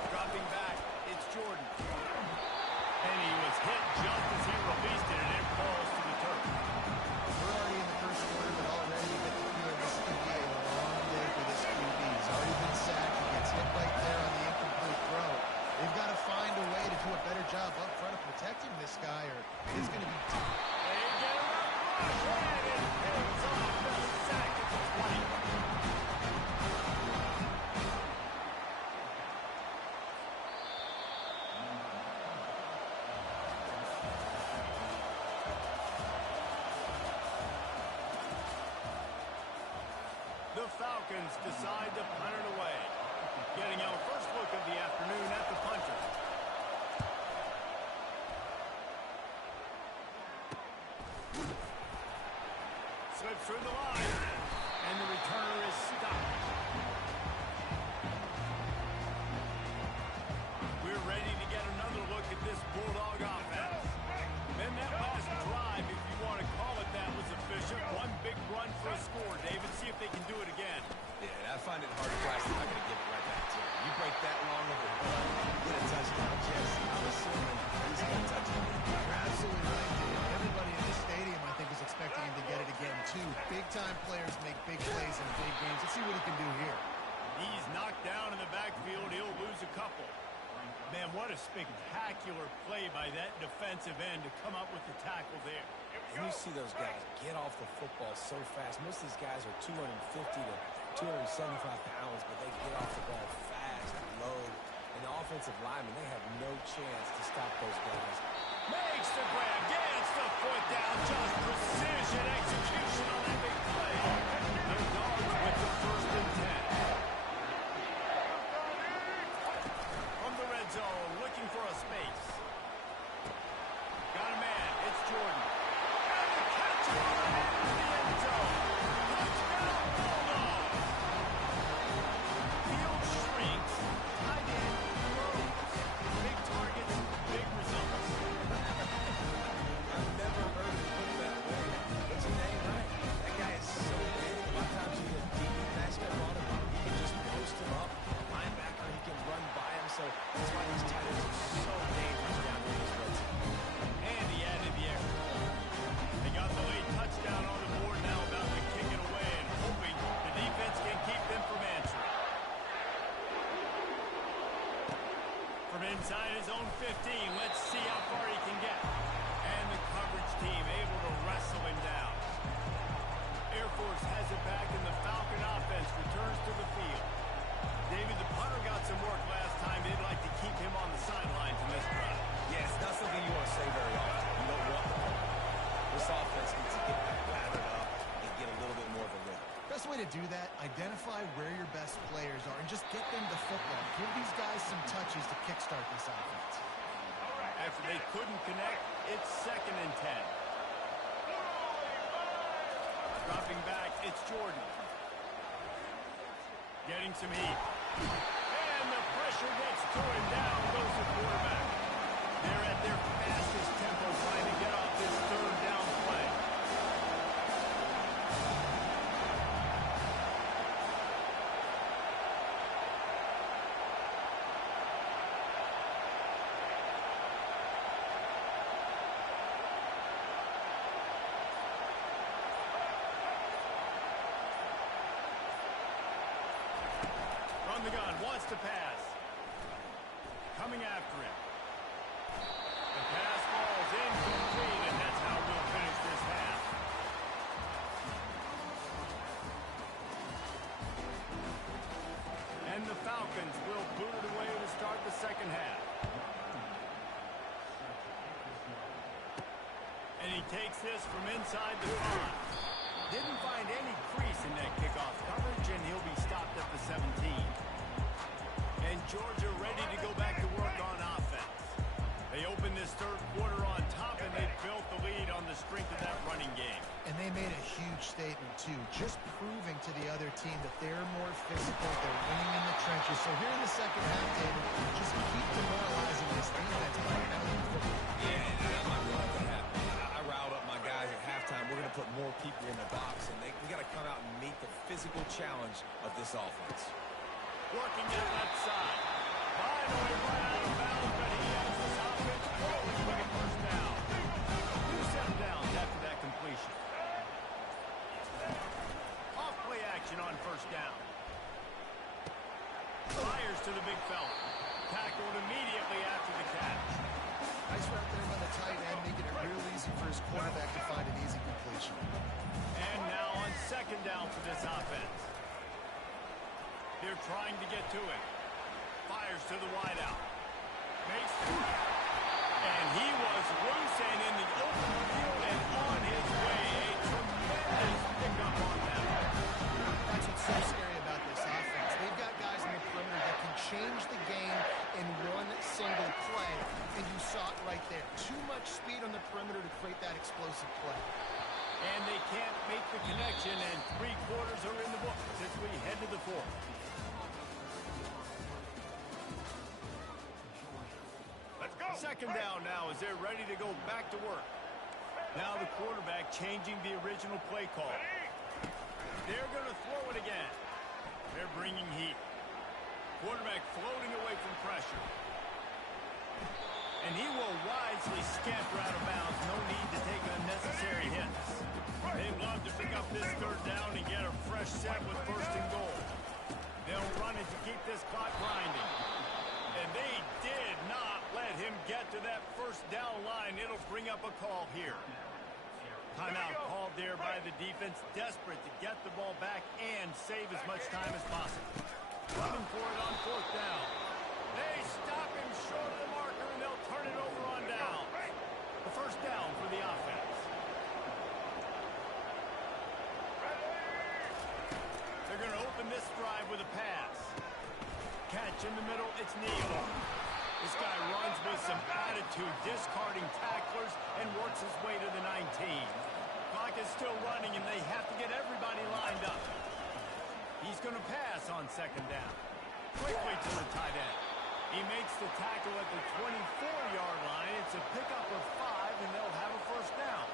Dropping back, it's Jordan. And he was hit just as he released it, and it falls to the turf. We're already in the first quarter, but already you get the feeling this could be a long day for this QB. He's already been sacked. He gets hit right there on the incomplete throw. They've got to find a way to do a better job up front of protecting this guy, or he's going to be They get him up, and it pays off the sack at the 20. The Falcons decide to punt it away. Getting our first look of the afternoon at the punter. Slips through the line, and the returner is stopped. We're ready to get another look at this Bulldog offense. Then that last drive, if you want to call it that, was efficient. One big run for a score, David. See if they can do it again. Yeah, I find it hard to class. I'm going to give it right back to him. You break that long of a run, get a touchdown, Jess. I'm assuming he's going to touch it. You're absolutely right, Dave. Everybody in this stadium, I think, is expecting him to get it again, too. Big-time players make big plays in big games. Let's see what he can do here. He's knocked down in the backfield. He'll lose a couple. Man, what a spectacular play by that defensive end to come up with the tackle there. And you see those guys get off the football so fast. Most of these guys are 250 to 275 pounds, but they get off the ball fast and low. And the offensive linemen, they have no chance to stop those guys. Makes the grab, gets the foot down, just precision execution on that big play. The Dogs with the 1st and 10. From the red zone, looking for a space. Got a man, it's Jordan. And the catch on the head to the end zone. Touchdown, Bulldogs. Field shrinks, tight end grows. Big targets, big results. I've never heard it put that way. What's his name, right? That guy is so big. A lot of times you get a deep matchup on him. He can just post him up. Linebacker, he can run by him. So that's why these tight ends are so dangerous down here in this red zone. And he added the extra point. They got the late touchdown on the board now, about to kick it away and hoping the defense can keep them from answering. From inside his own 15, let's see how far he can get. And the coverage team able to wrestle him down. Air Force has it back, and the Falcon offense returns to the field. David, the punter got some work last time. They'd like to keep him on the sidelines in this drive. Yeah, it's not something you want to say very often. You don't want the ball. This offense needs to get back lathered up and get a little bit more of a rhythm. Best way to do that, identify where your best players are and just get them the football. Give these guys some touches to kickstart this offense. After they couldn't connect, it's 2nd and 10. Dropping back, it's Jordan. Getting some heat. And the pressure gets to him. Down goes the quarterback. They're at their fastest tempo trying to get off this 3rd down play. From the gun, wants to pass. Coming after him. The pass falls incomplete, and that's how we'll finish this half. And the Falcons will boot it away to start the 2nd half. And he takes this from inside the 5. Didn't find any crease in that kickoff coverage, and he'll be stopped at the 17. And Georgia ready to go back to work on offense. They open this 3rd quarter on top, and they built the lead on the strength of that running game. And they made a huge statement, too, just proving to the other team that they're more physical, they're winning in the trenches. So here in the 2nd half, David, just keep demoralizing this defense by pounding the football. Yeah, and I'm not going to let that happen. I riled up my guys at halftime. We're going to put more people in the box, and we got to come out and meet the physical challenge of this offense. Working that left side. Finally run out of bounds, but he has this offense rolling for the 1st down. 2 set downs after that completion. Off play action on 1st down. Fires to the big fella. Tackled immediately after the catch. Nice route there by the tight end, making it real easy for his quarterback to find an easy completion. And now on 2nd down for this offense. They're trying to get to it. Fires to the wideout. Makes the grab. And he was loose and in the open field and on his way. A tremendous pickup on that. That's what's so scary about this offense. They've got guys in the perimeter that can change the game in one single play. And you saw it right there. Too much speed on the perimeter to create that explosive play. And they can't make the connection, and 3 quarters are in the books as we head to the 4th. Let's go. 2nd down now as they're ready to go back to work. Now the quarterback changing the original play call. They're going to throw it again. They're bringing heat. Quarterback floating away from pressure. And he will wisely scamper out of bounds. No need to take unnecessary hits. They love to pick up this 3rd down and get a fresh set with 1st and goal. They'll run it to keep this clock grinding. And they did not let him get to that 1st down line. It'll bring up a call here. Timeout called there by the defense, desperate to get the ball back and save as much time as possible. Running for it on 4th down. They stop him short of the marker, and they'll turn it over on down. The 1st down for the offense. They're going to open this drive with a pass. Catch in the middle, it's Neal. This guy runs with some attitude, discarding tacklers, and works his way to the 19. Clock is still running, and they have to get everybody lined up. He's going to pass on 2nd down. Quickly to the tight end. He makes the tackle at the 24-yard line. It's a pickup of 5, and they'll have a 1st down.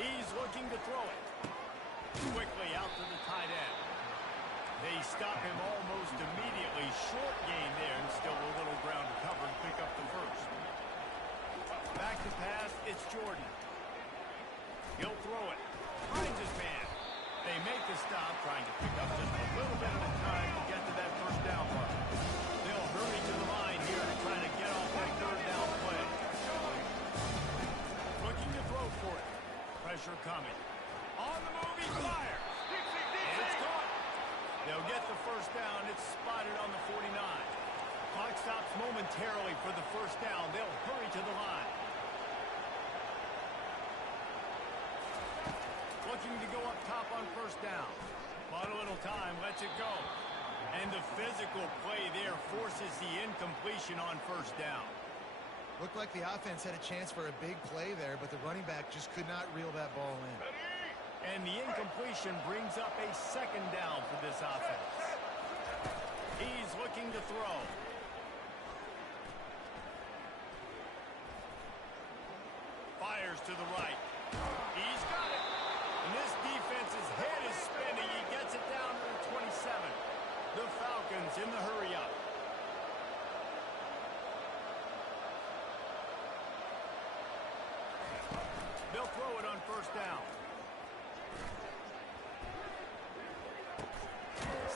He's looking to throw it. Quickly out to the tight end. They stop him almost immediately. Short gain there, and still a little ground to cover and pick up the 1st. Back to pass, it's Jordan. He'll throw it. Finds his man. They make the stop, trying to pick up just a little bit at a time to get to that 1st down mark. They'll hurry to the line here to try to get off that 3rd down play. Looking to throw for it. Pressure coming. On the move, he fires. And it's caught. They'll get the 1st down. It's spotted on the 49. Clock stops momentarily for the 1st down. They'll hurry to the line. Looking to go up top on 1st down. Bought a little time, lets it go. And the physical play there forces the incompletion on 1st down. Looked like the offense had a chance for a big play there, but the running back just could not reel that ball in. And the incompletion brings up a 2nd down for this offense. He's looking to throw. Fires to the right. He's got it. And this defense's head is spinning. He gets it down to the 27. The Falcons in the hurry-up. They'll throw it on 1st down.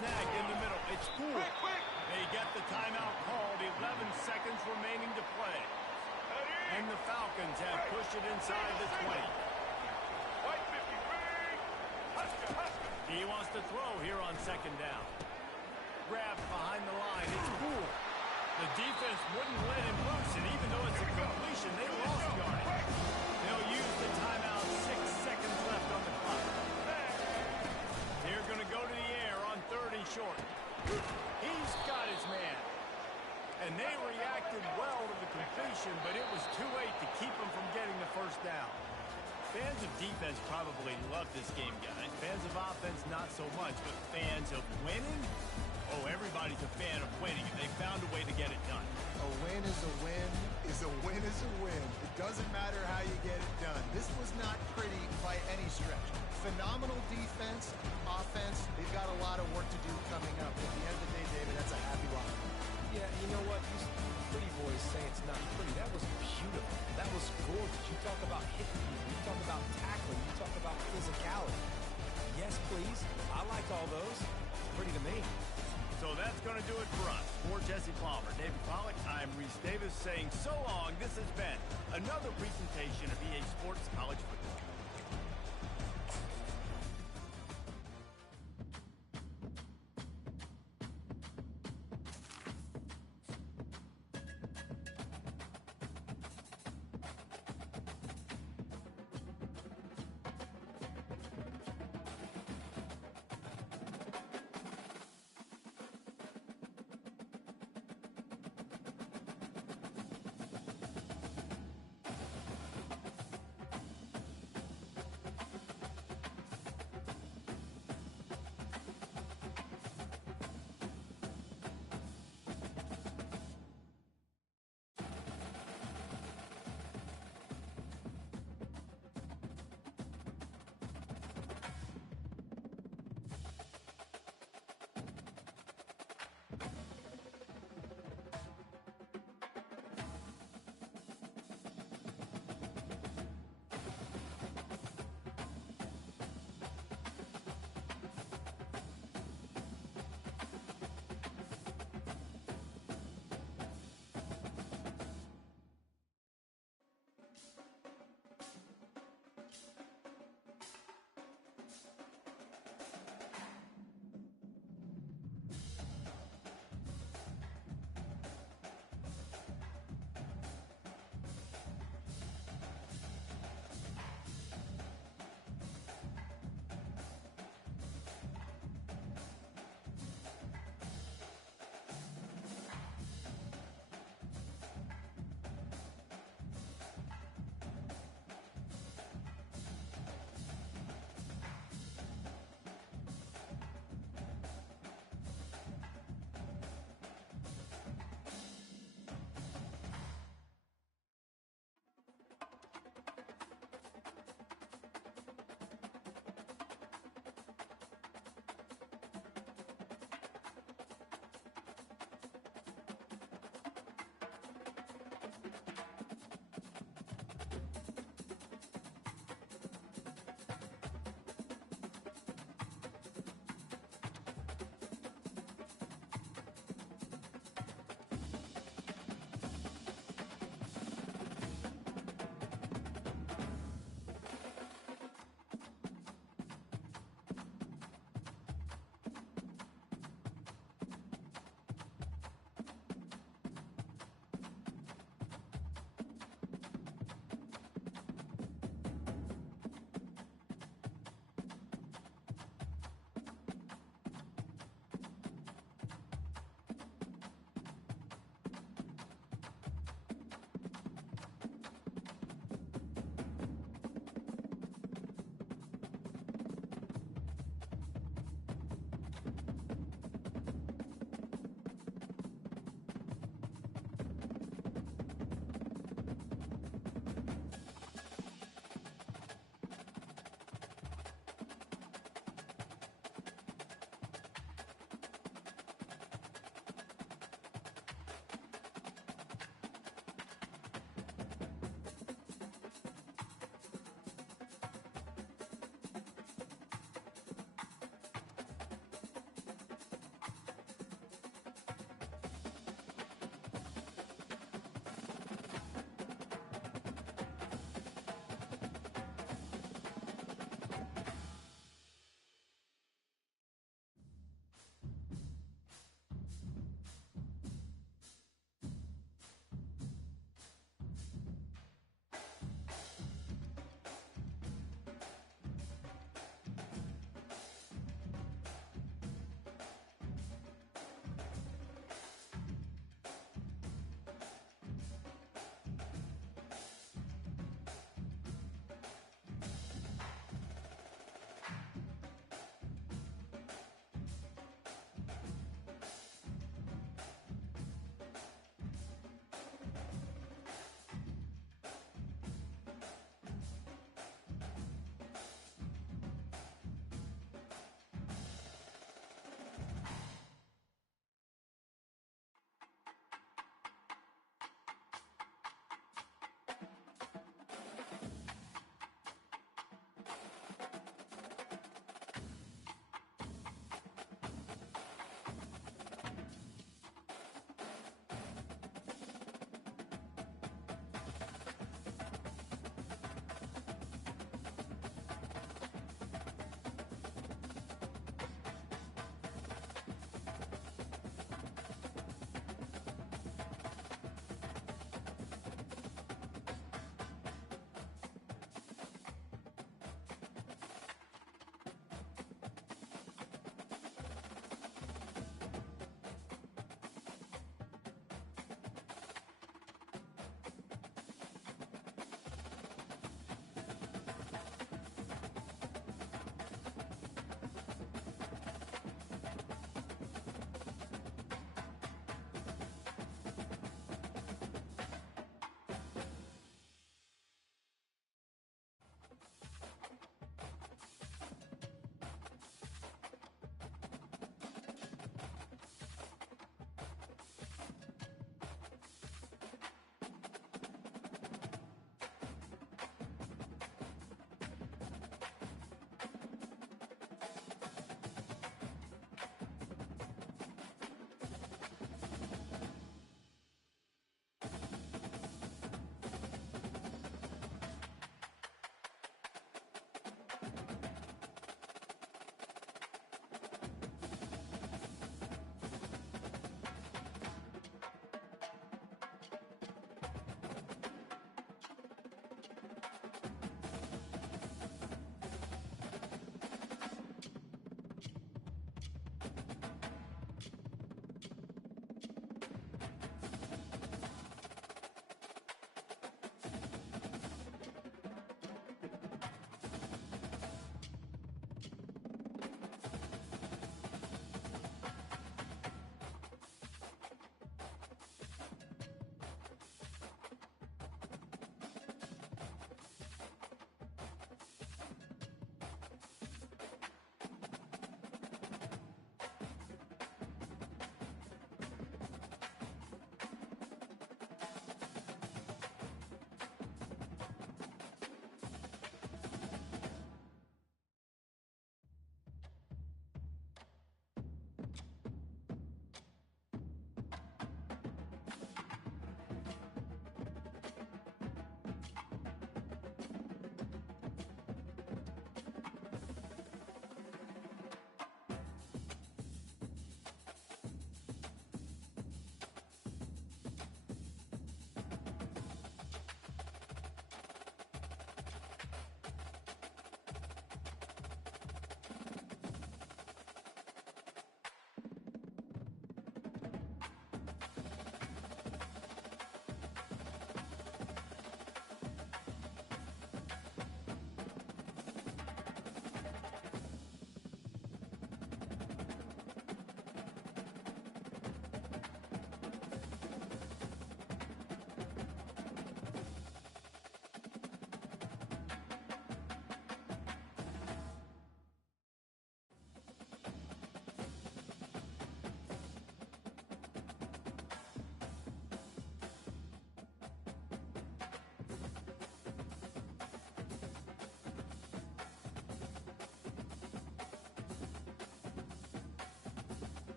Snagged in the middle. It's Poole. They get the timeout called. 11 seconds remaining to play. And the Falcons have pushed it inside the 20. He wants to throw here on 2nd down. Grabbed behind the line. It's Poole. The defense wouldn't let him loose, and even though it's a completion, they lost yardage. They'll use the timeout. 6 seconds left on the clock. They're going to go to the air on 3rd and short. He's got his man. And they reacted well to the completion, but it was too late to keep him from getting the 1st down. Fans of defense probably love this game, guys. Fans of offense, not so much. But fans of winning? Oh, everybody's a fan of winning, and they found a way to get it done. A win is a win is a win is a win. It doesn't matter how you get it done. This was not pretty by any stretch. Phenomenal defense, offense. They've got a lot of work to do coming up. At the end of the day, David, that's a happy lot. Yeah, you know what? These pretty boys say it's not pretty. That was beautiful. That was gorgeous. You talk about hitting people. You talk about tackling. You talk about physicality. Yes, please. I liked all those. Pretty to me. So that's going to do it for us. For Jesse Palmer, David Pollack, I'm Reese Davis saying so long. This has been another presentation of EA Sports College Football.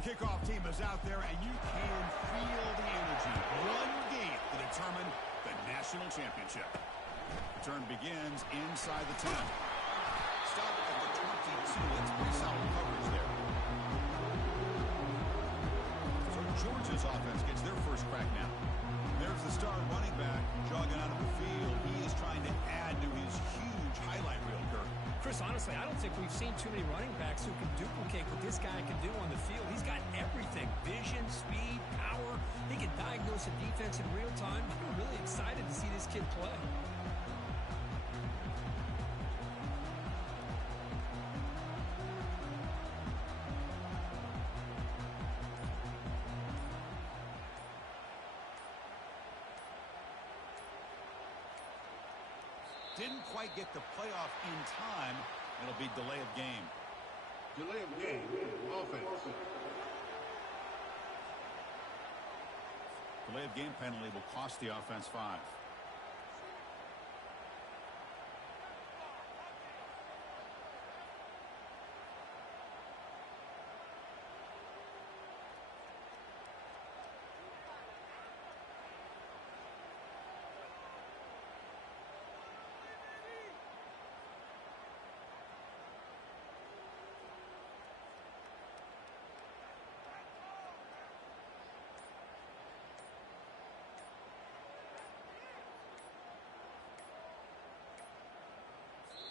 The kickoff team is out there, and you can feel the energy. One game to determine the national championship. Return begins inside the 10. Stop at the 22. That's pretty solid coverage there. So Georgia's offense gets their first crack now. There's the star running back jogging out of the field. He is trying to add to his huge highlight reel, Kirk. Chris, honestly, I don't think we've seen too many running backs who can duplicate what this guy can do on the field. He's got everything: vision, speed, power. He can diagnose a defense in real time. I'm really excited to see this kid play. Didn't quite get the playoff in time. It'll be delay of game. Delay of game. Offense. Delay of game penalty will cost the offense 5.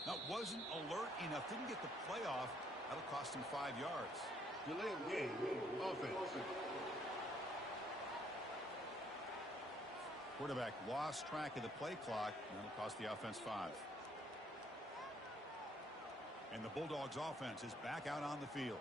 That wasn't alert enough. Didn't get the playoff. That'll cost him 5 yards. Delay of game. Offense. Quarterback lost track of the play clock. That'll cost the offense 5. And the Bulldogs offense is back out on the field.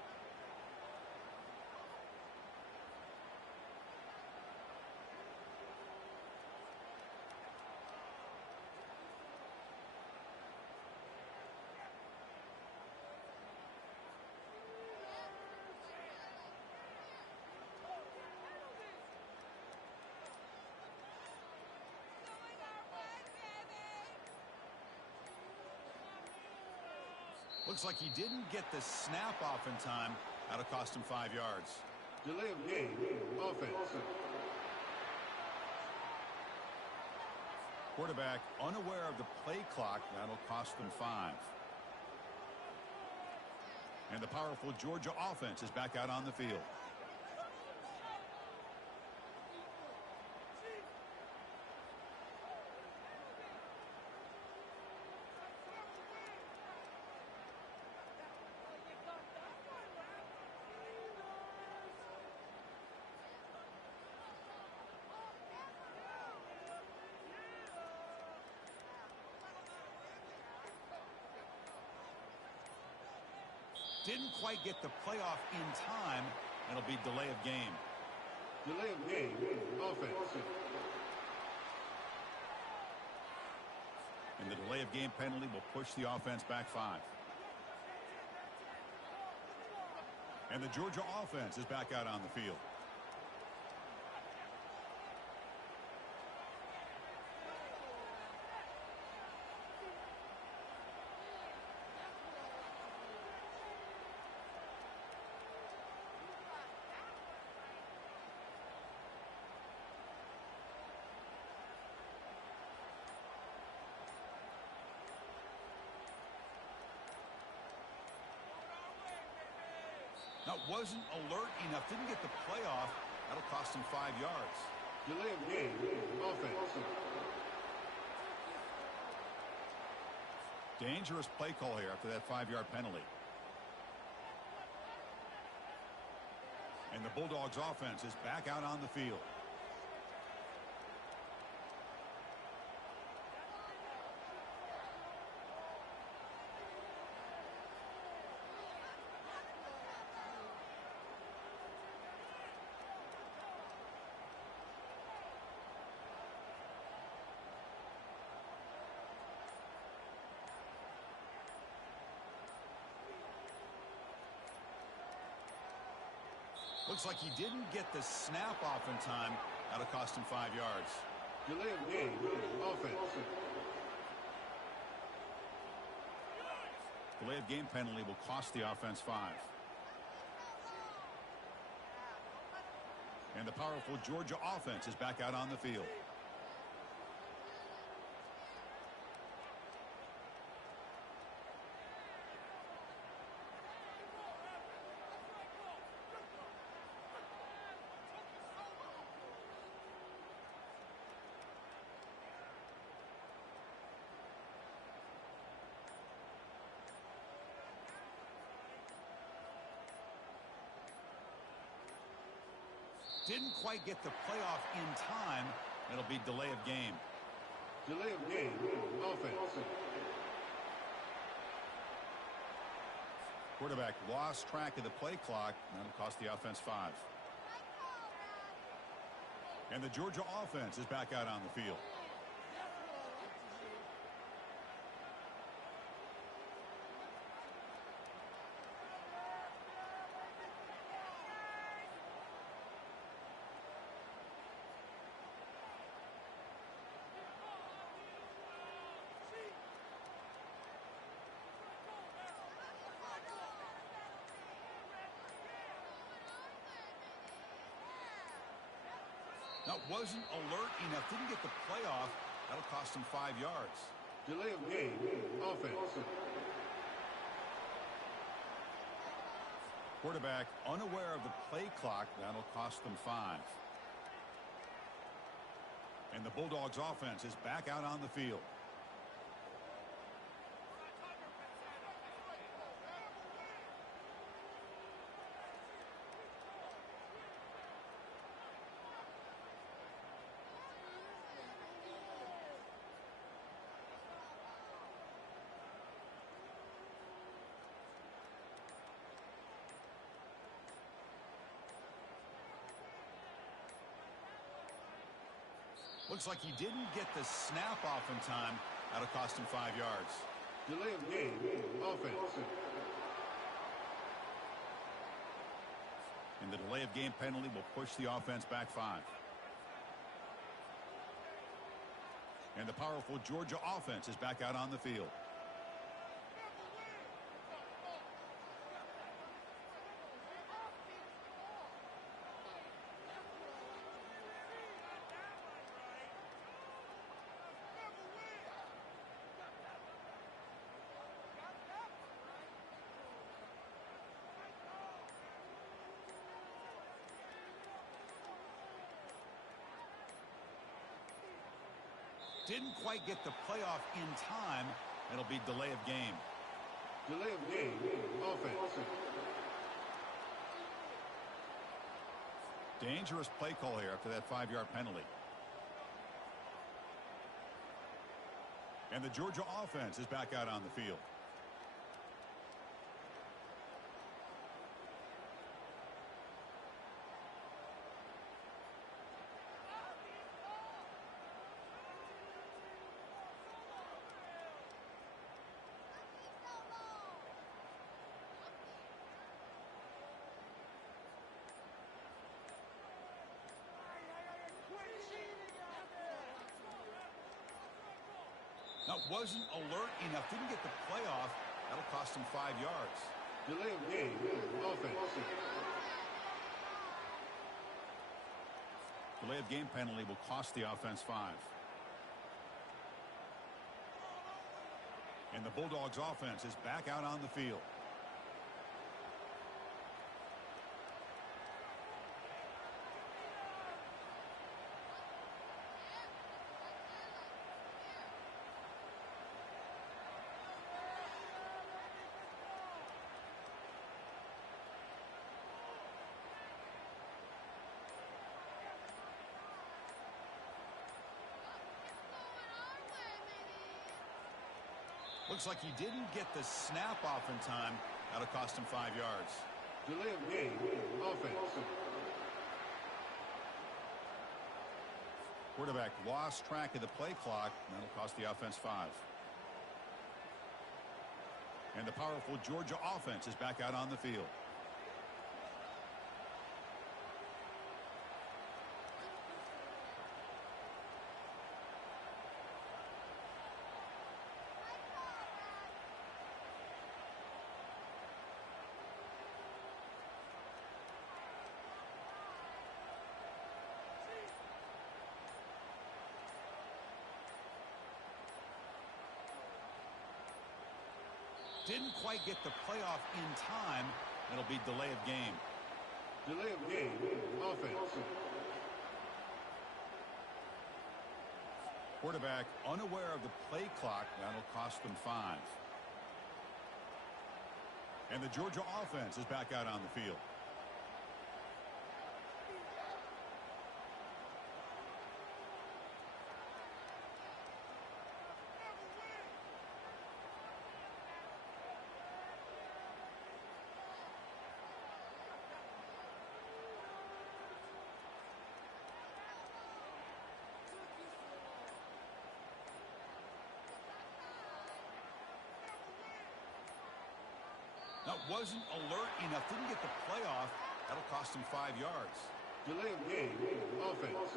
Looks like he didn't get the snap off in time. That'll cost him 5 yards. Delay of game. Offense. Quarterback unaware of the play clock. That'll cost them 5. And the powerful Georgia offense is back out on the field. Didn't quite get the playoff in time. It'll be delay of game. Delay of game. Offense. And the delay of game penalty will push the offense back 5. And the Georgia offense is back out on the field. That wasn't alert enough. Didn't get the playoff. That'll cost him 5 yards. Delay of game. Offense. Dangerous play call here after that 5-yard penalty. And the Bulldogs offense is back out on the field. Looks like he didn't get the snap off in time. That'll cost him 5 yards. Delay of game. Offense. Delay of game penalty will cost the offense 5. And the powerful Georgia offense is back out on the field. Didn't quite get the playoff in time. It'll be delay of game. Delay of game. Offense. Quarterback lost track of the play clock. That'll cost the offense 5. And the Georgia offense is back out on the field. Now, wasn't alert enough. Didn't get the playoff. That'll cost him 5 yards. Delay of game. Offense. Quarterback unaware of the play clock. That'll cost them 5. And the Bulldogs offense is back out on the field. Looks like he didn't get the snap off in time. That'll cost him 5 yards. Delay of game. Offense. And the delay of game penalty will push the offense back 5. And the powerful Georgia offense is back out on the field. Didn't quite get the playoff in time. It'll be delay of game. Delay of game. Offense. Dangerous play call here after that 5-yard penalty. And the Georgia offense is back out on the field. Now, wasn't alert enough. Didn't get the playoff. That'll cost him 5 yards. Delay of game. Offense. Delay of game penalty will cost the offense 5. And the Bulldogs offense is back out on the field. Looks like he didn't get the snap off in time. That'll cost him 5 yards. Delay of game. Offense. Quarterback lost track of the play clock. That'll cost the offense 5. And the powerful Georgia offense is back out on the field. Didn't quite get the playoff in time. It'll be delay of game. Delay of game. Offense. Quarterback unaware of the play clock. That'll cost them 5. And the Georgia offense is back out on the field. That wasn't alert enough. Didn't get the playoff. That'll cost him 5 yards. Delay of game. Offense.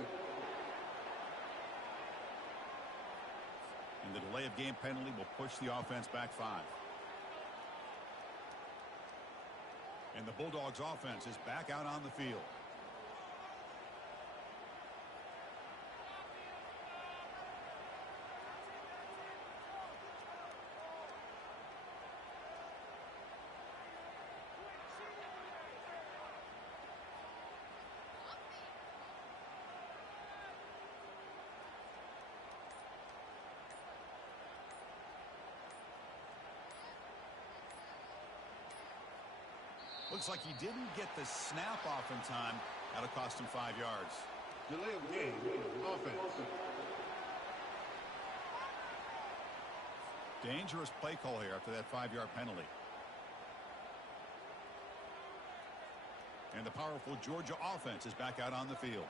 And the delay of game penalty will push the offense back 5. And the Bulldogs offense is back out on the field. Looks like he didn't get the snap off in time. That'll cost him 5 yards. Delay of game. Offense. Dangerous play call here after that 5-yard penalty. And the powerful Georgia offense is back out on the field.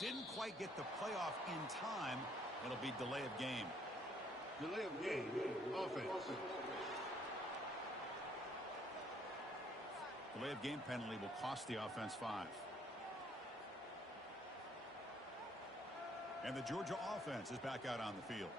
Didn't quite get the playoff in time. It'll be delay of game. Delay of game. Offense. Delay of game penalty will cost the offense 5. And the Georgia offense is back out on the field.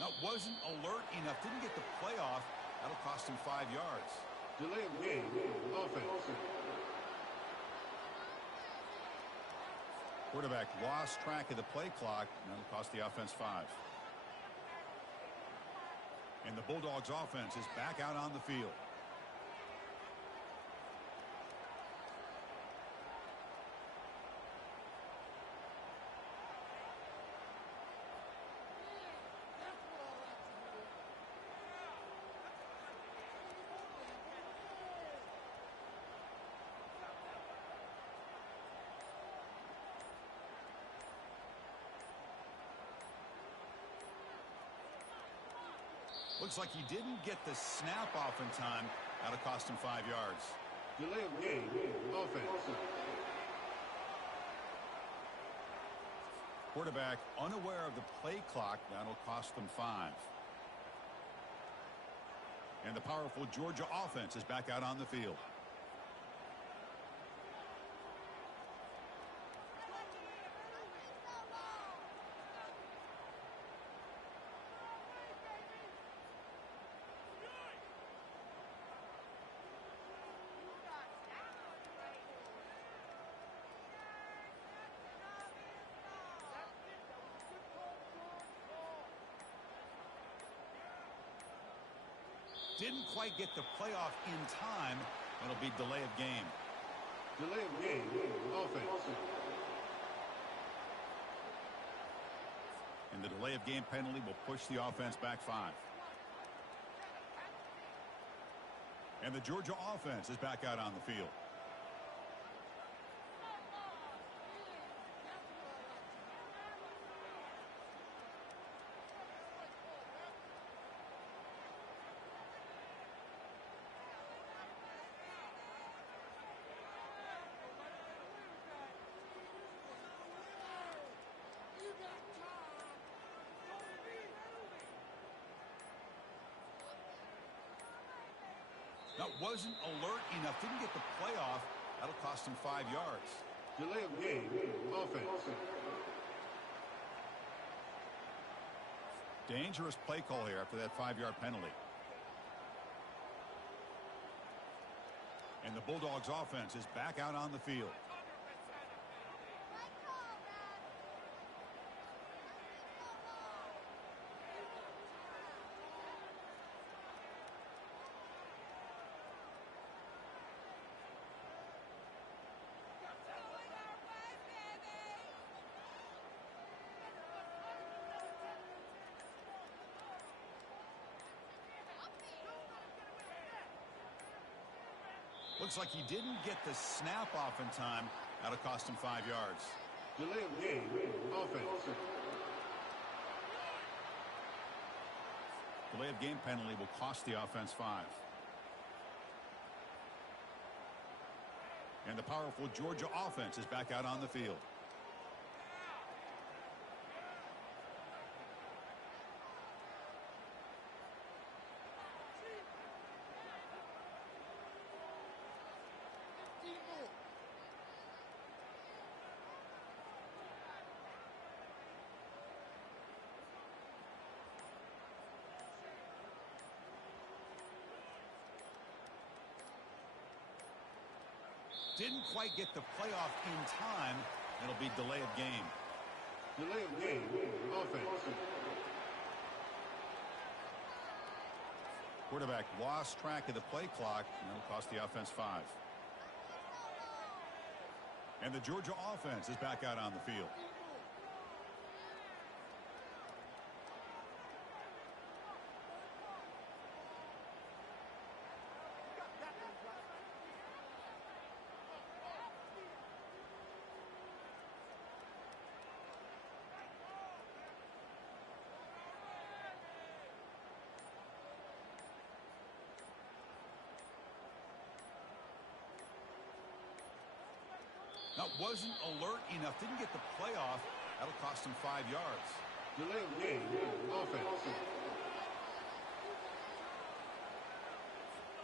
That wasn't alert enough. Didn't get the playoff. That'll cost him 5 yards. Delay of game. Offense. Quarterback lost track of the play clock. That'll cost the offense 5. And the Bulldogs offense is back out on the field. Looks like he didn't get the snap off in time. That'll cost him 5 yards. Delay of game. Offense. Quarterback unaware of the play clock. That'll cost them 5. And the powerful Georgia offense is back out on the field. Didn't quite get the playoff in time. It'll be delay of game. Delay of game. Offense. And the delay of game penalty will push the offense back 5. And the Georgia offense is back out on the field. That wasn't alert enough. Didn't get the play off. That'll cost him 5 yards. Delay of game. Offense. Dangerous play call here after that 5-yard penalty. And the Bulldogs offense is back out on the field. Looks like he didn't get the snap off in time. That'll cost him 5 yards. Delay of game. Offense. Delay of game penalty will cost the offense 5. And the powerful Georgia offense is back out on the field. Didn't quite get the playoff in time. It'll be delay of game. Delay of game. Offense. Quarterback lost track of the play clock, and that'll cost the offense 5. And the Georgia offense is back out on the field. That wasn't alert enough. Didn't get the play off. That'll cost him 5 yards. Delay of game. Offense.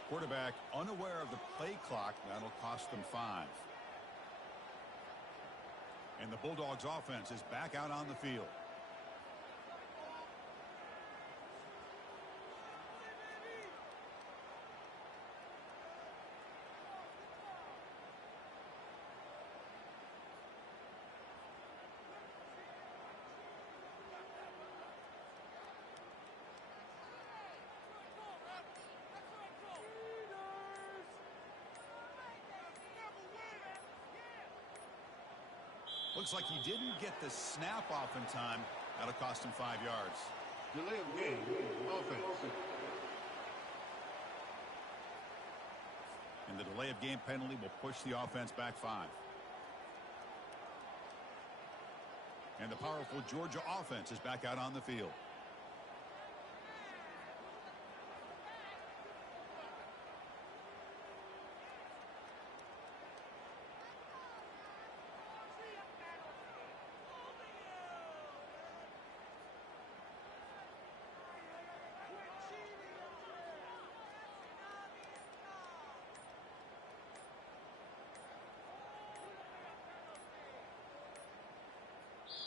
Quarterback unaware of the play clock. That'll cost them 5. And the Bulldogs offense is back out on the field. Looks like he didn't get the snap off in time. That'll cost him 5 yards. Delay of game. Offense. And the delay of game penalty will push the offense back 5. And the powerful Georgia offense is back out on the field.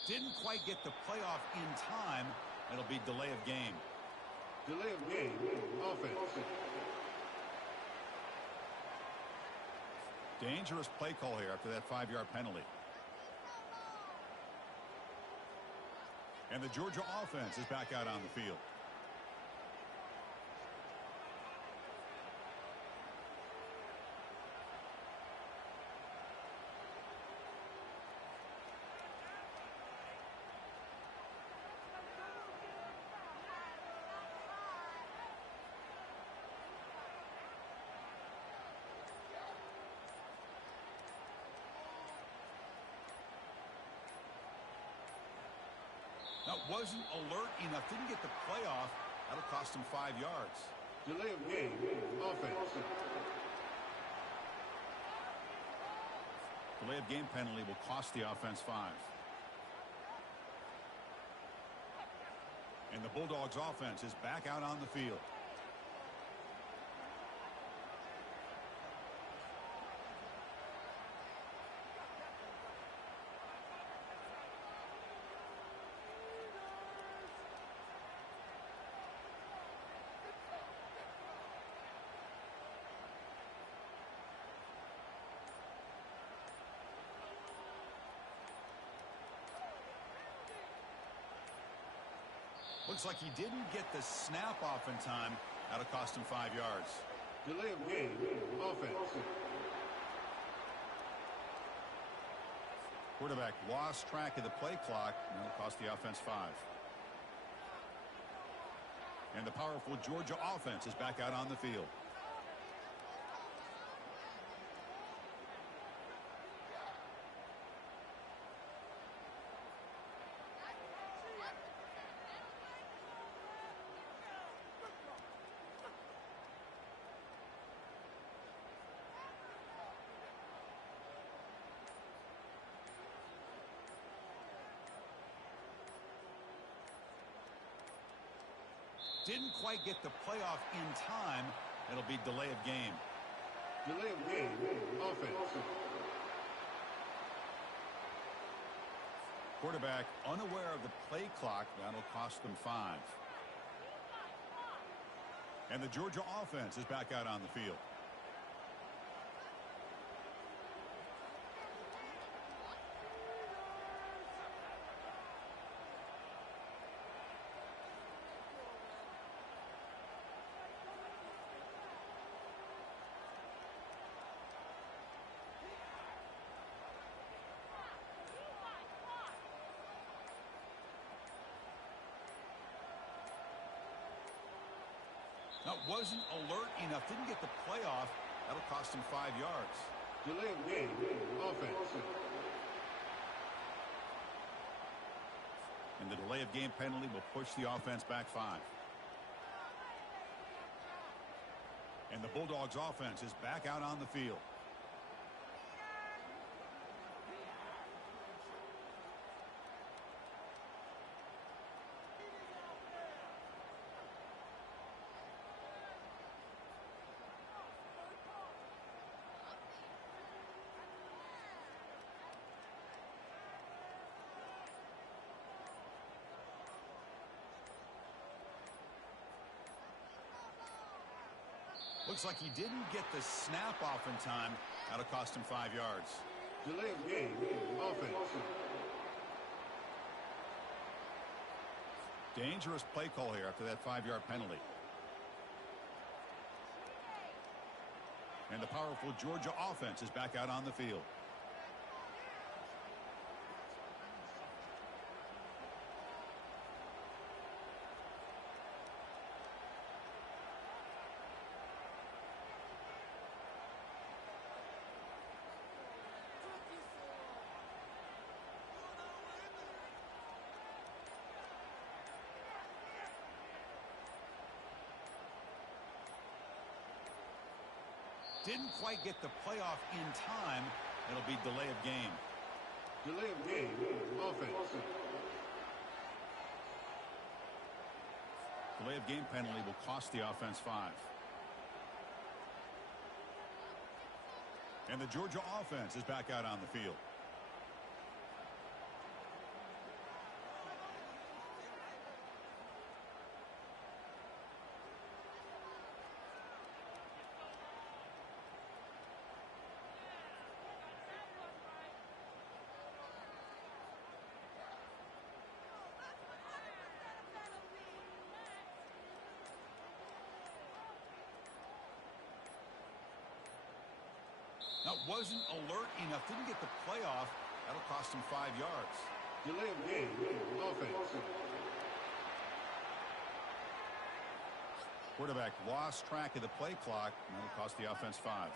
Didn't quite get the playoff in time. It'll be delay of game. Delay of game. Offense. Dangerous play call here after that 5-yard penalty. And the Georgia offense is back out on the field. That wasn't alert enough. Didn't get the play off. That'll cost him 5 yards. Delay of game. Offense. Delay of game penalty will cost the offense 5. And the Bulldogs offense is back out on the field. Looks like he didn't get the snap off in time. That'll cost him 5 yards. Delay of game, offense. Quarterback lost track of the play clock, and that'll cost the offense 5. And the powerful Georgia offense is back out on the field. Didn't quite get the playoff in time. It'll be delay of game. Delay of game, offense. Quarterback unaware of the play clock. That'll cost them 5. And the Georgia offense is back out on the field. Now, wasn't alert enough. Didn't get the playoff. That'll cost him 5 yards. Delay of game, offense. And the delay of game penalty will push the offense back 5. And the Bulldogs offense is back out on the field. Looks like he didn't get the snap off in time. That'll cost him 5 yards. Delay of game, offense. Dangerous play call here after that 5-yard penalty. And the powerful Georgia offense is back out on the field. Didn't quite get the playoff in time. It'll be delay of game. Delay of game, offense. Delay of game penalty will cost the offense 5. And the Georgia offense is back out on the field. Now, wasn't alert enough. Didn't get the playoff. That'll cost him 5 yards. Delay of game, offense. Quarterback lost track of the play clock, and that'll cost the offense 5.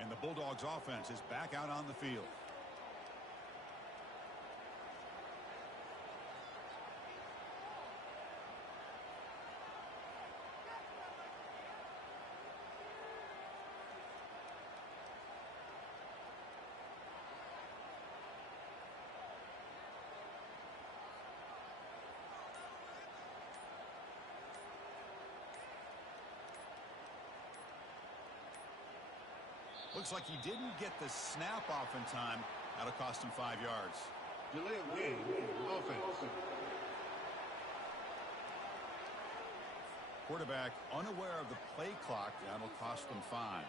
And the Bulldogs offense is back out on the field. Looks like he didn't get the snap off in time. That'll cost him 5 yards. Delay of game, offense. Quarterback unaware of the play clock. That'll cost them 5.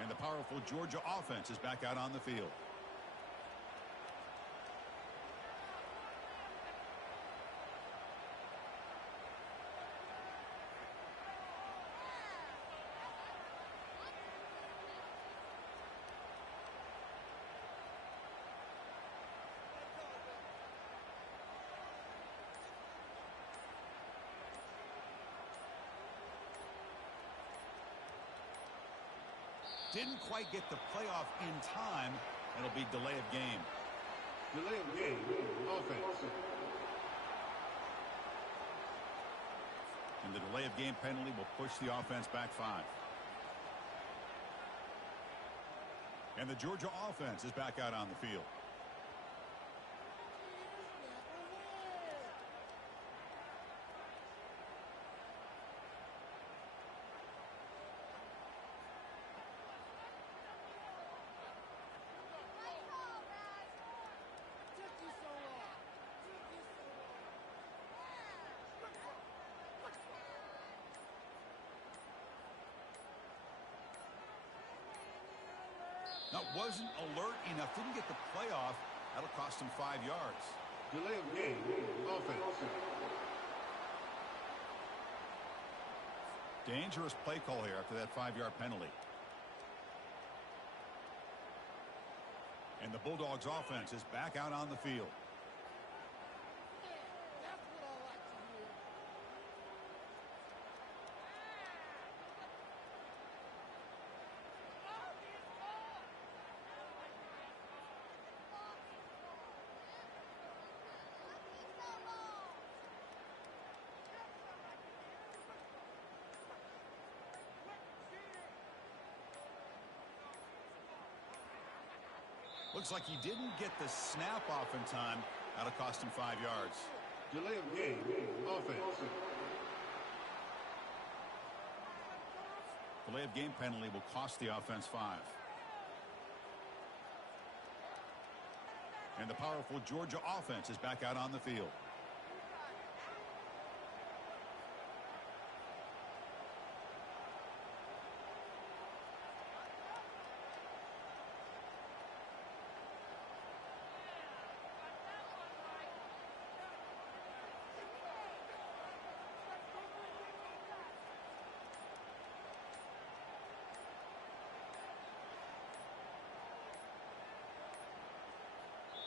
And the powerful Georgia offense is back out on the field. Didn't quite get the playoff in time. It'll be delay of game. Delay of game. Offense. And the delay of game penalty will push the offense back 5. And the Georgia offense is back out on the field. That wasn't alert enough. Didn't get the playoff. That'll cost him 5 yards. Delay of game. Offense. Dangerous play call here after that 5-yard penalty. And the Bulldogs offense is back out on the field. Looks like he didn't get the snap off in time. That'll cost him 5 yards. Delay of game. Offense. Delay of game penalty will cost the offense 5. And the powerful Georgia offense is back out on the field.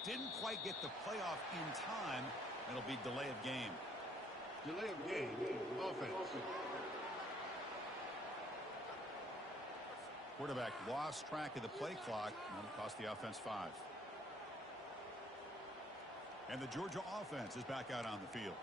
Didn't quite get the playoff in time. It'll be delay of game. Delay of game. Offense. Quarterback lost track of the play clock. That'll cost the offense 5. And the Georgia offense is back out on the field.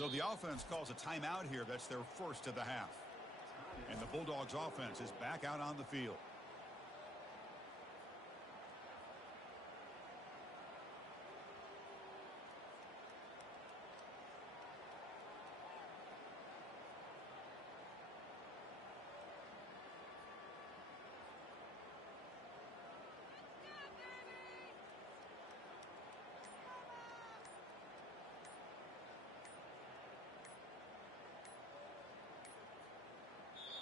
So the offense calls a timeout here. That's their first of the half. And the Bulldogs offense is back out on the field.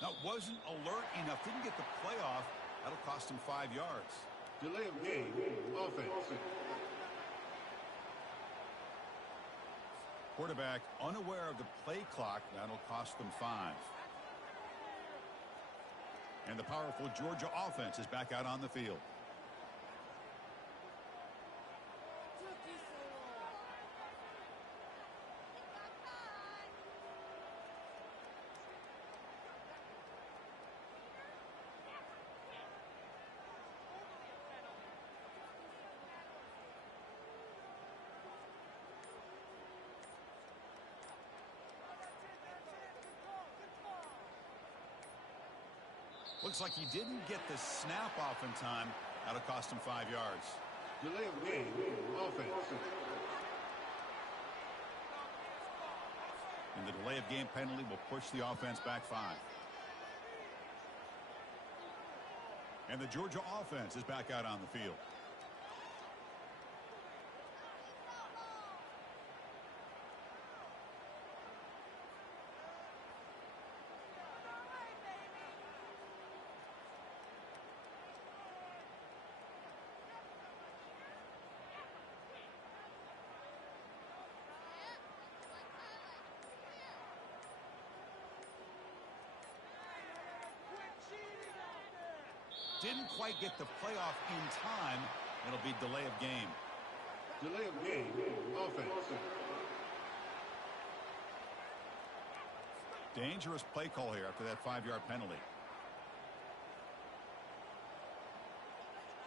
That wasn't alert enough. Didn't get the playoff. That'll cost him 5 yards. Delay of game, offense. Quarterback unaware of the play clock. That'll cost them 5. And the powerful Georgia offense is back out on the field. Looks like he didn't get the snap off in time. That'll cost him 5 yards. Delay of game, offense. And the delay of game penalty will push the offense back 5. And the Georgia offense is back out on the field. Didn't quite get the playoff in time. It'll be delay of game. Delay of game, offense. Dangerous play call here after that 5-yard penalty.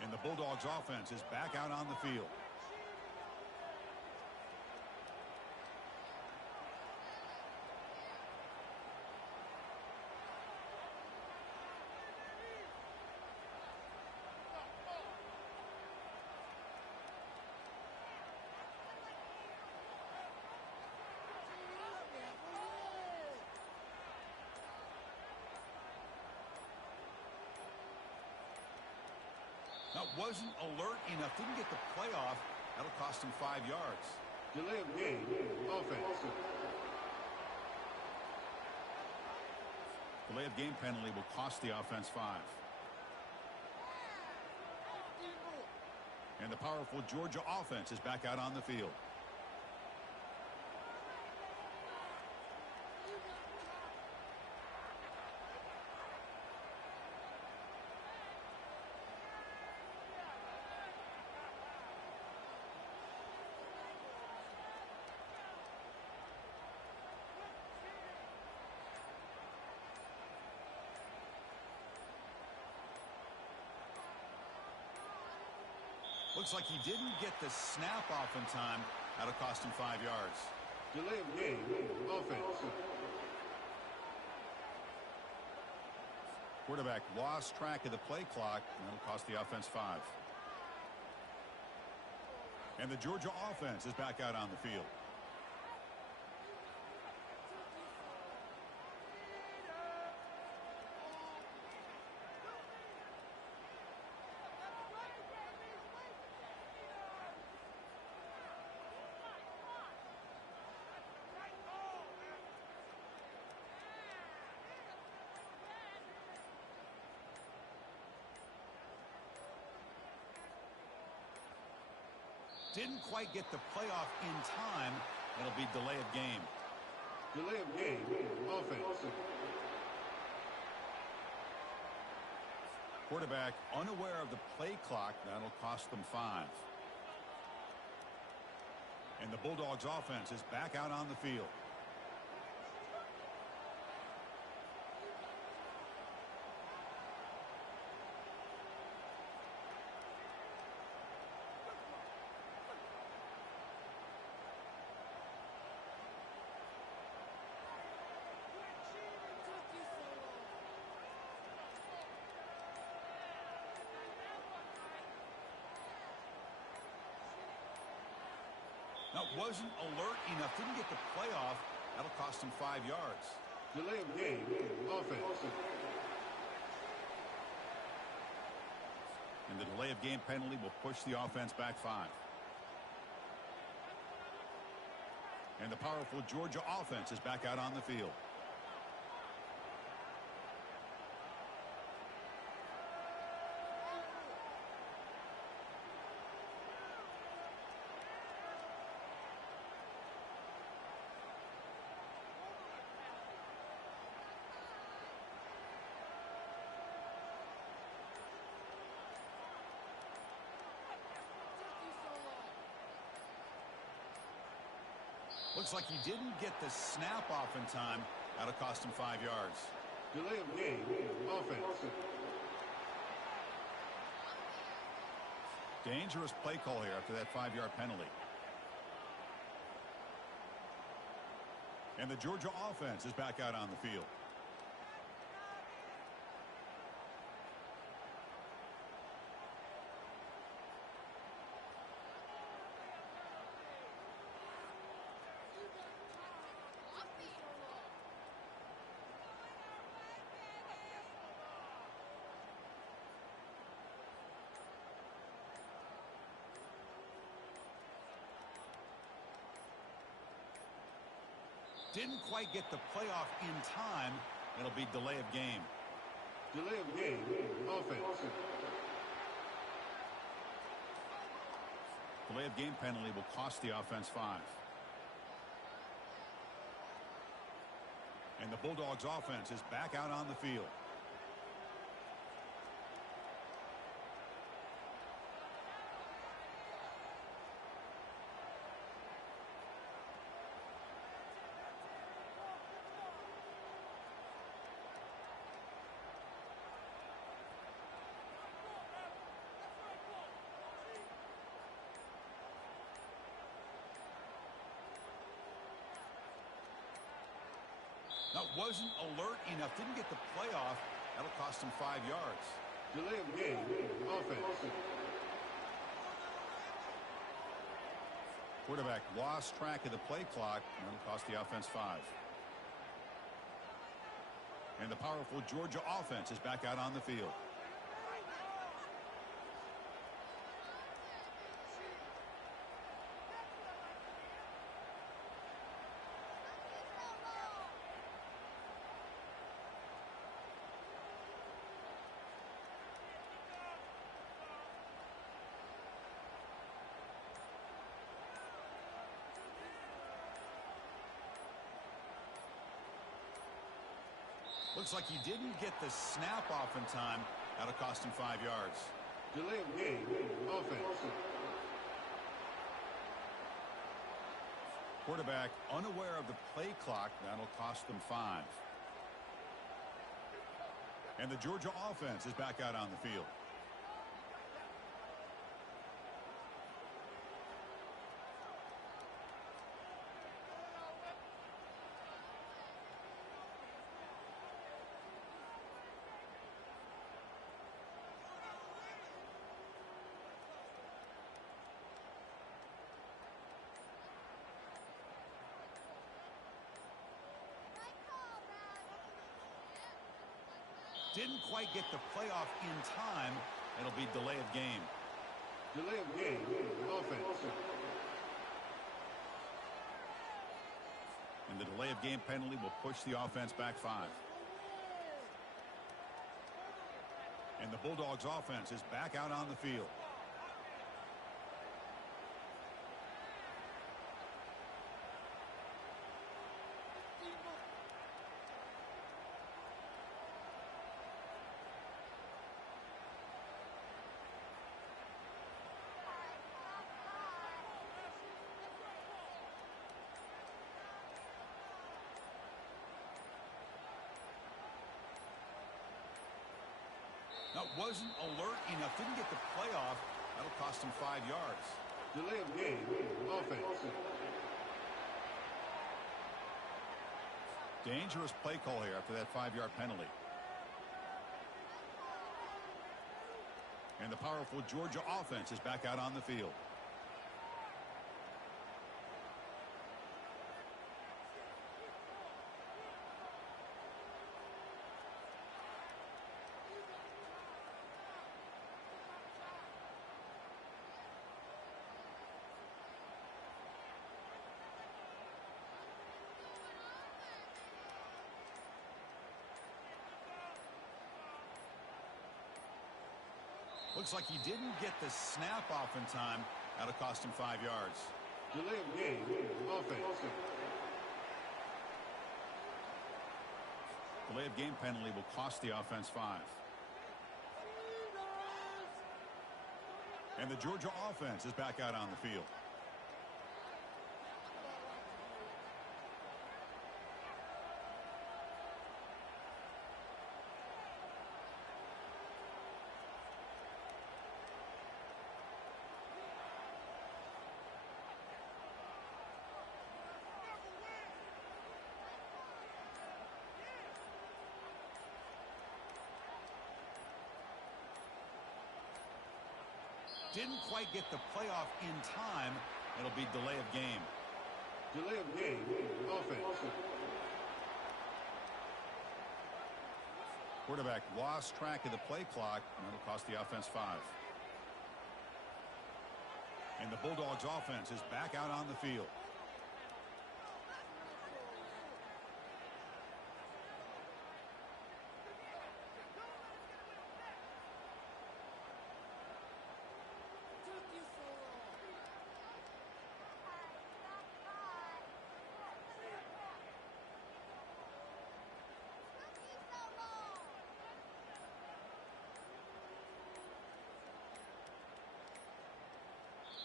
And the Bulldogs offense is back out on the field. That wasn't alert enough. Didn't get the playoff. That'll cost him 5 yards. Delay of game, offense. Delay of game penalty will cost the offense 5. And the powerful Georgia offense is back out on the field. Looks like he didn't get the snap off in time. That'll cost him 5 yards. Delay of game, offense. Quarterback lost track of the play clock, and that'll cost the offense 5. And the Georgia offense is back out on the field. Didn't quite get the playoff in time. It'll be delay of game. Delay of game, offense. Quarterback unaware of the play clock. That'll cost them 5. And the Bulldogs offense is back out on the field. That wasn't alert enough. Didn't get the playoff. That'll cost him 5 yards. Delay of game. Offense. And the delay of game penalty will push the offense back 5. And the powerful Georgia offense is back out on the field. Looks like he didn't get the snap off in time. That'll cost him 5 yards. Delay of game. Offense. Dangerous play call here after that 5-yard penalty. And the Georgia offense is back out on the field. Didn't quite get the playoff in time. It'll be delay of game. Delay of game. Offense. Delay of game penalty will cost the offense 5. And the Bulldogs offense is back out on the field. That wasn't alert enough. Didn't get the playoff. That'll cost him 5 yards. Delay of game. Offense. Quarterback lost track of the play clock. And that'll cost the offense 5. And the powerful Georgia offense is back out on the field. Looks like he didn't get the snap off in time. That'll cost him 5 yards. Delay of game. Offense. Quarterback unaware of the play clock. That'll cost them 5. And the Georgia offense is back out on the field. Didn't quite get the playoff in time. It'll be delay of game. Delay of game. Offense. And the delay of game penalty will push the offense back 5. And the Bulldogs offense is back out on the field. That wasn't alert enough. Didn't get the playoff. That'll cost him 5 yards. Delay of game. Offense. Dangerous play call here after that 5-yard penalty. And the powerful Georgia offense is back out on the field. Looks like he didn't get the snap off in time. That'll cost him 5 yards. Delay of game, offense. Delay of game penalty will cost the offense 5. And the Georgia offense is back out on the field. Didn't quite get the playoff in time. It'll be delay of game. Delay of game, offense. Quarterback lost track of the play clock, and that'll cost the offense 5. And the Bulldogs offense is back out on the field.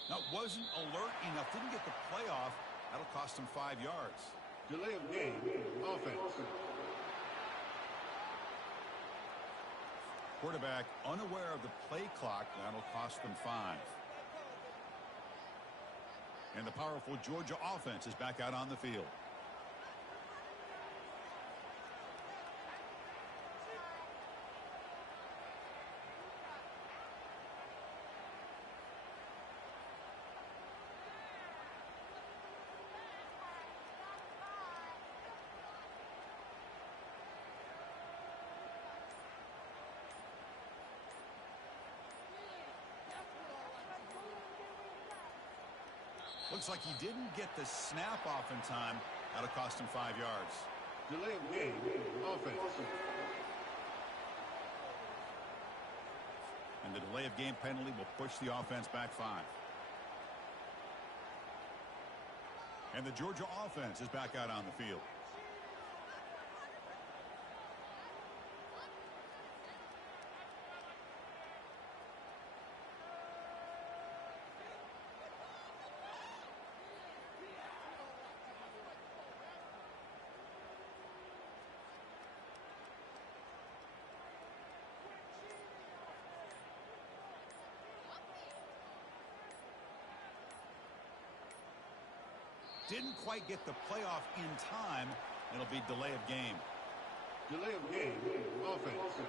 Now, wasn't alert enough. Didn't get the playoff. That'll cost him 5 yards. Delay of game, offense. Quarterback unaware of the play clock. That'll cost them 5. And the powerful Georgia offense is back out on the field. Looks like he didn't get the snap off in time. That'll cost him 5 yards. Delay of game, offense. And the delay of game penalty will push the offense back 5. And the Georgia offense is back out on the field. Didn't quite get the playoff in time. It'll be delay of game. Delay of game, offense.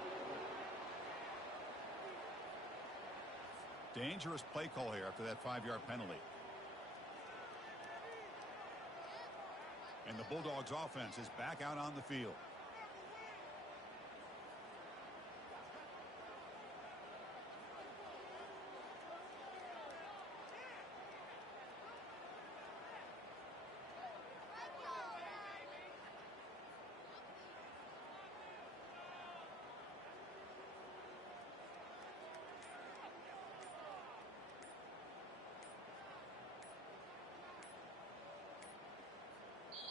Dangerous play call here after that 5-yard penalty. And the Bulldogs offense is back out on the field.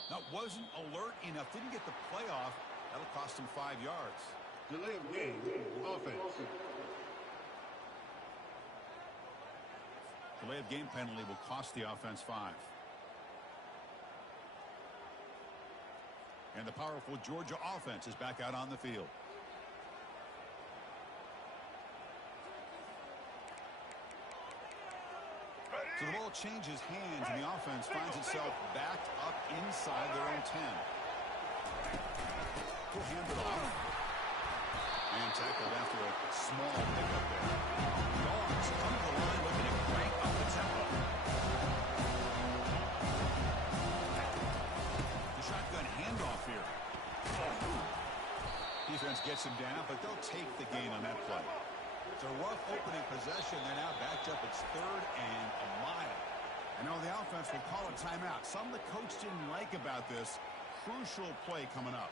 Now, wasn't alert enough. Didn't get the playoff. That'll cost him 5 yards. Delay of game, offense. Delay of game penalty will cost the offense 5. And the powerful Georgia offense is back out on the field. So the ball changes hands, and the offense finds itself backed up inside their own 10. We'll hand it off. And tackled after a small pickup there. Dogs come to the line looking to crank up the tempo. The shotgun handoff here. Defense gets him down, but they'll take the gain on that play. It's a rough opening possession. They're now backed up. It's 3rd and a mile. And now the offense will call a timeout. Something the coach didn't like about this. Crucial play coming up.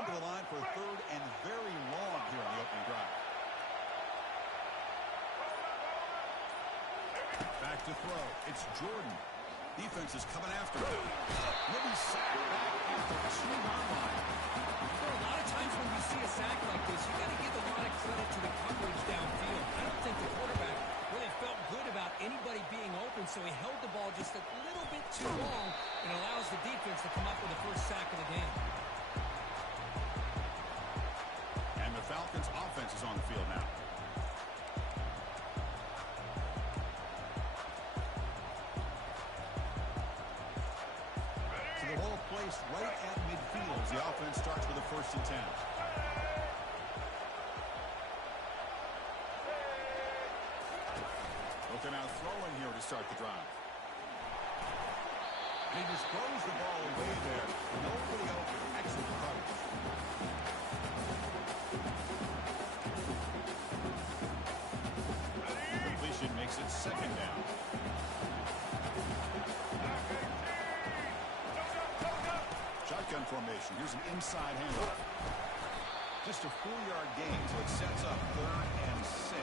come to the line for a third and very long here on the opening drive. Back to throw. It's Jordan. Defense is coming after him. He'll be sacked back at the 2-yard line. A lot of times when you see a sack like this, you got to give a lot of credit to the coverage downfield. I don't think the quarterback really felt good about anybody being open, so he held the ball just a little bit too long and allows the defense to come up with the first sack of the game. And the Falcons' offense is on the field now. So the ball placed right at midfield as the offense starts with a 1st and 10. Looking out throwing here to start the drive. And he just throws the ball away there. Nobody open. Excellent coverage. Completion makes it 2nd down. Shotgun formation. Here's an inside handoff. Just a 4-yard gain, so it sets up 3rd and 6.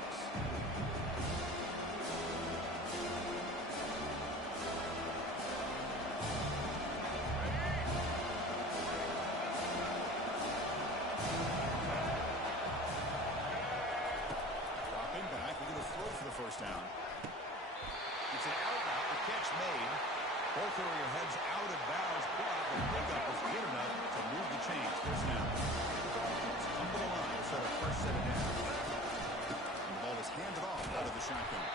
First down. It's an out route. The catch made. Ball carrier heads out of bounds, but the pickup was good enough to move the chains. First down. It's come to the line to start a first set of down. And the ball is handed off out of the shotgun.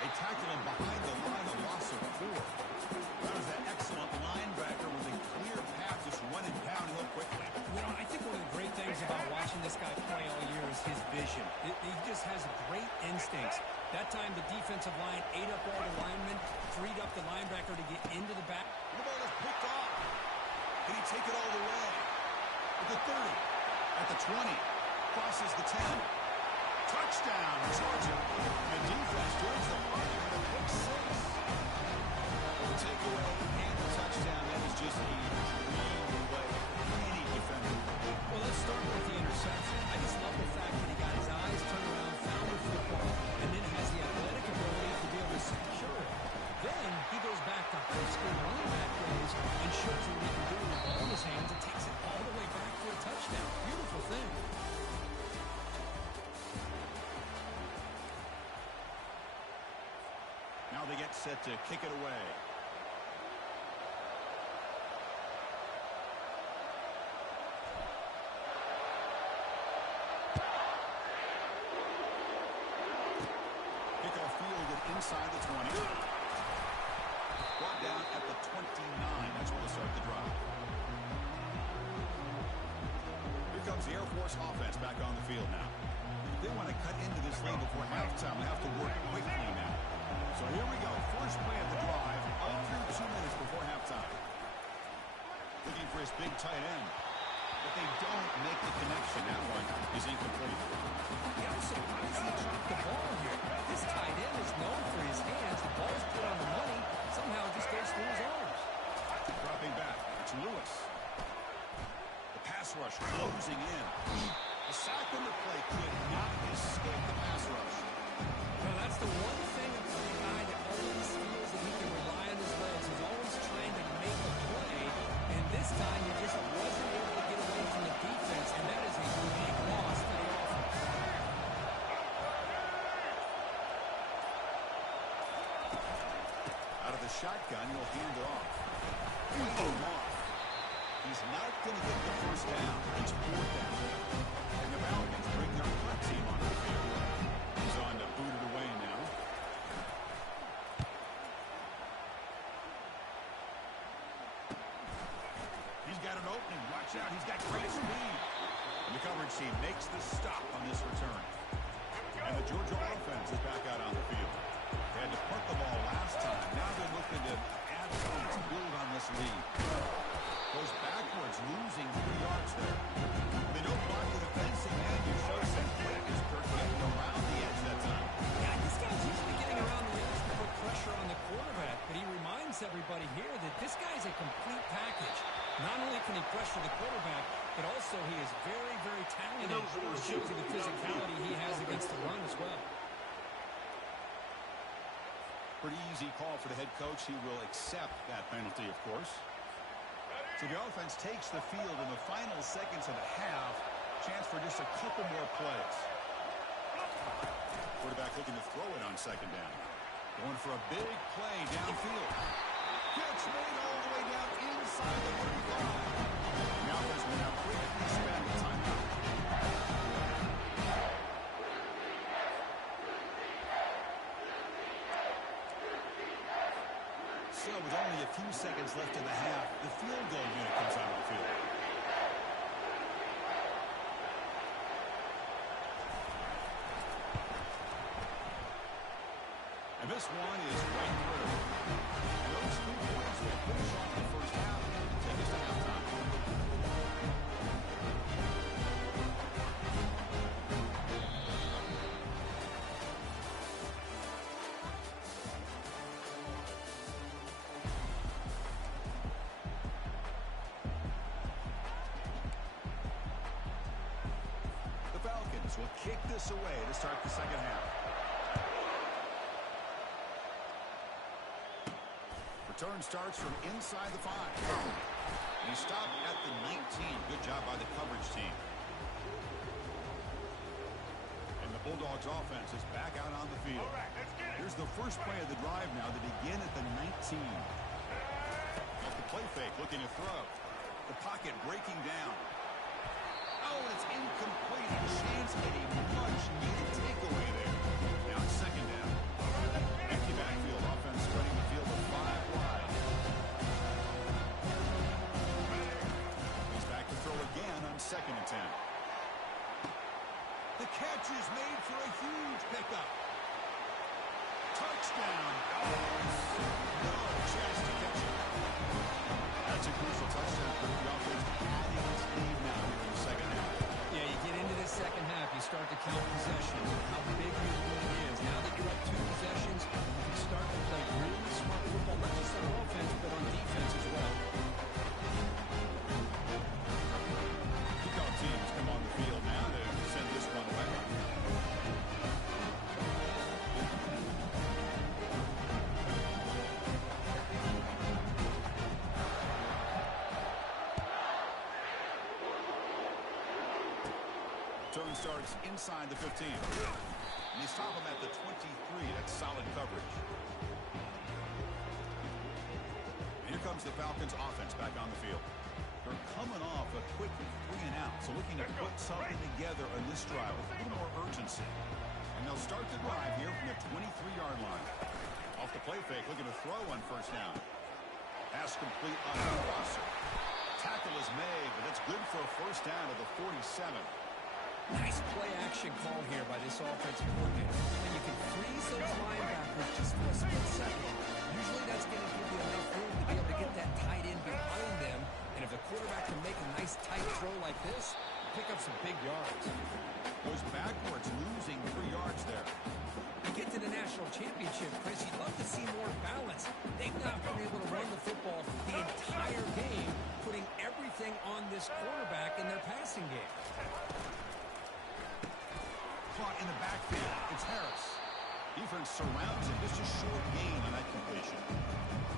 They tackle him behind the line, a loss of 4. That was an excellent linebacker with a clear path, just running downhill quickly. You know, I think one of the great things about watching this guy play all year is his vision. He just has great instincts. That time, the defensive line ate up all the linemen, freed up the linebacker to get into the back. The ball is picked off. Can he take it all the way? At the 30, at the 20, crosses the 10. Touchdown, Georgia. The defense joins the party with a quick 6. The takeaway and the touchdown, that is just a dream play for any defender. Well, let's start with the interception. I just love the fact that he got his eyes turned around, found the football, and then has the athletic ability to be able to secure it. Then he goes back to high school running back plays and shows what he can do with the ball in his hands and takes it all the way back for a touchdown. Beautiful thing. Now they get set to kick it away. Kickoff fielded inside the 20. Brought down at the 29. That's where they'll start the drive. Here comes the Air Force offense back on the field now. If they want to cut into this lead before halftime, they have to work quickly now. So here we go. First play of the drive, under 2 minutes before halftime. Looking for his big tight end. But they don't make the connection. That one is incomplete. Yeah, I'm surprised he dropped the ball here. This tight end is known for his hands. The ball's put on the money. Somehow it just goes through his arms. Dropping back. It's Lewis. The pass rush closing in. The sack on the play could not escape the pass rush. Well, that's the one thing about a guy that always feels that he can rely on his legs. He's always trying to make a play, and this time he just wasn't able to get away from the defense, and that is a big loss for the offense. Out of the shotgun, he'll hand it off. He's not going to get the first down. It's 4th down. And the Falcons bring their punt team onto the field. He's on to boot it away now. He's got an opening. Watch out. He's got great speed. And the coverage team makes the stop on this return. And the Georgia offense is back out on the field. They had to punt the ball last time. Now they're looking to add points, build on this lead. Goes backwards, losing 3 yards there. They don't block the defensive end. You show some quickness, Kirk, getting around the edge that time. Yeah, this guy's usually getting around the edge to put pressure on the quarterback, but he reminds everybody here that this guy's a complete package. Not only can he pressure the quarterback, but also he is very, very talented. It shows you the physicality he has against the run as well. Pretty easy call for the head coach. He will accept that penalty, of course. So the offense takes the field in the final seconds of the half. Chance for just a couple more plays. Quarterback looking to throw it on second down. Going for a big play downfield. Catch made all the way down inside the 35. The offense will now quickly spend the timeout. So with only a few seconds left in the half, the field goal unit comes out of the field. And this one is right through. And those 3 points will finish off the first half and take us to halftime. The Falcons will kick this away to start the second half. Return starts from inside the 5. And he stopped at the 19. Good job by the coverage team. And the Bulldogs offense is back out on the field. All right, let's get it. Here's the first play of the drive now to begin at the 19. Off the play fake, looking to throw. The pocket breaking down. Oh, it's incomplete. A chance at a much-needed takeaway there. Now it's second down. Empty backfield, offense spreading the field with 5 wide. He's back to throw again on second and 10. The catch is made for a huge pickup. Touchdown. No chance to catch it. That's a crucial touchdown for the offense, adding its lead now here in the second half. Yeah, you get into the second half, you start to count possessions, how big your lead is. Now that you're up 2 possessions, you can start to play really smart football, not just on offense, but on defense as well. Kickoff teams come on the field now to send this one away. Turn starts inside the 15. And they stop him at the 23. That's solid coverage. And here comes the Falcons offense back on the field. They're coming off a quick 3 and out, so looking to put something together on this drive with a little more urgency. And they'll start the drive here from the 23-yard line. Off the play fake, looking to throw on first down. Pass complete on the crosser. Tackle is made, but it's good for a first down to the 47. Nice play-action call here by this offensive coordinator. And you can freeze those linebackers just for a split second. Usually that's going to give you enough room to be able to get that tight end behind them. And if the quarterback can make a nice tight throw like this, pick up some big yards. Goes backwards, losing 3 yards there. You get to the national championship, Chris, you'd love to see more balance. They've not been able to run the football the entire game, putting everything on this quarterback in their passing game. Caught in the backfield. It's Harris. Defense surrounds him. Just a short gain on that completion.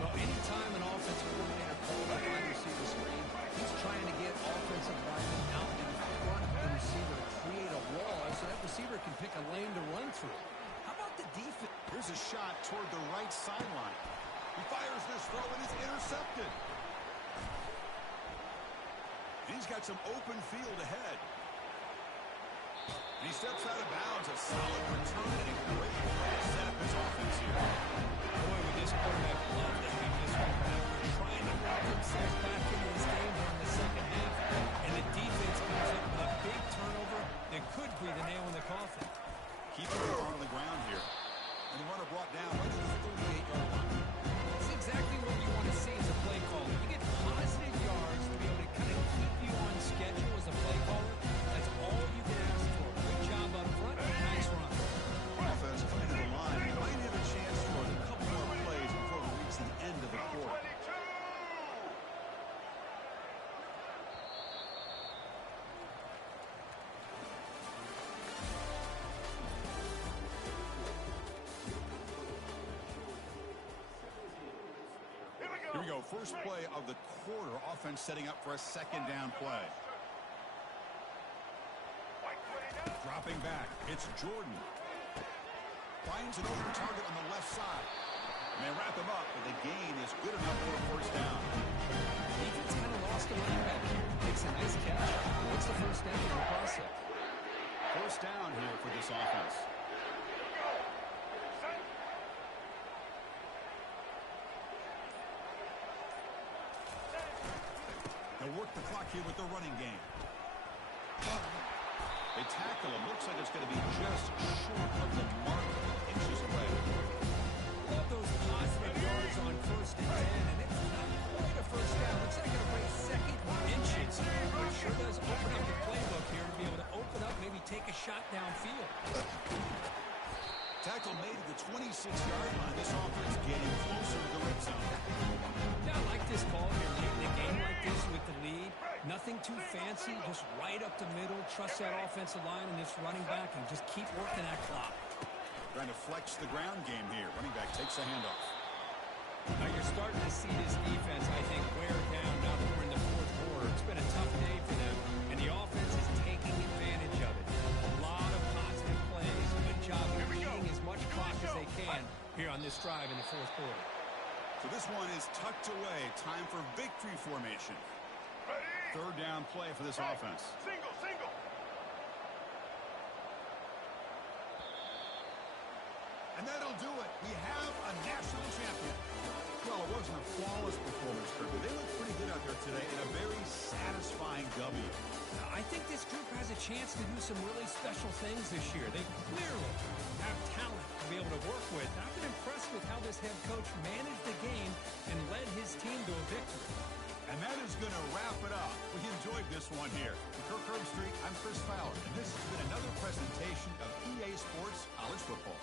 Well, anytime an offensive coordinator calls a wide receiver screen, he's trying to get offensive linemen out in front of the receiver to create a wall so that receiver can pick a lane to run through. How about the defense? Here's a shot toward the right sideline. He fires this throw and is intercepted. And he's got some open field ahead. And he steps out of bounds. A solid return and a great way to set up his offense here. Boy, would this quarterback love to have this one back. They're trying to work themselves back into this game here in the second half. And the defense comes up with a big turnover that could be the nail in the coffin. Keeping it on the ground here. And the runner brought down right at the 38-yard line. That's exactly what you want to see as a play caller. You get positive yards to be able to kind of keep you on schedule as a play caller. That's all you can ask for. Good job up front. Nice run. Offense into the line. Might have a chance for a couple more plays before we reach the end of the quarter. Here we go. First play of the quarter. Offense setting up for a second down play. Dropping back. It's Jordan. Finds an open target on the left side. And they wrap him up, but the gain is good enough for a first down. Defense kind of lost a running back here. Makes a nice catch. What's the first down in the process? First down here for this offense. They'll work the clock here with the running game. They tackle him. Looks like it's going to be just short of the mark. Inches away. Love those positive yards on 1st and 10, and it's not quite a first down. Looks like it'll break second inches. But sure does open up the playbook here to be able to open up, maybe take a shot downfield. Tackle made at the 26-yard line. This offense getting closer to the red zone. Yeah, I like this call here late in the game like this with the lead. Nothing too fancy, just right up the middle. Trust that offensive line and this running back and just keep working that clock. Trying to flex the ground game here. Running back takes a handoff. Now you're starting to see this defense, I think, wear down now that we're in the fourth quarter. It's been a tough day for them, and the offense is taking advantage of it. A lot of positive plays. Good job of eating as much clock as they can here on this drive in the fourth quarter. So this one is tucked away. Time for victory formation. Third down play for this offense. Single, single. And that'll do it. We have a national champion. Well, it wasn't a flawless performance, Kirby. They looked pretty good out there today in a very satisfying W. I think this group has a chance to do some really special things this year. They clearly have talent to be able to work with. I've been impressed with how this head coach managed the game and led his team to a victory. And that is going to wrap it up. We enjoyed this one here. For Kirk Herbstreit, I'm Chris Fowler, and this has been another presentation of EA Sports College Football.